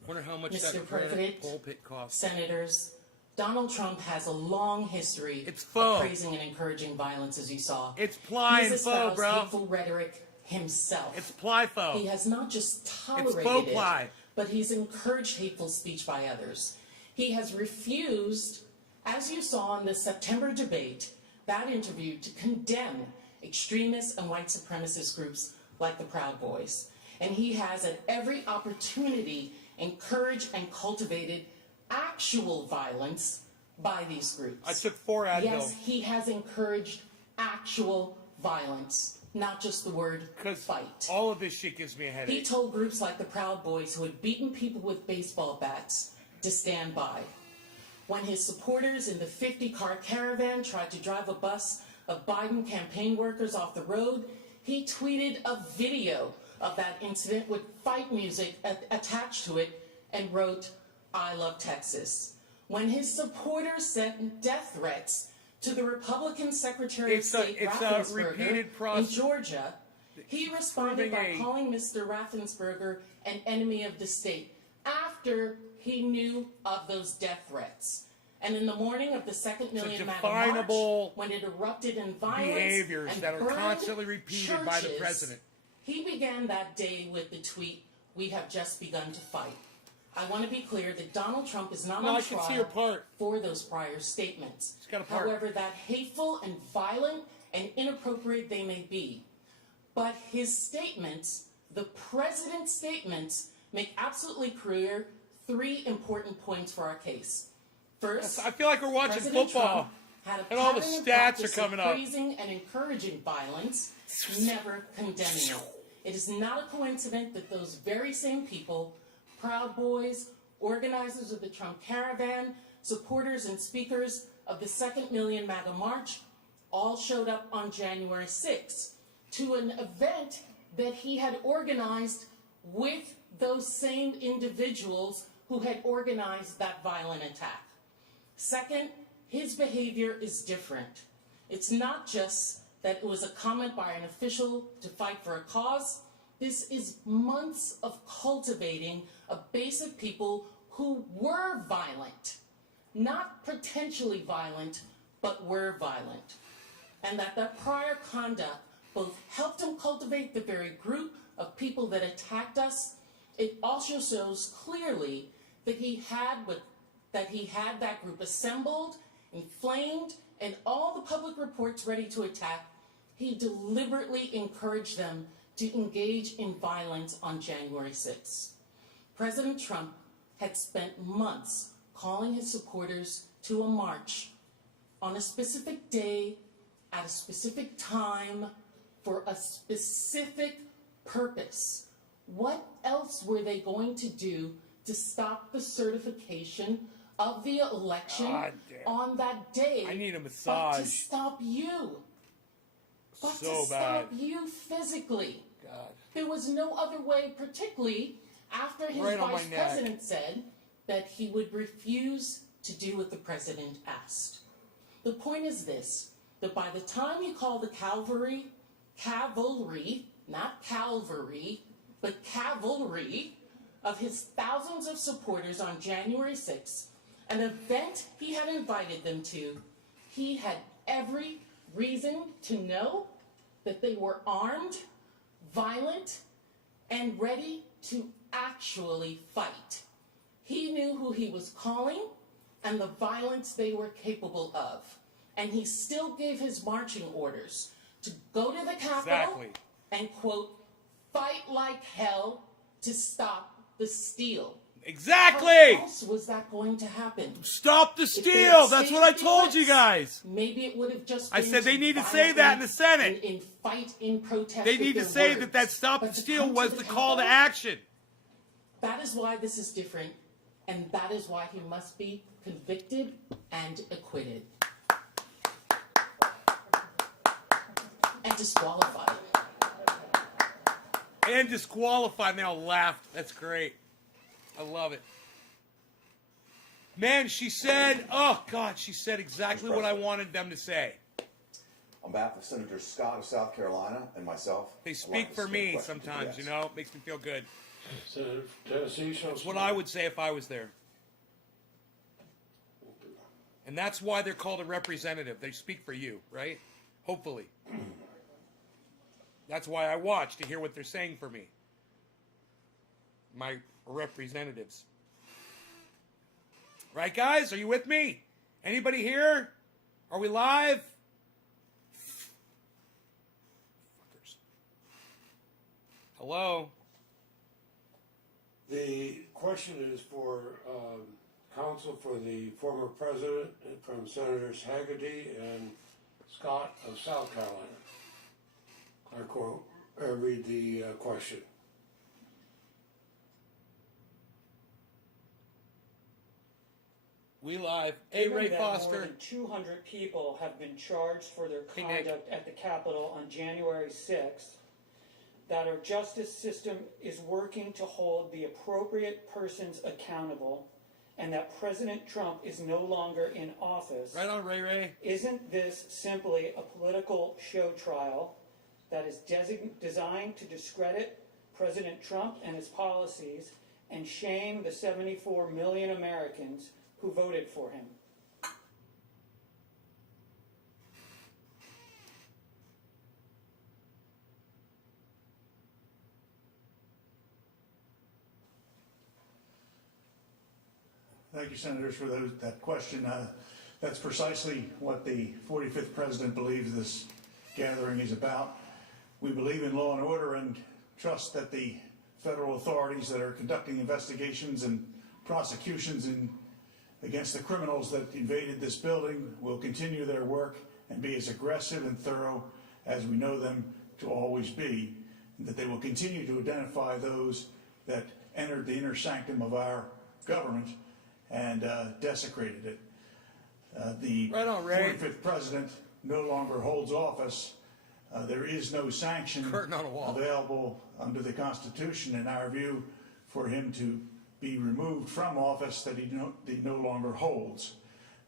Wonder how much that Mr. President, pulpit cost. Senators, Donald Trump has a long history of praising and encouraging violence, as you saw. It's ply He and has faux, espoused bro. hateful rhetoric himself. It's ply faux. He has not just tolerated faux ply. it, but he's encouraged hateful speech by others. He has refused, as you saw in the September debate, that interview, to condemn extremist and white supremacist groups like the Proud Boys. And he has at every opportunity encouraged and cultivated actual violence by these groups. I took 4 Advil. Yes, he has encouraged actual violence, not just the word fight. All of this shit gives me a headache. He told groups like the Proud Boys, who had beaten people with baseball bats, to stand by. When his supporters in the 50-car caravan tried to drive a bus of Biden campaign workers off the road, he tweeted a video of that incident with fight music attached to it and wrote, "I love Texas." When his supporters sent death threats to the Republican Secretary of State Raffensperger in Georgia, he responded by calling Mr. Raffensperger an enemy of the state after he knew of those death threats. And in the morning of the second Million MAGA March, when it erupted in violence behaviors and that are burned constantly repeated by the churches, president. He began that day with the tweet, "We have just begun to fight." I want to be clear that Donald Trump is not No, on I can see your trial for those prior statements. got a part. However, that hateful and violent and inappropriate they may be, but his statements, the president's statements, make absolutely clear 3 important points for our case. First, I feel like we're watching President football, Trump had a and all the pattern and stats are practice of coming up. praising and encouraging violence, never condemning it. It is not a coincidence that those very same people, Proud Boys, organizers of the Trump Caravan, supporters and speakers of the second Million MAGA March, all showed up on January 6th to an event that he had organized with those same individuals who had organized that violent attack. Second, his behavior is different. It's not just that it was a comment by an official to fight for a cause. This is months of cultivating a base of people who were violent, not potentially violent, but were violent. And that prior conduct both helped him cultivate the very group of people that attacked us. It also shows clearly that he had that group assembled, inflamed, and all the public reports ready to attack. He deliberately encouraged them to engage in violence on January 6th. President Trump had spent months calling his supporters to a march on a specific day, at a specific time, for a specific purpose. What else were they going to do to stop the certification of the election on that day? I need a massage. But to stop you. But So to stop bad. you physically. God. There was no other way, particularly after his Right on my vice neck. president said that he would refuse to do what the president asked. The point is this, that by the time you call the cavalry, not Calvary, but cavalry of his thousands of supporters on January 6th, an event he had invited them to, he had every reason to know that they were armed, violent, and ready to actually fight. He knew who he was calling and the violence they were capable of. And he still gave his marching orders to go to the Capitol Exactly. and, quote, fight like hell to stop the steal. Exactly! How else was that going to happen? Stop the If they steal! had That's stayed what I with told you threats, guys. Maybe it would have just I been said they to need to say that in the violently Senate. In fight, in protest. They with need to their say words. that stop But the to steal come to was the the call to Capitol, action. That is why this is different, and that is why he must be convicted and acquitted. And disqualified. And disqualified. They all laughed. That's great. I love it. Man, she said, oh, God, she said exactly what I wanted them to say. On behalf of Senator Scott of South Carolina and myself, They speak for me sometimes, you know? It makes me feel good. Senator Tennessee, That's what I would say if I was there. And that's why they're called a representative. They speak for you, right? Hopefully. That's why I watch, to hear what they're saying for me. My representatives. Right, guys? Are you with me? Anybody here? Are we live? Fuckers. Hello? The question is for counsel for the former president from Senators Hagerty and Scott of South Carolina. I quote, read the question. We live. Hey, Given Ray that Foster. More than 200 people have been charged for their Hey, Nick. conduct at the Capitol on January 6th, that our justice system is working to hold the appropriate persons accountable, and that President Trump is no longer in office. Right on, Ray Ray. Isn't this simply a political show trial that is designed to discredit President Trump and his policies and shame the 74 million Americans who voted for him? Thank you, Senators, for that question. That's precisely what the 45th President believes this gathering is about. We believe in law and order and trust that the federal authorities that are conducting investigations and prosecutions against the criminals that invaded this building will continue their work and be as aggressive and thorough as we know them to always be, and that they will continue to identify those that entered the inner sanctum of our government and desecrated it. The Right on, Ray. 45th President no longer holds office. There is no sanction Curtain on a wall. available under the Constitution, in our view, for him to be removed from office that he no longer holds.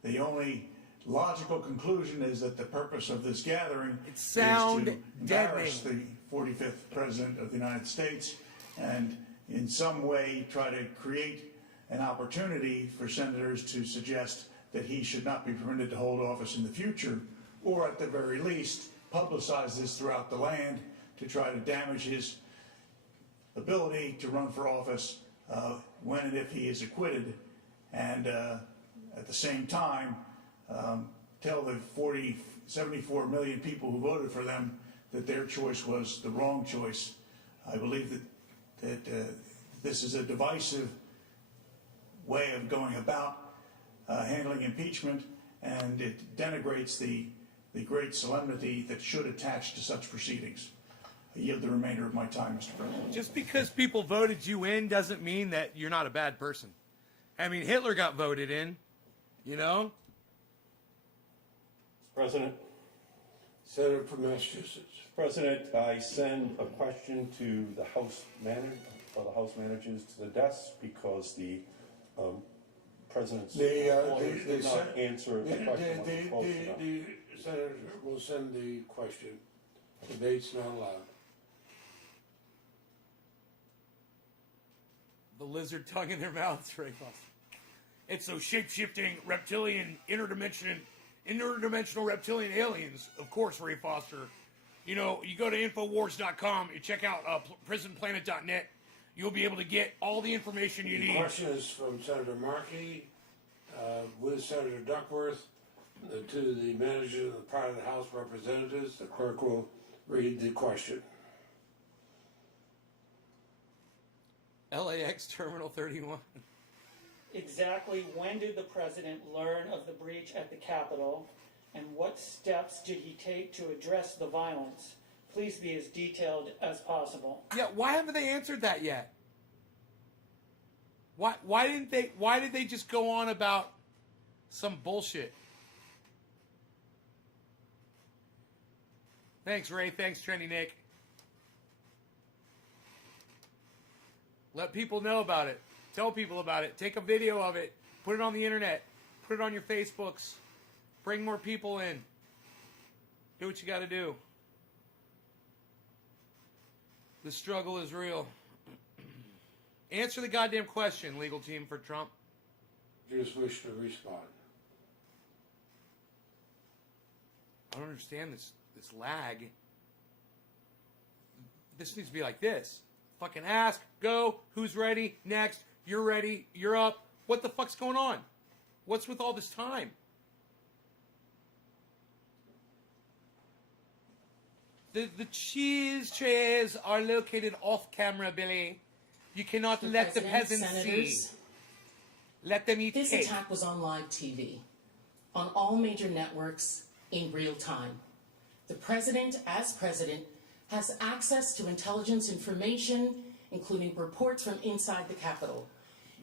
The only logical conclusion is that the purpose of this gathering is to embarrass the 45th President of the United States and in some way try to create an opportunity for senators to suggest that he should not be permitted to hold office in the future, or at the very least publicize this throughout the land to try to damage his ability to run for office when and if he is acquitted, and at the same time tell the 74 million people who voted for them that their choice was the wrong choice. I believe that this is a divisive way of going about handling impeachment, and it denigrates the great solemnity that should attach to such proceedings. I yield the remainder of my time, Mr. President. Just because people voted you in doesn't mean that you're not a bad person. I mean, Hitler got voted in, you know? President. Senator from Massachusetts. President, I send a question to the House manager, or the House managers to the desk, because the President's lawyers did not answer the question when it was close enough. The senator will send the question. Debate's not allowed. The lizard tongue in their mouths, Ray Foster. It's those shape-shifting reptilian interdimensional reptilian aliens, of course, Ray Foster. You know, you go to Infowars.com, you check out prisonplanet.net, you'll be able to get all the information you The need. question is from Senator Markey with Senator Duckworth. To the manager of the part of the House of Representatives, the clerk will read the question. LAX Terminal 31. Exactly when did the president learn of the breach at the Capitol, and what steps did he take to address the violence? Please be as detailed as possible. Yeah, why haven't they answered that yet? Why did they just go on about some bullshit? Thanks, Ray. Thanks, Trendy Nick. Let people know about it. Tell people about it. Take a video of it. Put it on the internet. Put it on your Facebooks. Bring more people in. Do what you got to do. The struggle is real. Answer the goddamn question, legal team for Trump. Just wish to respond. I don't understand this lag. This needs to be like this. Fucking ask, go, who's ready, next, you're ready, you're up. What the fuck's going on? What's with all this time? The cheese trays are located off camera, Billy. You cannot let the peasants see. Let them eat This cake. attack was on live TV, on all major networks, in real time. The president, as president, has access to intelligence information, including reports from inside the Capitol.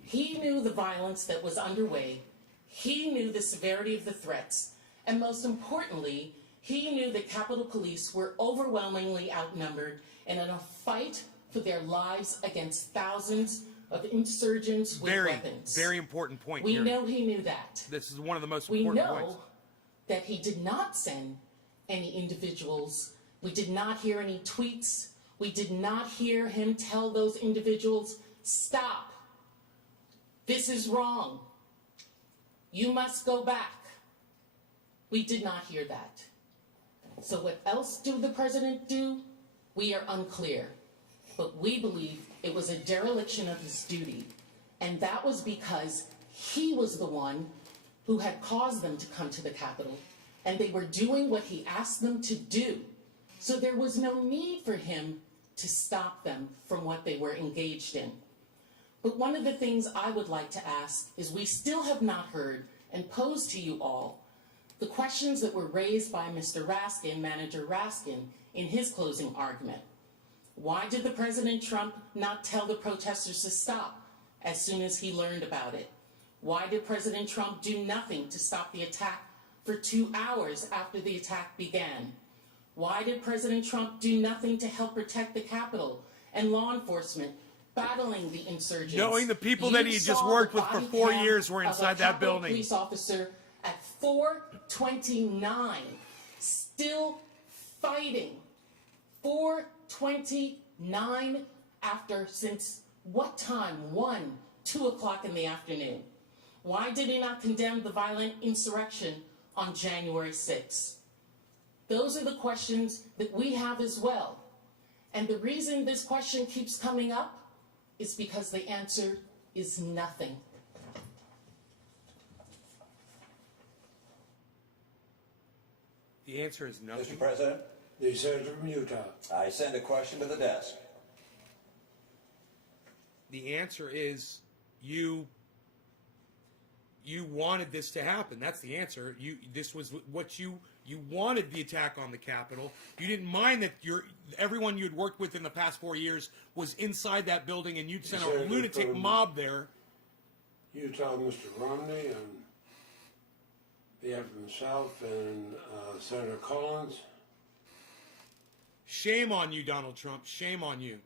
He knew the violence that was underway. He knew the severity of the threats. And most importantly, he knew that Capitol Police were overwhelmingly outnumbered and in a fight for their lives against thousands of insurgents with weapons. Very important point We here. know he knew that. This is one of the most We important know points. that he did not send any individuals. We did not hear any tweets. We did not hear him tell those individuals, stop. This is wrong. You must go back. We did not hear that. So what else did the president do? We are unclear. But we believe it was a dereliction of his duty. And that was because he was the one who had caused them to come to the Capitol. And they were doing what he asked them to do. So there was no need for him to stop them from what they were engaged in. But one of the things I would like to ask is we still have not heard and posed to you all the questions that were raised by Mr. Raskin, Manager Raskin, in his closing argument. Why did the President Trump not tell the protesters to stop as soon as he learned about it? Why did President Trump do nothing to stop the attack for 2 hours after the attack began? Why did President Trump do nothing to help protect the Capitol and law enforcement battling the insurgents? Knowing the people that he just worked with for 4 years were inside that building. Police officer at 4:29, still fighting. 4:29 after, since what time? 1, 2 o'clock in the afternoon. Why did he not condemn the violent insurrection on January 6th? Those are the questions that we have as well. And the reason this question keeps coming up is because the answer is nothing. The answer is nothing. Mr. President? The Senator from Utah. I send a question to the desk. The answer is you wanted this to happen. That's the answer. This was what you wanted, the attack on the Capitol. You didn't mind that everyone you'd worked with in the past 4 years was inside that building, and you'd sent a lunatic mob there. Utah, Mr. Romney, on behalf of himself and Senator Collins. Shame on you, Donald Trump. Shame on you.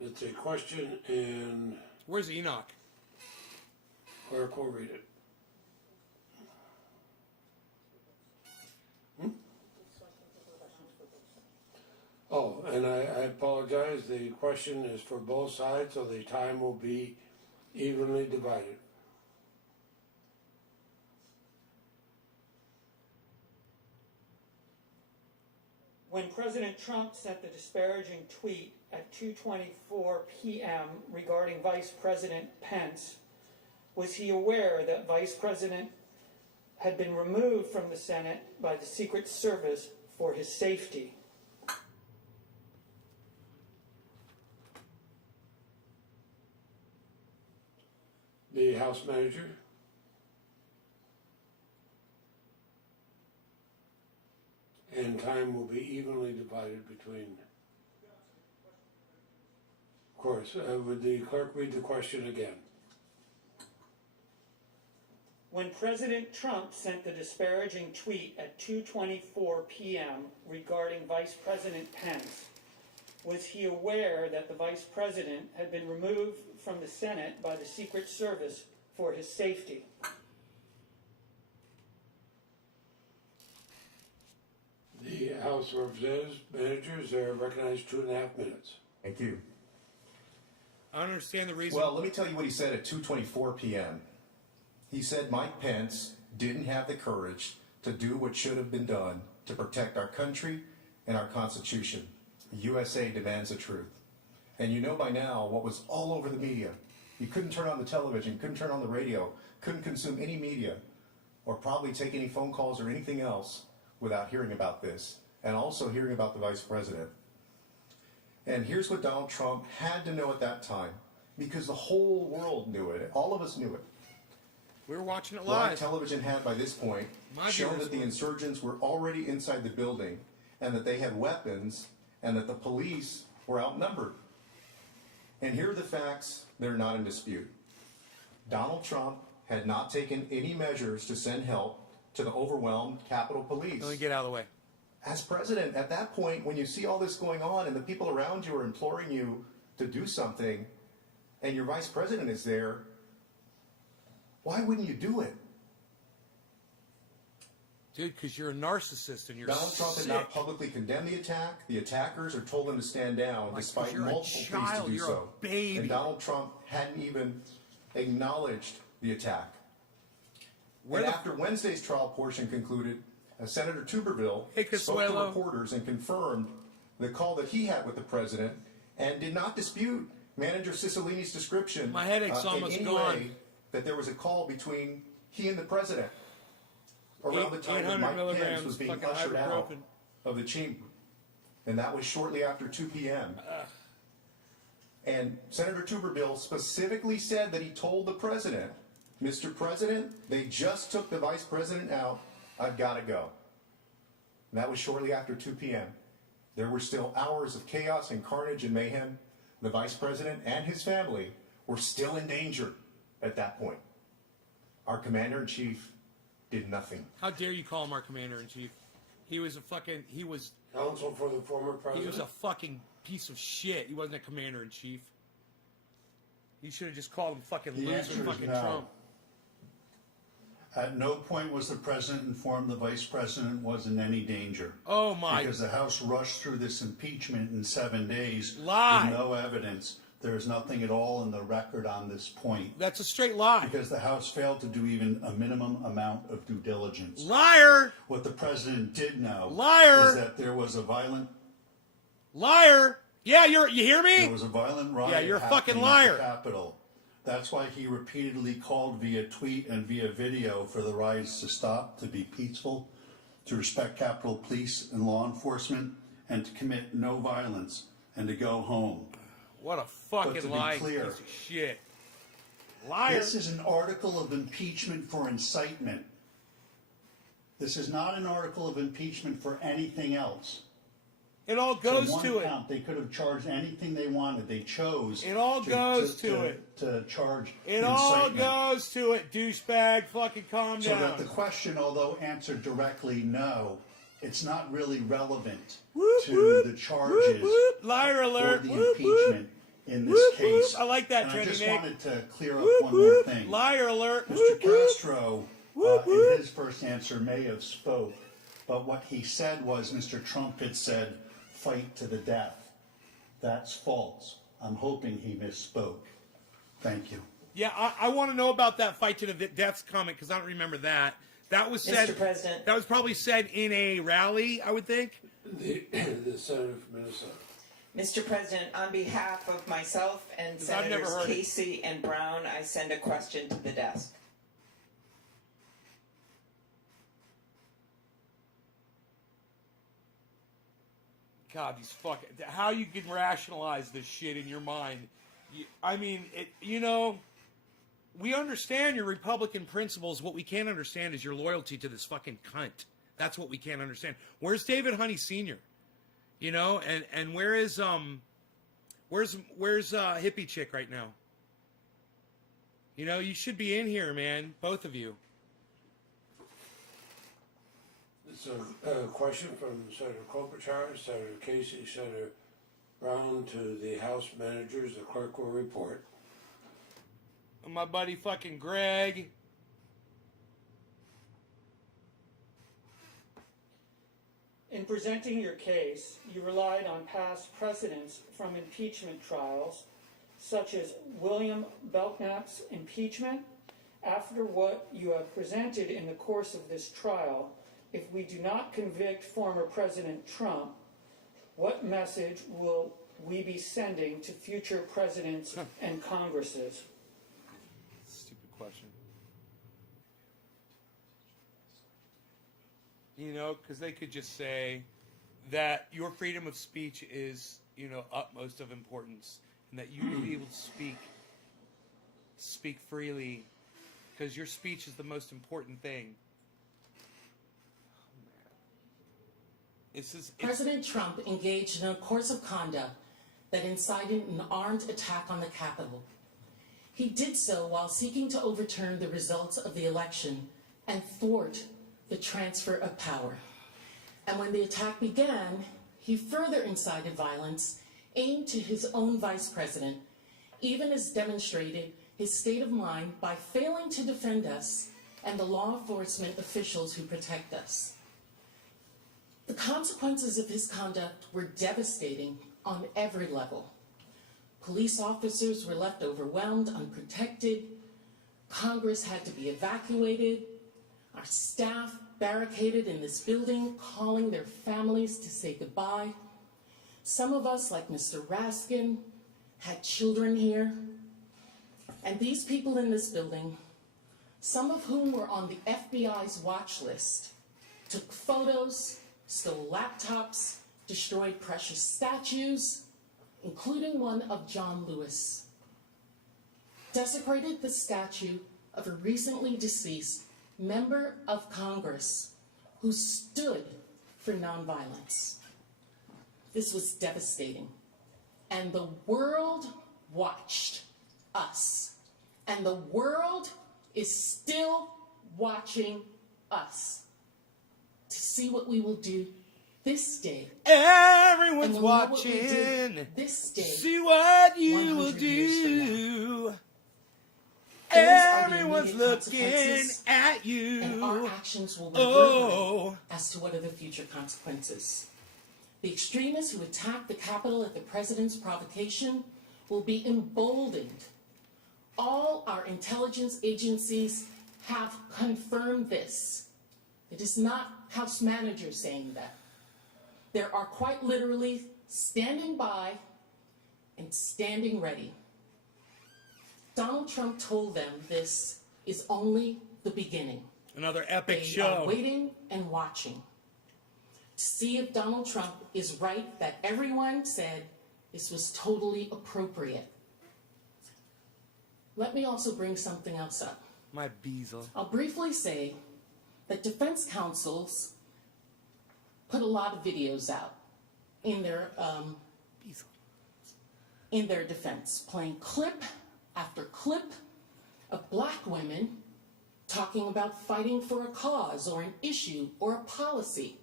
It's a question, and where's Enoch? Clerk will read it. Oh, and I apologize. The question is for both sides, so the time will be evenly divided. When President Trump sent the disparaging tweet at 2:24 p.m. regarding Vice President Pence, was he aware that Vice President had been removed from the Senate by the Secret Service for his safety. The House Manager. And time will be evenly divided between. Of course, would the clerk read the question again? When President Trump sent the disparaging tweet at 2:24 p.m. regarding Vice President Pence, was he aware that the Vice President had been removed from the Senate by the Secret Service for his safety? The House of Representatives managers are recognized 2.5 minutes. Thank you. I don't understand the reason. Well, let me tell you what he said at 2:24 p.m. He said Mike Pence didn't have the courage to do what should have been done to protect our country and our Constitution. The USA demands the truth. And you know by now what was all over the media. You couldn't turn on the television, couldn't turn on the radio, couldn't consume any media, or probably take any phone calls or anything else without hearing about this, and also hearing about the Vice President. And here's what Donald Trump had to know at that time, because the whole world knew it. All of us knew it. We were watching it Live live. television had, by this point, shown that the insurgents were already inside the building, and that they had weapons, and that the police were outnumbered. And here are the facts that are not in dispute. Donald Trump had not taken any measures to send help to the overwhelmed Capitol Police. Let me get out of the way. As president, at that point, when you see all this going on and the people around you are imploring you to do something, and your vice president is there, why wouldn't you do it? Dude, because you're a narcissist and you're Donald Trump did not publicly condemn the attack. The attackers are told him to stand down, despite you're a multiple pleas to do you're so. a baby. And Donald Trump hadn't even acknowledged the attack. And after Wednesday's trial portion concluded, Senator Tuberville spoke to reporters and confirmed the call that he had with the president, and did not dispute Manager Cicilline's description My headache's almost in any gone. way that there was a call between he and the president around the time that 800 Mike Pence milligrams was being fucking ushered out ibuprofen. of the chamber. And that was shortly after 2 p.m. And Senator Tuberville specifically said that he told the president, Mr. President, they just took the vice president out. I've got to go. And that was shortly after 2 p.m. There were still hours of chaos and carnage and mayhem. The vice president and his family were still in danger at that point. Our commander-in-chief did nothing. How dare you call him our commander-in-chief? He was a fucking, Counsel for the former president. He was a fucking piece of shit. He wasn't a commander-in-chief. You should have just called him fucking The loser answer is fucking no. Trump. At no point was the president informed the vice president was in any danger. Oh my! Because the House rushed through this impeachment in 7 days Lie. with no evidence. There is nothing at all in the record on this point. That's a straight lie. Because the House failed to do even a minimum amount of due diligence. Liar! What the president did know Liar! is that there was a violent Liar! Yeah, you hear me? There was a violent riot. Yeah, you're a fucking happening liar. At the Capitol. That's why he repeatedly called via tweet and via video for the riots to stop, to be peaceful, to respect Capitol Police and law enforcement, and to commit no violence, and to go home. What a But fucking to be lying clear, piece of shit. Liar. This is an article of impeachment for incitement. This is not an article of impeachment for anything else. It all goes On one to it. count, they could have charged anything they wanted. They chose. It all goes to it. To charge It all incitement. goes to it, douchebag. Fucking calm So down. that the question, although answered directly no, it's not really relevant to whoop, the charges whoop. Liar alert. or the Whoop, impeachment in this Whoop, case. whoop. I like that, And I Trendy just Nick. wanted to clear up Whoop, one more whoop. thing. Liar alert. Mr. Whoop, whoop. Castro, in his first answer, may have spoke, but what he said was Mr. Trump had said, fight to the death. That's false. I'm hoping he misspoke. Thank you. Yeah, I want to know about that fight to the deaths comment because I don't remember that. That was said. Mr. President. That was probably said in a rally, I would think. The senator from Minnesota. Mr. President, on behalf of myself and 'Cause I've never Senators heard it. Casey and Brown, I send a question to the desk. God, these fucking... How you can rationalize this shit in your mind. I mean, we understand your Republican principles. What we can't understand is your loyalty to this fucking cunt. That's what we can't understand. Where's David Honey Sr.? And where's hippie chick right now? You should be in here, man. Both of you. It's a question from Senator Klobuchar, Senator Casey, Senator Brown to the House managers. The clerk will report. My buddy fucking Greg. In presenting your case, you relied on past precedents from impeachment trials, such as William Belknap's impeachment. After what you have presented in the course of this trial, if we do not convict former President Trump, what message will we be sending to future presidents and Congresses? Stupid question. Because they could just say that your freedom of speech is, utmost of importance, and that you will be able to speak freely, because your speech is the most important thing. President Trump engaged in a course of conduct that incited an armed attack on the Capitol. He did so while seeking to overturn the results of the election and thwart the transfer of power. And when the attack began, he further incited violence aimed to his own vice president, even as demonstrated his state of mind by failing to defend us and the law enforcement officials who protect us. The consequences of his conduct were devastating on every level. Police officers were left overwhelmed, unprotected. Congress had to be evacuated. Our staff barricaded in this building, calling their families to say goodbye. Some of us, like Mr. Raskin, had children here. And these people in this building, some of whom were on the FBI's watch list, took photos, stole laptops, destroyed precious statues, including one of John Lewis, desecrated the statue of a recently deceased member of Congress who stood for nonviolence. This was devastating. And the world watched us. And the world is still watching us to see what we will do this day. Everyone's watching. This day. See what you will do. Everyone's looking at you. And our actions will reverberate as to what are the future consequences. The extremists who attacked the Capitol at the president's provocation will be emboldened. All our intelligence agencies have confirmed this. It is not House managers saying that. There are quite literally standing by and standing ready. Donald Trump told them this is only the beginning. Another epic They show. are waiting and watching to see if Donald Trump is right that everyone said this was totally appropriate. Let me also bring something else up. My bezel. I'll briefly say that defense counsels put a lot of videos out in their defense, playing clip after clip of black women talking about fighting for a cause or an issue or a policy.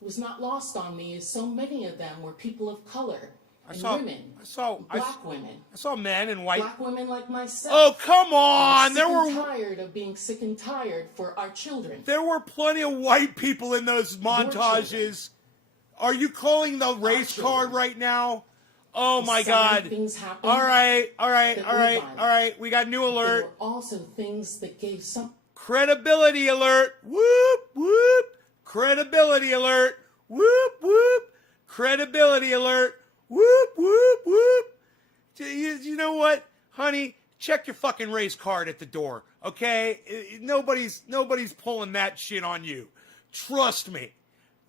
It was not lost on me as so many of them were people of color and women, black women. I saw men and white. Black women like myself. Oh, come on! There were tired of being sick and tired for our children. There were plenty of white people in those montages. Are you calling the race card right now? Oh my God! Things happened. All right. We got new alert. There were also things that gave some credibility alert. Whoop whoop. Credibility alert. Whoop whoop. Credibility alert. Whoop whoop whoop. You know what, honey? Check your fucking race card at the door, okay? Nobody's pulling that shit on you. Trust me.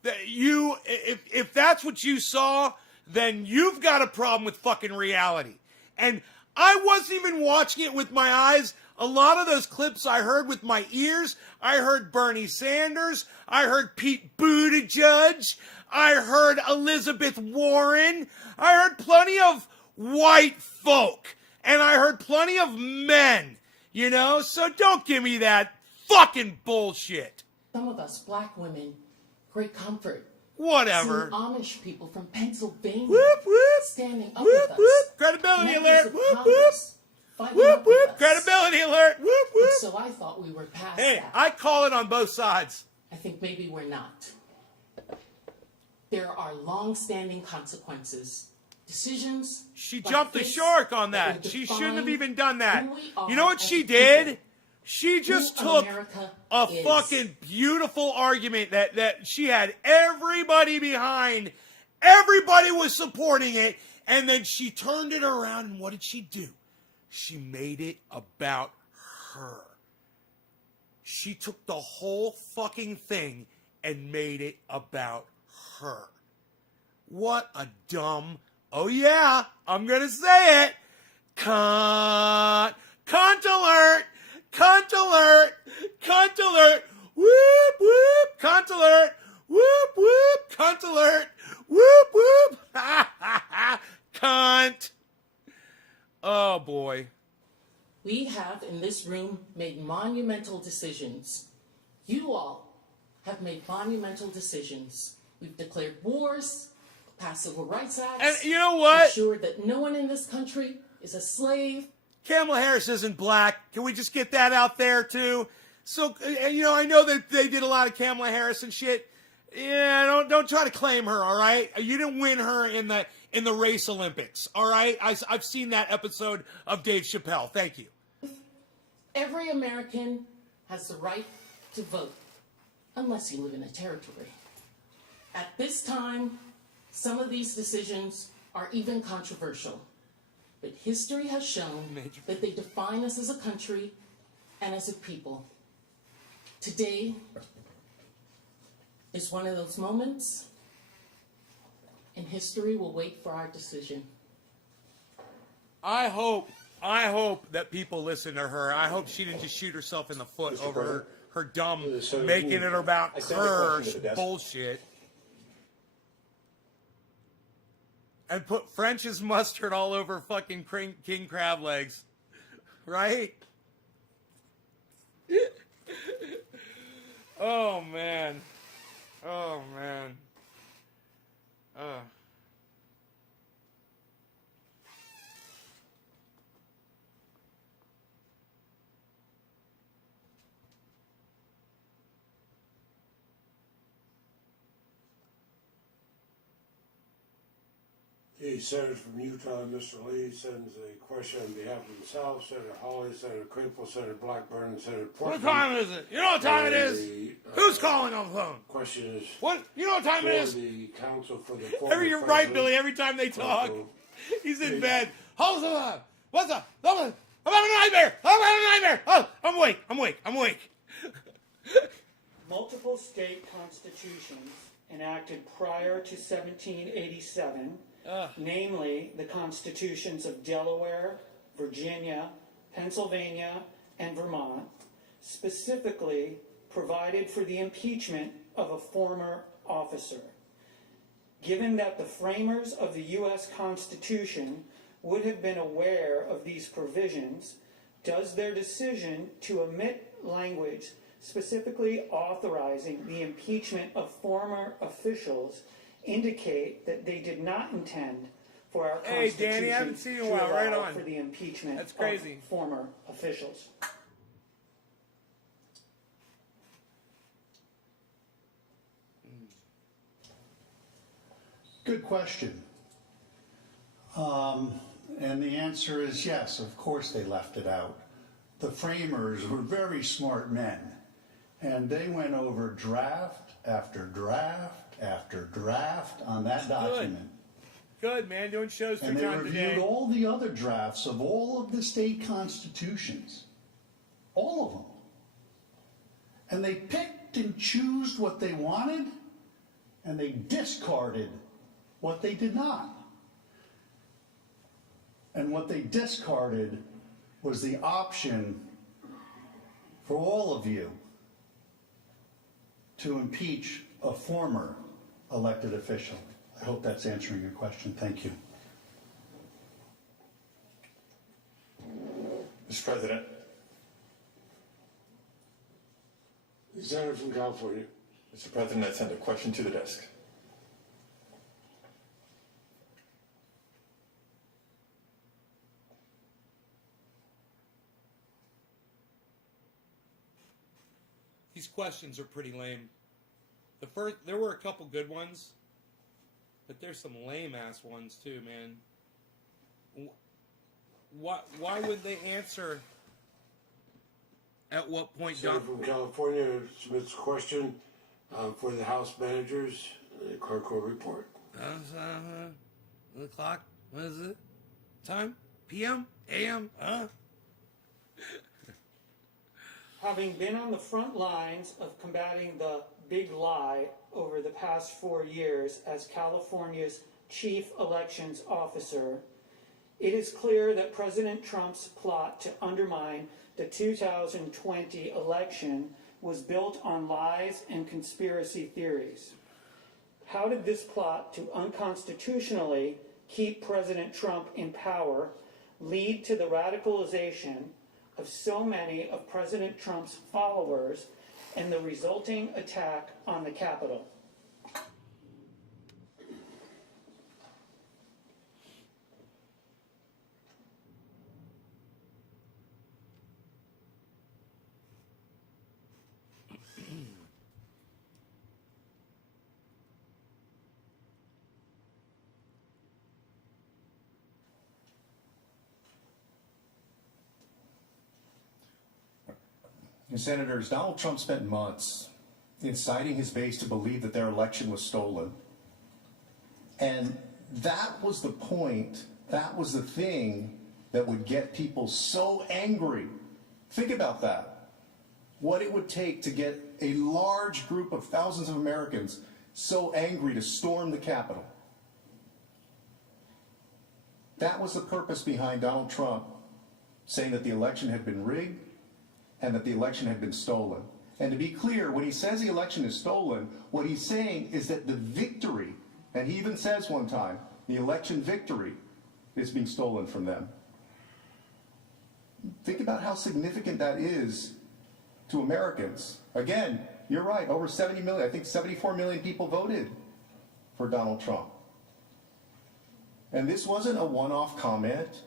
If that's what you saw, then you've got a problem with fucking reality. And I wasn't even watching it with my eyes. A lot of those clips I heard with my ears. I heard Bernie Sanders. I heard Pete Buttigieg. I heard Elizabeth Warren. I heard plenty of white folk. And I heard plenty of men. You know? So don't give me that fucking bullshit. Some of us black women, great comfort. Whatever. Seeing Amish people from Pennsylvania Whoop, whoop. standing up Whoop, with us. whoop. Credibility alert. Whoop, whoop. Whoop, whoop. Credibility alert. Whoop, whoop. So I thought we were past Hey, that. I call it on both sides. I think maybe we're not. There are long-standing consequences. Decisions. She like jumped the this shark on will that. She shouldn't have define even done that. who we are You know what as she a did? people. She just Who took America a is. fucking beautiful argument that she had everybody behind. Everybody was supporting it. And then she turned it around, and what did she do? She made it about her. She took the whole fucking thing and made it about her. What a dumb, oh yeah, I'm gonna say it, cunt alert, cunt alert, cunt alert, whoop whoop, cunt alert, whoop whoop, cunt alert, whoop whoop, ha ha ha, cunt. Oh boy. We have in this room made monumental decisions. You all have made monumental decisions. We've declared wars, passed civil rights acts. And you know what? Ensured that no one in this country is a slave. Kamala Harris isn't black. Can we just get that out there too? So, you know, I know that they did a lot of Kamala Harris and shit. Yeah, don't try to claim her, all right? You didn't win her in the race Olympics, all right? I've seen that episode of Dave Chappelle. Thank you. Every American has the right to vote, unless you live in a territory. At this time, some of these decisions are even controversial. But history has shown that they define us as a country and as a people. Today is one of those moments, and history will wait for our decision. I hope that people listen to her. I hope she didn't just shoot herself in the foot Mr. over her dumb President, making it about I sent a her question to the desk. bullshit. And put French's mustard all over fucking king crab legs. Right? Oh, man. Oh, man. The senator from Utah, Mr. Lee, sends a question on behalf of himself, Senator Hawley, Senator Crapo, Senator Blackburn, and Senator Portman. What time is it? You know what time it is? Who's calling on the phone? Question is What? You know what time it is? for the council for the former You're right, president. Billy. Every time they talk, Crapo. he's in bed. Hold on. What's up? I'm having a nightmare. I'm having a nightmare. Oh, I'm awake. Multiple state constitutions enacted prior to 1787, namely the constitutions of Delaware, Virginia, Pennsylvania, and Vermont, specifically provided for the impeachment of a former officer. Given that the framers of the U.S. Constitution would have been aware of these provisions, does their decision to omit language specifically authorizing the impeachment of former officials indicate that they did not intend for our Hey, Constitution Danny, I haven't seen you in a to while. Right allow on. for the impeachment That's crazy. of former officials? Good question. And the answer is yes, of course they left it out. The framers were very smart men, and they went over draft after draft after draft on that document. Good, man. Doing shows 3 And they times a day. reviewed all the other drafts of all of the state constitutions. All of them. And they picked and chose what they wanted and they discarded what they did not. And what they discarded was the option for all of you to impeach a former elected official. I hope that's answering your question. Thank you. Mr. President. The Senator from California. Mr. President, I send a question to the desk. These questions are pretty lame. There were a couple good ones, but there's some lame ass ones too, man. Why would they answer? At what point? Senator from California submits a question for the House managers. The clerk will report. The clock. What is it? Time? PM? AM? Having been on the front lines of combating the big lie over the past 4 years as California's chief elections officer, it is clear that President Trump's plot to undermine the 2020 election was built on lies and conspiracy theories. How did this plot to unconstitutionally keep President Trump in power lead to the radicalization of so many of President Trump's followers and the resulting attack on the Capitol? And Senators, Donald Trump spent months inciting his base to believe that their election was stolen. And that was the point, that was the thing that would get people so angry. Think about that. What it would take to get a large group of thousands of Americans so angry to storm the Capitol. That was the purpose behind Donald Trump saying that the election had been rigged and that the election had been stolen. And to be clear, when he says the election is stolen, what he's saying is that the victory, and he even says one time, the election victory is being stolen from them. Think about how significant that is to Americans. Again, you're right, over 70 million, I think 74 million people voted for Donald Trump. And this wasn't a one-off comment.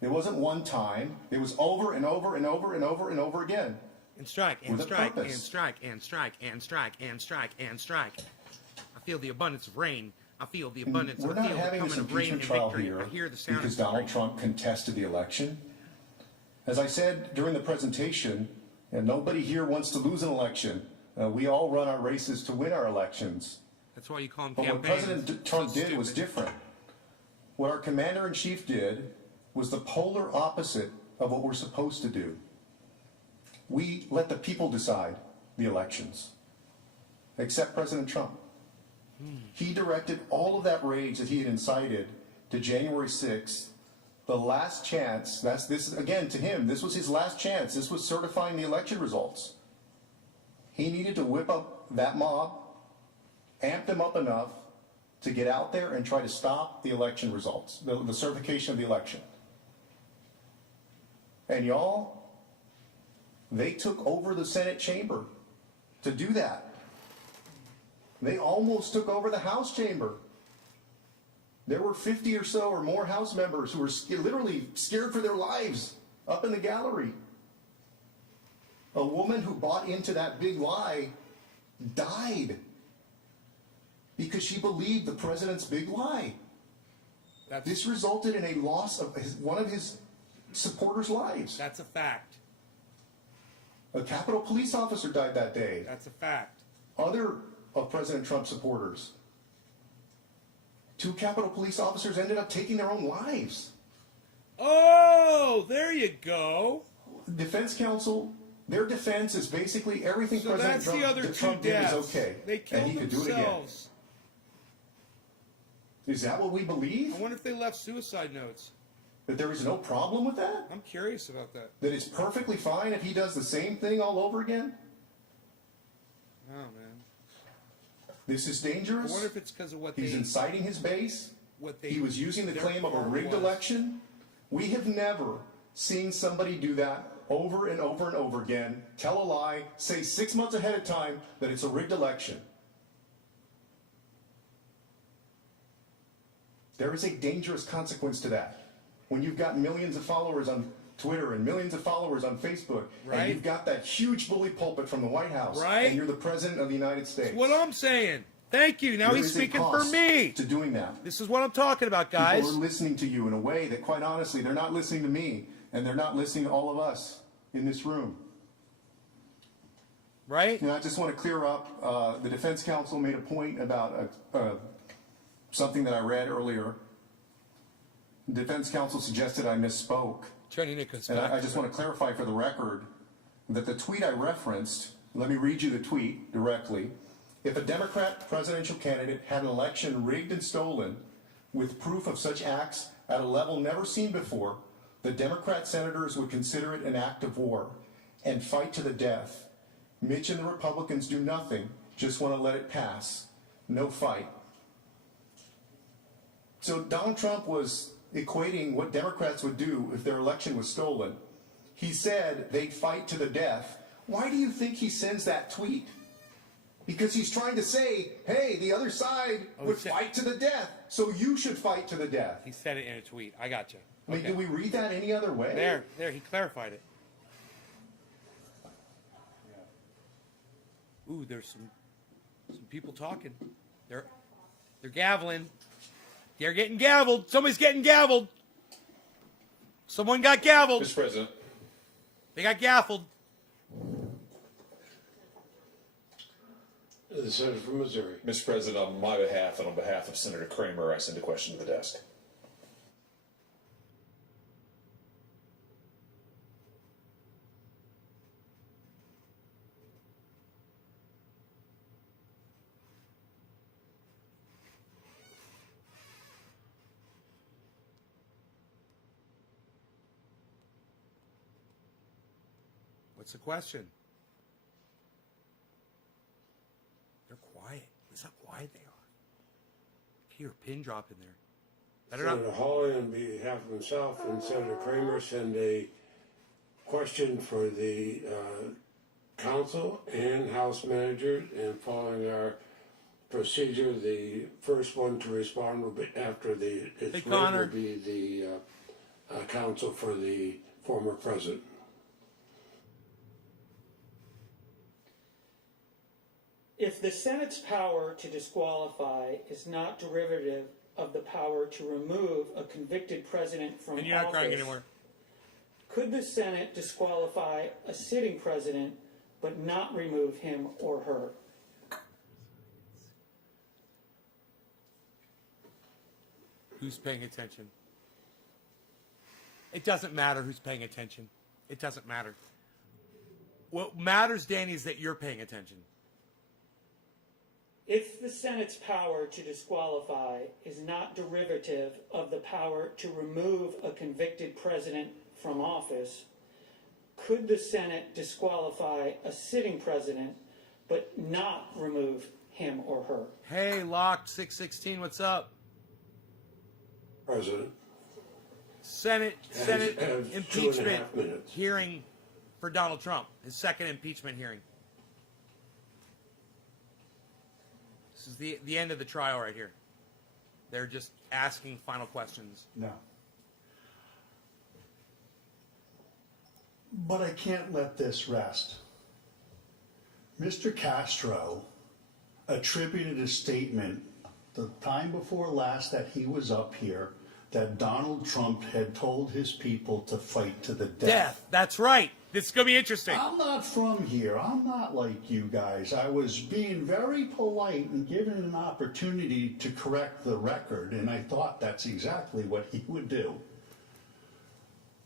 It wasn't one time. It was over and over and over and over and over again. And strike, and with a strike, and purpose. strike, and strike, and strike, and strike, and strike. I feel the abundance of rain. I feel the abundance. We're I not feel the having this coming of rain and impeachment trial victory. here I hear the sound because of Donald Trump contested the election. As I said during the presentation, and nobody here wants to lose an election. We all run our races to win our elections. That's why you call them But what campaigns. President Trump did was different. What our commander-in-chief did was the polar opposite of what we're supposed to do. We let the people decide the elections, except President Trump. He directed all of that rage that he had incited to January 6th, the last chance. This again, to him, this was his last chance. This was certifying the election results. He needed to whip up that mob, amp them up enough to get out there and try to stop the election results, the certification of the election. And y'all, they took over the Senate chamber to do that. They almost took over the House chamber. There were 50 or so or more House members who were literally scared for their lives up in the gallery. A woman who bought into that big lie died because she believed the president's big lie. This resulted in a loss of one of his supporters' lives. That's a fact. A Capitol police officer died that day. That's a fact. Other of President Trump's supporters. 2 Capitol police officers ended up taking their own lives. Oh, there you go. Defense counsel Their defense is basically everything So President that's the Trump, other that two Trump did is deaths. okay, They and killed he could do it again. themselves. Is that what we believe? I wonder if they left suicide notes. That there is no problem with that? I'm curious about that. That it's perfectly fine if he does the same thing all over again? Oh, man. This is I dangerous. wonder if it's because of what He's they... inciting his base. What they, He was using the their claim of a part rigged was- election. We have never seen somebody do that over and over and over again, tell a lie, say 6 months ahead of time that it's a rigged election. There is a dangerous consequence to that. When you've got millions of followers on Twitter and millions of followers on Facebook, Right. and you've got that huge bully pulpit from the White House, Right. and you're the President of the United States. That's what I'm saying. Thank you. Now There he's is a speaking for cost me. to doing that. This is what I'm talking about, guys. People are listening to you in a way that, quite honestly, they're not listening to me, and they're not listening to all of us in this room. Right? You know, I just want to clear up. The defense counsel made a point about something that I read earlier. The defense counsel suggested I misspoke. Tony Nichols. And I just want to clarify for the record that the tweet I referenced, let me read you the tweet directly. If a Democrat presidential candidate had an election rigged and stolen with proof of such acts at a level never seen before, the Democrat senators would consider it an act of war and fight to the death. Mitch and the Republicans do nothing, just want to let it pass. No fight. So Donald Trump was equating what Democrats would do if their election was stolen. He said they'd fight to the death. Why do you think he sends that tweet? Because he's trying to say, hey, the other side would fight to the death, so you should fight to the death. He said it in a tweet. I got you. I mean, do we read that any other way? There, he clarified it. Ooh, there's some people talking. They're gaveling. They're getting gavelled. Somebody's getting gavelled. Someone got gavelled. Mr. President. They got gaffled. The senator from Missouri. Mr. President, on my behalf and on behalf of Senator Kramer, I send a question to the desk. What's the question? They're quiet. Listen how quiet they are. Hear a pin drop in there. Senator Hawley, on behalf of himself and Senator Kramer, send a question for the council and House manager. And following our procedure, the first one to respond will be after it's read will be the counsel for the former president. If the Senate's power to disqualify is not derivative of the power to remove a convicted president from And you're not crying office, anymore. could the Senate disqualify a sitting president but not remove him or her? Who's paying attention? It doesn't matter who's paying attention. It doesn't matter. What matters, Danny, is that you're paying attention. If the Senate's power to disqualify is not derivative of the power to remove a convicted president from office, could the Senate disqualify a sitting president but not remove him or her? Hey, Locked 616, what's up? President. Senate Have impeachment 2.5 minutes. hearing for Donald Trump, his second impeachment hearing. This is the end of the trial right here. They're just asking final questions. No. But I can't let this rest. Mr. Castro attributed a statement the time before last that he was up here that Donald Trump had told his people to fight to the death. That's right. This is going to be interesting. I'm not from here. I'm not like you guys. I was being very polite and given an opportunity to correct the record, and I thought that's exactly what he would do.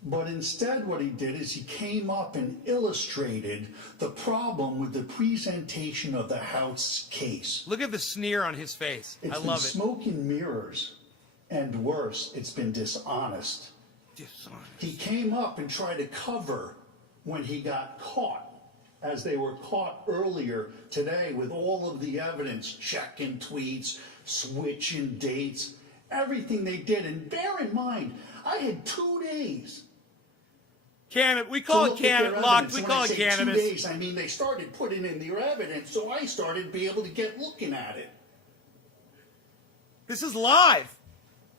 But instead what he did is he came up and illustrated the problem with the presentation of the House case. Look at the sneer on his face. It's I been love it. smoke and mirrors, and worse, it's been dishonest. He came up and tried to cover when he got caught, as they were caught earlier today with all of the evidence, checking tweets, switching dates, everything they did. And bear in mind, I had 2 days. We call it cannabis. Locked. We call it cannabis. 2 days, I mean, they started putting in their evidence, so I started to be able to get looking at it. This is live.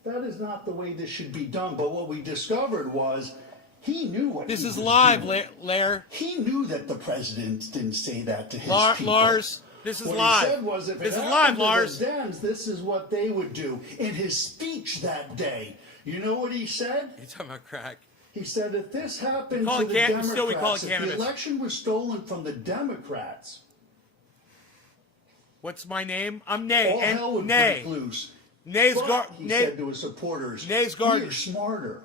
That is not the way this should be done. But what we discovered was he knew what This he is was live, doing. Lair. He knew that the president didn't say that to his people. Lars, this is what live. He said was, if This it is happened live, to the Dems, this is what they would do. In his speech that day, you know what he said? You're talking about crack. He said, if this happened Call to it the can- Democrats, still we call it if cannabis. the election was stolen from the Democrats, What's my name? I'm Nay. all And hell would Nay. break loose. Nay's But, he Nay. said to his supporters, Nay's we Gardner. are smarter.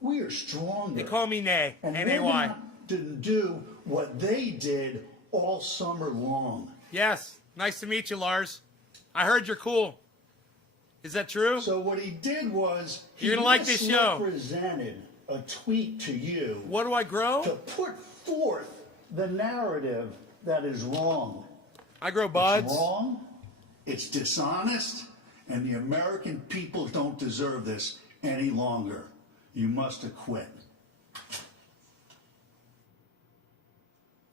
We are stronger. They call me Nay. And N-A-Y. we're not to do what they did all summer long. Yes. Nice to meet you, Lars. I heard you're cool. Is that true? So what he did was he You're gonna like this show. misrepresented a tweet to you. What do I grow? To put forth the narrative that is wrong. I grow buds. It's wrong. It's dishonest, and the American people don't deserve this any longer. You must acquit.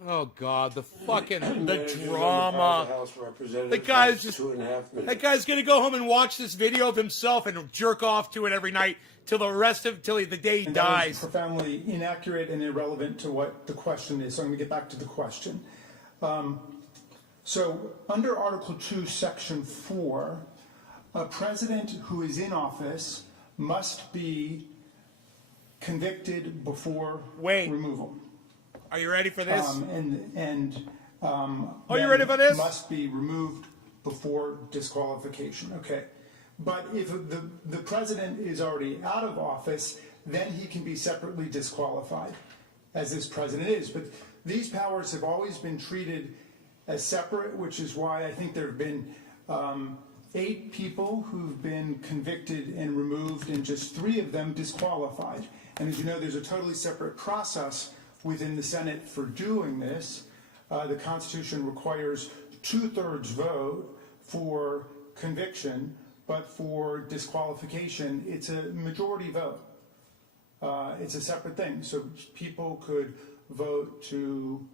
Oh God, the fucking the Managers on drama. the House Representatives The guy's has just 2.5 minutes. that guy's gonna go home and watch this video of himself and jerk off to it every night till the day he And that was dies. profoundly inaccurate and irrelevant to what the question is. So I'm going to get back to the question. So under Article 2, Section 4, a president who is in office must be convicted before removal. Are you ready for this? Are you ready for this? Must be removed before disqualification. Okay. But if the president is already out of office, then he can be separately disqualified, as this president is. But these powers have always been treated as separate, which is why I think there have been 8 people who've been convicted and removed, and just 3 of them disqualified. And as you know, there's a totally separate process within the Senate for doing this. The Constitution requires 2/3 vote for conviction, but for disqualification, it's a majority vote. It's a separate thing. So people could vote to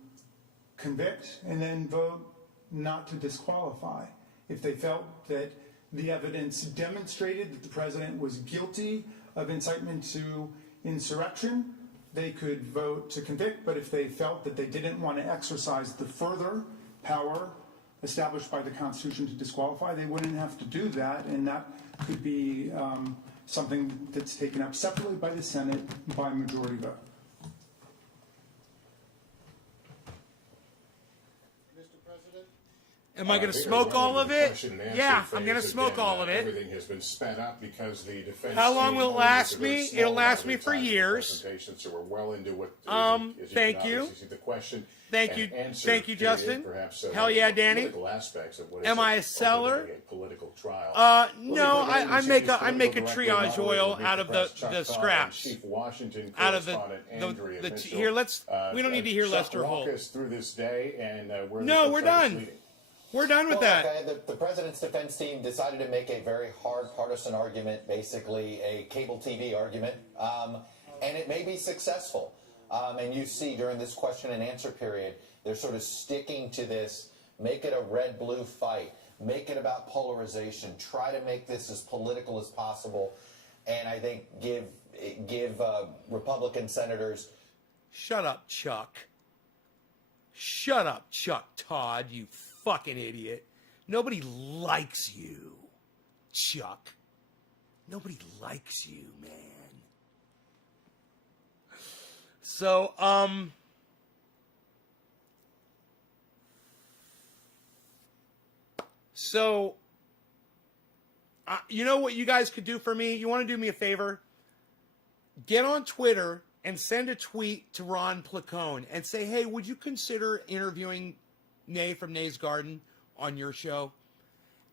convict and then vote not to disqualify if they felt that the evidence demonstrated that the president was guilty of incitement to insurrection. They could vote to convict, but if they felt that they didn't want to exercise the further power established by the Constitution to disqualify, they wouldn't have to do that, and that could be something that's taken up separately by the Senate by majority vote. Am I going to smoke all of it? Yeah, I'm going to smoke all of it. Everything has been sped up because the defense. How long will it team last only me? has a very It'll small last amount me of for time years. presentation, so we're well into what. As Thank can you. obviously see the question. Thank and you. answer Thank you, period, Justin. Perhaps, Hell yeah, Danny. Political aspects of what Am is I a seller? a political trial. No, I make a triage oil out of the scraps. Chief Washington Out of the Andrea Mitchell. here. We don't need to hear Chuck, Lester walk Holt. us through this day, and where No, we're done. We're done with that. Okay, the president's defense team decided to make a very hard partisan argument, basically a cable TV argument, and it may be successful. And you see during this question and answer period, they're sort of sticking to this, make it a red-blue fight, make it about polarization, try to make this as political as possible, and I think give Republican senators... Shut up, Chuck. Shut up, Chuck Todd, you fucking idiot. Nobody likes you, Chuck. Nobody likes you, man. So, you know what you guys could do for me? You want to do me a favor? get on Twitter and send a tweet to Ron Placone and say, hey, would you consider interviewing Nay from Nay's Garden on your show?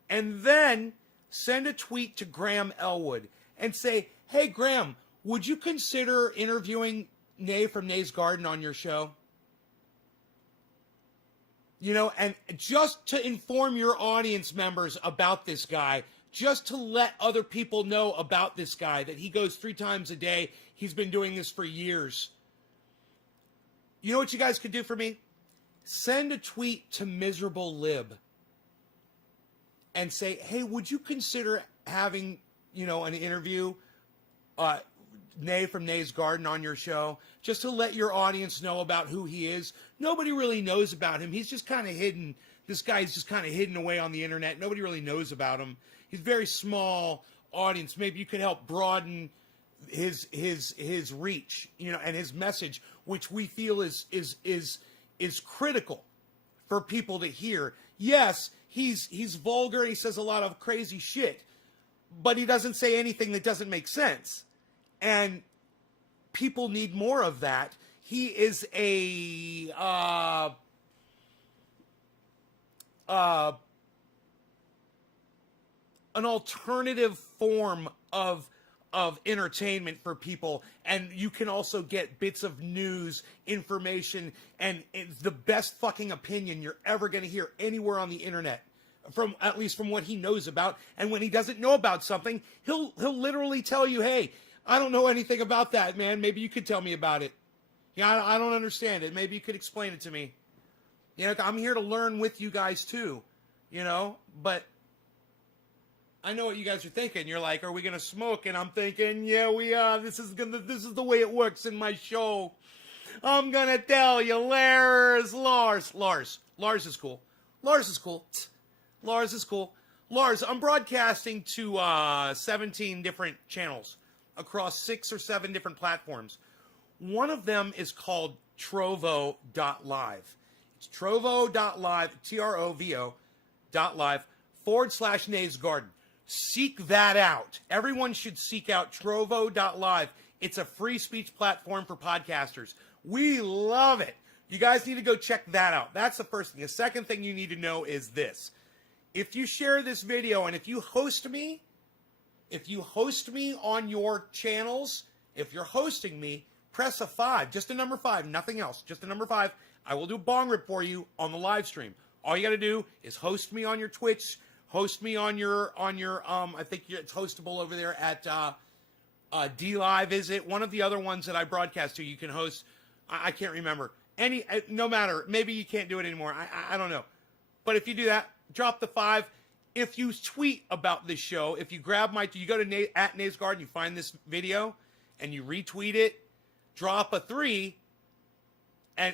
And then send a tweet to Graham Elwood and say, hey, Graham, would you consider interviewing Nay from Nay's Garden on your show? You know, and just to inform your audience members about this guy, just to let other people know about this guy, that he goes 3 times a day. He's been doing this for years. You know what you guys could do for me? Send a tweet to Miserable Lib and say, hey, would you consider having, you know, an interview, Nay from Nay's Garden on your show, just to let your audience know about who he is. Nobody really knows about him. He's just kind of hidden. This guy's just kind of hidden away on the internet. Nobody really knows about him. He's a very small audience. Maybe you could help broaden his reach, you know, and his message, which we feel is critical for people to hear. Yes, he's vulgar. He says a lot of crazy shit, but he doesn't say anything that doesn't make sense. And people need more of that. He is an alternative form of entertainment for people, and you can also get bits of news, information, and it's the best fucking opinion you're ever going to hear anywhere on the internet, from at least from what he knows about. And when he doesn't know about something, he'll literally tell you, hey, I don't know anything about that, man. Maybe you could tell me about it. Yeah, I don't understand it. Maybe you could explain it to me. You know, I'm here to learn with you guys too, you know, but I know what you guys are thinking. You're like, are we going to smoke? And I'm thinking, yeah, we are. This is the way it works in my show. I'm going to tell you, Lars is cool. Lars is cool. Lars is cool. Lars, I'm broadcasting to 17 different channels across 6 or 7 different platforms. One of them is called Trovo.live. It's Trovo.live, TROVO.live/Nay's Garden. Seek that out. Everyone should seek out Trovo.live. It's a free speech platform for podcasters. We love it. You guys need to go check that out. That's the first thing. The second thing you need to know is this. If you share this video and if you host me on your channels, if you're hosting me, press a 5, just a number 5, nothing else, just a number 5. I will do a bong rip for you on the live stream. All you got to do is host me on your Twitch, host me on your I think it's hostable over there at DLive, is it? One of the other ones that I broadcast to, you can host. I can't remember. No matter. Maybe you can't do it anymore. I don't know. But if you do that, drop the 5. If you tweet about this show, if you grab you go to at Nay's Garden, you find this video, and you retweet it, drop a 3,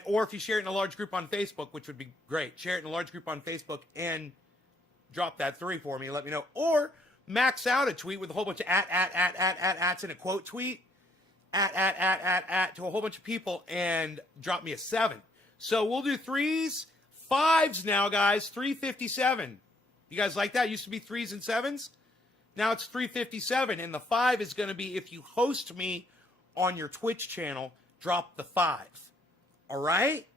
or if you share it in a large group on Facebook, which would be great, share it in a large group on Facebook and drop that 3 for me and let me know. Or max out a tweet with a whole bunch of ats in a quote tweet, at to a whole bunch of people and drop me a 7. So we'll do 3s, 5s now, guys, 357. You guys like that? It used to be 3s and 7s. Now it's 357, and the 5 is going to be if you host me on your Twitch channel, drop the 5. All right?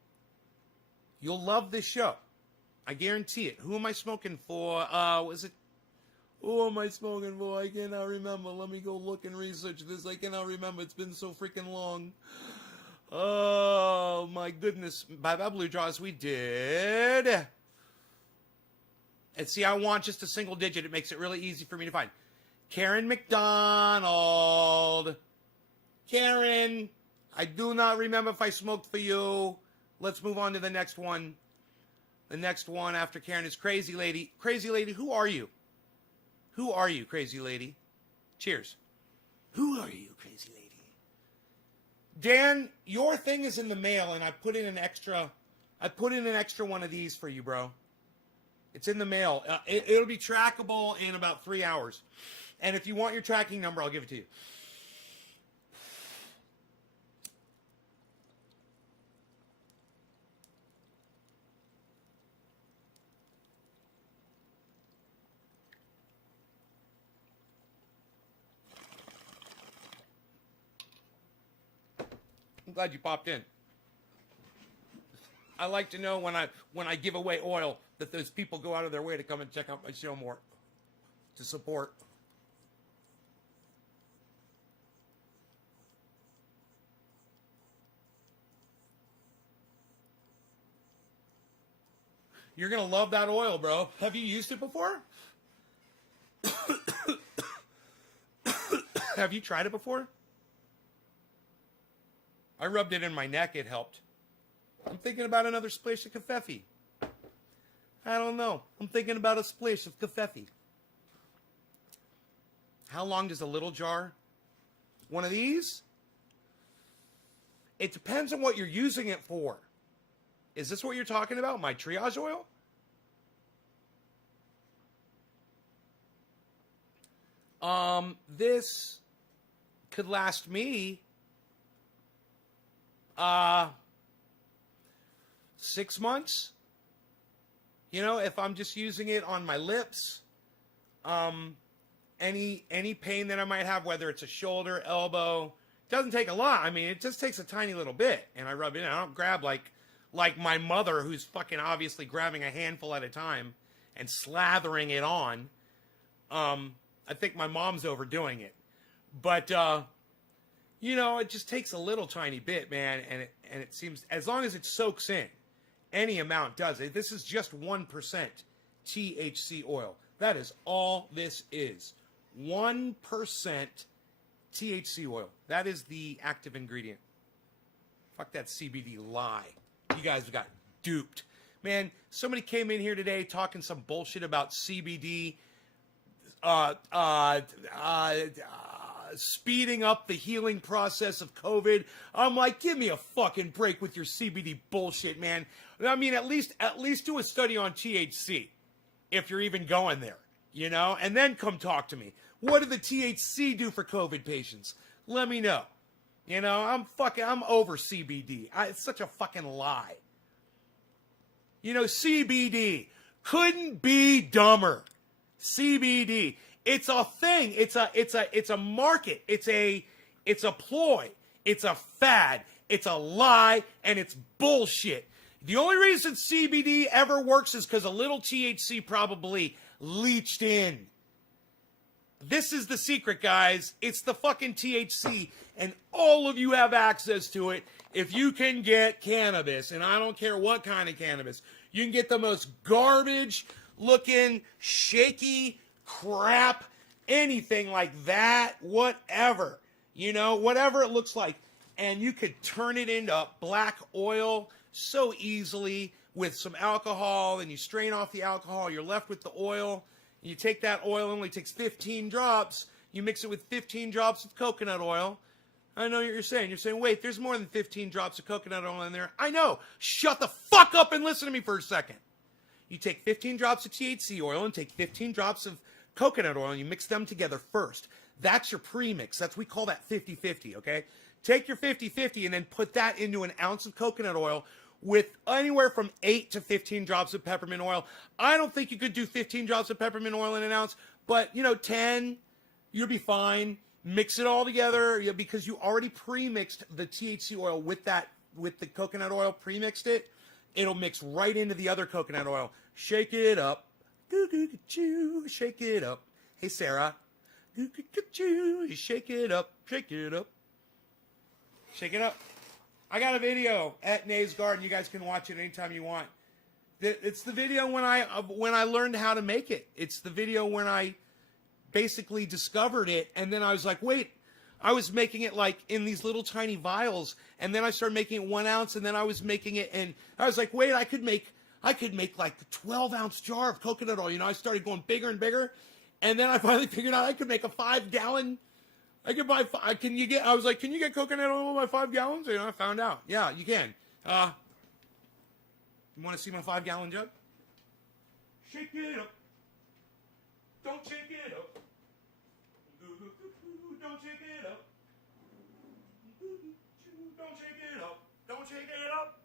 You'll love this show. I guarantee it. Who am I smoking for? Who am I smoking for? I cannot remember. Let me go look and research this. I cannot remember. It's been so freaking long. Oh, my goodness. Bye Bye Blue Jaws, we did. And see, I want just a single digit. It makes it really easy for me to find. Karen McDonald. Karen, I do not remember if I smoked for you. Let's move on to the next one. The next one after Karen is Crazy Lady. Crazy Lady, who are you? Who are you, Crazy Lady? Cheers. Who are you, Crazy Lady? Dan, your thing is in the mail, and I put in an extra one of these for you, bro. It's in the mail. It'll be trackable in about 3 hours. And if you want your tracking number, I'll give it to you. glad you popped in. I like to know when I give away oil that those people go out of their way to come and check out my show more, to support. You're gonna love that oil, bro. Have you used it before? Have you tried it before? I rubbed it in my neck, it helped. I'm thinking about another splash of kefefe. I don't know. I'm thinking about a splash of kefefe. How long does a little jar? One of these? It depends on what you're using it for. Is this what you're talking about? My triage oil? This could last me 6 months. You know, if I'm just using it on my lips, any pain that I might have, whether it's a shoulder, elbow, doesn't take a lot. I mean, it just takes a tiny little bit, and I rub it in. I don't grab like my mother, who's fucking obviously grabbing a handful at a time and slathering it on. I think my mom's overdoing it, but you know, it just takes a little tiny bit, man, and it seems, as long as it soaks in, any amount does it. This is just 1% THC oil. That is all this is. 1% THC oil. That is the active ingredient. Fuck that CBD lie. You guys got duped. Man, somebody came in here today talking some bullshit about CBD speeding up the healing process of COVID. I'm like, give me a fucking break with your CBD bullshit, man. I mean, at least do a study on THC, if you're even going there, you know, and then come talk to me. What did the THC do for COVID patients? Let me know. You know, I'm over CBD. It's such a fucking lie. You know, CBD couldn't be dumber. CBD. It's a thing. It's a market. It's a ploy. It's a fad. It's a lie, and it's bullshit. The only reason CBD ever works is because a little THC probably leached in. This is the secret, guys. It's the fucking THC, and all of you have access to it if you can get cannabis, and I don't care what kind of cannabis. You can get the most garbage-looking, shaky crap, anything like that, whatever. You know, whatever it looks like. And you could turn it into black oil so easily with some alcohol, and you strain off the alcohol, you're left with the oil. You take that oil, it only takes 15 drops. You mix it with 15 drops of coconut oil. I know what you're saying. You're saying, wait, there's more than 15 drops of coconut oil in there. I know. Shut the fuck up and listen to me for a second. You take 15 drops of THC oil and take 15 drops of coconut oil, and you mix them together first. That's your premix. We call that 50-50, okay? Take your 50-50 and then put that into an ounce of coconut oil with anywhere from 8 to 15 drops of peppermint oil. I don't think you could do 15 drops of peppermint oil in an ounce, but, 10, you'll be fine. Mix it all together, because you already pre-mixed the THC oil with the coconut oil, pre-mixed it. It'll mix right into the other coconut oil. Shake it up. Goo-goo-goo-choo. Shake it up. Hey, Sarah. Goo-goo-goo-choo. Shake it up. Shake it up. Shake it up. I got a video at Nays Garden. You guys can watch it anytime you want. It's the video when I learned how to make it. It's the video when I basically discovered it, and then I was like, wait, I was making it like in these little tiny vials, and then I started making it 1 ounce, and then I was making it, and I was like, wait, I could make like a 12-ounce jar of coconut oil. I started going bigger and bigger, and then I finally figured out I could make a 5-gallon. I was like, can you get coconut oil by 5 gallons? I found out. Yeah, you can. You want to see my 5-gallon jug? Shake it up. Don't shake it up. Don't shake it up. Don't shake it up. Don't shake it up.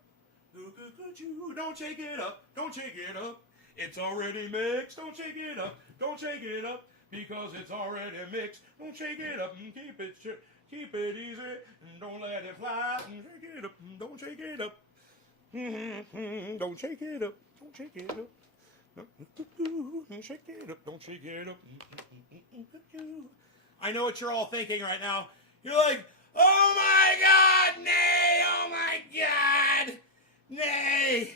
Don't shake it up. Don't shake it up. It's already mixed. Don't shake it up. Don't shake it up. Because it's already mixed. Don't shake it up and keep it Keep it easy, and don't let it fly. Shake it up, don't shake it up. Don't shake it up, don't shake it up. Shake it up, don't shake it up. I know what you're all thinking right now. You're like, oh my God, nay, oh my God, nay,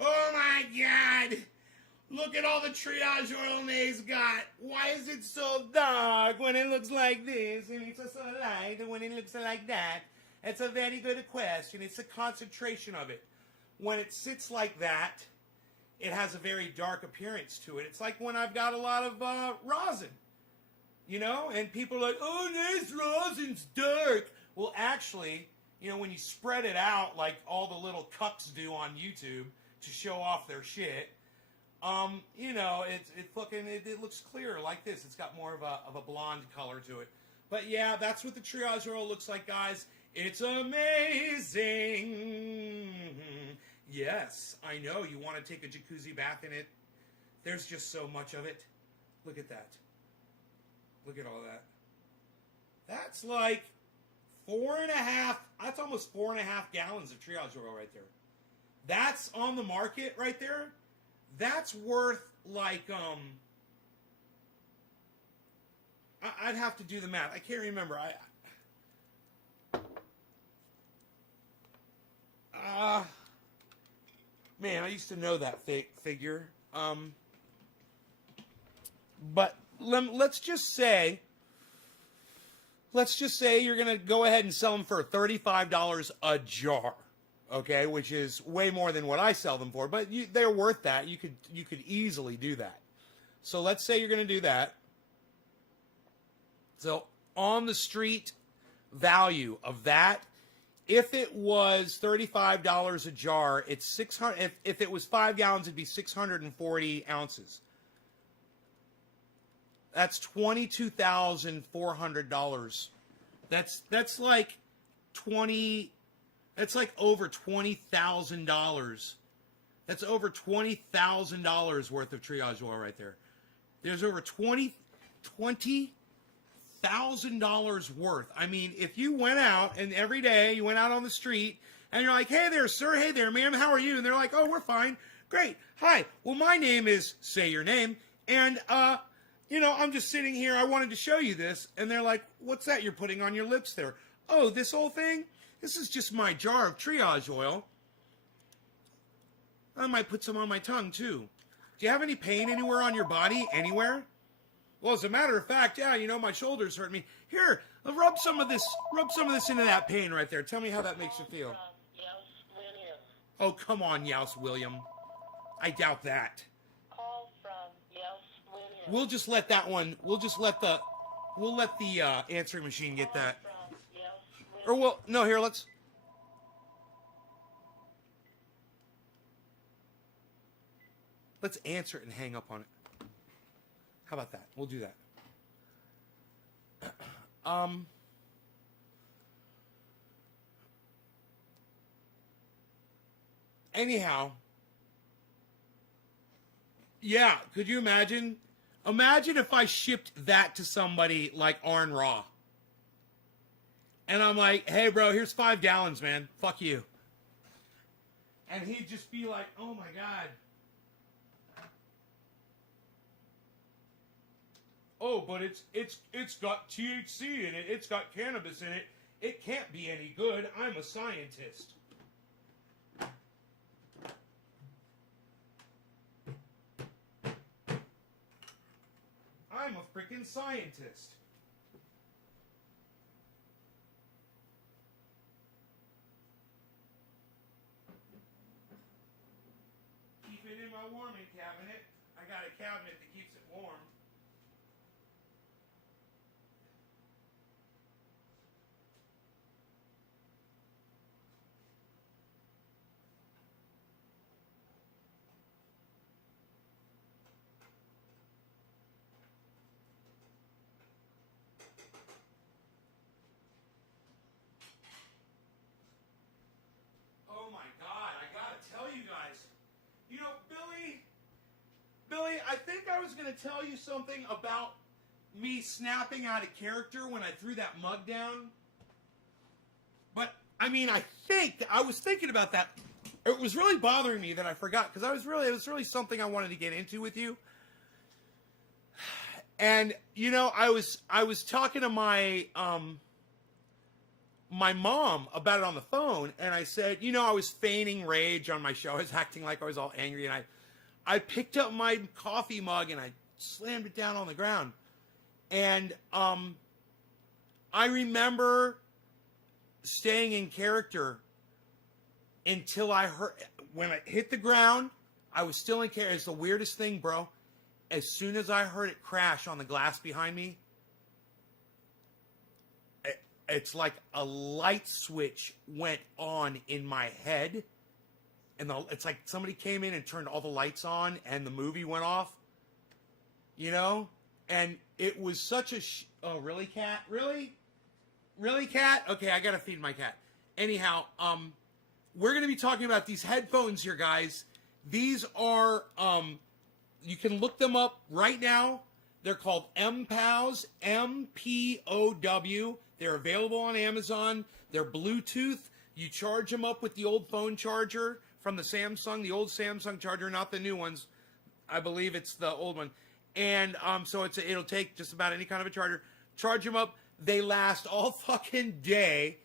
oh my God. Look at all the triage oil Nay's got. Why is it so dark when it looks like this? And it's so light when it looks like that? It's a very good question. It's the concentration of it. When it sits like that, it has a very dark appearance to it. It's like when I've got a lot of rosin, you know, and people are like, oh, this rosin's dark. Well, actually, you know, when you spread it out like all the little cucks do on YouTube to show off their shit, you know, it looks clearer like this. It's got more of a blonde color to it. But yeah, that's what the triage oil looks like, guys. It's amazing. Yes, I know you want to take a jacuzzi bath in it. There's just so much of it. Look at that. Look at all that. That's like 4.5, that's almost 4.5 gallons of triage oil right there. That's on the market right there. That's worth like, I'd have to do the math. I can't remember. Man, I used to know that figure. But let's just say you're going to go ahead and sell them for $35 a jar. Okay, which is way more than what I sell them for, but they're worth that. You could easily do that. So let's say you're going to do that. So on the street value of that, if it was $35 a jar, it's 600. If it was 5 gallons, it'd be 640 ounces. That's $22,400. That's like 20. That's like over $20,000. That's over $20,000 worth of triage oil right there. There's over $20,000 worth. I mean, if you went out and every day you went out on the street and you're like, hey there, sir, hey there, ma'am, how are you? And they're like, oh, we're fine. Great. Hi. Well, my name is, say your name, and, you know, I'm just sitting here. I wanted to show you this. And they're like, what's that you're putting on your lips there? Oh, this whole thing? This is just my jar of triage oil. I might put some on my tongue, too. Do you have any pain anywhere on your body? Anywhere? Well, as a matter of fact, yeah, you know, my shoulders hurt me. Here, rub some of this into that pain right there. Tell me how that makes you feel. Oh, come on, Youse William. I doubt that. Call from Youse William. We'll just let that one, we'll let the answering machine get that. Or well, no, here, let's answer it and hang up on it. How about that? We'll do that. Anyhow, yeah, could you imagine? Imagine if I shipped that to somebody like Arn Ra. And I'm like, hey, bro, here's 5 gallons, man. Fuck you. And he'd just be like, oh, my God. Oh, but it's got THC in it. It's got cannabis in it. It can't be any good. I'm a scientist. I'm a freaking scientist. Keep it in my warming cabinet. I got a cabinet that keeps it warm. Oh my God, I gotta tell you guys. You know, Billy, I think I was gonna tell you something about me snapping out of character when I threw that mug down But I mean, I was thinking about that. It was really bothering me that I forgot because it was really something I wanted to get into with you. And you know, I was talking to my my mom about it on the phone, and I said, you know, I was feigning rage on my show. I was acting like I was all angry, and I picked up my coffee mug and I slammed it down on the ground. And I remember staying in character until I heard, when it hit the ground, I was still in character. It's the weirdest thing, bro. As soon as I heard it crash on the glass behind me, it's like a light switch went on in my head. And it's like somebody came in and turned all the lights on and the movie went off. You know? And it was such a... oh, really, cat? Really? Really, cat? Okay, I gotta feed my cat. Anyhow, we're gonna be talking about these headphones here, guys. These are... you can look them up right now. They're called MPOWs, MPOW. They're available on Amazon. They're Bluetooth. You charge them up with the old phone charger from the Samsung, the old Samsung charger, not the new ones. I believe it's the old one. And so it'll take just about any kind of a charger. Charge them up. They last all fucking day,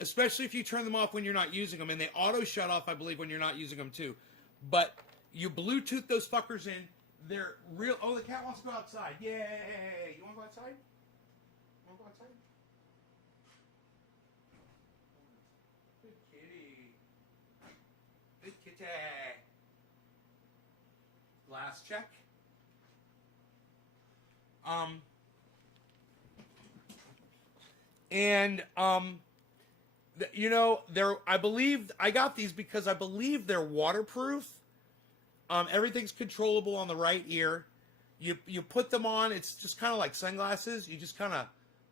especially if you turn them off when you're not using them. And they auto shut off, I believe, when you're not using them too. But you Bluetooth those fuckers in. They're real. Oh, the cat wants to go outside. Yay! You want to go outside? You want to go outside? Good kitty. Good kitty. Last check. You know, I believe I got these because I believe they're waterproof. Everything's controllable on the right ear. You put them on. It's just kind of like sunglasses. You just kind of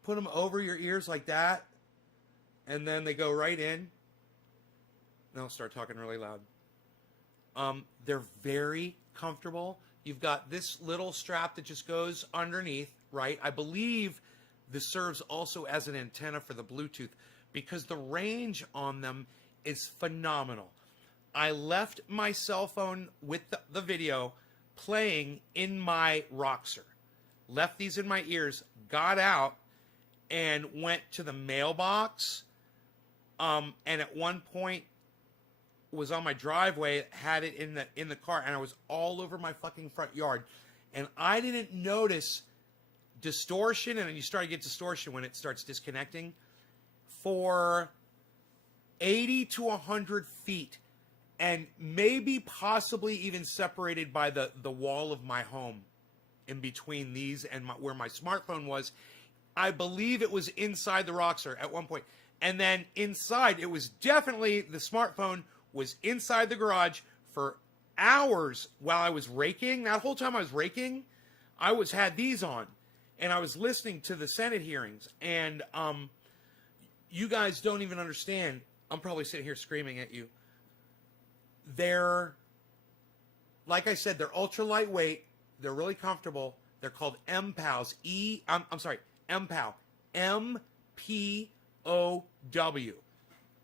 put them over your ears like that, and then they go right in. Now I'll start talking really loud. They're very comfortable. You've got this little strap that just goes underneath, right? I believe this serves also as an antenna for the Bluetooth because the range on them is phenomenal. I left my cell phone with the video playing in my Roxer. Left these in my ears, got out, and went to the mailbox. And at one point was on my driveway, had it in the car, and I was all over my fucking front yard. And I didn't notice distortion, and you start to get distortion when it starts disconnecting, for 80 to 100 feet. And maybe possibly even separated by the wall of my home in between these and where my smartphone was. I believe it was inside the Roxer at one point. And then inside, it was definitely, the smartphone was inside the garage for hours while I was raking. That whole time I was raking, I had these on. And I was listening to the Senate hearings. And you guys don't even understand. I'm probably sitting here screaming at you. They're, like I said, they're ultra lightweight. They're really comfortable. They're called MPOWs. MPOW. MPOW.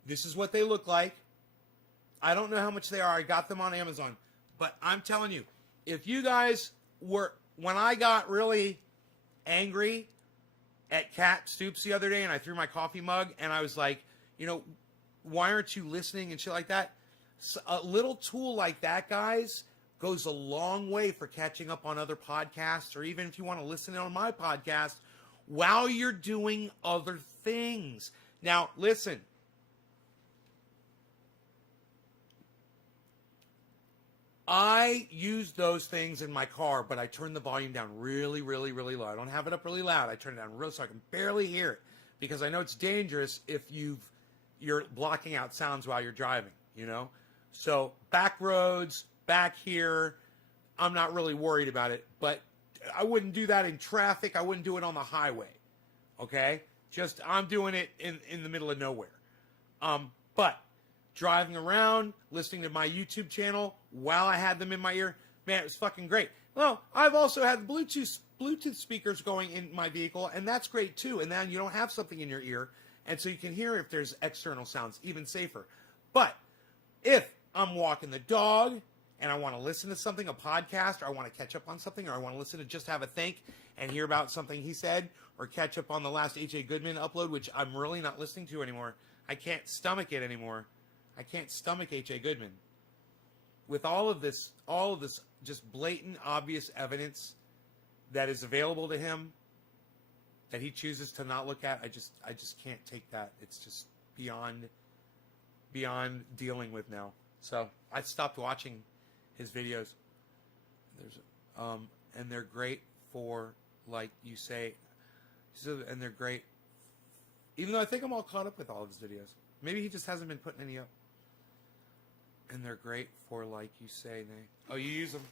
This is what they look like. I don't know how much they are. I got them on Amazon. But I'm telling you, if you guys were, when I got really angry at Cat Stoops the other day and I threw my coffee mug and I was like, you know, why aren't you listening and shit like that? A little tool like that, guys, goes a long way for catching up on other podcasts, or even if you want to listen on my podcast while you're doing other things. Now, listen. I use those things in my car, but I turn the volume down really, really, really low. I don't have it up really loud. I turn it down real so I can barely hear it because I know it's dangerous if you're blocking out sounds while you're driving, you know? So back roads, back here, I'm not really worried about it, but I wouldn't do that in traffic. I wouldn't do it on the highway, okay? Just I'm doing it in the middle of nowhere. But driving around, listening to my YouTube channel while I had them in my ear, man, it was fucking great. Well, I've also had Bluetooth speakers going in my vehicle, and that's great too. And then you don't have something in your ear, And so you can hear if there's external sounds, even safer. But if I'm walking the dog and I want to listen to something, a podcast, or I want to catch up on something, or I want to listen to Just Have a Think and hear about something he said, or catch up on the last H.A. Goodman upload, which I'm really not listening to anymore. I can't stomach it anymore. I can't stomach H.A. Goodman. With all of this just blatant, obvious evidence that is available to him that he chooses to not look at, I just can't take that. It's just beyond dealing with now. So I stopped watching his videos. And they're great for, like you say, and they're great. Even though I think I'm all caught up with all of his videos. Maybe he just hasn't been putting any up. And they're great for, like you say, oh, you use them.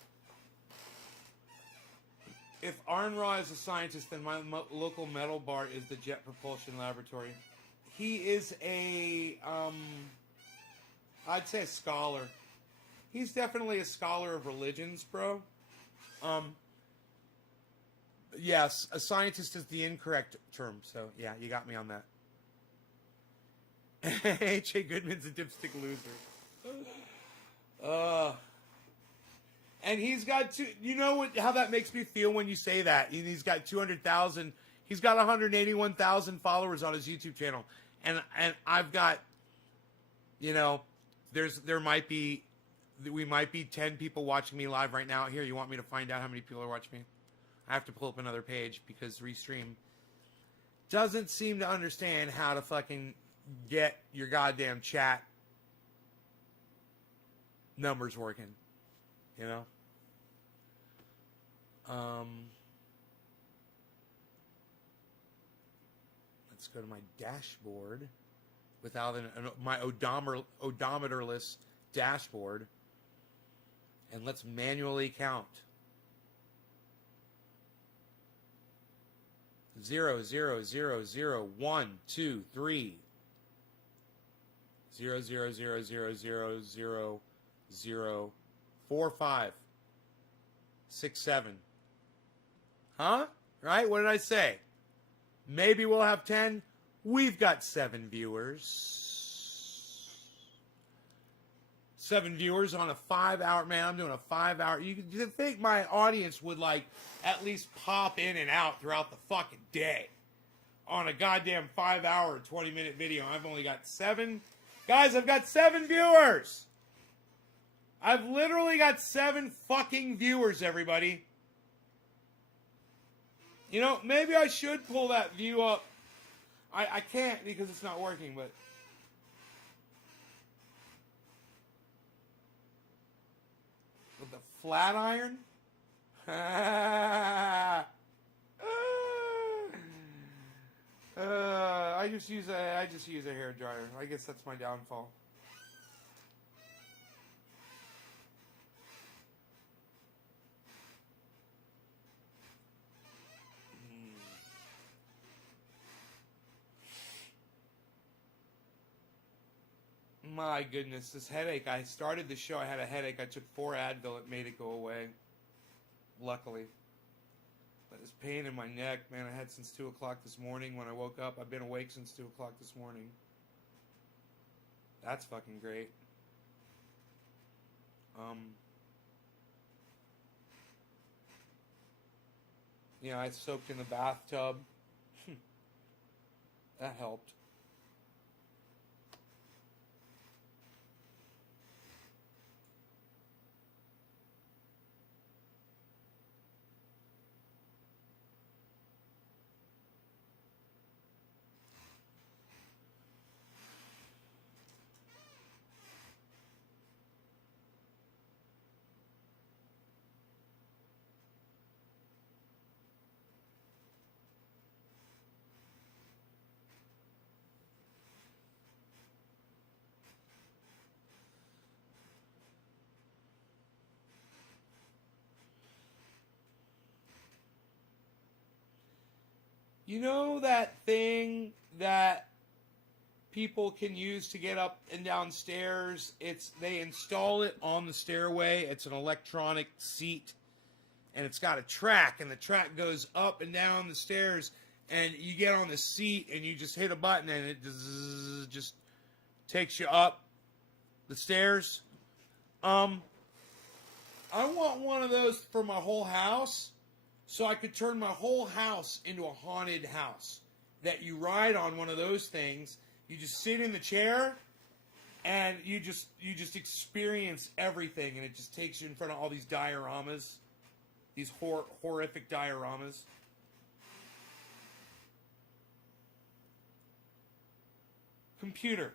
If Arn Ra is a scientist, then my local metal bar is the Jet Propulsion Laboratory. He is I'd say a scholar. He's definitely a scholar of religions, bro. Yes, a scientist is the incorrect term, so yeah, you got me on that. H.A. Goodman's a dipstick loser. And he's got you know how that makes me feel when you say that? He's got 200,000, he's got 181,000 followers on his YouTube channel. And I've got, we might be 10 people watching me live right now. Here, you want me to find out how many people are watching me? I have to pull up another page because Restream doesn't seem to understand how to fucking get your goddamn chat numbers working, Let's go to my dashboard without my odometerless dashboard, and let's manually count. 0, 0, 0, 0, 1, 2, 3. 0, 0, 0, 0, 0, 0, 0, 4, 5, 6, 7. Huh? Right? What did I say? Maybe we'll have 10. We've got 7 viewers. 7 viewers on a 5-hour, man, I'm doing a 5-hour. You think my audience would, at least pop in and out throughout the fucking day on a goddamn 5-hour, 20-minute video. I've only got 7. Guys, I've got 7 viewers. I've literally got 7 fucking viewers, everybody. Maybe I should pull that view up. I can't because it's not working, but... With the flat iron? I just use a hair dryer. I guess that's my downfall. My goodness, this headache. I started the show, I had a headache. I took 4 Advil, it made it go away. Luckily. But this pain in my neck, man, I had since 2 o'clock this morning when I woke up. I've been awake since 2 o'clock this morning. That's fucking great. I soaked in the bathtub. That helped. You know that thing that people can use to get up and down stairs? They install it on the stairway. It's an electronic seat, and it's got a track, and the track goes up and down the stairs, and you get on the seat and you just hit a button and it just takes you up the stairs. I want one of those for my whole house, so I could turn my whole house into a haunted house. That you ride on one of those things, you just sit in the chair, and you just experience everything, and it just takes you in front of all these dioramas, these horrific dioramas. Computer.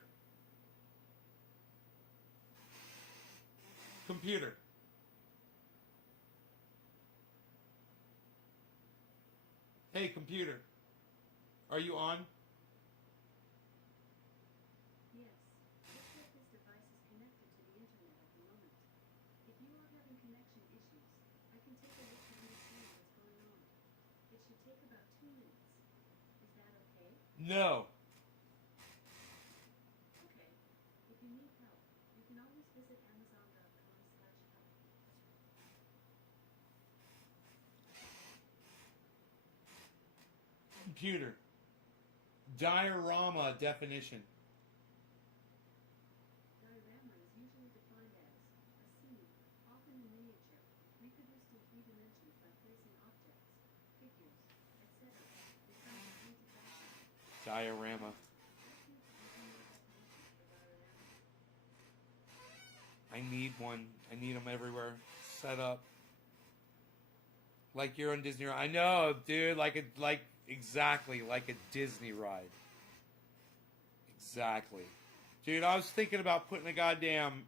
Hey, computer. Are you on? Yes. Looks like this device is connected to the internet at the moment. If you are having connection issues, I can take a look to understand what's going on. It should take about 2 minutes. Is that okay? No. Okay. If you need help, you can always visit Amazon.com/help. Computer. Diorama definition. Diorama is usually defined as a scene, often in miniature, reproduced in 3 dimensions by placing objects, figures, etc. in some painted background. Diorama. I need one. I need them everywhere. Set up. Like you're on Disney ride. I know, dude. Exactly like a Disney ride. Exactly. Dude, I was thinking about putting a goddamn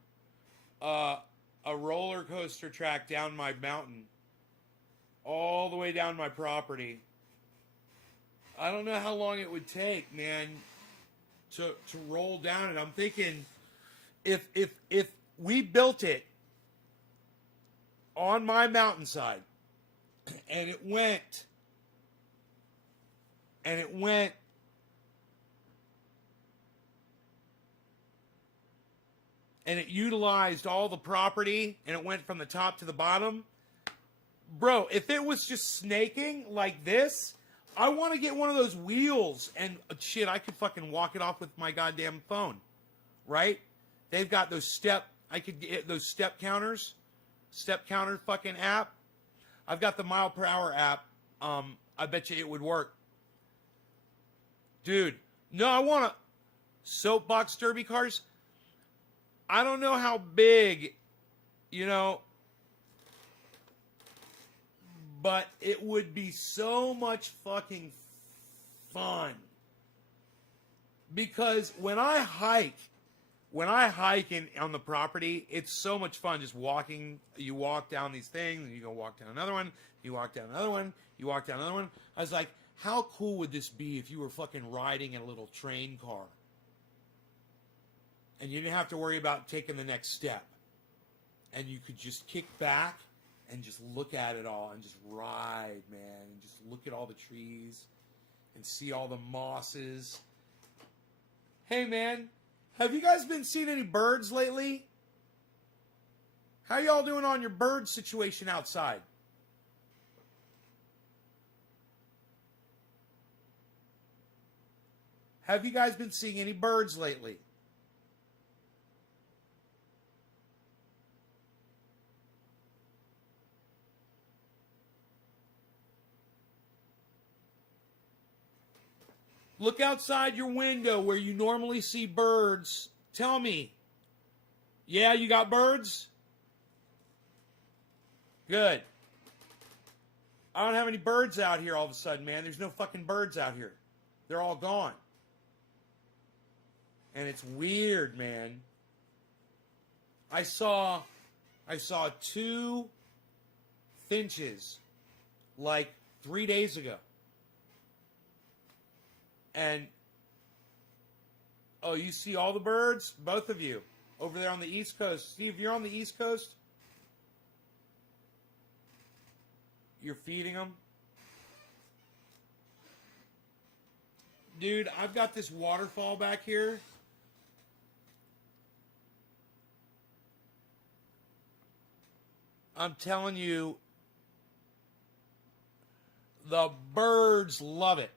a roller coaster track down my mountain. All the way down my property. I don't know how long it would take, man, to roll down it. I'm thinking if we built it on my mountainside and it went and it utilized all the property and it went from the top to the bottom. Bro, if it was just snaking like this, I want to get one of those wheels and shit, I could fucking walk it off with my goddamn phone. Right? They've got those I could get those step counters. Step counter fucking app. I've got the mile per hour app. I bet you it would work. Dude, no, I want to soapbox derby cars. I don't know how big, but it would be so much fucking fun. Because when I hike on the property, it's so much fun just walking. You walk down these things, and you go walk down another one, you walk down another one, you walk down another one. I was like, how cool would this be if you were fucking riding in a little train car? And you didn't have to worry about taking the next step. And you could just kick back and just look at it all and just ride, man. And just look at all the trees and see all the mosses. Hey, man, have you guys been seeing any birds lately? How y'all doing on your bird situation outside? Have you guys been seeing any birds lately? Look outside your window where you normally see birds. Tell me. Yeah, you got birds? Good. I don't have any birds out here all of a sudden, man. There's no fucking birds out here. They're all gone. And it's weird, man. I saw 2 finches like 3 days ago. And, oh, you see all the birds? Both of you. Over there on the East Coast. Steve, you're on the East Coast? You're feeding them? Dude, I've got this waterfall back here. I'm telling you, the birds love it.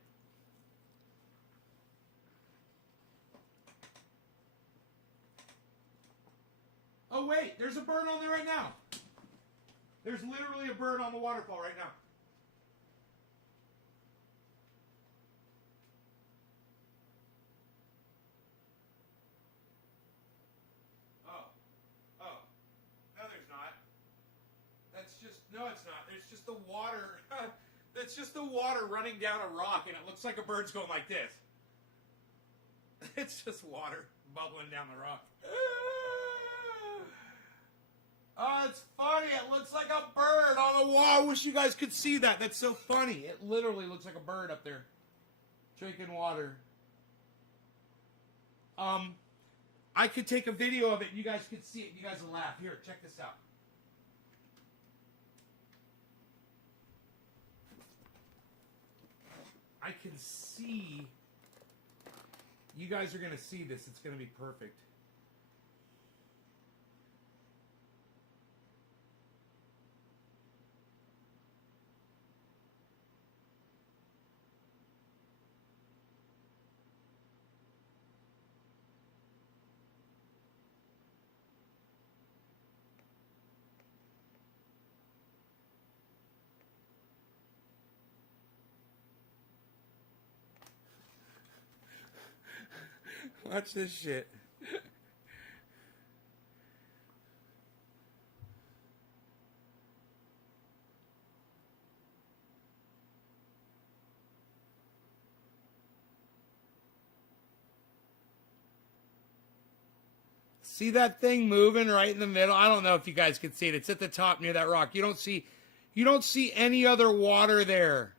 Oh, wait, there's a bird on there right now. There's literally a bird on the waterfall right now. No, there's not. No, it's not. There's just the water. That's just the water running down a rock, and it looks like a bird's going like this. It's just water bubbling down the rock. Oh, it's funny. It looks like a bird on the wall. I wish you guys could see that. That's so funny. It literally looks like a bird up there drinking water. I could take a video of it. You guys could see it. You guys will laugh. Here, check this out. I can see. You guys are going to see this. It's going to be perfect. Watch this shit. See that thing moving right in the middle? I don't know if you guys can see it. It's at the top near that rock. You don't see any other water there.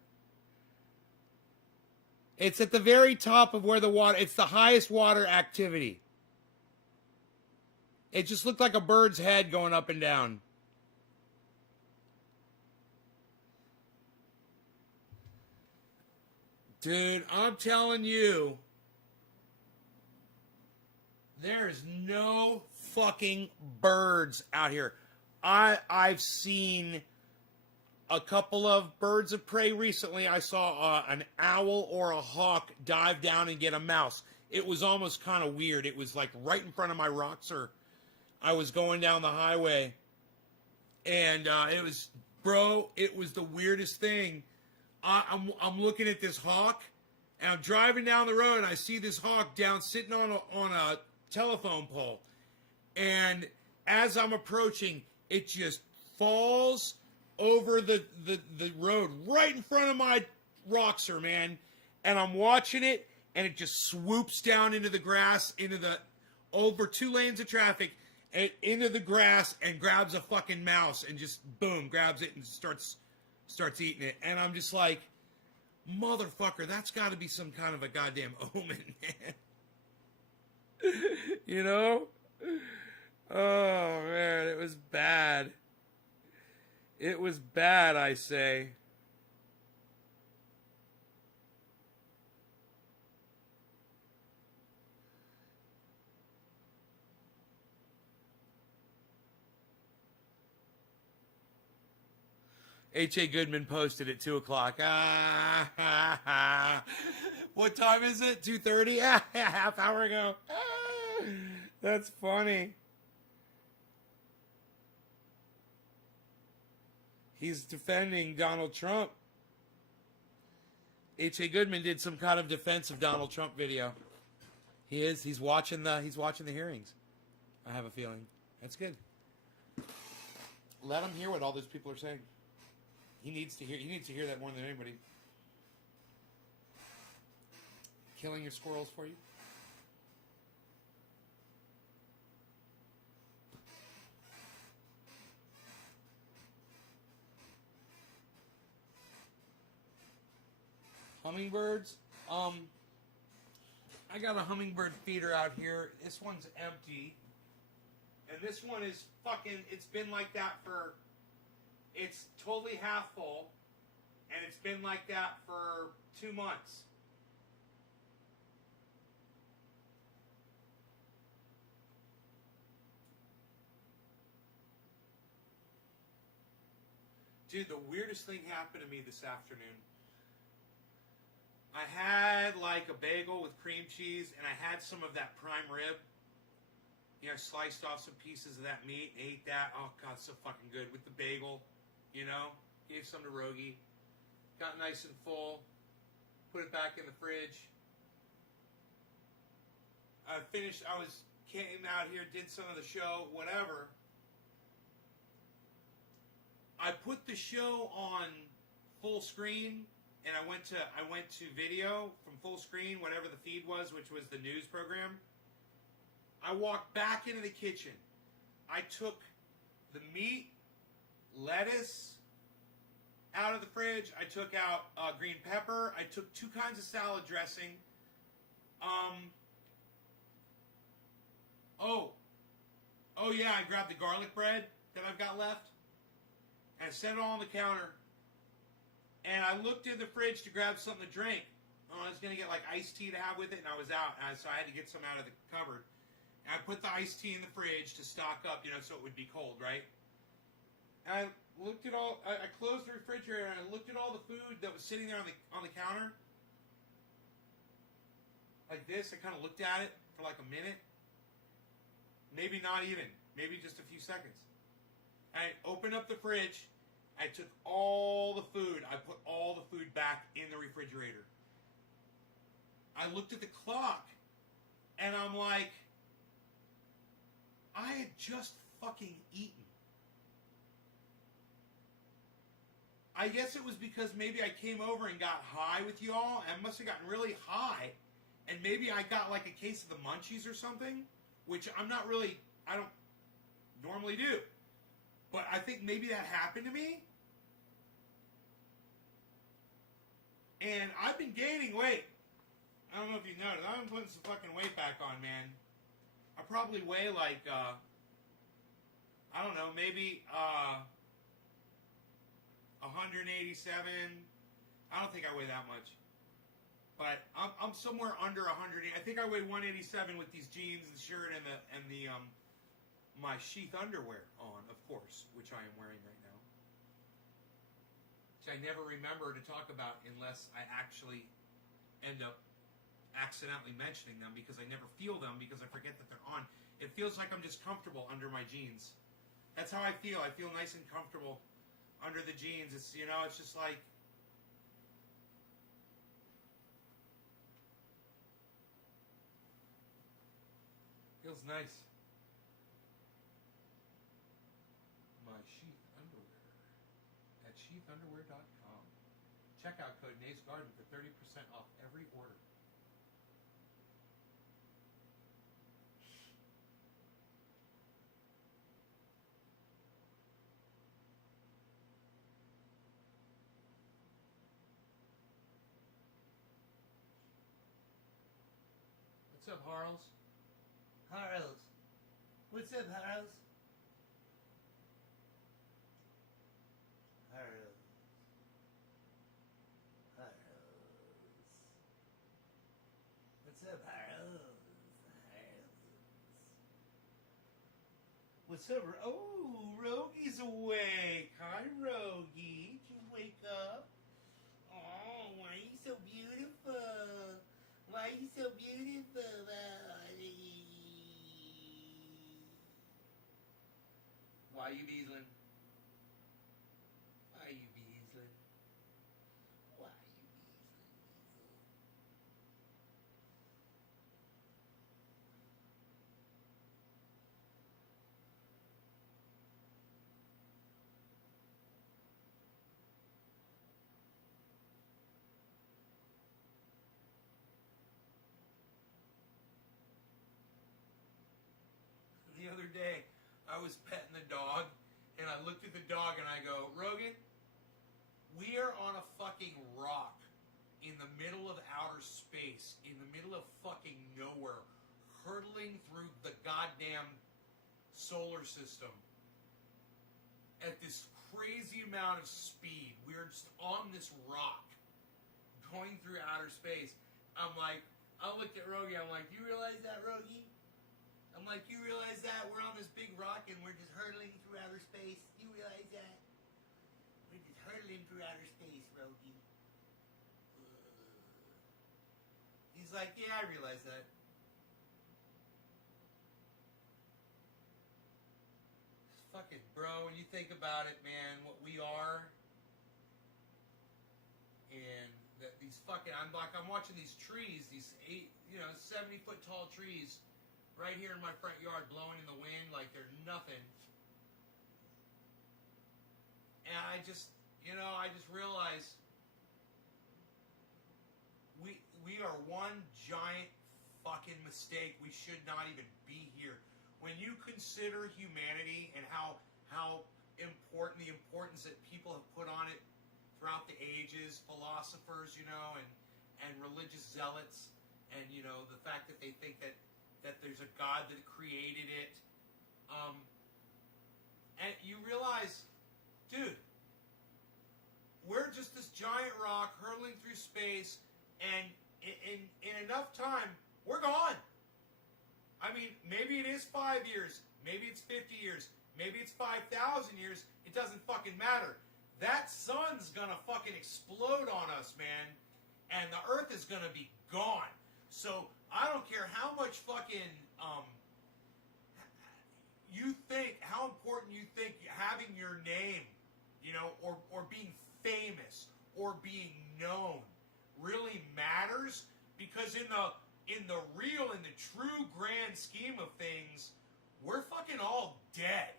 It's at the very top of where the water, it's the highest water activity. It just looked like a bird's head going up and down. Dude, I'm telling you, there's no fucking birds out here. I've seen a couple of birds of prey recently. I saw an owl or a hawk dive down and get a mouse. It was almost kind of weird. It was like right in front of my Roxor. I was going down the highway, and it was the weirdest thing. I'm looking at this hawk, and I'm driving down the road, and I see this hawk down sitting on a telephone pole, and as I'm approaching, it just falls over the road right in front of my Roxor, man. And I'm watching it, and it just swoops down into the grass, over 2 lanes of traffic, and into the grass, and grabs a fucking mouse, and just boom, grabs it and starts eating it. And I'm just like, motherfucker, that's got to be some kind of a goddamn omen, man. You know? Oh man, it was bad. It was bad, I say. H.A. Goodman posted at 2 o'clock. What time is it? 2:30? Half hour ago. That's funny. He's defending Donald Trump. H.A. Goodman did some kind of defense of Donald Trump video. He is. He's watching the hearings. I have a feeling. That's good. Let him hear what all those people are saying. He needs to hear that more than anybody. Killing your squirrels for you? Hummingbirds? I got a hummingbird feeder out here. This one's empty. And this one is it's been like that it's totally half full. And it's been like that for 2 months. Dude, the weirdest thing happened to me this afternoon. I had like a bagel with cream cheese, and I had some of that prime rib. You know, I sliced off some pieces of that meat, ate that. Oh, God, so fucking good. With the bagel, you know. Gave some to Rogie. Got nice and full. Put it back in the fridge. I finished, came out here, did some of the show, whatever. I put the show on full screen, and I went to video from full screen, whatever the feed was, which was the news program. I walked back into the kitchen. I took the meat, lettuce out of the fridge. I took out green pepper. I took 2 kinds of salad dressing. Oh yeah, I grabbed the garlic bread that I've got left. And I set it all on the counter. And I looked in the fridge to grab something to drink. I was going to get like iced tea to have with it, and I was out. So I had to get some out of the cupboard. And I put the iced tea in the fridge to stock up, so it would be cold, right? And I looked at I closed the refrigerator, and I looked at all the food that was sitting there on the counter. Like this, I kind of looked at it for like a minute. Maybe not even. Maybe just a few seconds. I opened up the fridge. I took all the food. I put all the food back in the refrigerator. I looked at the clock. And I'm like, I had just fucking eaten. I guess it was because maybe I came over and got high with y'all. I must have gotten really high. And maybe I got like a case of the munchies or something. Which I don't normally do. But I think maybe that happened to me. And I've been gaining weight. I don't know if you noticed. I've been putting some fucking weight back on, man. I probably weigh like, I don't know, maybe 187. I don't think I weigh that much. But I'm somewhere under 100. I think I weigh 187 with these jeans, the shirt, and the my sheath underwear on, of course, which I am wearing right now. Which I never remember to talk about unless I actually end up accidentally mentioning them, because I never feel them because I forget that they're on. It feels like I'm just comfortable under my jeans. That's how I feel. I feel nice and comfortable under the jeans. It's it's just like. Feels nice. My sheath underwear at sheathunderwear.com. Checkout code Nace Garden for 30% off every order. What's up, Harls? Harls. What's up, Harls? Harls. Harls. What's up, Harls? Harls. What's up? Oh, Rogie's awake. Hi, Rogie. Did you wake up? Oh, why are you so beautiful? Why are you so beautiful? Why are you beasling? Why are you beasling? Why are you beasling? The other day, I was petting the dog, and I looked at the dog and I go, Rogan, we are on a fucking rock in the middle of outer space, in the middle of fucking nowhere, hurtling through the goddamn solar system at this crazy amount of speed. We're just on this rock, going through outer space. I'm like, I looked at Rogie, I'm like, you realize that, Rogie? I'm like, you realize that? We're on this big rock and we're just hurtling through outer space. You realize that? We're just hurtling through outer space, Rogie. He's like, yeah, I realize that. fucking bro, when you think about it, man, what we are, and that these fucking, I'm watching these trees, these 70-foot tall trees, right here in my front yard, blowing in the wind like they're nothing. And I just realized we are one giant fucking mistake. We should not even be here. When you consider humanity and how important, the importance that people have put on it throughout the ages, philosophers, and religious zealots, and the fact that they think that there's a God that created it, and you realize, dude, we're just this giant rock hurtling through space, and in enough time, we're gone. I mean, maybe it is 5 years, maybe it's 50 years, maybe it's 5,000 years, it doesn't fucking matter. That sun's gonna fucking explode on us, man, and the earth is gonna be gone. So, I don't care how much fucking, you think, how important you think having your name, or being famous, or being known, really matters, because in the true grand scheme of things, we're fucking all dead.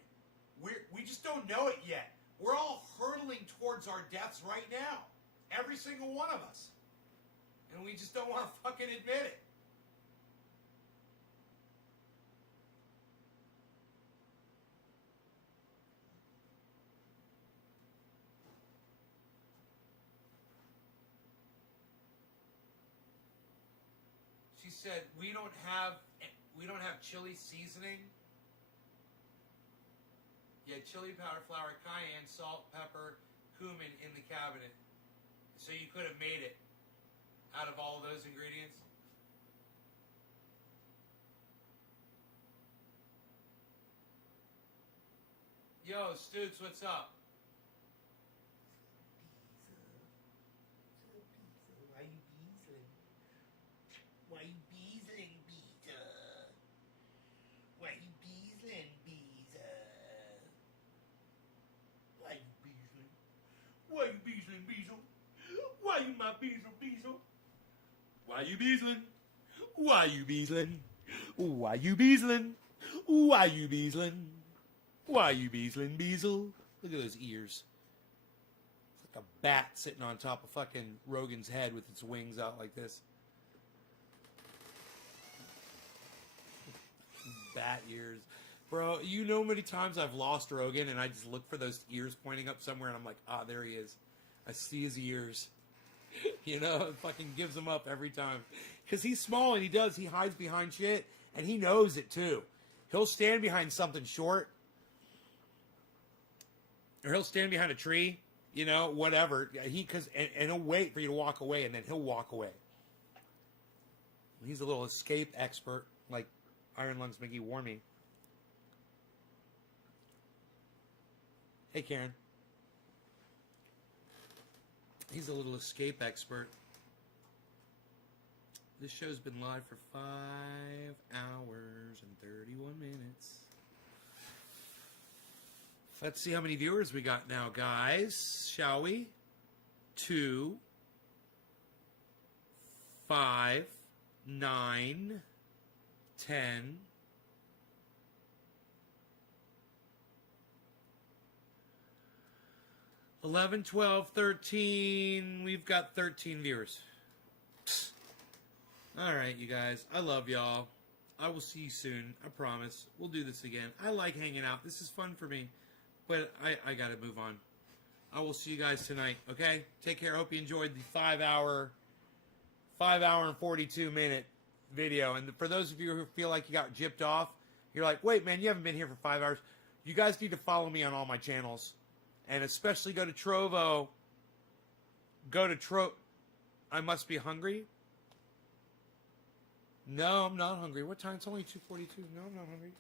We just don't know it yet. We're all hurtling towards our deaths right now. Every single one of us. And we just don't want to fucking admit it. She said, we don't have chili seasoning. Yeah, chili powder, flour, cayenne, salt, pepper, cumin in the cabinet. So you could have made it out of all of those ingredients. Yo, Stooks, what's up? Why you beezling, Peter? Why you beezling, Peter? Why you beezling? Why you beezling, Beezle? Why you my Beezle, Beezle? Why you beezling? Why you beezling? Why you beezling? Why you beezling? Why you beezling, Beezle? Look at those ears. It's like a bat sitting on top of fucking Rogan's head with its wings out like this. Bat ears. Bro, you know how many times I've lost Rogan and I just look for those ears pointing up somewhere and I'm like, there he is. I see his ears. It fucking gives him up every time. Because he's small and he hides behind shit and he knows it too. He'll stand behind something short. Or he'll stand behind a tree, whatever. And he'll wait for you to walk away and then he'll walk away. He's a little escape expert, like Iron Lungs McGee warned me. Hey, Karen. He's a little escape expert. This show's been live for 5 hours and 31 minutes. Let's see how many viewers we got now, guys. Shall we? 2, 5, 9, 10, 11, 12, 13. We've got 13 viewers. All right, you guys. I love y'all. I will see you soon. I promise. We'll do this again. I like hanging out. This is fun for me. But I got to move on. I will see you guys tonight, okay? Take care. Hope you enjoyed the 5 hour and 42 minute video. And for those of you who feel like you got gypped off, you're like, wait, man, you haven't been here for 5 hours. You guys need to follow me on all my channels. And especially go to Trovo. I must be hungry. No, I'm not hungry. What time? It's only 2:42. No, I'm not hungry.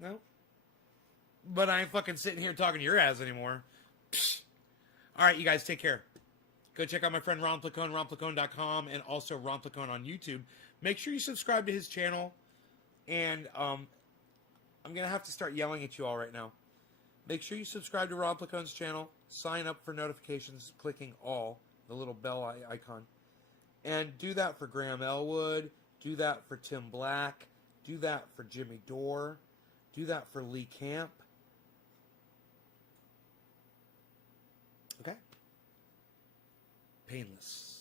No. But I ain't fucking sitting here talking to your ass anymore. Psh. All right, you guys, take care. Go check out my friend Ron Placone, ronplacone.com, and also Ron Placone on YouTube. Make sure you subscribe to his channel. And I'm going to have to start yelling at you all right now. Make sure you subscribe to Rob Placone's channel. Sign up for notifications, clicking all, the little bell icon. And do that for Graham Elwood. Do that for Tim Black. Do that for Jimmy Dore. Do that for Lee Camp. Okay? Painless.